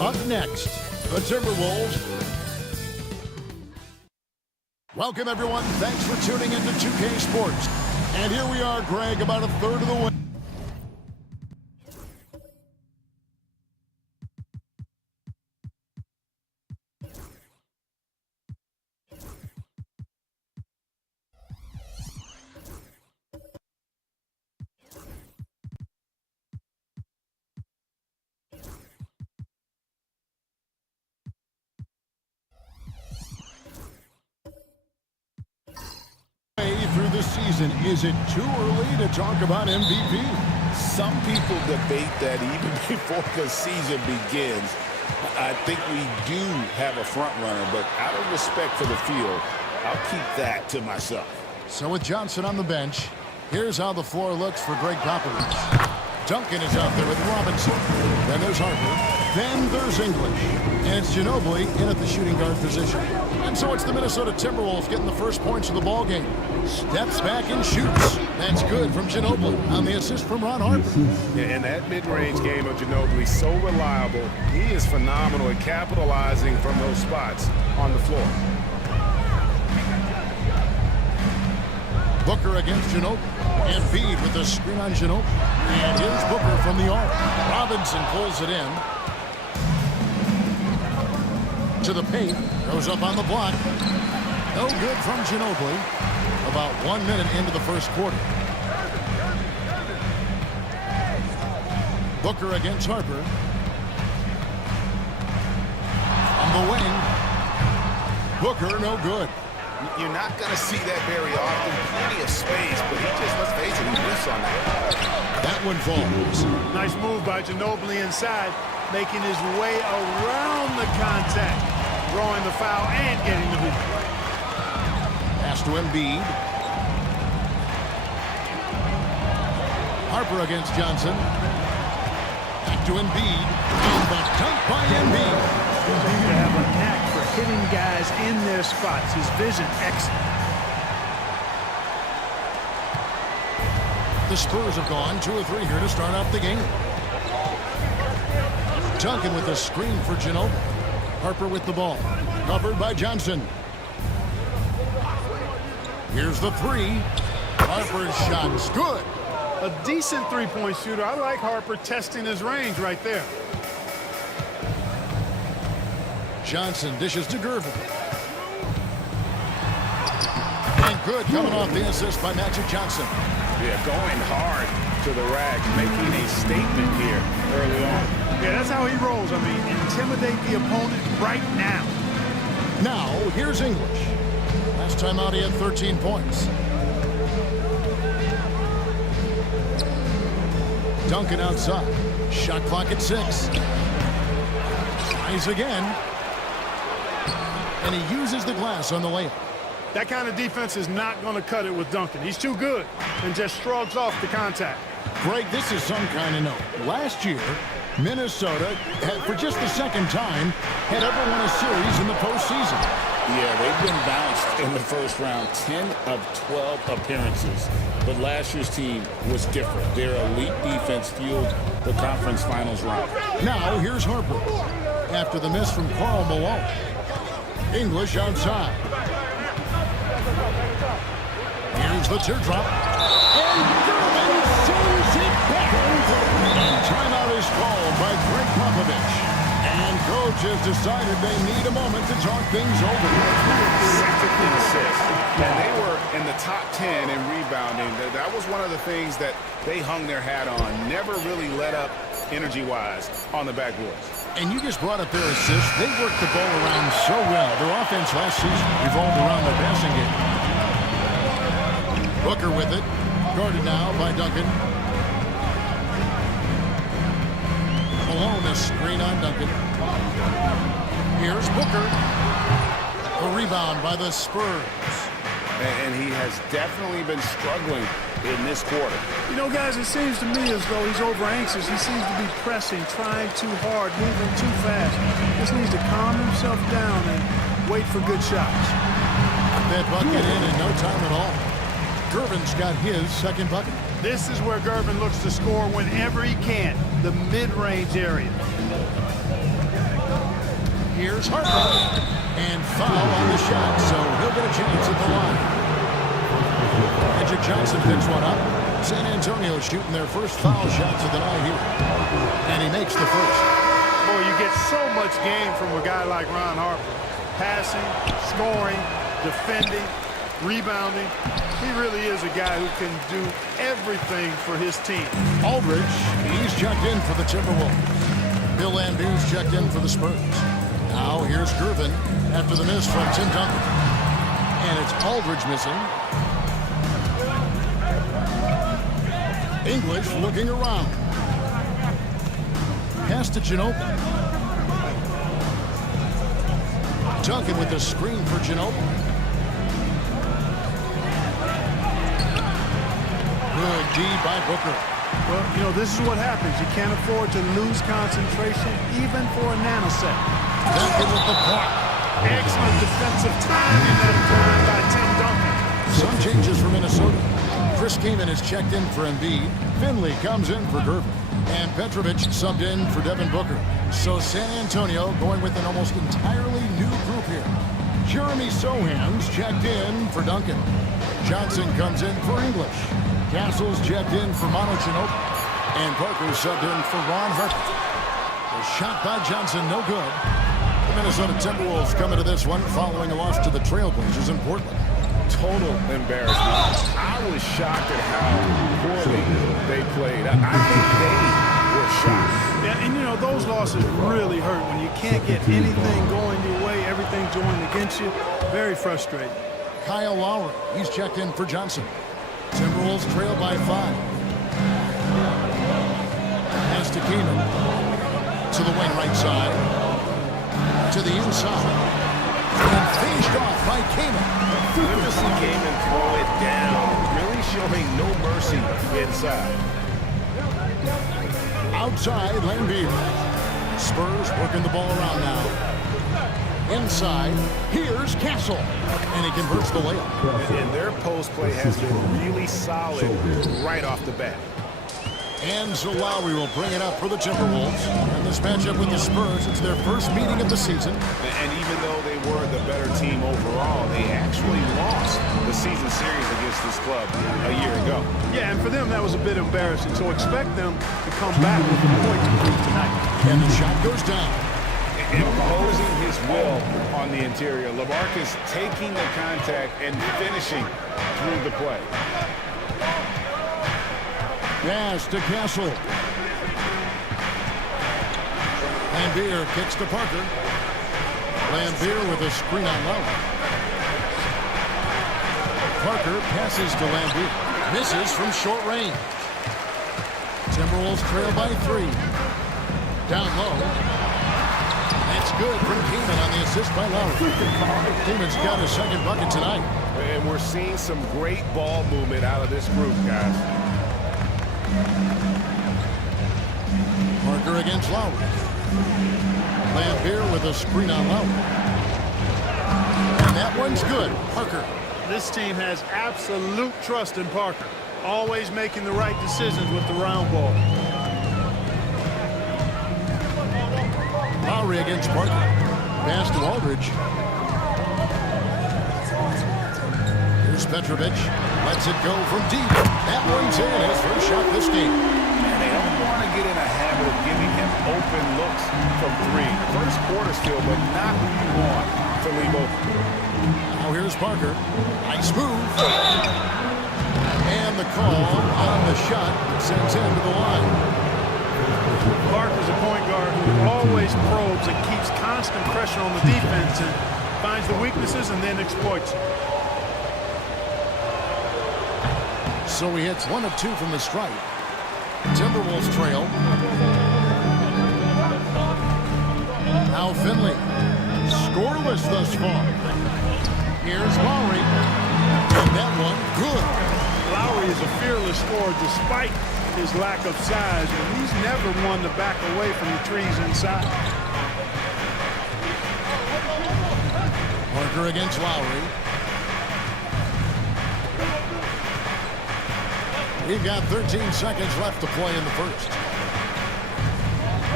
Up next, the Timberwolves. Welcome, everyone. Thanks for tuning into 2K Sports. And here we are, Greg, about a third of the way. Through the season, is it too early to talk about MVP? Some people debate that even before the season begins. I think we do have a front runner, but out of respect for the field, I'll keep that to myself. So with Johnson on the bench, here's how the floor looks for Greg Popovich. Duncan is out there with Robinson. Then there's Harper. Then there's English. And it's Ginobili in at the shooting guard position. And so it's the Minnesota Timberwolves getting the first points of the ball game. Steps back and shoots. That's good from Ginobili on the assist from Ron Harper. Yeah, and that mid-range game of Ginobili is so reliable. He is phenomenal at capitalizing from those spots on the floor. Booker against Ginobili. And Embiid with the screen on Ginobili. And here's Booker from the arc. Robinson pulls it in. To the paint. Goes up on the block. No good from Ginobili. About 1 minute into the first quarter. Booker against Harper. On the wing. Booker, no good. You're not going to see that very often. Plenty of space, but he just, let's face it, he missed on that. That one falls. Nice move by Ginobili inside, making his way around the contact, drawing the foul and getting the hoop. Pass to Embiid. Harper against Johnson. Back to Embiid. And the dunk by Embiid. He's going to have a knack for hitting guys in their spots. His vision, excellent. The Spurs have gone 2 or 3 here to start out the game. Duncan with the screen for Ginobili. Harper with the ball. Covered by Johnson. Here's the 3. Harper's shot's good. A decent three-point shooter. I like Harper testing his range right there. Johnson dishes to Gervin. And good coming off the assist by Magic Johnson. Yeah, going hard to the rack, making a statement here early on. Yeah, that's how he rolls. I mean, intimidate the opponent right now. Now, here's English. Last time out, he had 13 points. Duncan outside. Shot clock at 6. Tries again. And he uses the glass on the layup. That kind of defense is not going to cut it with Duncan. He's too good and just shrugs off the contact. Greg, this is some kind of note. Last year, Minnesota, for just the second time, had ever won a series in the postseason. Yeah, they've been bounced in the first round, 10 of 12 appearances. But last year's team was different. Their elite defense fueled the conference finals run. Now, here's Harper. After the miss from Karl Malone. English outside. Here's the teardrop. And Gervin sends it back. And timeout is called by Greg Popovich. And coach has decided they need a moment to talk things over. Second in assists. And they were in the top 10 in rebounding. That was one of the things that they hung their hat on. Never really let up energy-wise on the backboards. And you just brought up their assists. They worked the ball around so well. Their offense last season revolved around their passing game. Booker with it. Guarded now by Duncan. Malone, a screen on Duncan. Here's Booker. A rebound by the Spurs. And he has definitely been struggling in this quarter. You know, guys, it seems to me as though he's over-anxious. He seems to be pressing, trying too hard, moving too fast. Just needs to calm himself down and wait for good shots. That bucket in no time at all. Gervin's got his second bucket. This is where Gervin looks to score whenever he can, the mid-range area. Here's Harper. And foul on the shot, so he'll get a chance at the line. Magic Johnson picks one up. San Antonio shooting their first foul shots of the night here. And he makes the first. Boy, you get so much game from a guy like Ron Harper. Passing, scoring, defending, rebounding. He really is a guy who can do everything for his team. Aldridge, he's checked in for the Timberwolves. Bill Laimbeer's checked in for the Spurs. Now here's Gervin after the miss from Tim Duncan. And it's Aldridge missing. English looking around. Pass to Ginobili. Duncan with the screen for Ginobili. Good D by Booker. Well, you know, this is what happens. You can't afford to lose concentration even for a nanosecond. Duncan with the block. Excellent defensive timing that time by Tim Duncan. Some changes for Minnesota. Chris Kaman is checked in for Embiid. Finley comes in for Gervin. And Petrovic subbed in for Devin Booker. So San Antonio going with an almost entirely new group here. Jeremy Sohan's checked in for Duncan. Johnson comes in for English. Castle's checked in for Manu Ginobili. And Parker subbed in for Ron Harper. A shot by Johnson, no good. The Minnesota Timberwolves coming to this one following a loss to the Trailblazers in Portland. Total embarrassment. I was shocked at how poorly they played. I think they were shocked. Yeah, and you know, those losses really hurt when you can't get anything going your way, everything's going against you. Very frustrating. Kyle Lowry, he's checked in for Johnson. Timberwolves trail by 5. Pass to Kaman. To the wing right side. To the inside. And finished off by Kaman. Good to see Kaman throw it down. Really showing no mercy inside. Outside, Laimbeer. Spurs working the ball around now. Inside, here's Castle. And he converts the layup. And their post play has been really solid right off the bat. And so Lowry will bring it up for the Timberwolves. And this matchup with the Spurs, it's their first meeting of the season. And even though they were the better team overall, they actually lost the season series against this club a year ago. Yeah, and for them, that was a bit embarrassing. So expect them to come back with a point to prove tonight. And the shot goes down. Imposing his will on the interior. LaMarcus taking the contact and finishing through the play. Pass to Castle. Laimbeer kicks to Parker. Laimbeer with a screen on Lowry. Parker passes to Laimbeer. Misses from short range. Timberwolves trail by 3. Down low. That's good from Kaman on the assist by Lowry. Kaman's got his second bucket tonight. And we're seeing some great ball movement out of this group, guys. Parker against Lowry. Laimbeer with a screen on Lowry. And that one's good. Parker. This team has absolute trust in Parker. Always making the right decisions with the round ball. Lowry against Parker. Pass to Aldridge. Here's Petrovic. Lets it go from deep. That one's in. His first shot this game. And they don't want to get in a habit of giving him open looks from 3. First quarter still, but not who you want to leave open. Now here's Parker. Nice move. And the call on the shot sends him to the line. Parker's a point guard who always probes and keeps constant pressure on the defense and finds the weaknesses and then exploits it. So he hits 1 of 2 from the stripe. Timberwolves trail. Now Finley. Scoreless thus far. Here's Lowry. And that one, good. Lowry is a fearless scorer despite his lack of size, and he's never one to back away from the trees inside. Parker against Lowry. We've got 13 seconds left to play in the first.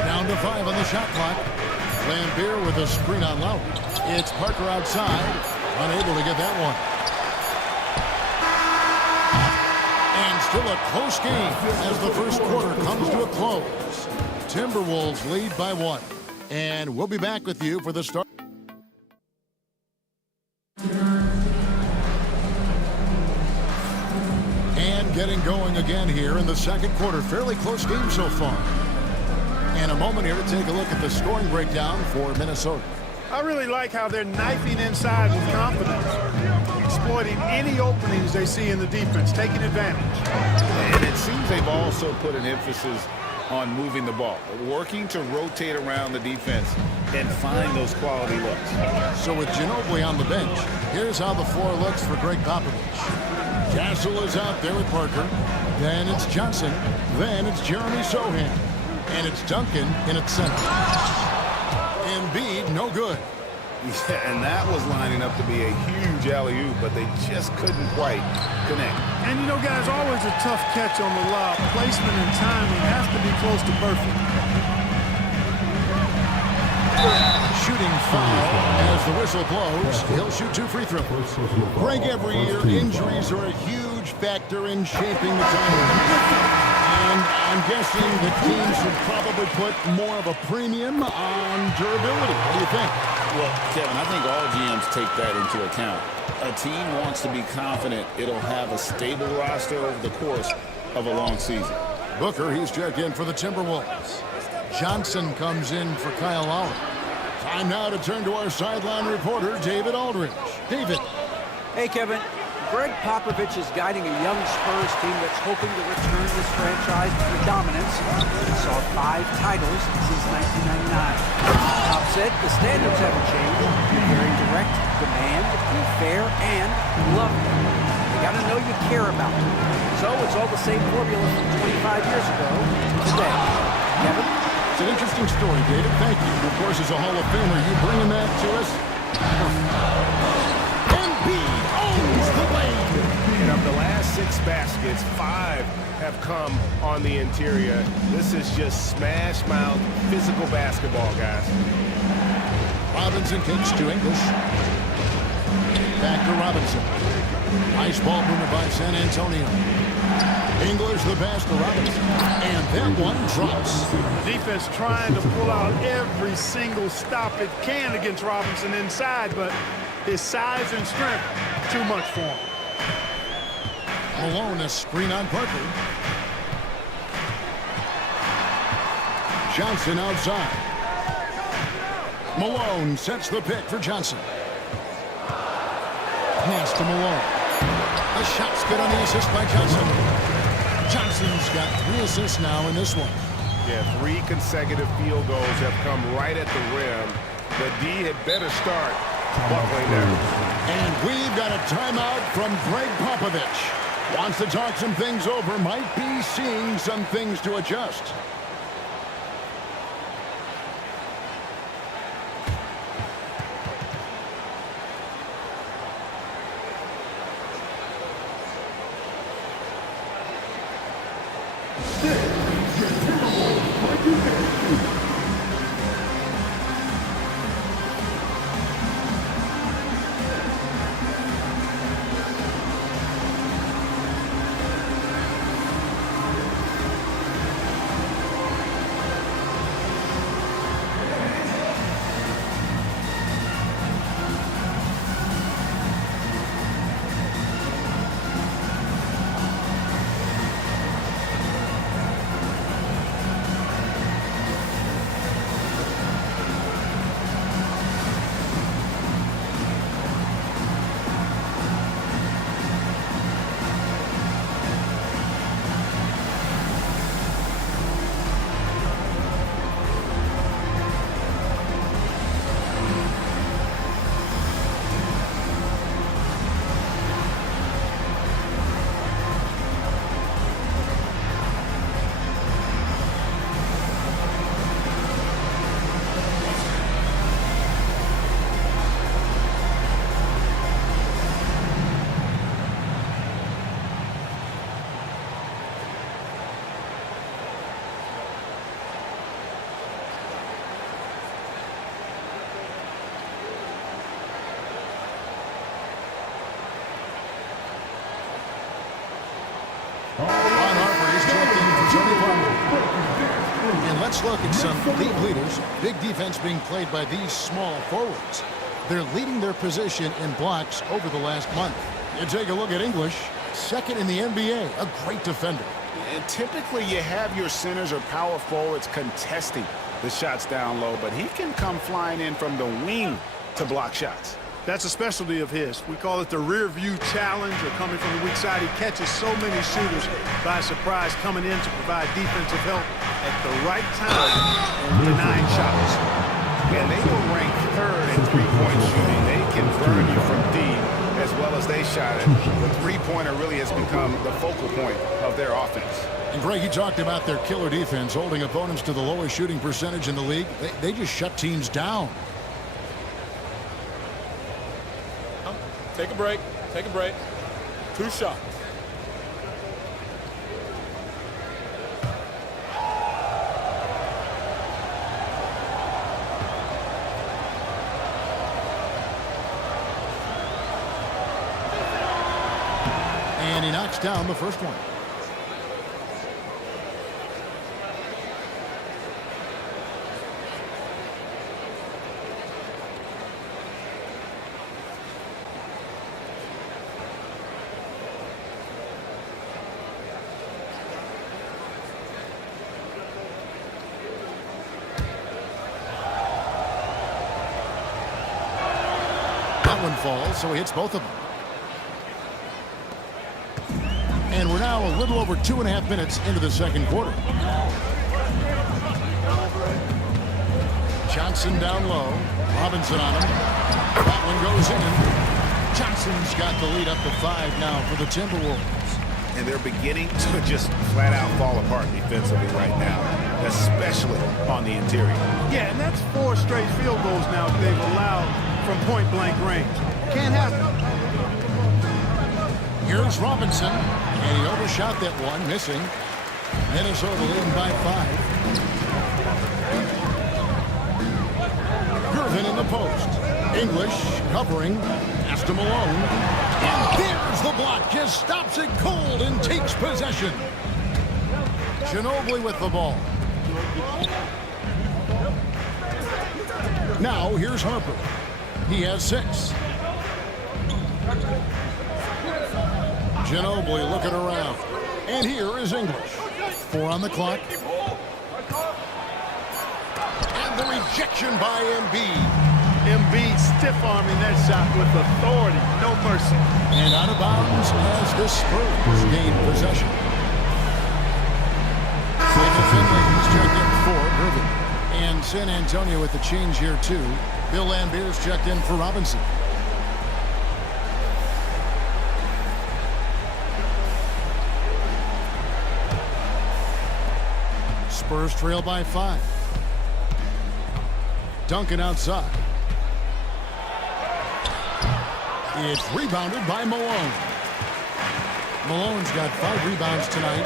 Down to 5 on the shot clock. Lambeer with a screen on Lowry. It's Parker outside, unable to get that one. And still a close game as the first quarter comes to a close. Timberwolves lead by 1. And we'll be back with you for the start. And getting going again here in the second quarter. Fairly close game so far. And a moment here to take a look at the scoring breakdown for Minnesota. I really like how they're knifing inside with confidence, exploiting any openings they see in the defense, taking advantage. And it seems they've also put an emphasis on moving the ball, working to rotate around the defense and find those quality looks. So with Ginobili on the bench, here's how the floor looks for Greg Popovich. Castle is out there with Parker. Then it's Johnson. Then it's Jeremy Sohan. And it's Duncan in its center. Embiid, no good. Yeah, and that was lining up to be a huge alley-oop, but they just couldn't quite connect. And, you know, guys, always a tough catch on the lob. Placement and timing has to be close to perfect. Shooting foul as the whistle blows. He'll shoot 2 free throws. Greg, every year, injuries are a huge factor in shaping the team. And I'm guessing the team should probably put more of a premium on durability. What do you think? Well, Kevin, I think all GMs take that into account. A team wants to be confident it'll have a stable roster over the course of a long season. Booker, he's checked in for the Timberwolves. Johnson comes in for Kyle Lowry. Time now to turn to our sideline reporter, David Aldridge. David. Hey, Kevin. Greg Popovich is guiding a young Spurs team that's hoping to return this franchise to dominance. He saw 5 titles since 1999. Pop said the standards haven't changed. Be very direct, demand, be fair, and love them. You got to know you care about them. So it's all the same formula from 25 years ago today. Kevin? It's an interesting story, David. Thank you. Of course, as a Hall of Famer, you bringing that to us? Embiid owns the lane. And of the last 6 baskets, 5 have come on the interior. This is just smash mouth physical basketball, guys. Robinson kicks to English. Back to Robinson. Nice ball movement by San Antonio. English the pass to Robinson. And that one drops. Defense trying to pull out every single stop it can against Robinson inside, but his size and strength, too much for him. Malone, a screen on Parker. Johnson outside. Malone sets the pick for Johnson. Pass to Malone. The shot's good on the assist by Johnson. Johnson's got 3 assists now in this one. Yeah, 3 consecutive field goals have come right at the rim. The D had better start buckling there. And we've got a timeout from Greg Popovich. Wants to talk some things over, might be seeing some things to adjust. And let's look at some league leaders. Big defense being played by these small forwards. They're leading their position in blocks over the last month. You take a look at English, second in the NBA, a great defender. And typically you have your centers or power forwards contesting the shots down low, but he can come flying in from the wing to block shots. That's a specialty of his. We call it the rear view challenge, or coming from the weak side. He catches so many shooters by surprise, coming in to provide defensive help at the right time and denying shots. And they were ranked third in three-point shooting. They can burn you from deep as well as they shot it. The three-pointer really has become the focal point of their offense. And Greg, he talked about their killer defense, holding opponents to the lowest shooting percentage in the league. They just shut teams down. Take a break. Take a break. 2 shots. And he knocks down the first one. One falls, so he hits both of them. And we're now a little over 2.5 minutes into the second quarter. Johnson down low. Robinson on him. That one goes in. Johnson's got the lead up to 5 now for the Timberwolves. And they're beginning to just flat out fall apart defensively right now, especially on the interior. Yeah, and that's 4 straight field goals now they've allowed from point-blank range. Can't happen. Here's Robinson, and he overshot that one, missing. Minnesota leading by 5. Gervin in the post. English covering. Pass to Malone. And there's the block. Just stops it cold and takes possession. Ginobili with the ball. Now here's Harper. He has 6. Ginobili looking around. And here is English. 4 on the clock. And the rejection by Embiid. Embiid stiff-arming that shot with authority. No mercy. And out of bounds as the Spurs gain possession. David Finley is checked in for Gervin. And San Antonio with the change here, too. Bill Lambert's checked in for Robinson. Spurs trail by 5. Duncan outside. It's rebounded by Malone. Malone's got 5 rebounds tonight.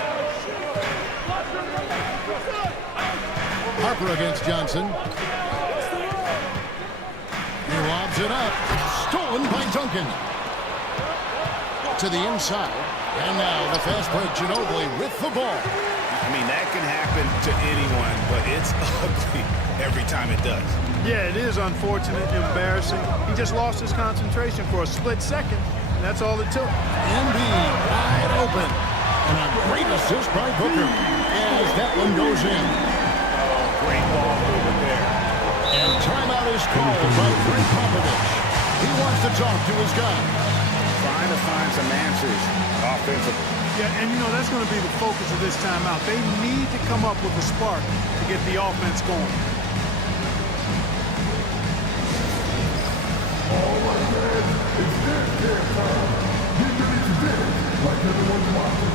Harper against Johnson. He lobs it up. Stolen by Duncan. To the inside. And now the fast break, Ginobili with the ball. I mean, that can happen to anyone, but it's ugly every time it does. Yeah, it is unfortunate, embarrassing. He just lost his concentration for a split second. And that's all it took. Embiid wide open. And a great assist by Booker as that one goes in. Oh, great ball movement there. And timeout is called by Greg Popovich. He wants to talk to his guy. Trying to find some answers offensively. Yeah, and you know, that's going to be the focus of this timeout. They need to come up with a spark to get the offense going. All right, man. It's this game time. Get ready to dance like everyone's watching.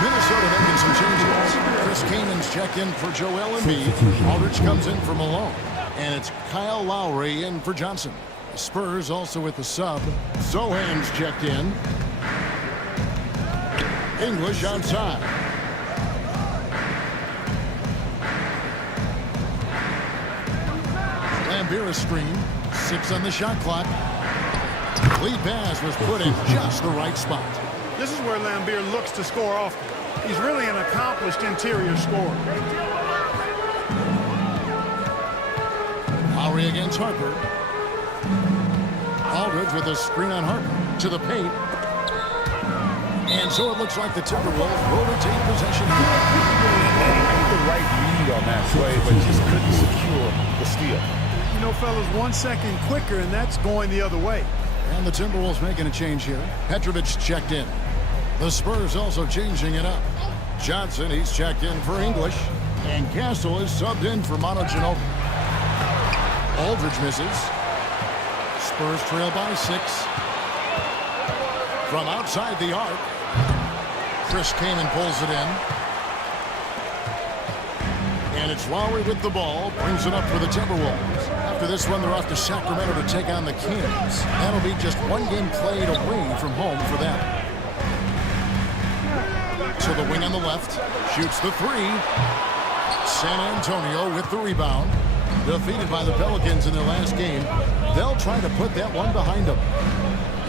Minnesota making some changes. Chris Kanan's checked in for Joel Embiid. Aldridge comes in for Malone. And it's Kyle Lowry in for Johnson. The Spurs also with the sub. Zohan's checked in. English outside. Laimbeer a screen. 6 on the shot clock. Lead pass was put in just the right spot. This is where Laimbeer looks to score often. He's really an accomplished interior scorer. Lowry against Harper. Aldridge with a screen on Harper to the paint. And so it looks like the Timberwolves will retain possession. He made the right read on that play, but just couldn't secure the steal. You know, fellas, 1 second quicker, and that's going the other way. And the Timberwolves making a change here. Petrovic checked in. The Spurs also changing it up. Johnson, he's checked in for English. And Castle is subbed in for Manu Ginobili. Aldridge misses. Spurs trail by 6. From outside the arc, Chris Kaman pulls it in. And it's Lowry with the ball. Brings it up for the Timberwolves. After this one, they're off to Sacramento to take on the Kings. That'll be just 1 game played away from home for them. To the wing on the left. Shoots the 3. San Antonio with the rebound. Defeated by the Pelicans in their last game. They'll try to put that one behind them.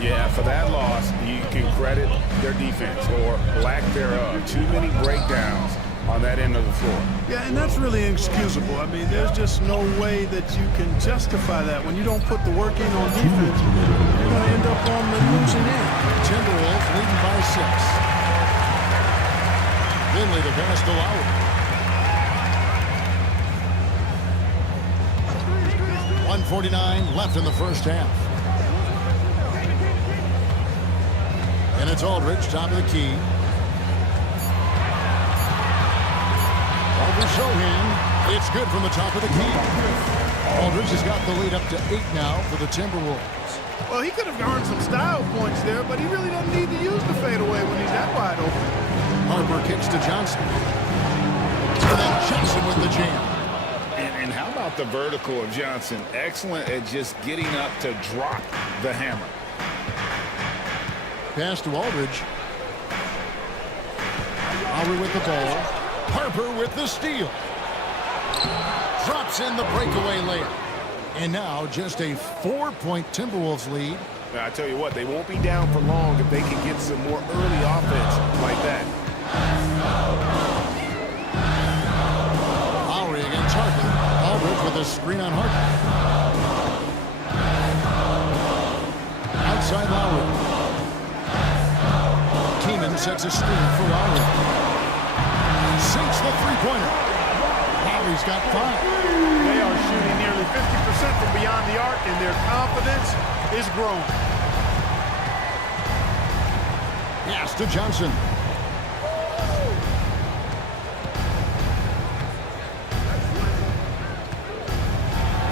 Yeah, for that loss, you can credit their defense or lack thereof. Too many breakdowns on that end of the floor. Yeah, and that's really inexcusable. I mean, there's just no way that you can justify that. When you don't put the work in on defense, you're going to end up on the losing end. Timberwolves leading by 6. Finley the pass to Lowry. 1:49 left in the first half. And it's Aldridge, top of the key. Over Sohan. It's good from the top of the key. Aldridge has got the lead up to 8 now for the Timberwolves. Well, he could have earned some style points there, but he really doesn't need to use the fadeaway when he's that wide open. Harper kicks to Johnson. And then Johnson with the jam. And how about the vertical of Johnson? Excellent at just getting up to drop the hammer. Pass to Aldridge. Lowry with the ball. Harper with the steal. Drops in the breakaway layup. And now just a 4-point Timberwolves lead. Now, I tell you what, they won't be down for long if they can get some more early offense like that. Lowry against Harper. Aldridge with a screen on Harper. Outside Lowry. Keenan sets a screen for Lowry. Sinks the three-pointer. Lowry's got 5. They are shooting nearly 50% from beyond the arc, and their confidence is growing. Pass to Johnson.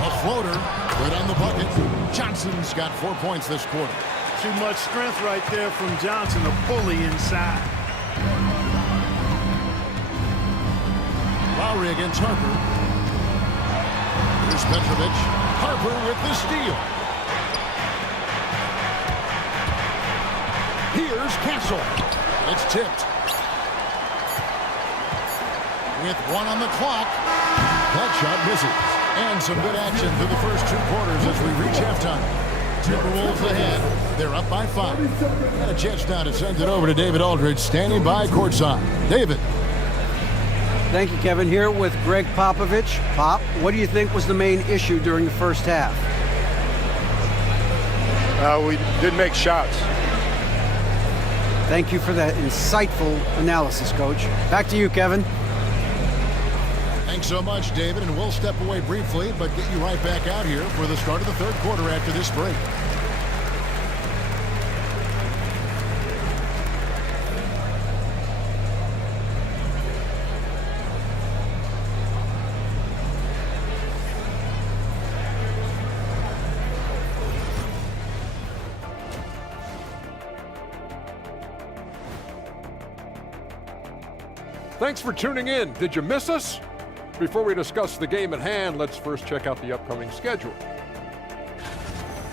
A floater, good on the bucket. Johnson's got 4 points this quarter. Too much strength right there from Johnson, a bully inside. Lowry against Harper. Here's Petrovic. Harper with the steal. Here's Castle. It's tipped. With 1 on the clock. That shot misses. And some good action through the first 2 quarters as we reach halftime. Timberwolves ahead. They're up by 5. Got a chance now to send it over to David Aldridge, standing by courtside. David. Thank you, Kevin. Here with Greg Popovich. Pop, what do you think was the main issue during the first half? We didn't make shots. Thank you for that insightful analysis, Coach. Back to you, Kevin. Thanks so much, David, and we'll step away briefly, but get you right back out here for the start of the third quarter after this break. Thanks for tuning in. Did you miss us? Before we discuss the game at hand, let's first check out the upcoming schedule.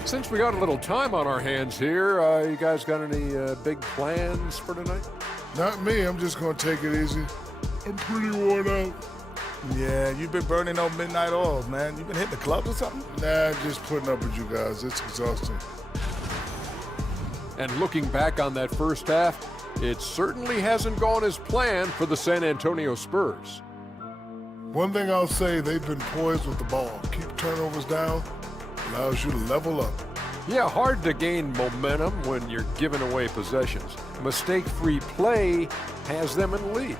Since we got a little time on our hands here, you guys got any big plans for tonight? Not me. I'm just going to take it easy. I'm pretty worn out. Yeah, you've been burning those midnight oils, man. You've been hitting the clubs or something? Nah, just putting up with you guys. It's exhausting. And looking back on that first half, it certainly hasn't gone as planned for the San Antonio Spurs. One thing I'll say, they've been poised with the ball. Keep turnovers down, allows you to level up. Yeah, hard to gain momentum when you're giving away possessions. Mistake-free play has them in the lead.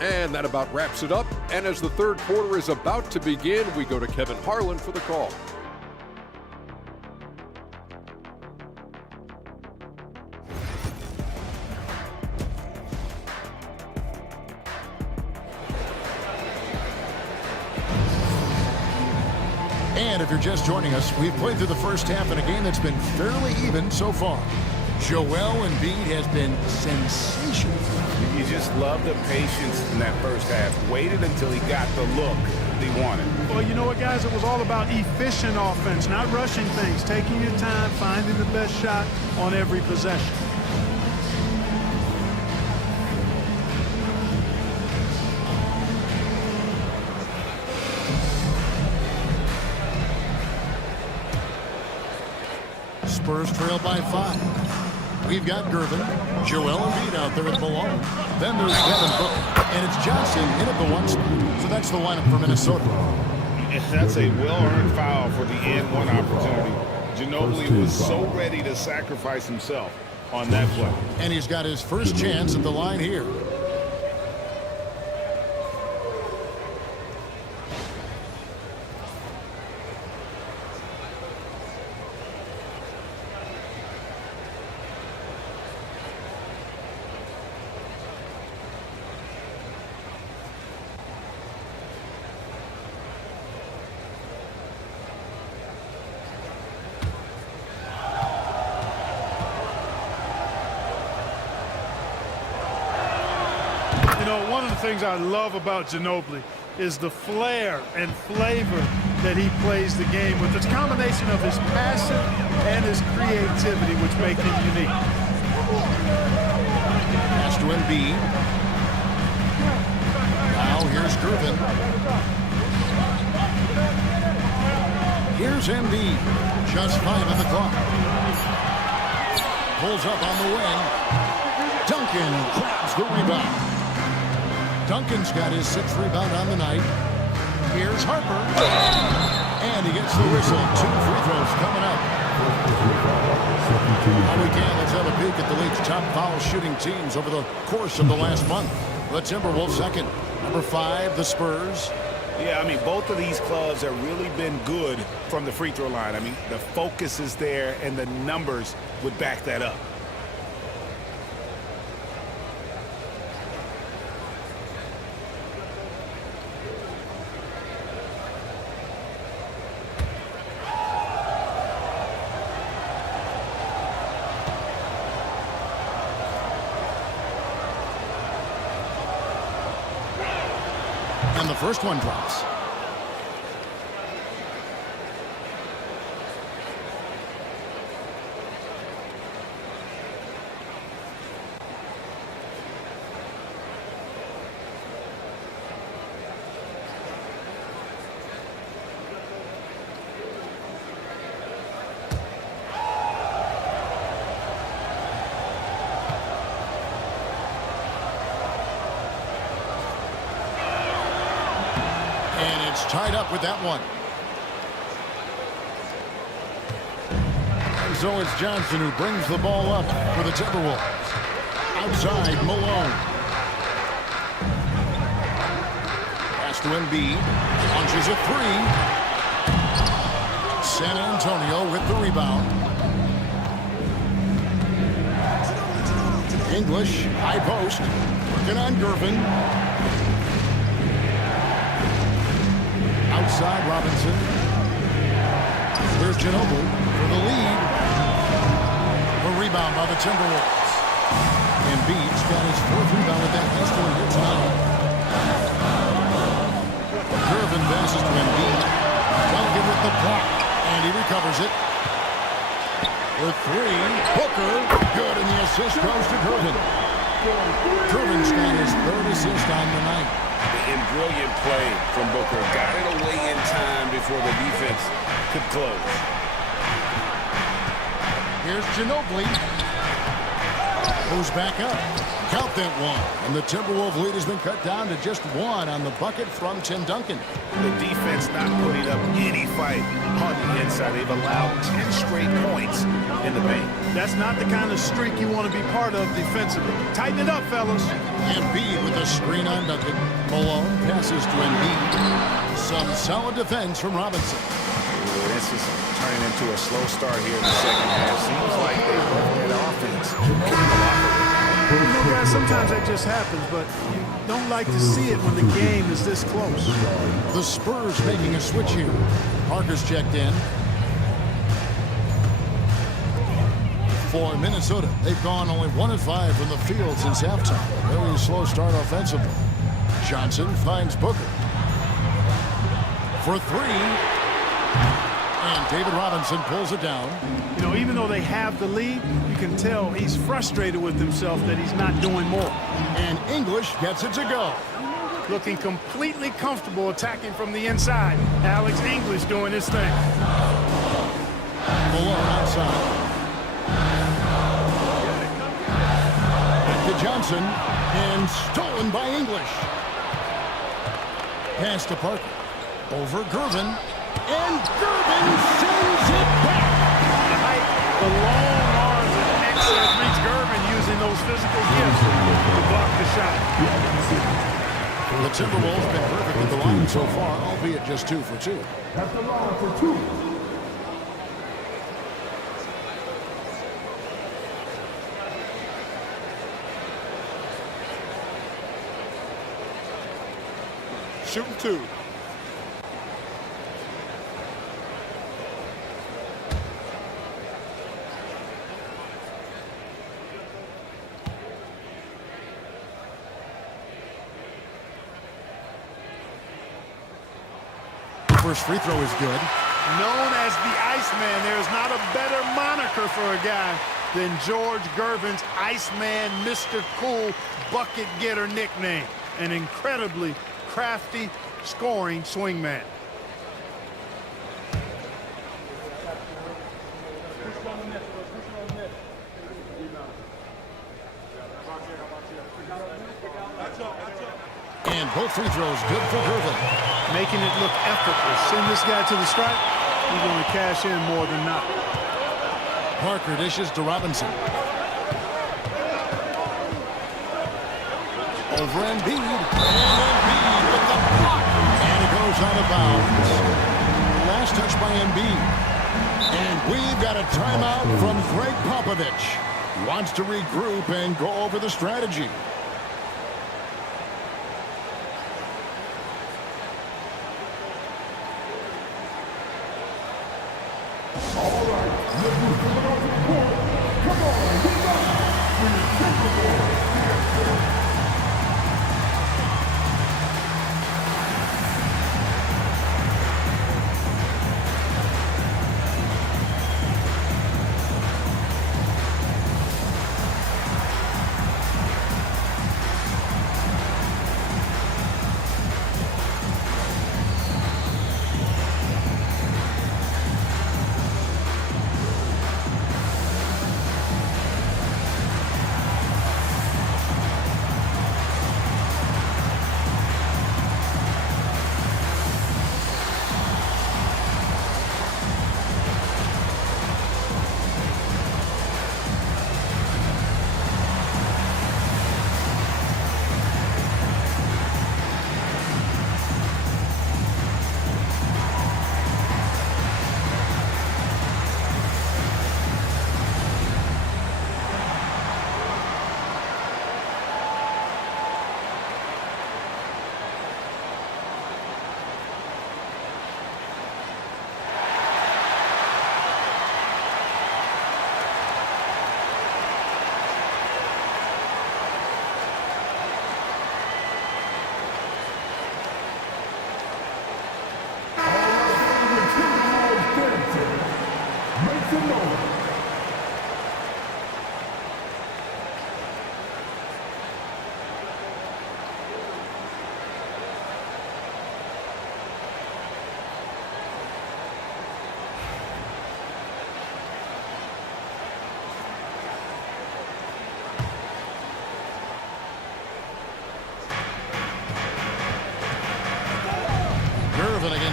And that about wraps it up. And as the third quarter is about to begin, we go to Kevin Harlan for the call. And if you're just joining us, we've played through the first half in a game that's been fairly even so far. Joel Embiid has been sensational. You just love the patience in that first half. Waited until he got the look he wanted. Well, you know what, guys? It was all about efficient offense, not rushing things, taking your time, finding the best shot on every possession. Spurs trail by 5. We've got Gervin, Joel Embiid out there at Malone. Then there's Devin Booker, and it's Johnson in at the 1 spot. So that's the lineup for Minnesota. That's a well-earned foul for the and 1 opportunity. Ginobili was so ready to sacrifice himself on that play. And he's got his first chance at the line here. You know, one of the things I love about Ginobili is the flair and flavor that he plays the game with. It's a combination of his passion and his creativity, which make him unique. Pass to Embiid. Now here's Gervin. Here's Embiid. Just 5 on the clock. Pulls up on the wing. Duncan grabs the rebound. Duncan's got his 6th rebound on the night. Here's Harper. And he gets the whistle. 2 free throws coming up. Now we can. Let's have a peek at the league's top foul shooting teams over the course of the last month. The Timberwolves second. Number 5, the Spurs. Yeah, I mean, both of these clubs have really been good from the free throw line. I mean, the focus is there, and the numbers would back that up. And the first one drops. Tied up with that one. And so it's Johnson who brings the ball up for the Timberwolves. Outside, Malone. Pass to Embiid. Launches a 3. San Antonio with the rebound. English, high post. Working on Gervin. Outside Robinson. Here's Ginobili for the lead. A rebound by the Timberwolves. Embiid's got his 4th rebound with that last one here tonight. Gervin passes to Embiid. Duncan with the block. And he recovers it. For 3. Booker. Good, and the assist goes to Gervin. Curvin's got his third assist on the night. And brilliant play from Booker. Got it away in time before the defense could close. Here's Ginobili. Goes back up. Count that one. And the Timberwolves lead has been cut down to just one on the bucket from Tim Duncan. The defense not putting up any fight on the inside. They've allowed 10 straight points in the paint. That's not the kind of streak you want to be part of defensively. Tighten it up, fellas. Embiid with a screen on Duncan. Malone passes to Embiid. Some solid defense from Robinson. This is turning into a slow start here in the second half. Seems like they left that offense in the locker room. You know, guys, sometimes that just happens, but you don't like to see it when the game is this close. The Spurs making a switch here. Parker's checked in. For Minnesota, they've gone only 1 of 5 from the field since halftime. Very slow start offensively. Johnson finds Booker. For 3. And David Robinson pulls it down. You know, even though they have the lead, you can tell he's frustrated with himself that he's not doing more. And English gets it to go. Looking completely comfortable attacking from the inside. Alex English doing his thing. Malone outside. Back to Johnson. And stolen by English. Pass to Parker. Over Gervin. And Gervin sends it back. The long arms and access reach Gervin using those physical gifts to block the shot. The Timberwolves have been perfect at the line so far, albeit just 2 for 2. At the line for 2. Shooting 2. First free throw is good. Known as the Iceman, there is not a better moniker for a guy than George Gervin's Iceman, Mr. Cool bucket getter nickname. An incredibly crafty scoring swingman. And both free throws good for Gervin. Making it look effortless. Send this guy to the stripe, he's going to cash in more than not. Parker dishes to Robinson. Over Embiid. And Embiid with the block. And it goes out of bounds. Last touch by Embiid. And we've got a timeout from Greg Popovich. Wants to regroup and go over the strategy.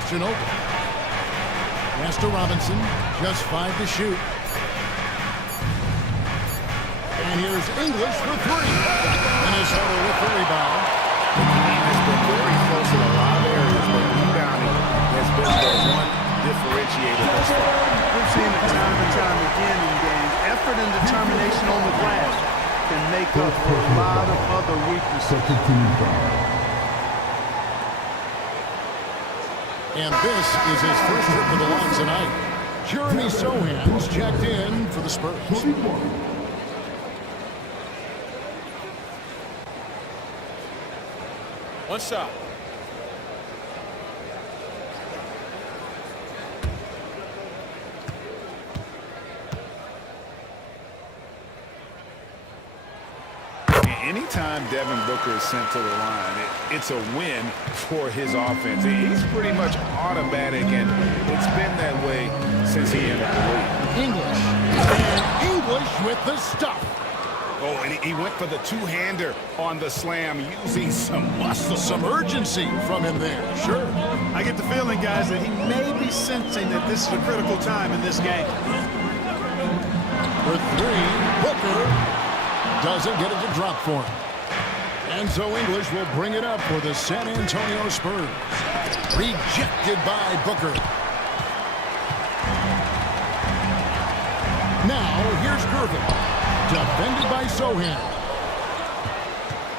Ginobili. Pass to Robinson. Just 5 to shoot. And here's English for 3. Minnesota with the rebound. The team has been very close in a lot of areas, but rebounding has been the one differentiator thus far. We've seen it time and time again in games. Effort and determination on the glass can make up for a lot of other weaknesses. And this is his first trip to the line tonight. Jeremy Sohan's checked in for the Spurs. One shot. Anytime Devin Booker is sent to the line, it's a win for his offense. He's pretty much automatic, and it's been that way since he entered the league. English. And English with the stuff. Oh, and he went for the two-hander on the slam, using some muscle. Some urgency from him there, sure. I get the feeling, guys, that he may be sensing that this is a critical time in this game. For 3, Booker doesn't get it to drop for him. And so English will bring it up for the San Antonio Spurs. Rejected by Booker. Now, here's Gervin. Defended by Sohan.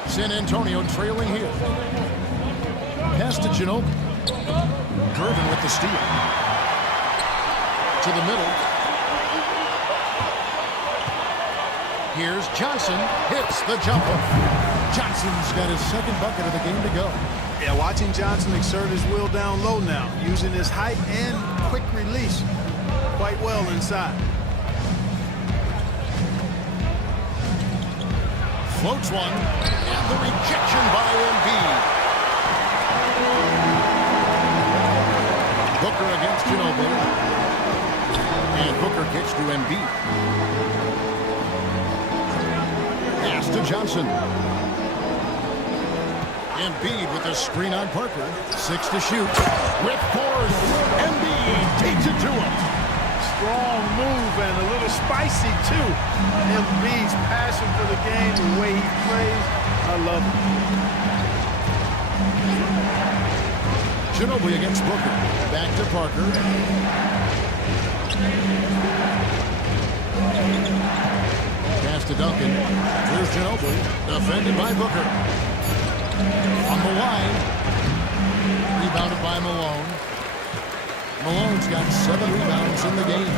San Antonio trailing here. Pass to Ginobili. Gervin with the steal. To the middle. Here's Johnson. Hits the jumper. Johnson's got his second bucket of the game to go. Yeah, watching Johnson exert his will down low now, using his height and quick release quite well inside. Floats one, and the rejection by Embiid. Booker against Ginobili. And Booker kicks to Embiid. Pass to Johnson. Embiid with a screen on Parker. 6 to shoot. With force, Embiid takes it to him. Strong move and a little spicy, too. Embiid's passion for the game, the way he plays, I love it. Ginobili against Booker. Back to Parker. Pass to Duncan. Here's Ginobili. Defended by Booker. On the line. Rebounded by Malone. Malone's got 7 rebounds in the game.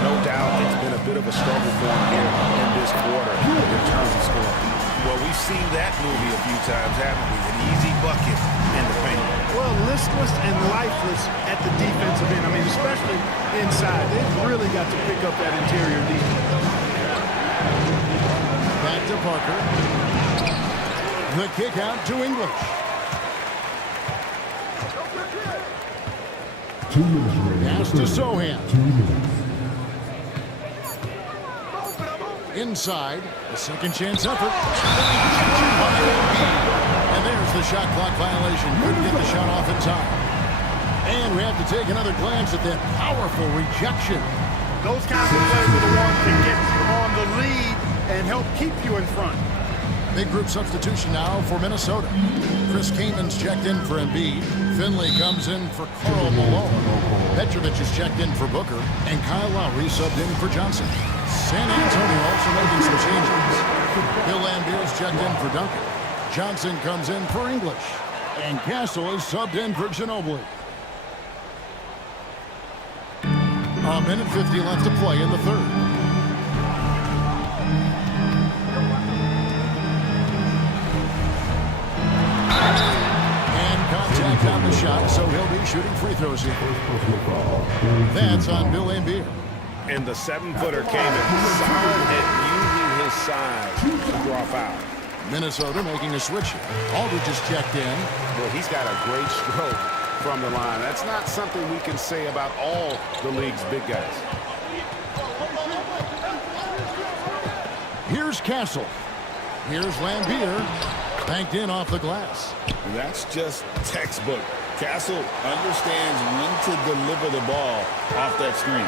No doubt it's been a bit of a struggle for him here in this quarter in terms of scoring. Well, we've seen that movie a few times, haven't we? An easy bucket in the paint. Well, listless and lifeless at the defensive end. I mean, especially inside. They've really got to pick up that interior defense. Back to Parker. The kick out to English. 2 minutes remaining. Pass to Sohan. 2 minutes. Inside, a second chance effort. And there's the shot clock violation. Couldn't get the shot off in time. And we have to take another glance at that powerful rejection. Those kinds of plays are the ones that get you on the lead and help keep you in front. Big group substitution now for Minnesota. Chris Kaman's checked in for Embiid. Finley comes in for Karl Malone. Petrovic is checked in for Booker. And Kyle Lowry subbed in for Johnson. San Antonio also making some changes. Bill Laimbeer's checked in for Duncan. Johnson comes in for English. And Castle is subbed in for Ginobili. A minute 50 left to play in the third. Contact on the shot, so he'll be shooting free throws here. That's on Bill Laimbeer. And the 7-footer came in solid at using his size to draw foul. Minnesota making a switch here. Aldridge is checked in. Well, he's got a great stroke from the line. That's not something we can say about all the league's big guys. Here's Castle. Here's Laimbeer. Banked in off the glass. And that's just textbook Castle understands when to deliver the ball off that screen.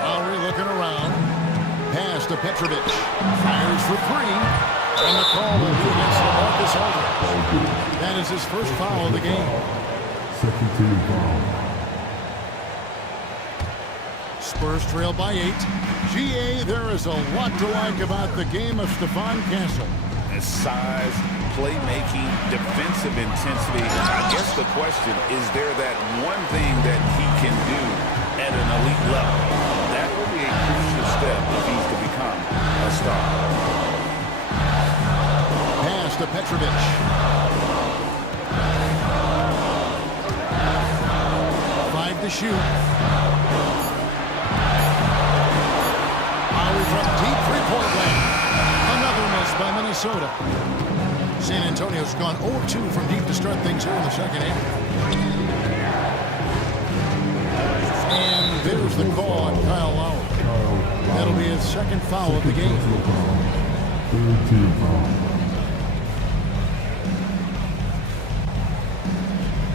Lowry looking around. Pass to Petrovic. Fires for three. And the call will be against LaMarcus Aldridge. That is his first foul of the game. Second team foul. Spurs trail by 8. GA, there is a lot to like about the game of Stephon Castle. His size, playmaking, defensive intensity. I guess the question, is there that one thing that he can do at an elite level? That will be a crucial step if he's to become a star. Pass to Petrovic. 5 to shoot. Lowry from deep three-point land. Another miss by Minnesota. San Antonio's gone 0-2 from deep to start things here in the second half. And there's the call on Kyle Lowry. That'll be his second foul of the game. Third team foul.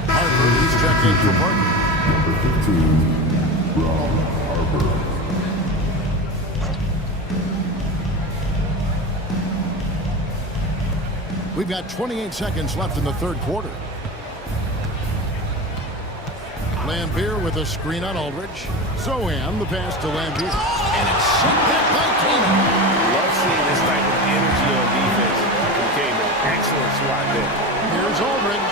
Harper, he's checked in for Parker. Number 15, Rob Harper. We've got 28 seconds left in the third quarter. Lambeer with a screen on Aldridge. Zohan, the pass to Lambeer. And it's sent back by Kaman. Love seeing this type of energy on defense from Kaman. Excellent swat there. Here's Aldridge.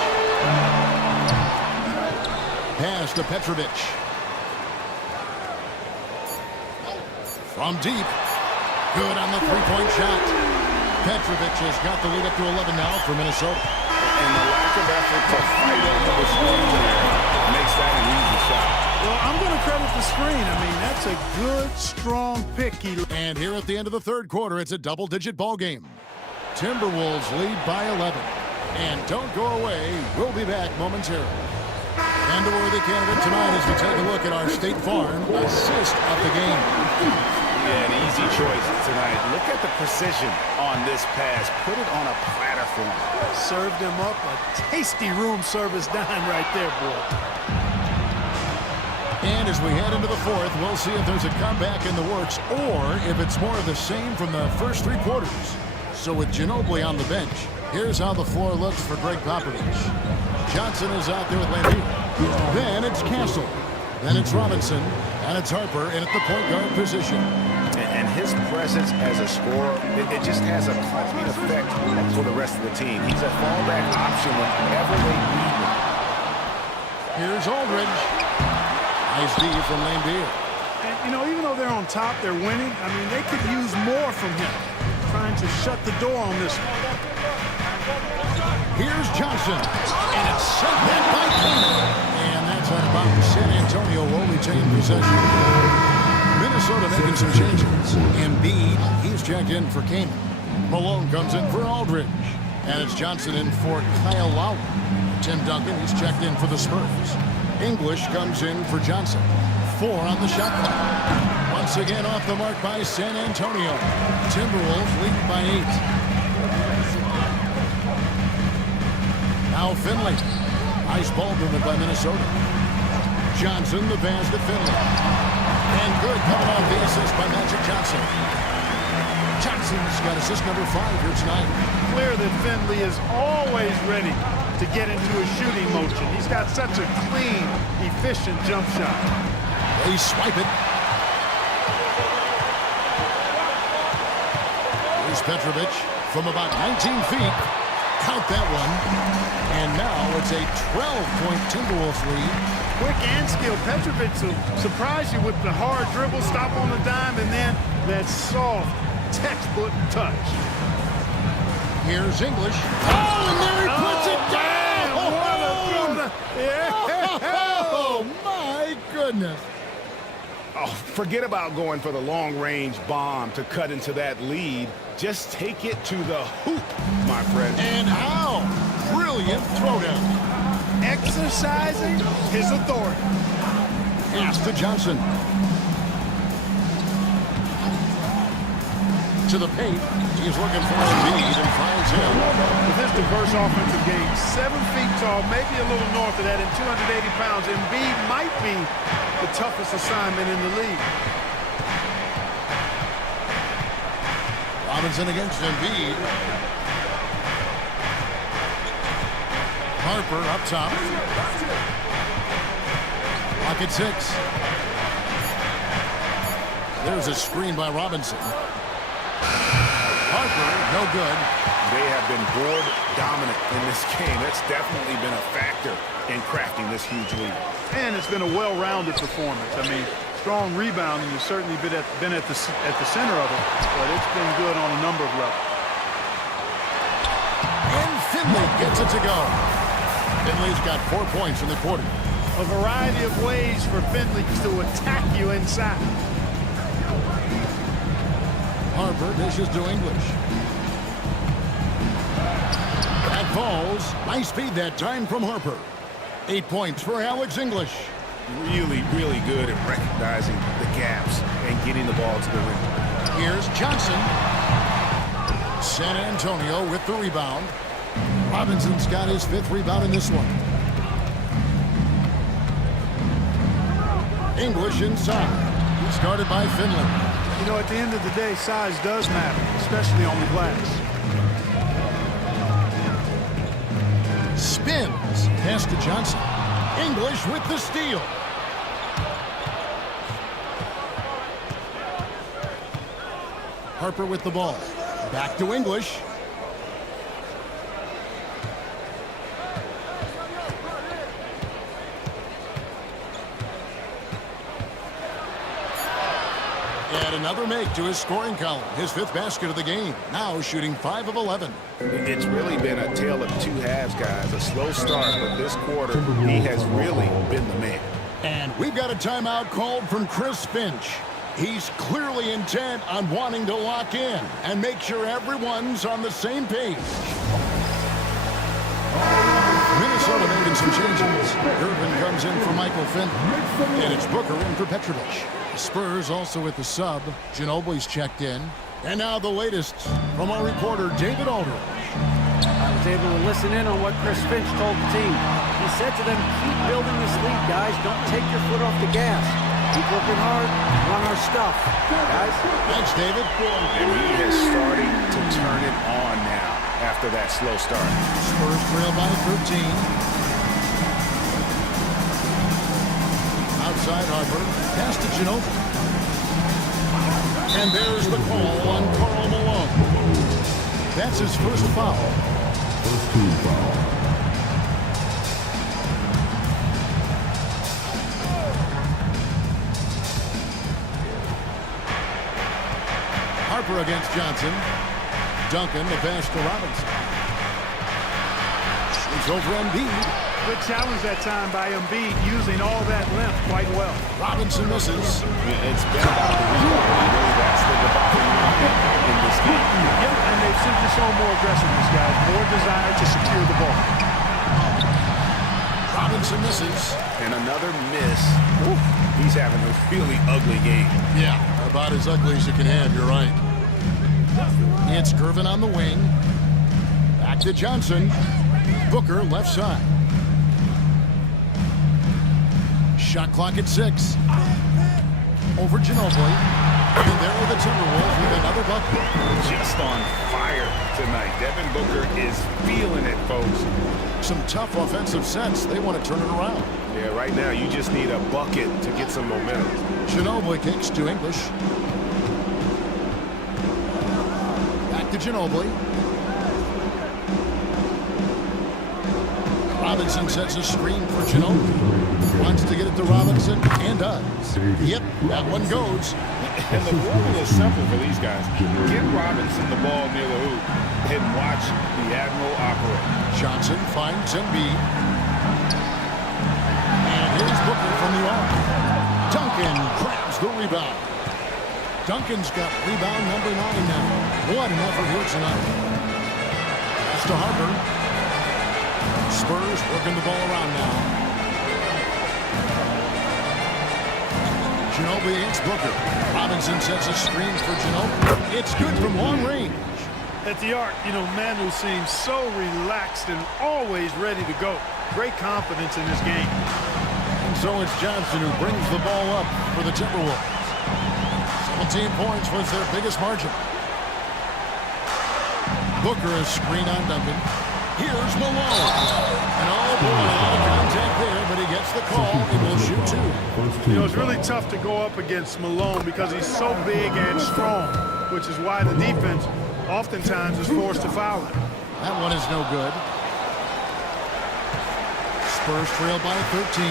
Pass to Petrovic. From deep. Good on the three-point shot. Petrovic has got the lead up to 11 now for Minnesota. And the lack of effort to fight over the screen makes that an easy shot. Well, I'm going to credit the screen. I mean, that's a good, strong pick. And here at the end of the third quarter, it's a double-digit ball game. Timberwolves lead by 11. And don't go away. We'll be back momentarily. And a worthy candidate tonight as we take a look at our State Farm assist of the game. Yeah, an easy choice tonight. Look at the precision on this pass. Put it on a platter for him. Served him up a tasty room service dime right there, boy. And as we head into the fourth, we'll see if there's a comeback in the works or if it's more of the same from the first three quarters. So with Ginobili on the bench, here's how the floor looks for Greg Popovich. Johnson is out there with Lambeer. Then it's Castle. Then it's Robinson. And it's Harper in at the point guard position. And his presence as a scorer, it just has a calming effect for the rest of the team. He's a fallback option whenever they need him. Here's Aldridge. Nice D from Lambeer. And, you know, even though they're on top, they're winning. I mean, they could use more from him. Trying to shut the door on this one. Here's Johnson. And it's sent back by Kaman. And that's out of bounds. San Antonio will retain possession. Minnesota making some changes. Embiid, he's checked in for Kaman. Malone comes in for Aldridge. And it's Johnson in for Kyle Lowry. Tim Duncan, he's checked in for the Spurs. English comes in for Johnson. 4 on the shot clock. Once again off the mark by San Antonio. Timberwolves lead by 8. Now Finley. Nice ball movement by Minnesota. Johnson, the pass to Finley. And good coming off the assist by Magic Johnson. Johnson's got assist number 5 here tonight. Clear that Finley is always ready to get into a shooting motion. He's got such a clean, efficient jump shot. They swipe it. Here's Petrovic from about 19 feet. Count that one. And now it's a 12-point Timberwolves lead. Quick and skill. Petrovic will surprise you with the hard dribble, stop on the dime, and then that soft textbook touch. Here's English. Oh, and there he puts it down! Oh, my goodness. Oh, forget about going for the long-range bomb to cut into that lead. Just take it to the hoop, my friend. And how? Brilliant throwdown. Exercising his authority. Pass to Johnson. To to the paint. He's looking for Embiid and finds him. With his diverse offensive game, 7 feet tall, maybe a little north of that, and 280 pounds, Embiid might be the toughest assignment in the league. Robinson against Embiid. Harper up top. Pocket 6. There's a screen by Robinson. Harper, no good. They have been board dominant in this game. That's definitely been a factor in crafting this huge lead. And it's been a well-rounded performance. I mean, strong rebounding has certainly been at the center of it, but it's been good on a number of levels. And Finley gets it to go. Finley's got 4 points in the quarter. A variety of ways for Finley to attack you inside. Harper dishes to English. That falls. Nice feed that time from Harper. 8 points for Alex English. Really, really good at recognizing the gaps and getting the ball to the rim. Here's Johnson. San Antonio with the rebound. Robinson's got his 5th rebound in this one. English inside. He's guarded by Finley. You know, at the end of the day, size does matter, especially on the glass. Spins. Pass to Johnson. English with the steal. Harper with the ball. Back to English. And another make to his scoring column. His 5th basket of the game. Now shooting 5 of 11. It's really been a tale of 2 halves, guys. A slow start, but this quarter, he has really been the man. And we've got a timeout called from Chris Finch. He's clearly intent on wanting to lock in and make sure everyone's on the same page. Minnesota making some changes. Irvin comes in for Michael Finley. And it's Booker in for Petrovic. The Spurs also with the sub. Ginobili's checked in. And now the latest from our reporter, David Aldridge. I was able to listen in on what Chris Finch told the team. He said to them, keep building this lead, guys. Don't take your foot off the gas. Keep working hard, run our stuff. Guys? Thanks, David. And he is starting to turn it on now after that slow start. Spurs trail by 13. Outside Harper. Pass to Ginobili. And there's the call on Karl Malone. That's his first foul. First team foul. Harper against Johnson. Duncan, the pass to Robinson. Shoots over Embiid. Good challenge that time by Embiid, using all that length quite well. Robinson misses. It's been about the rebound. Really, that's the bottom line in this game. Yep, and they've simply shown more aggressiveness, guys. More desire to secure the ball. Robinson misses. And another miss. Ooh, he's having a really ugly game. Yeah, about as ugly as you can have, you're right. It's Gervin on the wing. Back to Johnson. Booker left side. Shot clock at 6. Over Ginobili. And there are the Timberwolves with another bucket. Just on fire tonight. Devin Booker is feeling it, folks. Some tough offensive sets. They want to turn it around. Yeah, right now you just need a bucket to get some momentum. Ginobili kicks to English. Back to Ginobili. Robinson sets a screen for Ginobili. Wants to get it to Robinson and does. Yep, that one goes. And the rule is simple for these guys. Get Robinson the ball near the hoop and watch the Admiral operate. Johnson finds Embiid. And here's Booker from the arc. Duncan grabs the rebound. Duncan's got rebound number 9 now. What an effort here tonight. Pass to Harper. Spurs working the ball around now. Ginobili against Booker. Robinson sets a screen for Ginobili. It's good from long range. At the arc, Manu seems so relaxed and always ready to go. Great confidence in his game. And so it's Johnson who brings the ball up for the Timberwolves. 17 points was their biggest margin. Booker is screen on Duncan. Here's Malone. And oh boy, a lot of contact there, but he gets the call. He will shoot two. It's really tough to go up against Malone because he's so big and strong, which is why the defense oftentimes is forced to foul him. That one is no good. Spurs trail by 13.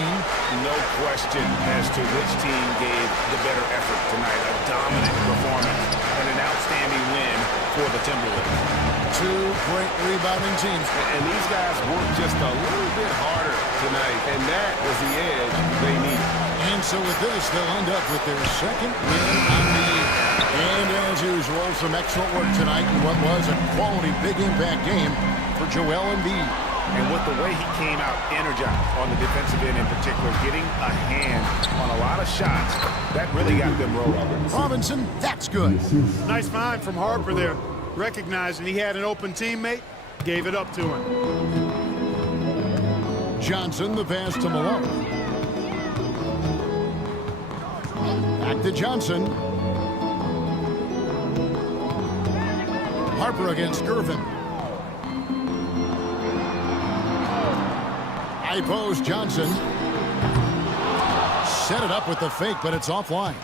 No question as to which team gave the better effort tonight. A dominant performance and an outstanding win for the Timberwolves. Two great rebounding teams. And these guys worked just a little bit harder tonight, and that was the edge they needed. And so with this, they'll end up with their second win on the year. And as usual, some excellent work tonight in what was a quality big impact game for Joel Embiid. And with the way he came out energized on the defensive end in particular, getting a hand on a lot of shots, that really got them rolling. Robinson, that's good.'t find from Harper there. Recognizing he had an open teammate, gave it up to him. Johnson, the pass to Malone. Back to Johnson. Harper against Gervin. High post, Johnson. Set it up with the fake, but it's offline.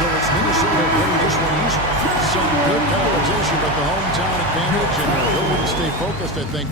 So it's Minnesota winning this one easy. Some good competition, but the hometown advantage and the ability to stay focused, I think,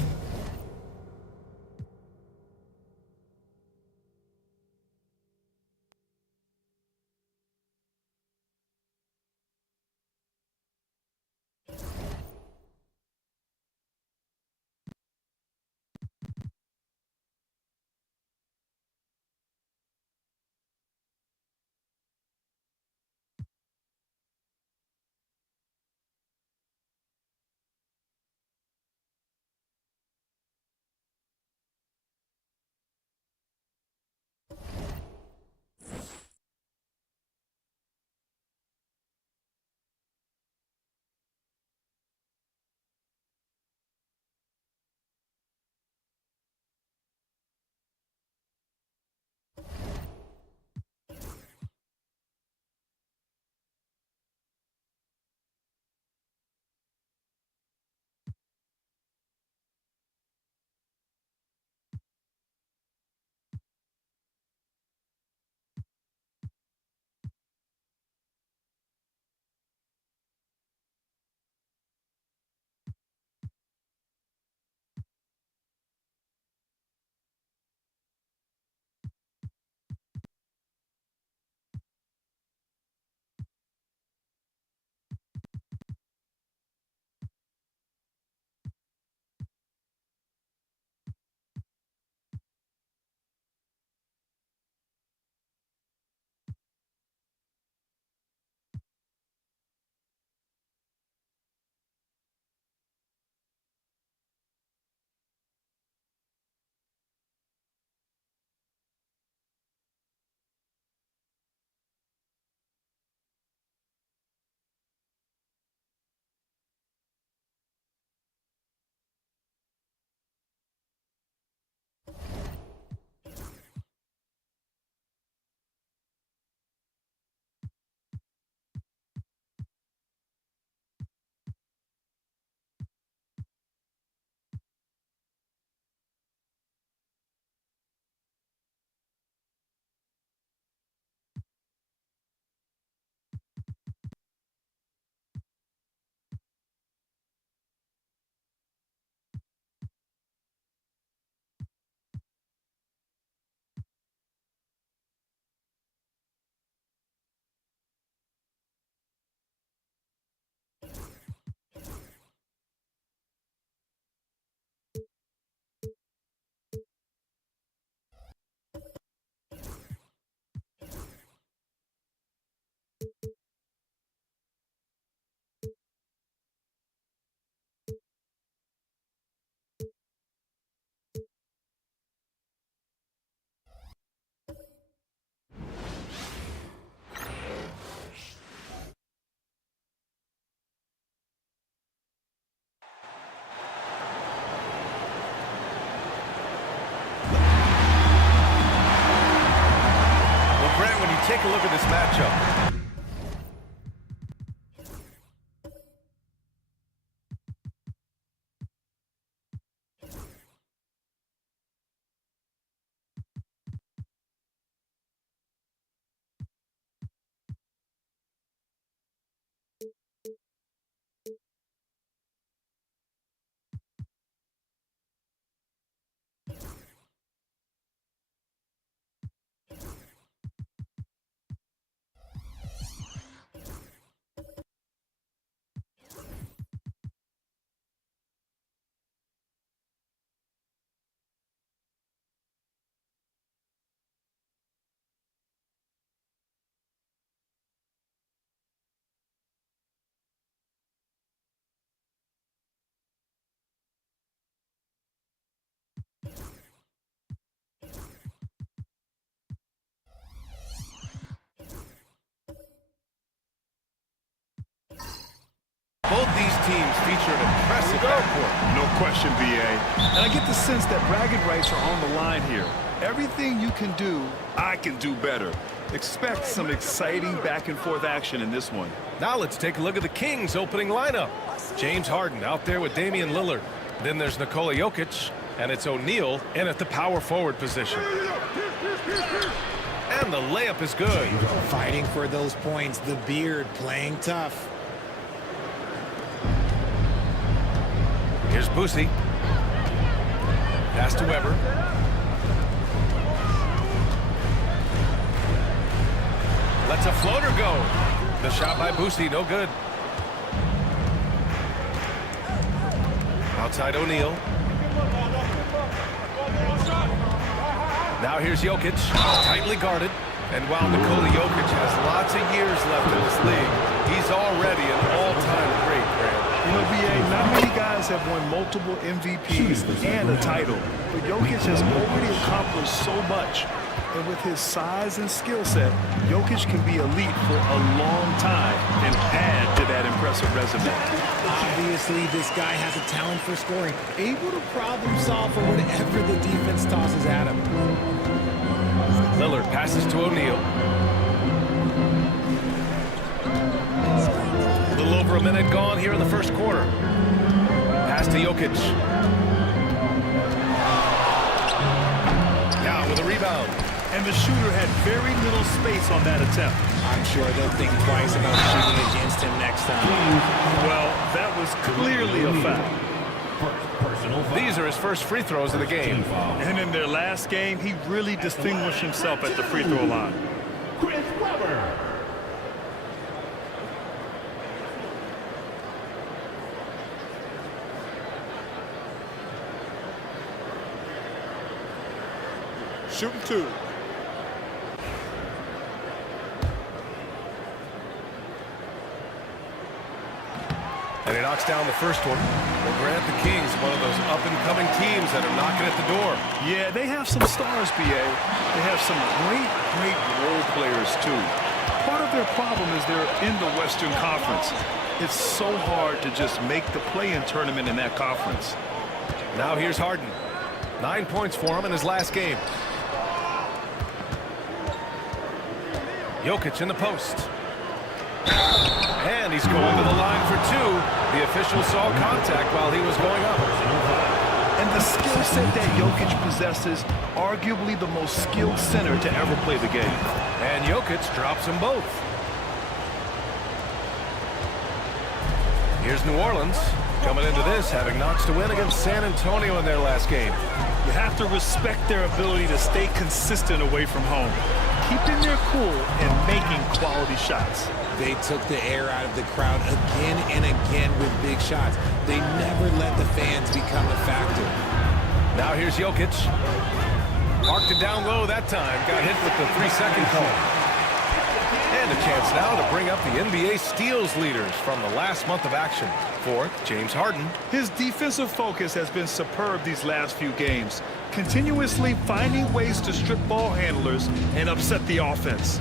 matchup. Both these teams feature an impressive backcourt. No question, B.A. And I get the sense that bragging rights are on the line here. Everything you can do, I can do better. Expect some exciting back-and-forth action in this one. Now let's take a look at the Kings' opening lineup. James Harden out there with Damian Lillard. Then there's Nikola Jokic, and it's O'Neal in at the power forward position. And the layup is good. Fighting for those points. The beard playing tough. Here's Boosie. Pass to Weber. Lets a floater go. The shot by Boosie, no good. Outside O'Neal. Now here's Jokic, tightly guarded. And while Nikola Jokic has lots of years left in this league, he's already an all-time great, Grant. You know, B.A., not many guys have won multiple MVPs and a title, but Jokic has already accomplished so much. And with his size and skill set, Jokic can be elite for a long time and add to that impressive resume. Obviously, this guy has a talent for scoring, able to problem solve for whatever the defense tosses at him. Lillard passes to O'Neal. A little over a minute gone here in the first quarter. Pass to Jokic. Now with a rebound. And the shooter had very little space on that attempt. I'm sure they'll think twice about shooting against him next time. Well, that was clearly a foul. These are his first free throws of the game. And in their last game, he really distinguished himself at the free throw line. Chris Webber. Shooting two. And he knocks down the first one. Well, Grant, the Kings, one of those up-and-coming teams that are knocking at the door. Yeah, they have some stars, B.A. They have some great role players, too. Part of their problem is they're in the Western Conference. It's so hard to just make the play-in tournament in that conference. Now here's Harden. 9 points for him in his last game. Jokic in the post. And he's going to the line for two. The official saw contact while he was going up. And the skill set that Jokic possesses, arguably the most skilled center to ever play the game. And Jokic drops them both. Here's New Orleans coming into this, having notched a win against San Antonio in their last game. You have to respect their ability to stay consistent away from home, keeping their cool and making quality shots. They took the air out of the crowd again and again with big shots. They never let the fans become a factor. Now here's Jokic. Marked it down low that time. Got hit with the 3-second call. And a chance now to bring up the NBA steals leaders from the last month of action for James Harden. His defensive focus has been superb these last few games, continuously finding ways to strip ball handlers and upset the offense.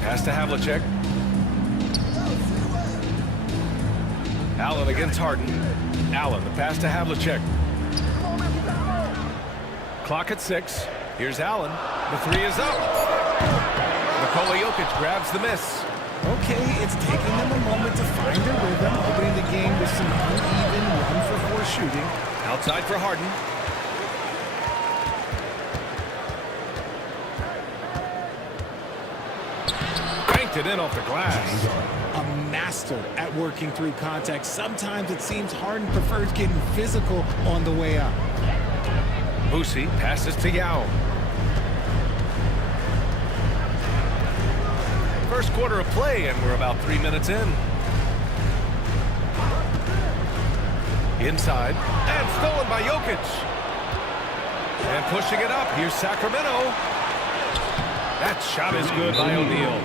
Pass to Havlicek. Allen against Harden. Allen, the pass to Havlicek. Clock at 6. Here's Allen. The three is up. Nikola Jokic grabs the miss. Okay, it's taking them a moment to find their rhythm, opening the game with some uneven 1-for-4 shooting. Outside for Harden. Banked it in off the glass. A master at working through contact. Sometimes it seems Harden prefers getting physical on the way up. Boosie passes to Yao. First quarter of play, and we're about 3 minutes in. Inside, and stolen by Jokic. And pushing it up, here's Sacramento. That shot is good by O'Neal.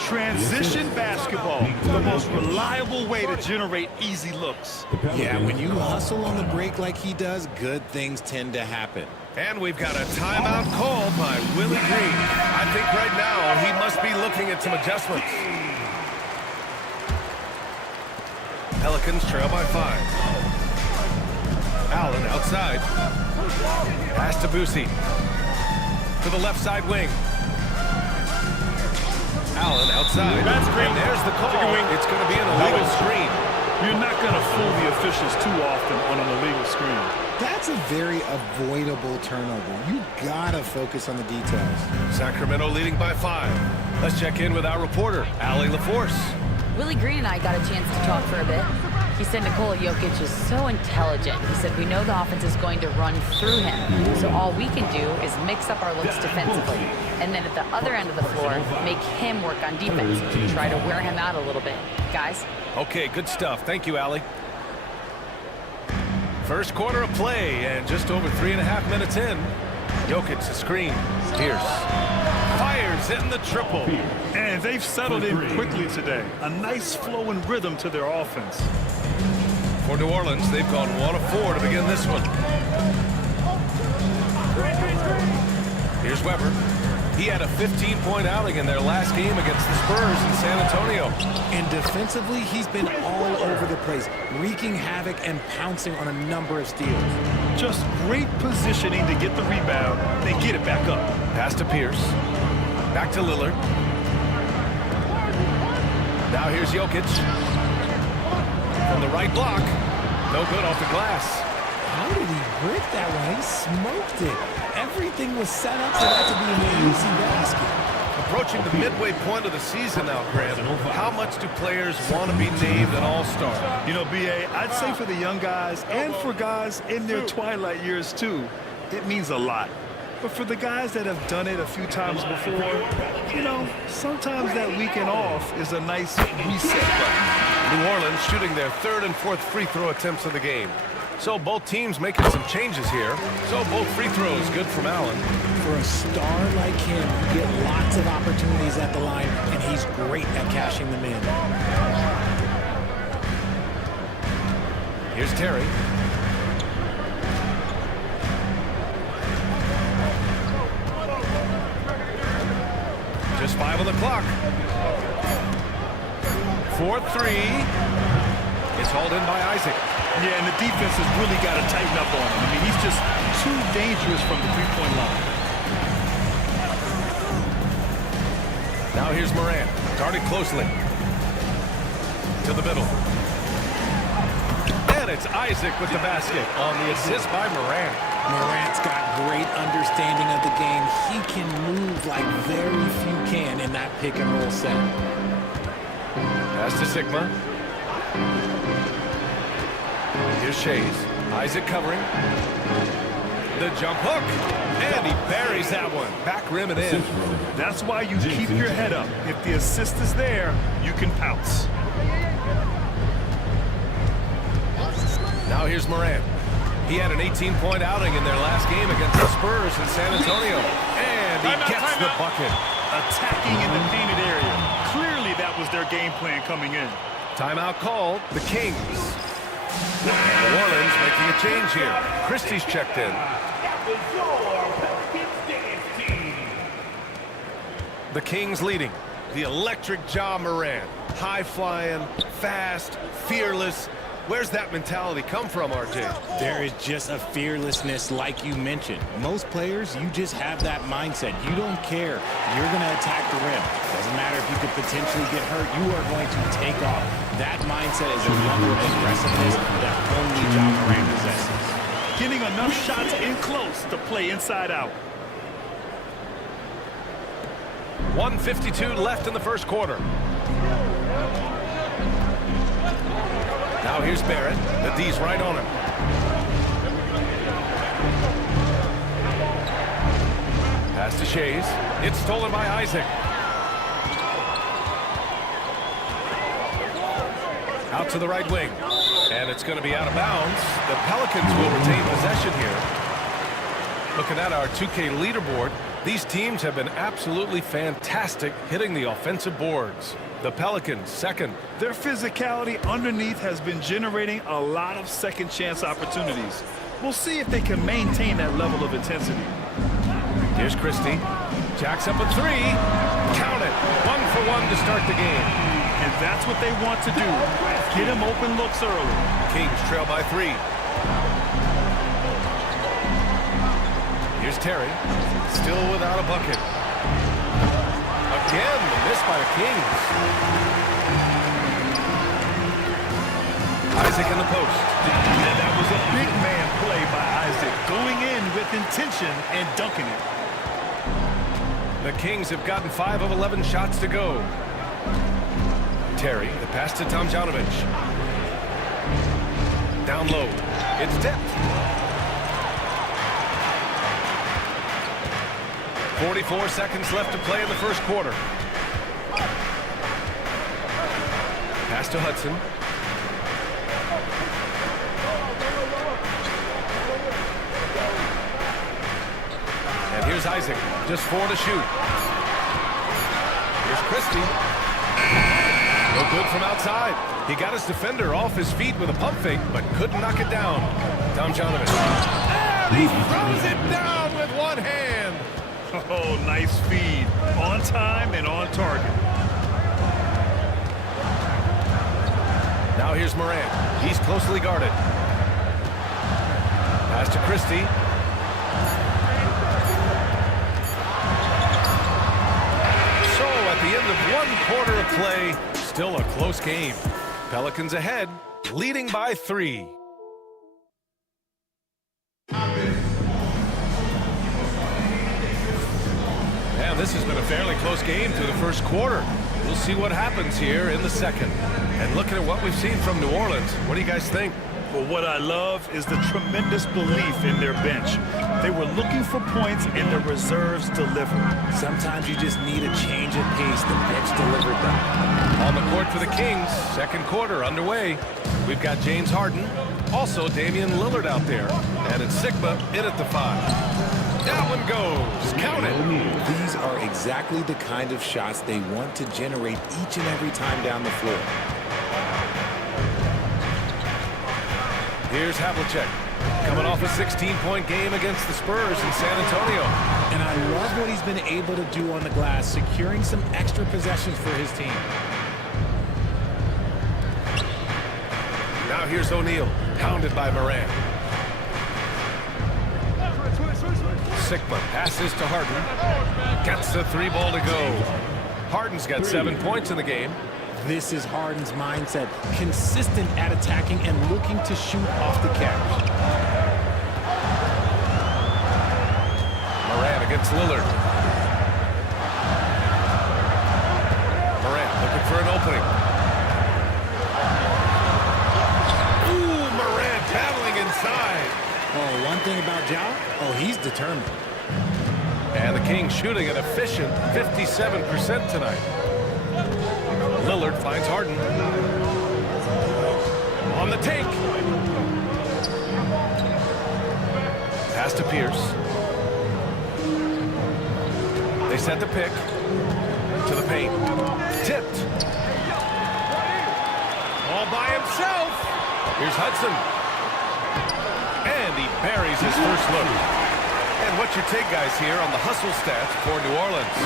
Transition basketball, the most reliable way to generate easy looks. Yeah, when you hustle on the break like he does, good things tend to happen. And we've got a timeout called by Willie Green. I think right now he must be looking at some adjustments. Pelicans trail by 5. Allen outside. Pass to Boosie. To the left side wing. Allen outside. That's great. And there's the call. It's going to be an illegal screen. You're not going to fool the officials too often on an illegal screen. That's a very avoidable turnover. You gotta focus on the details. Sacramento leading by 5. Let's check in with our reporter, Allie LaForce. Willie Green and I got a chance to talk for a bit. He said Nikola Jokic is so intelligent. He said we know the offense is going to run through him. So all we can do is mix up our looks defensively. And then at the other end of the floor, make him work on defense to try to wear him out a little bit. Guys? Okay, good stuff. Thank you, Allie. First quarter of play, and just over 3.5 minutes in. Jokic a screen. Pierce fires in the triple. And they've settled in quickly today. A nice flow and rhythm to their offense. For New Orleans, they've gone 1 of 4 to begin this one. Here's Weber. He had a 15-point outing in their last game against the Spurs in San Antonio. And defensively, he's been all over the place, wreaking havoc and pouncing on a number of steals. Just great positioning to get the rebound, then get it back up. Pass to Pierce. Back to Lillard. Now here's Jokic. From the right block. No good off the glass. How did he break that one? He smoked it. Everything was set up for that to be an easy basket. Approaching the midway point of the season now, Grant. How much do players want to be named an all-star? You know, B.A., I'd say for the young guys and for guys in their twilight years, too, it means a lot. But for the guys that have done it a few times before, you know, sometimes that weekend off is a nice reset button. New Orleans shooting their 3rd and 4th free throw attempts of the game. So both teams making some changes here. So both free throws good from Allen. For a star like him, you get lots of opportunities at the line, and he's great at cashing them in. Here's Terry. Just 5 on the clock. 4-3. It's hauled in by Isaac. Yeah, and the defense has really got to tighten up on him. I mean, he's just too dangerous from the three-point line. Now here's Morant, guarded closely. To the middle. And it's Isaac with the basket on the assist by Morant. Morant's got great understanding of the game. He can move like very few can in that pick-and-roll set. Pass to Sigma. Here's Shays. Isaac covering. The jump hook. And he buries that one. Back rim and in. That's why you keep your head up. If the assist is there, you can pounce. Now here's Morant. He had an 18-point outing in their last game against the Spurs in San Antonio. And he gets the bucket. Attacking in the painted area. Clearly that was their game plan coming in. Timeout called. The Kings. New Orleans making a change here. Christie's checked in. The Kings leading. The electric Ja Morant. High-flying, fast, fearless. Where's that mentality come from, RJ? There is just a fearlessness like you mentioned. Most players, you just have that mindset. You don't care. You're going to attack the rim. Doesn't matter if you could potentially get hurt. You are going to take off. That mindset is a level of aggressiveness that only Ja Morant possesses. Getting enough shots in close to play inside out. 1:52 left in the first quarter. Now here's Barrett. The D's right on him. Pass to Shays. It's stolen by Isaac. Out to the right wing. And it's going to be out of bounds. The Pelicans will retain possession here. Looking at our 2K leaderboard, these teams have been absolutely fantastic hitting the offensive boards. The Pelicans, second. Their physicality underneath has been generating a lot of second chance opportunities. We'll see if they can maintain that level of intensity. Here's Christie. Jacks up a three. Count it. 1 for 1 to start the game. And that's what they want to do. Get him open looks early. Kings trail by 3. Here's Terry. Still without a bucket. Again, the miss by the Kings. Isaac in the post. And that was a big man play by Isaac, going in with intention and dunking it. The Kings have gotten 5 of 11 shots to go. Terry, the pass to Tomljanovic. Down low. It's tipped. 44 seconds left to play in the first quarter. Pass to Hudson. And here's Isaac, just 4 to shoot. Here's Christie. No good from outside. He got his defender off his feet with a pump fake, but couldn't knock it down. Tomljanovic. And he throws it down with one hand. Oh, nice feed. On time and on target. Now here's Morant. He's closely guarded. Pass to Christie. So at the end of 1 quarter of play, still a close game. Pelicans ahead, leading by 3. And this has been a fairly close game through the first quarter. We'll see what happens here in the second. And looking at what we've seen from New Orleans, what do you guys think? Well, what I love is the tremendous belief in their bench. They were looking for points and the reserves delivered. Sometimes you just need a change of pace. The bench delivered that. On the court for the Kings, second quarter underway. We've got James Harden, also Damian Lillard out there. And it's Sigma in at the 5. That one goes. Count it. These are exactly the kind of shots they want to generate each and every time down the floor. Here's Havlicek, coming off a 16-point game against the Spurs in San Antonio. And I love what he's been able to do on the glass, securing some extra possessions for his team. Now here's O'Neal, pounded by Morant. Sigma passes to Harden. Gets the 3 ball to go. Harden's got 7 points in the game. This is Harden's mindset, consistent at attacking and looking to shoot off the catch. Morant against Lillard. Morant looking for an opening. Ooh, Morant battling inside. Oh, one thing about Ja, he's determined. And the Kings shooting an efficient 57% tonight. Lillard finds Harden. On the take. Pass to Pierce. They set the pick. To the paint. Tipped. All by himself. Here's Hudson. And he buries his first look. And what's your take, guys, here on the hustle stats for New Orleans?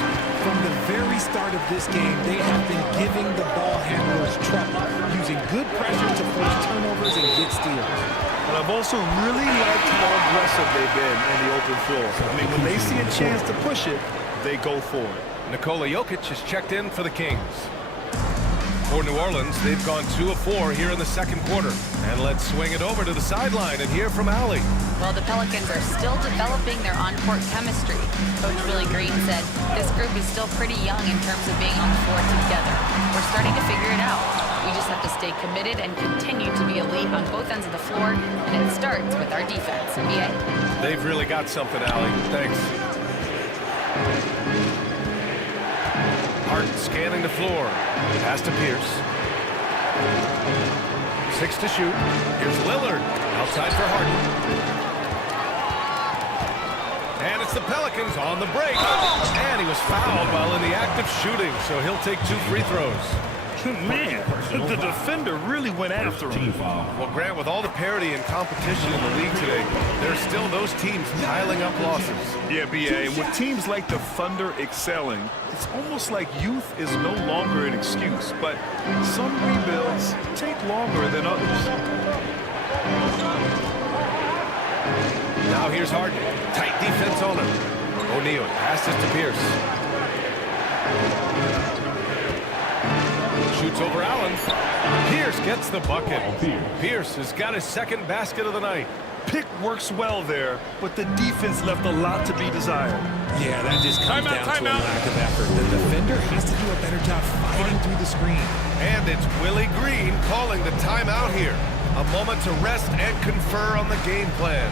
From the very start of this game, they have been giving the ball handlers trouble, using good pressure to force turnovers and get steals. But I've also really liked how aggressive they've been on the open floor. I mean, when they see a chance to push it, they go for it. Nikola Jokic is checked in for the Kings. For New Orleans, they've gone 2 of 4 here in the second quarter. And let's swing it over to the sideline and hear from Allie. Well, the Pelicans are still developing their on-court chemistry. Coach Willie Green said this group is still pretty young in terms of being on the floor together. We're starting to figure it out. We just have to stay committed and continue to be elite on both ends of the floor, and it starts with our defense. NBA? They've really got something, Allie. Thanks. Harden scanning the floor. Pass to Pierce. 6 to shoot. Here's Lillard. Outside for Harden. And it's the Pelicans on the break. And he was fouled while in the act of shooting, so he'll take 2 free throws. Man, the defender really went after him. Well, Grant, with all the parity and competition in the league today, there's still those teams piling up losses. Yeah, B.A., and with teams like the Thunder excelling, it's almost like youth is no longer an excuse, but some rebuilds take longer than others. Now here's Harden. Tight defense on him. O'Neal passes to Pierce. Shoots over Allen. Pierce gets the bucket. Pierce has got his second basket of the night. Pick works well there, but the defense left a lot to be desired. Yeah, that just comes down to a lack of effort. The defender has to do a better job fighting through the screen. And it's Willie Green calling the timeout here. A moment to rest and confer on the game plan.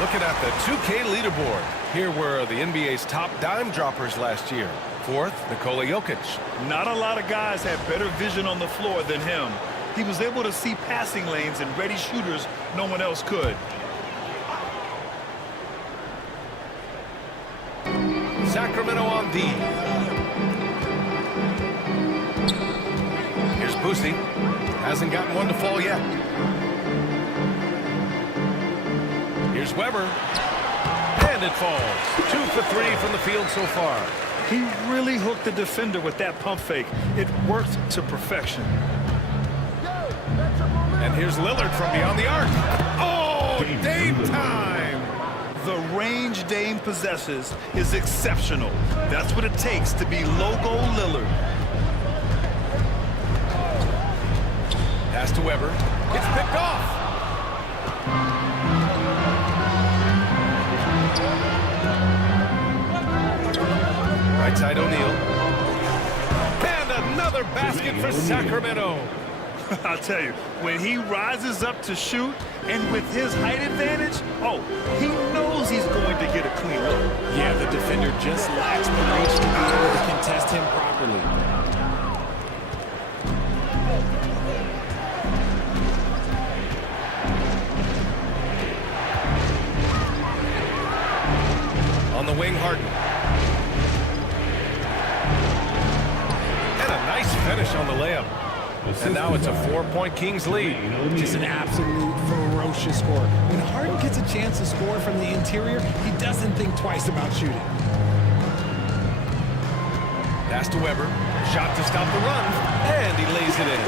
Looking at the 2K leaderboard, here were the NBA's top dime droppers last year. 4th, Nikola Jokic. Not a lot of guys had better vision on the floor than him. He was able to see passing lanes and ready shooters no one else could. Sacramento on D. Here's Boosie. Hasn't gotten one to fall yet. Here's Weber. And it falls. 2 for 3 from the field so far. He really hooked the defender with that pump fake. It worked to perfection. And here's Lillard from beyond the arc. Oh, Dame time! The range Dame possesses is exceptional. That's what it takes to be logo Lillard. Pass to Weber. It's picked off. Right side O'Neal. And another basket for Sacramento. I'll tell you, when he rises up to shoot, and with his height advantage, oh, he knows he's going to get a clean look. Yeah, the defender just lacks the reach to be able to contest him properly. On the wing, Harden. And a nice finish on the layup. And now it's a 4-point Kings lead. Just an absolute ferocious score. When Harden gets a chance to score from the interior, he doesn't think twice about shooting. Pass to Weber. Shot to stop the run. And he lays it in.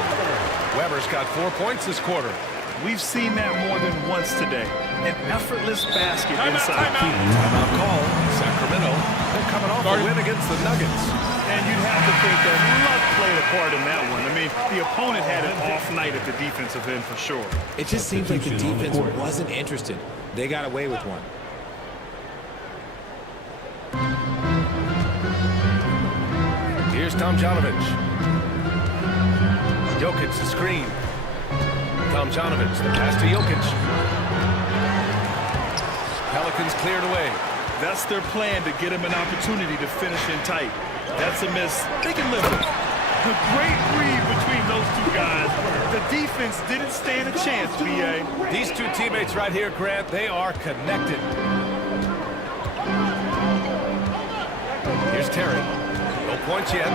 Weber's got 4 points this quarter. We've seen that more than once today. An effortless basket inside. Timeout call. Sacramento. They're coming off a win against the Nuggets. And you'd have to think that luck played a part in that one. I mean, the opponent had an off night at the defensive end for sure. It just seems like the defense wasn't interested. They got away with one. Here's Tomjanovich. Jokic the screen. Tomjanovich, the pass to Jokic. Pelicans cleared away. That's their plan, to get him an opportunity to finish in tight. That's a miss. They can live with it. A great read between those two guys. The defense didn't stand a chance, B.A. These two teammates right here, Grant, they are connected. Here's Terry. No points yet.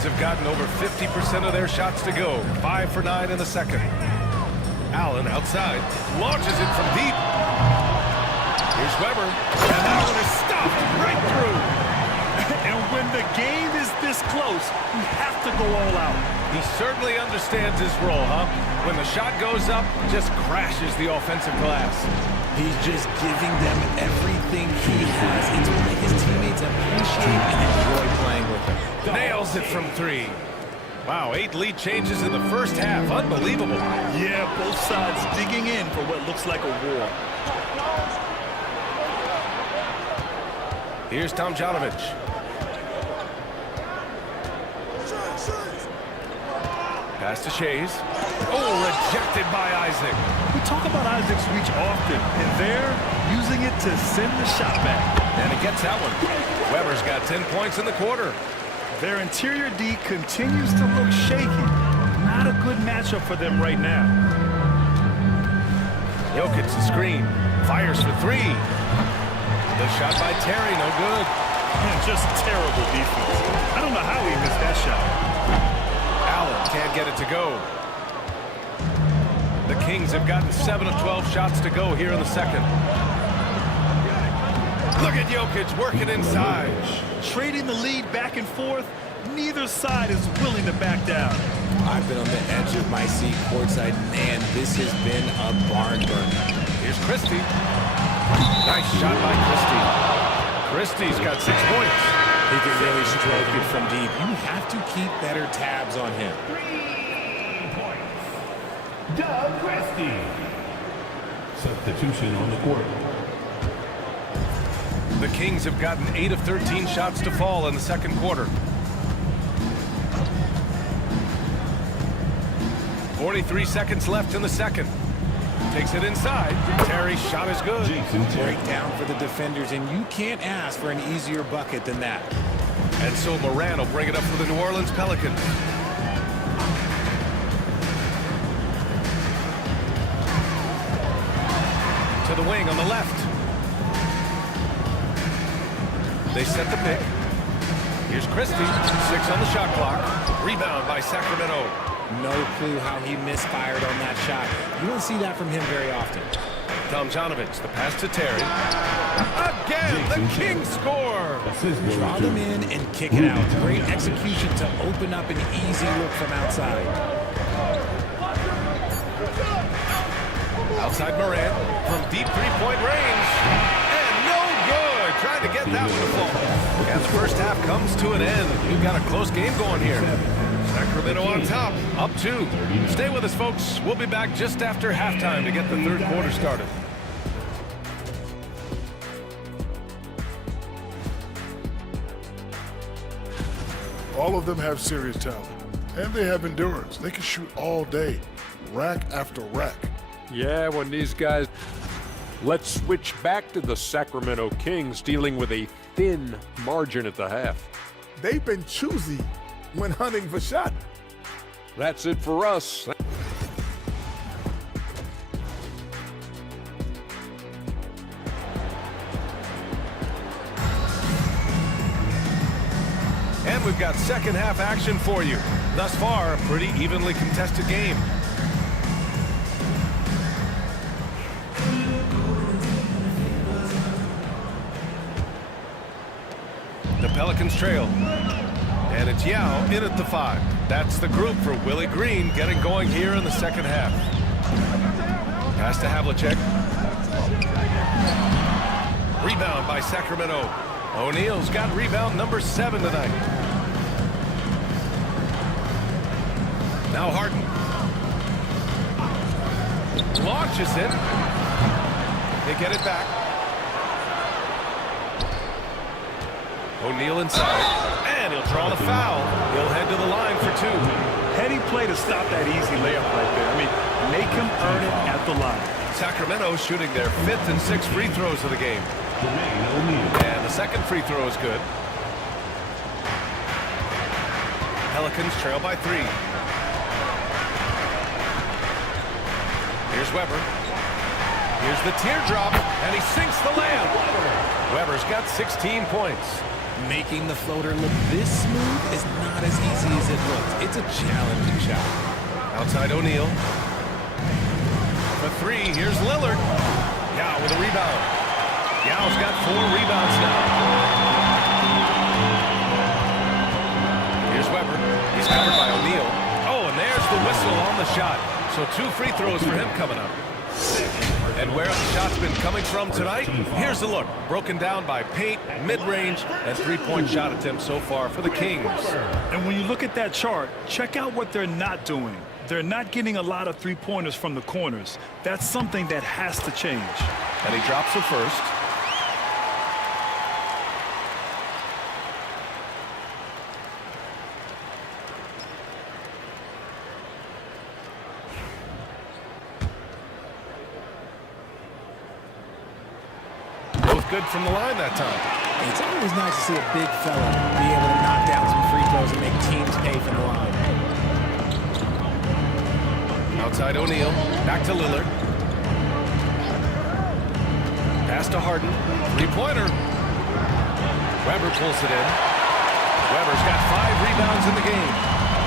Kings have gotten over 50% of their shots to go. 5 for 9 in the second. Allen outside, launches it from deep. Here's Weber, and Allen is stopped right through. And when the game is this close, you have to go all out. He certainly understands his role, huh? When the shot goes up, just crashes the offensive glass. He's just giving them everything he has. It's why his teammates appreciate and enjoy playing with him. Nails it from 3. Wow, 8 lead changes in the first half. Unbelievable. Yeah, both sides digging in for what looks like a war. Here's Tomjanovich. Pass to Shays. Oh, rejected by Isaac. We talk about Isaac's reach often, and they're using it to send the shot back. And it gets that one. Weber's got 10 points in the quarter. Their interior D continues to look shaky. Not a good matchup for them right now. Jokic the screen. Fires for 3. The shot by Terry, no good. Man, just terrible defense. I don't know how he missed that shot. Allen can't get it to go. The Kings have gotten 7 of 12 shots to go here in the second. Look at Jokic working inside. Trading the lead back and forth. Neither side is willing to back down. I've been on the edge of my seat courtside. Man, this has been a barn burner. Here's Christie. Nice shot by Christie. Christie's got 6 points. He can really stroke it from deep. You have to keep better tabs on him. 3 points. Doug Christie. Substitution on the court. The Kings have gotten 8 of 13 shots to fall in the second quarter. 43 seconds left in the second. Takes it inside. Terry's shot is good. Breakdown for the defenders, and you can't ask for an easier bucket than that. And so Moran will bring it up for the New Orleans Pelicans. To the wing on the left. They set the pick. Here's Christie. 6 on the shot clock. Rebound by Sacramento. No clue how he misfired on that shot. You don't see that from him very often. Tomjanovich, the pass to Terry. Again, the Kings score. Draw them in and kick it out. Great execution to open up an easy look from outside. Outside Moran from deep three-point range. And no good. Trying to get that one to fall. And the first half comes to an end. We've got a close game going here. Sacramento on top, up 2. Stay with us, folks. We'll be back just after halftime to get the third quarter started. All of them have serious talent, and they have endurance. They can shoot all day, rack after rack. Yeah, when these guys... Let's switch back to the Sacramento Kings dealing with a thin margin at the half. They've been choosy when hunting for shot. That's it for us. And we've got second half action for you. Thus far, a pretty evenly contested game. The Pelicans trail. And it's Yao in at the 5. That's the group for Willie Green getting going here in the second half. Pass to Havlicek. Rebound by Sacramento. O'Neal's got rebound number 7 tonight. Now Harden. Launches it. They get it back. O'Neal inside, and he'll draw the foul. He'll head to the line for 2. Heady play to stop that easy layup right there. I mean, make him earn it at the line. Sacramento shooting their 5th and 6th free throws of the game. And the second free throw is good. Pelicans trail by 3. Here's Weber. Here's the teardrop, and he sinks the layup. Weber's got 16 points. Making the floater look this smooth is not as easy as it looks. It's a challenging shot. Outside O'Neal. For three, here's Lillard. Yao with a rebound. Yao's got 4 rebounds now. Here's Weber. He's covered by O'Neal. Oh, and there's the whistle on the shot. So 2 free throws for him coming up. And where the shot's been coming from tonight, here's the look. Broken down by paint, mid-range, and 3-point shot attempts so far for the Kings. And when you look at that chart, check out what they're not doing. They're not getting a lot of 3-pointers from the corners. That's something that has to change. And he drops the first. Good from the line that time. It's always nice to see a big fella be able to knock down some free throws and make teams pay from the line. Outside O'Neal, back to Lillard. Pass to Harden, 3-pointer. Weber pulls it in. Weber's got 5 rebounds in the game.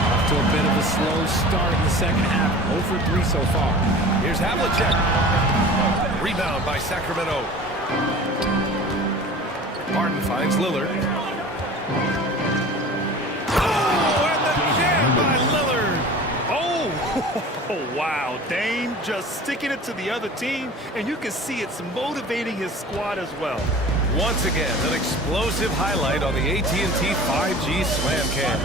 Off to a bit of a slow start in the second half. 0 for 3 so far. Here's Havlicek. Rebound by Sacramento. Martin finds Lillard. Oh, and the jam by Lillard. Oh, wow. Dame just sticking it to the other team, and you can see it's motivating his squad as well. Once again, an explosive highlight on the AT&T 5G Slam Cam.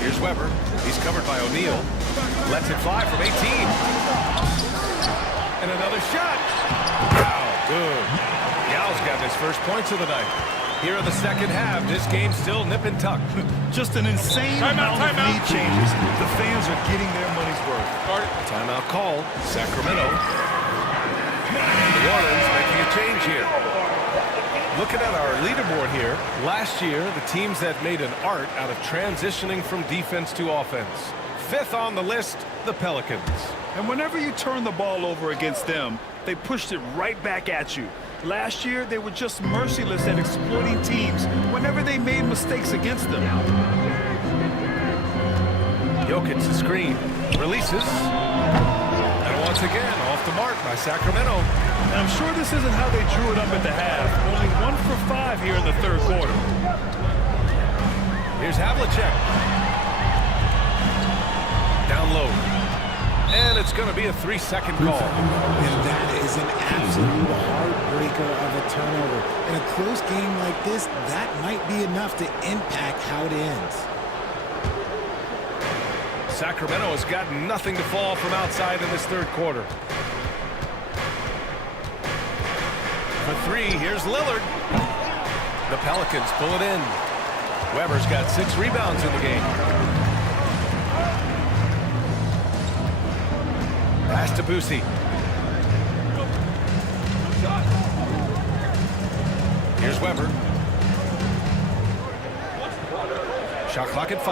Here's Weber. He's covered by O'Neal. Lets it fly from 18. And another shot. Wow, good. Yao's got his first points of the night. Here in the second half, this game's still nip and tuck. Just an insane amount of lead changes. The fans are getting their money's worth. Timeout called. Sacramento. New Orleans making a change here. Looking at our leaderboard here, last year, the teams that made an art out of transitioning from defense to offense. 5th on the list, the Pelicans. And whenever you turn the ball over against them, they pushed it right back at you. Last year, they were just merciless at exploiting teams whenever they made mistakes against them. Jokic the screen, releases. And once again, off the mark by Sacramento. And I'm sure this isn't how they drew it up at the half. Only 1 for 5 here in the third quarter. Here's Havlicek. Down low. And it's going to be a 3-second call. And that is an absolute heartbreaker of a turnover. In a close game like this, that might be enough to impact how it ends. Sacramento has got nothing to fall from outside in this third quarter. For 3, here's Lillard. The Pelicans pull it in. Weber's got 6 rebounds in the game. Pass to Boosie. Here's Weber. Shot clock at 5.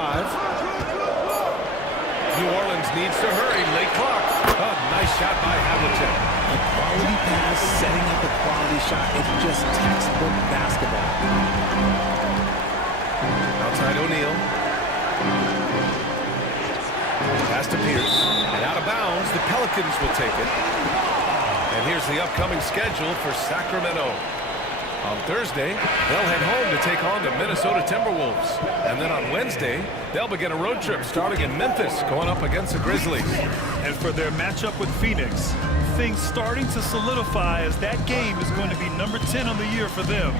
New Orleans needs to hurry. Late clock. Oh, nice shot by Havlicek. A quality pass, setting up a quality shot. It's just textbook basketball. Outside O'Neal. Pass to Pierce. And out of bounds, the Pelicans will take it. And here's the upcoming schedule for Sacramento. On Thursday, they'll head home to take on the Minnesota Timberwolves. And then on Wednesday, they'll begin a road trip starting in Memphis, going up against the Grizzlies. And for their matchup with Phoenix, things starting to solidify as that game is going to be number 10 on the year for them.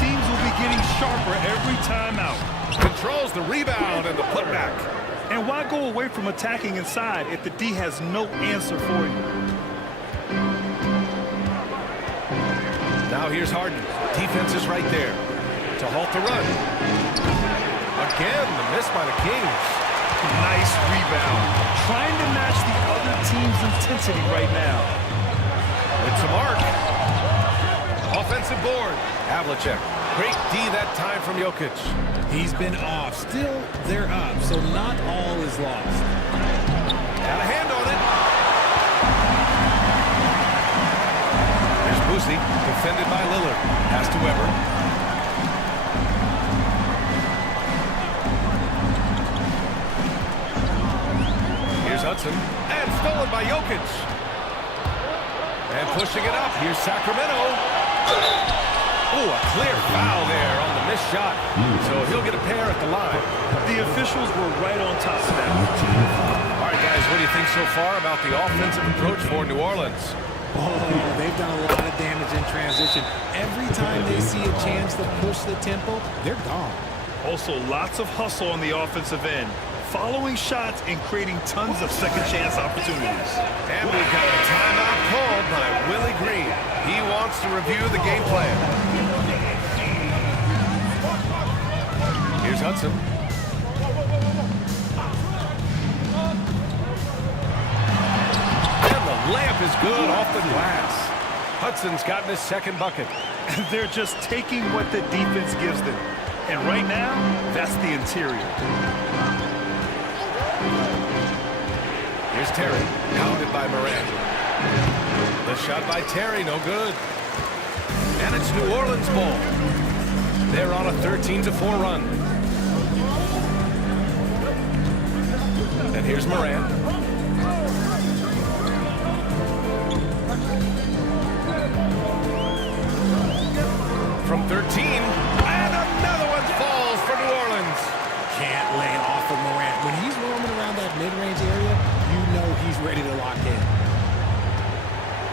Teams will be getting sharper every time out. Controls the rebound and the putback. And why go away from attacking inside if the D has no answer for you? Now here's Harden. Defense is right there to halt the run. Again, the miss by the Kings. Nice rebound. Trying to match the other team's intensity right now. It's a mark. Offensive board. Havlicek. Great D that time from Jokic. He's been off. Still, they're up, so not all is lost. Got a hand on it. There's Boosie to Hudson. And stolen by Jokic. And pushing it up. Here's Sacramento. Oh, a clear foul there on the missed shot. So he'll get a pair at the line. The officials were right on top of that. All right, guys, what do you think so far about the offensive approach for New Orleans? Oh, they've done a lot of damage in transition. Every time they see a chance to push the tempo, they're gone. Also, lots of hustle on the offensive end. Following shots and creating tons of second chance opportunities. And we've got a timeout called by Willie Green. He wants to review the game plan. Here's Hudson. And the layup is good off the glass. Hudson's gotten his second bucket. They're just taking what the defense gives them. And right now, that's the interior. Here's Terry, pounded by Morant. The shot by Terry, no good. And it's New Orleans ball. They're on a 13-4 run. And here's Morant. From 13, and another one falls for New Orleans. Can't lay off of Morant. When he's roaming around that mid-range area, you know he's ready to lock in.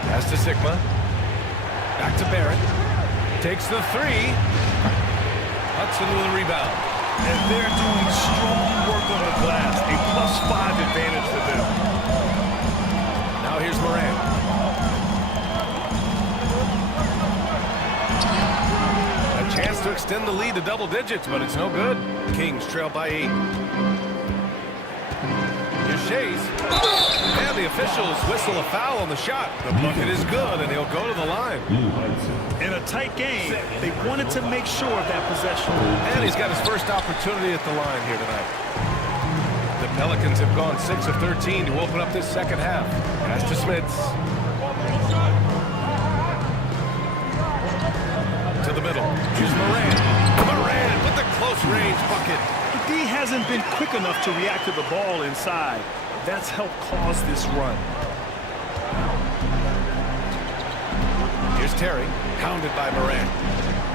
Pass to Sigma. Back to Barrett. Takes the three. Hudson with a rebound. And they're doing strong work on the glass. A +5 advantage for them. Now here's Morant. A chance to extend the lead to double digits, but it's no good. Kings trail by 8. Here's Shays. And the officials whistle a foul on the shot. The bucket is good, and he'll go to the line. In a tight game, they wanted to make sure of that possession. And he's got his first opportunity at the line here tonight. The Pelicans have gone 6 of 13 to open up this second half. Pass to Smits. To the middle. Here's Morant. Morant with the close-range bucket. The D hasn't been quick enough to react to the ball inside. That's helped cause this run. Here's Terry, pounded by Morant.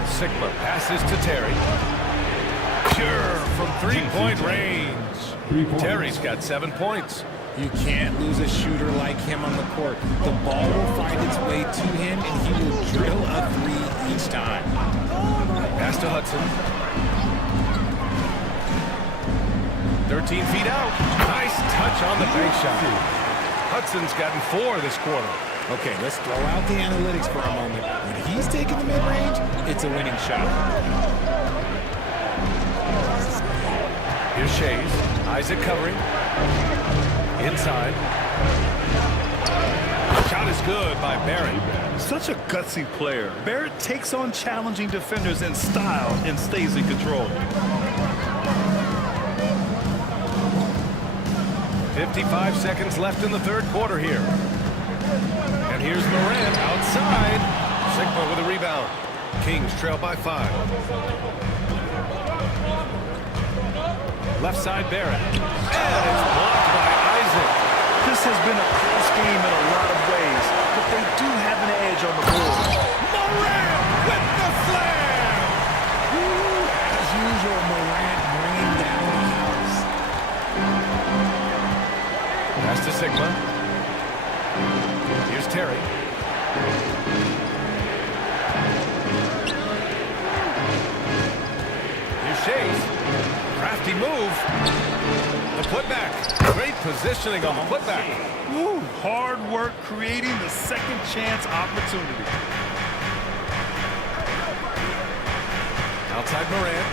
Sigma passes to Terry. Pure from three-point range. Terry's got 7 points. You can't lose a shooter like him on the court. The ball will find its way to him, and he will drill a three each time. Pass to Hudson. 13 feet out. Nice touch on the bank shot. Hudson's gotten 4 this quarter. Okay, let's throw out the analytics for a moment. When he's taking the mid-range, it's a winning shot. Here's Shays. Isaac covering. Inside. Shot is good by Barrett. Such a gutsy player. Barrett takes on challenging defenders in style and stays in control. 55 seconds left in the third quarter here. And here's Morant outside. Sigma with a rebound. Kings trail by 5. Left side Barrett. And it's blocked by Isaac. This has been a close game in a lot of ways, but they do have an edge on the board. Morant with the slam! As usual, Morant bringing down the house. Pass to Sigma. Here's Terry. Here's Shays. Crafty move. The putback. Great positioning on the putback. Woo, hard work creating the second chance opportunity. Outside Morant.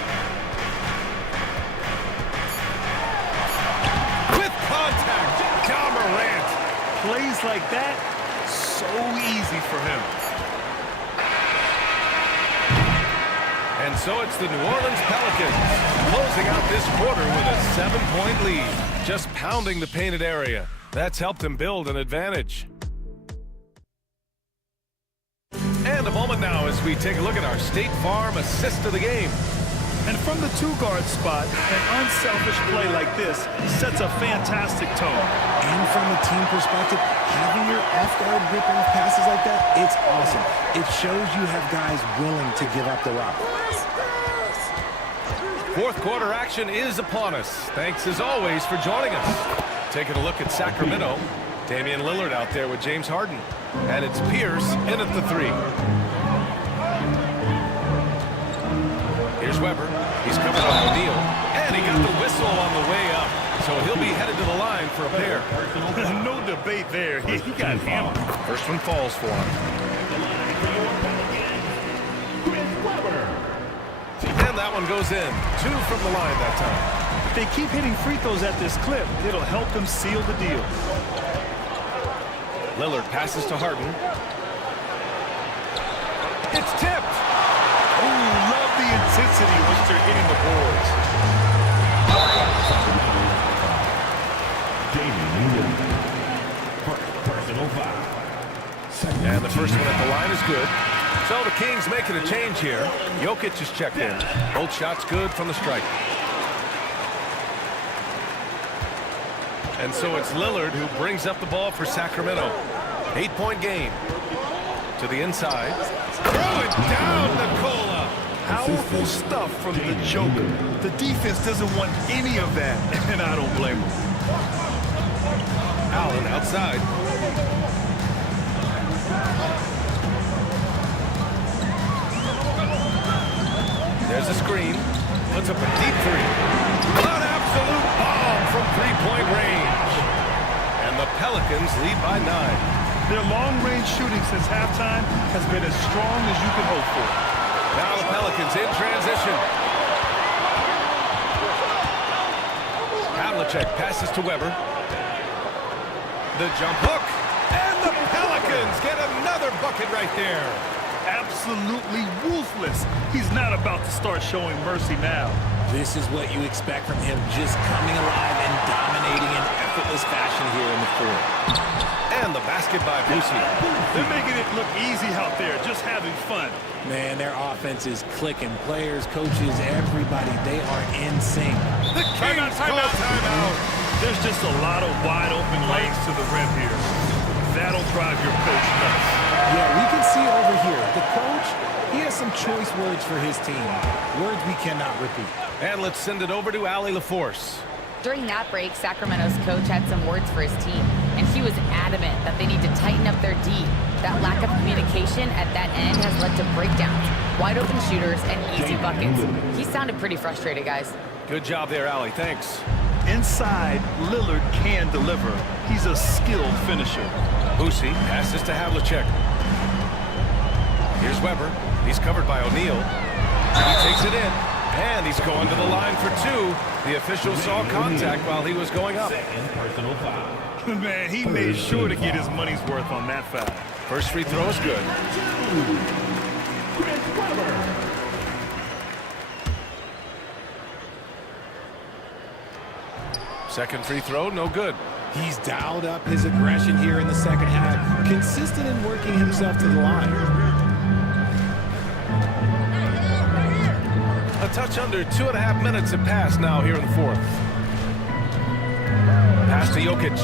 With contact. Ja Morant. Plays like that, so easy for him. And so it's the New Orleans Pelicans closing out this quarter with a 7-point lead. Just pounding the painted area. That's helped them build an advantage. And a moment now as we take a look at our State Farm assist of the game. And from the 2-guard spot, an unselfish play like this sets a fantastic tone. And from a team perspective, having your off-guard rip-off passes like that, it's awesome. It shows you have guys willing to give up the rock. Fourth quarter action is upon us. Thanks as always for joining us. Taking a look at Sacramento. Damian Lillard out there with James Harden. And it's Pierce in at the 3. Here's Weber. He's covered by O'Neal. And he got the whistle on the way up. So he'll be headed to the line for a pair. No debate there. He got hammered. First one falls for him. And that one goes in. 2 from the line that time. If they keep hitting free throws at this clip, it'll help them seal the deal. Lillard passes to Harden. It's tipped. Ooh, love the intensity once they're hitting the boards. Personal foul. And the first one at the line is good. So the Kings making a change here. Jokic is checked in. Both shots good from the stripe. And so it's Lillard who brings up the ball for Sacramento. 8-point game. To the inside. Throw it down, Nikola. Powerful stuff from the Joker. The defense doesn't want any of that, and I don't blame them. Allen outside. There's a screen. Puts up a deep 3. An absolute bomb from 3-point range. And the Pelicans lead by 9. Their long-range shooting since halftime has been as strong as you can hope for. Now the Pelicans in transition. Havlicek passes to Weber. The jump hook. And the Pelicans get another bucket right there. Absolutely ruthless. He's not about to start showing mercy now. This is what you expect from him, just coming alive and dominating in effortless fashion here in the fourth. And the basket by Boosie. They're making it look easy out there, just having fun. Man, their offense is clicking. Players, coaches, everybody, they are in sync. The Kings call timeout. There's just a lot of wide open lanes to the rim here. That'll drive your coach nuts. Yeah, we can see over here, the coach, he has some choice words for his team. Words we cannot repeat. And let's send it over to Allie LaForce. During that break, Sacramento's coach had some words for his team, and he was adamant that they need to tighten up their D. That lack of communication at that end has led to breakdowns, wide open shooters, and easy buckets. He sounded pretty frustrated, guys. Good job there, Allie. Thanks. Inside, Lillard can deliver. He's a skilled finisher. Boosie passes to Havlicek. Here's Weber. He's covered by O'Neal. He takes it in. And he's going to the line for 2. The official saw contact while he was going up. Personal foul. Man, he made sure to get his money's worth on that foul. First free throw is good. Chris Weber. Second free throw, no good. He's dialed up his aggression here in the second half, consistent in working himself to the line. A touch under 2.5 minutes have passed now here in the fourth. Pass to Jokic.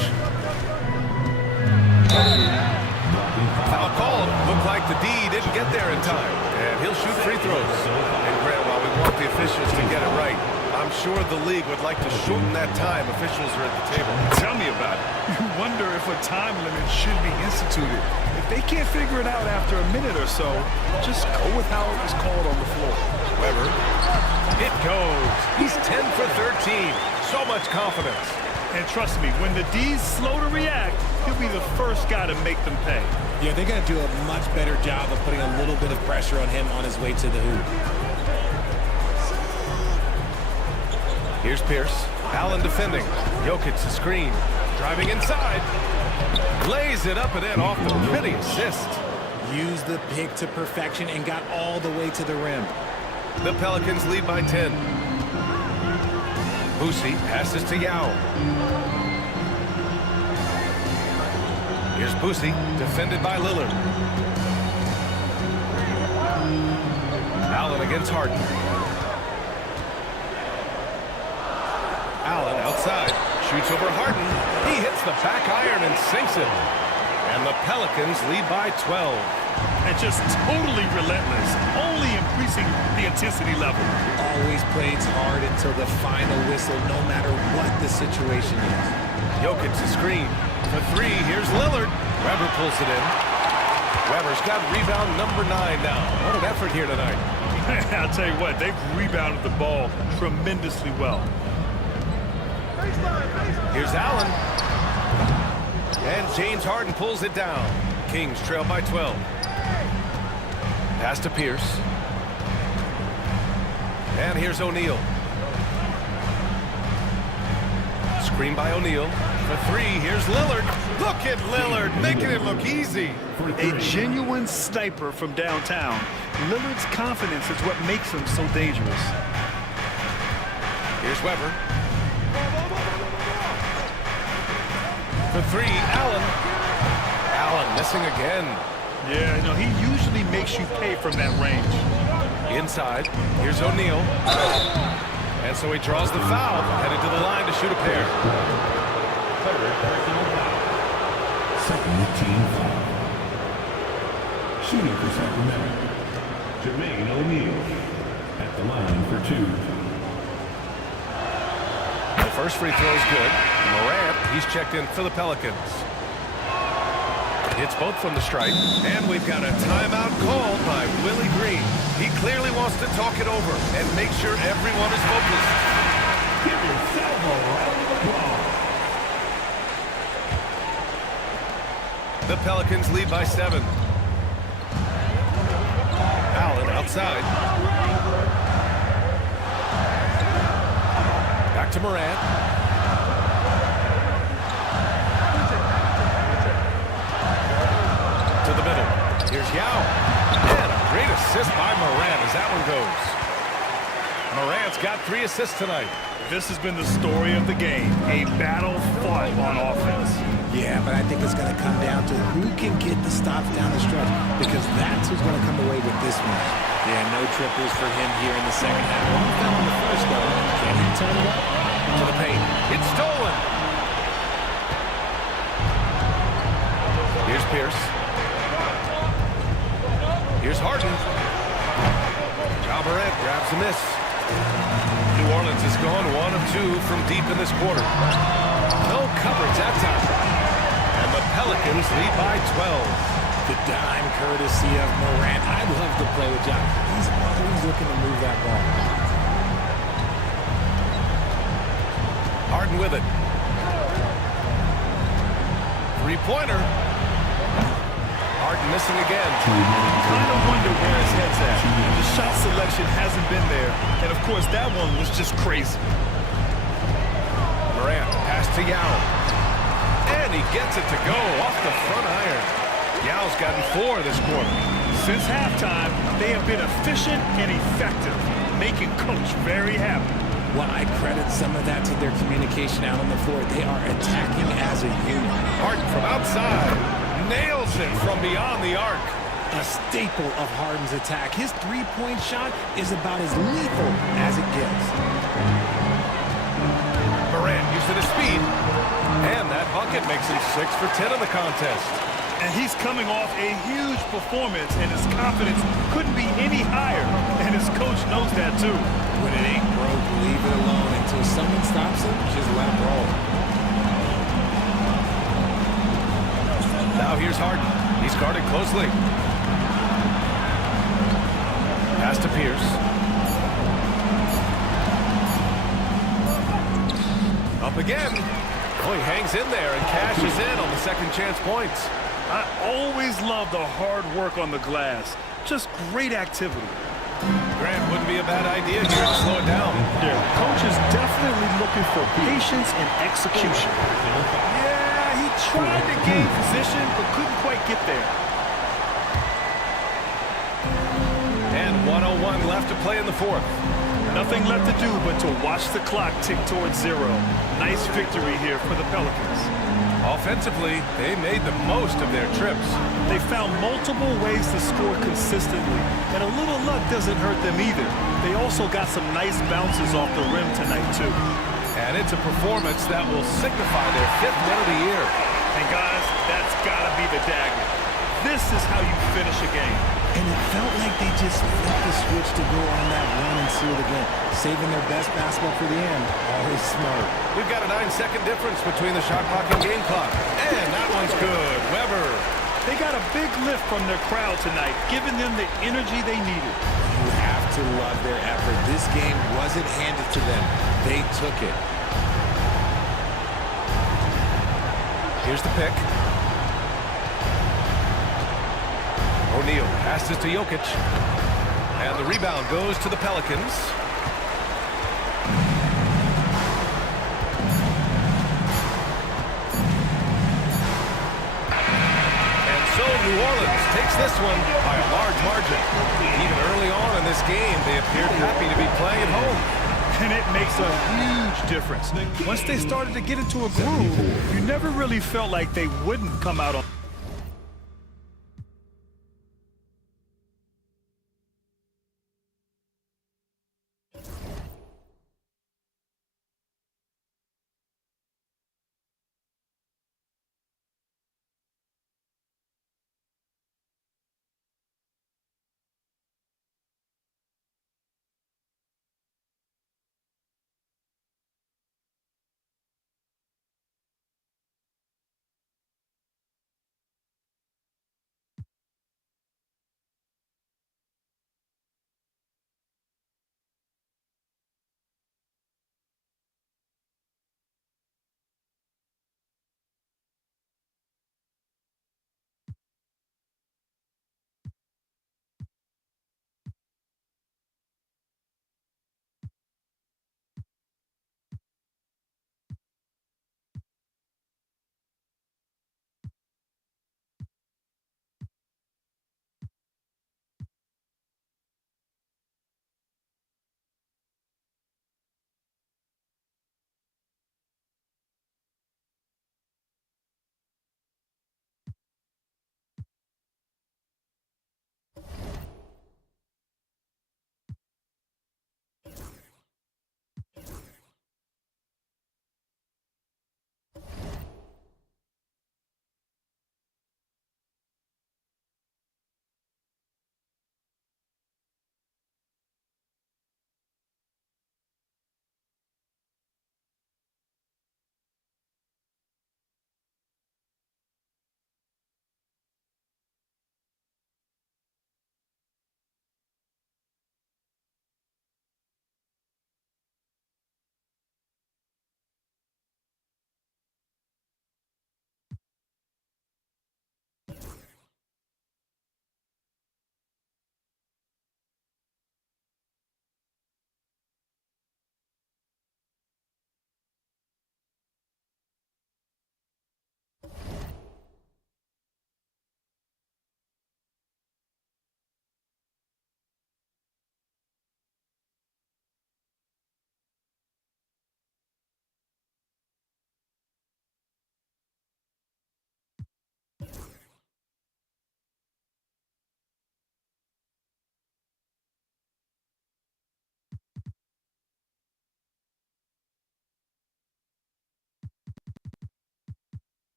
Foul called. Looked like the D didn't get there in time. And he'll shoot free throws. And Grant, while we want the officials to get it right, I'm sure the league would like to shorten that time. Officials are at the table. Tell me about it. You wonder if a time limit should be instituted. If they can't figure it out after a minute or so, just go with how it was called on the floor. Weber. It goes. He's 10 for 13. So much confidence. And trust me, when the D's slow to react, he'll be the first guy to make them pay. Yeah, they're going to do a much better job of putting a little bit of pressure on him on his way to the hoop. Here's Pierce. Allen defending. Jokic the screen. Driving inside. Lays it up and in off the pretty assist. Used the pick to perfection and got all the way to the rim. The Pelicans lead by 10. Boosie passes to Yao. Here's Boosie, defended by Lillard. Allen against Harden. outside. Shoots over Harden. He hits the back iron and sinks it. And the Pelicans lead by 12. And just totally relentless, only increasing the intensity level. Always plays hard until the final whistle, no matter what the situation is. Jokic to screen. For three, here's Lillard. Weber pulls it in. Weber's got rebound number 9 now. What an effort here tonight. I'll tell you what, they've rebounded the ball tremendously well. Here's Allen. And James Harden pulls it down. Kings trail by 12. Pass to Pierce. And here's O'Neal. Screen by O'Neal. For three, here's Lillard. Look at Lillard, making it look easy. A genuine sniper from downtown. Lillard's confidence is what makes him so dangerous. Here's Weber. For three, Allen. Allen missing again. Yeah, no, he usually makes you pay from that range. Inside, here's O'Neal. And so he draws the foul, headed to the line to shoot a pair. Second team foul. Shooting for Sacramento, Jermaine O'Neal at the line for 2. The first free throw is good. Morant, he's checked in for the Pelicans. Hits both from the stripe. And we've got a timeout called by Willie Green. He clearly wants to talk it over and make sure everyone is focused. Give yourself a round of applause. The Pelicans lead by 7. Allen outside. Back to Morant. To the middle. Here's Yao. And a great assist by Morant as that one goes. Morant's got 3 assists tonight. This has been the story of the game. A battle fought on offense. Yeah, but I think it's going to come down to who can get the stops down the stretch, because that's who's going to come away with this one. Yeah, no triples for him here in the second half. One fell in the first, though. Can he turn it up? To the paint. It's stolen. Here's Pierce. Here's Harden. Ja Morant grabs a miss. New Orleans has gone 1 of 2 from deep in this quarter. No coverage that time. And the Pelicans lead by 12. The dime courtesy of Morant. I love to play with Ja. He's always looking to move that ball. Harden with it. 3-pointer. Harden missing again. You kind of wonder where his head's at. The shot selection hasn't been there. And, of course, that one was just crazy. Morant, pass to Yao. And he gets it to go off the front iron. Yao's gotten 4 this quarter. Since halftime, they have been efficient and effective, making Coach very happy. Well, I credit some of that to their communication out on the floor. They are attacking as a unit. Harden from outside. Nails it from beyond the arc. A staple of Harden's attack. His three-point shot is about as lethal as it gets. Morant using his speed. And that bucket makes him 6 for 10 in the contest. And he's coming off a huge performance, and his confidence couldn't be any higher. And his coach knows that, too. When it ain't broke, leave it alone. Until someone stops it, just let him roll. Now here's Harden. He's guarded closely. Pass to Pierce. Up again. Oh, he hangs in there and cashes in on the second chance points. I always love the hard work on the glass. Just great activity. Grant, wouldn't be a bad idea here to slow it down. Their coach is definitely looking for patience and execution. Yeah, he tried to gain position, but couldn't quite get there. And 1:01 left to play in the fourth. Nothing left to do but to watch the clock tick towards 0. Nice victory here for the Pelicans. Offensively, they made the most of their trips. They found multiple ways to score consistently, and a little luck doesn't hurt them either. They also got some nice bounces off the rim tonight, too. And it's a performance that will signify their 5th win of the year. And guys, that's got to be the dagger. This is how you finish a game. And it felt like they just flipped the switch to go on that run and seal the game. Saving their best basketball for the end. Always smart. We've got a 9-second difference between the shot clock and game clock. And that one's good. Weber. They got a big lift from their crowd tonight, giving them the energy they needed. You have to love their effort. This game wasn't handed to them. They took it. Here's the pick. O'Neal passes to Jokic. And the rebound goes to the Pelicans. And so New Orleans takes this one by a large margin. Even early on in this game, they appeared happy to be playing at home. And it makes a huge difference. Once they started to get into a groove, you never really felt like they wouldn't come out on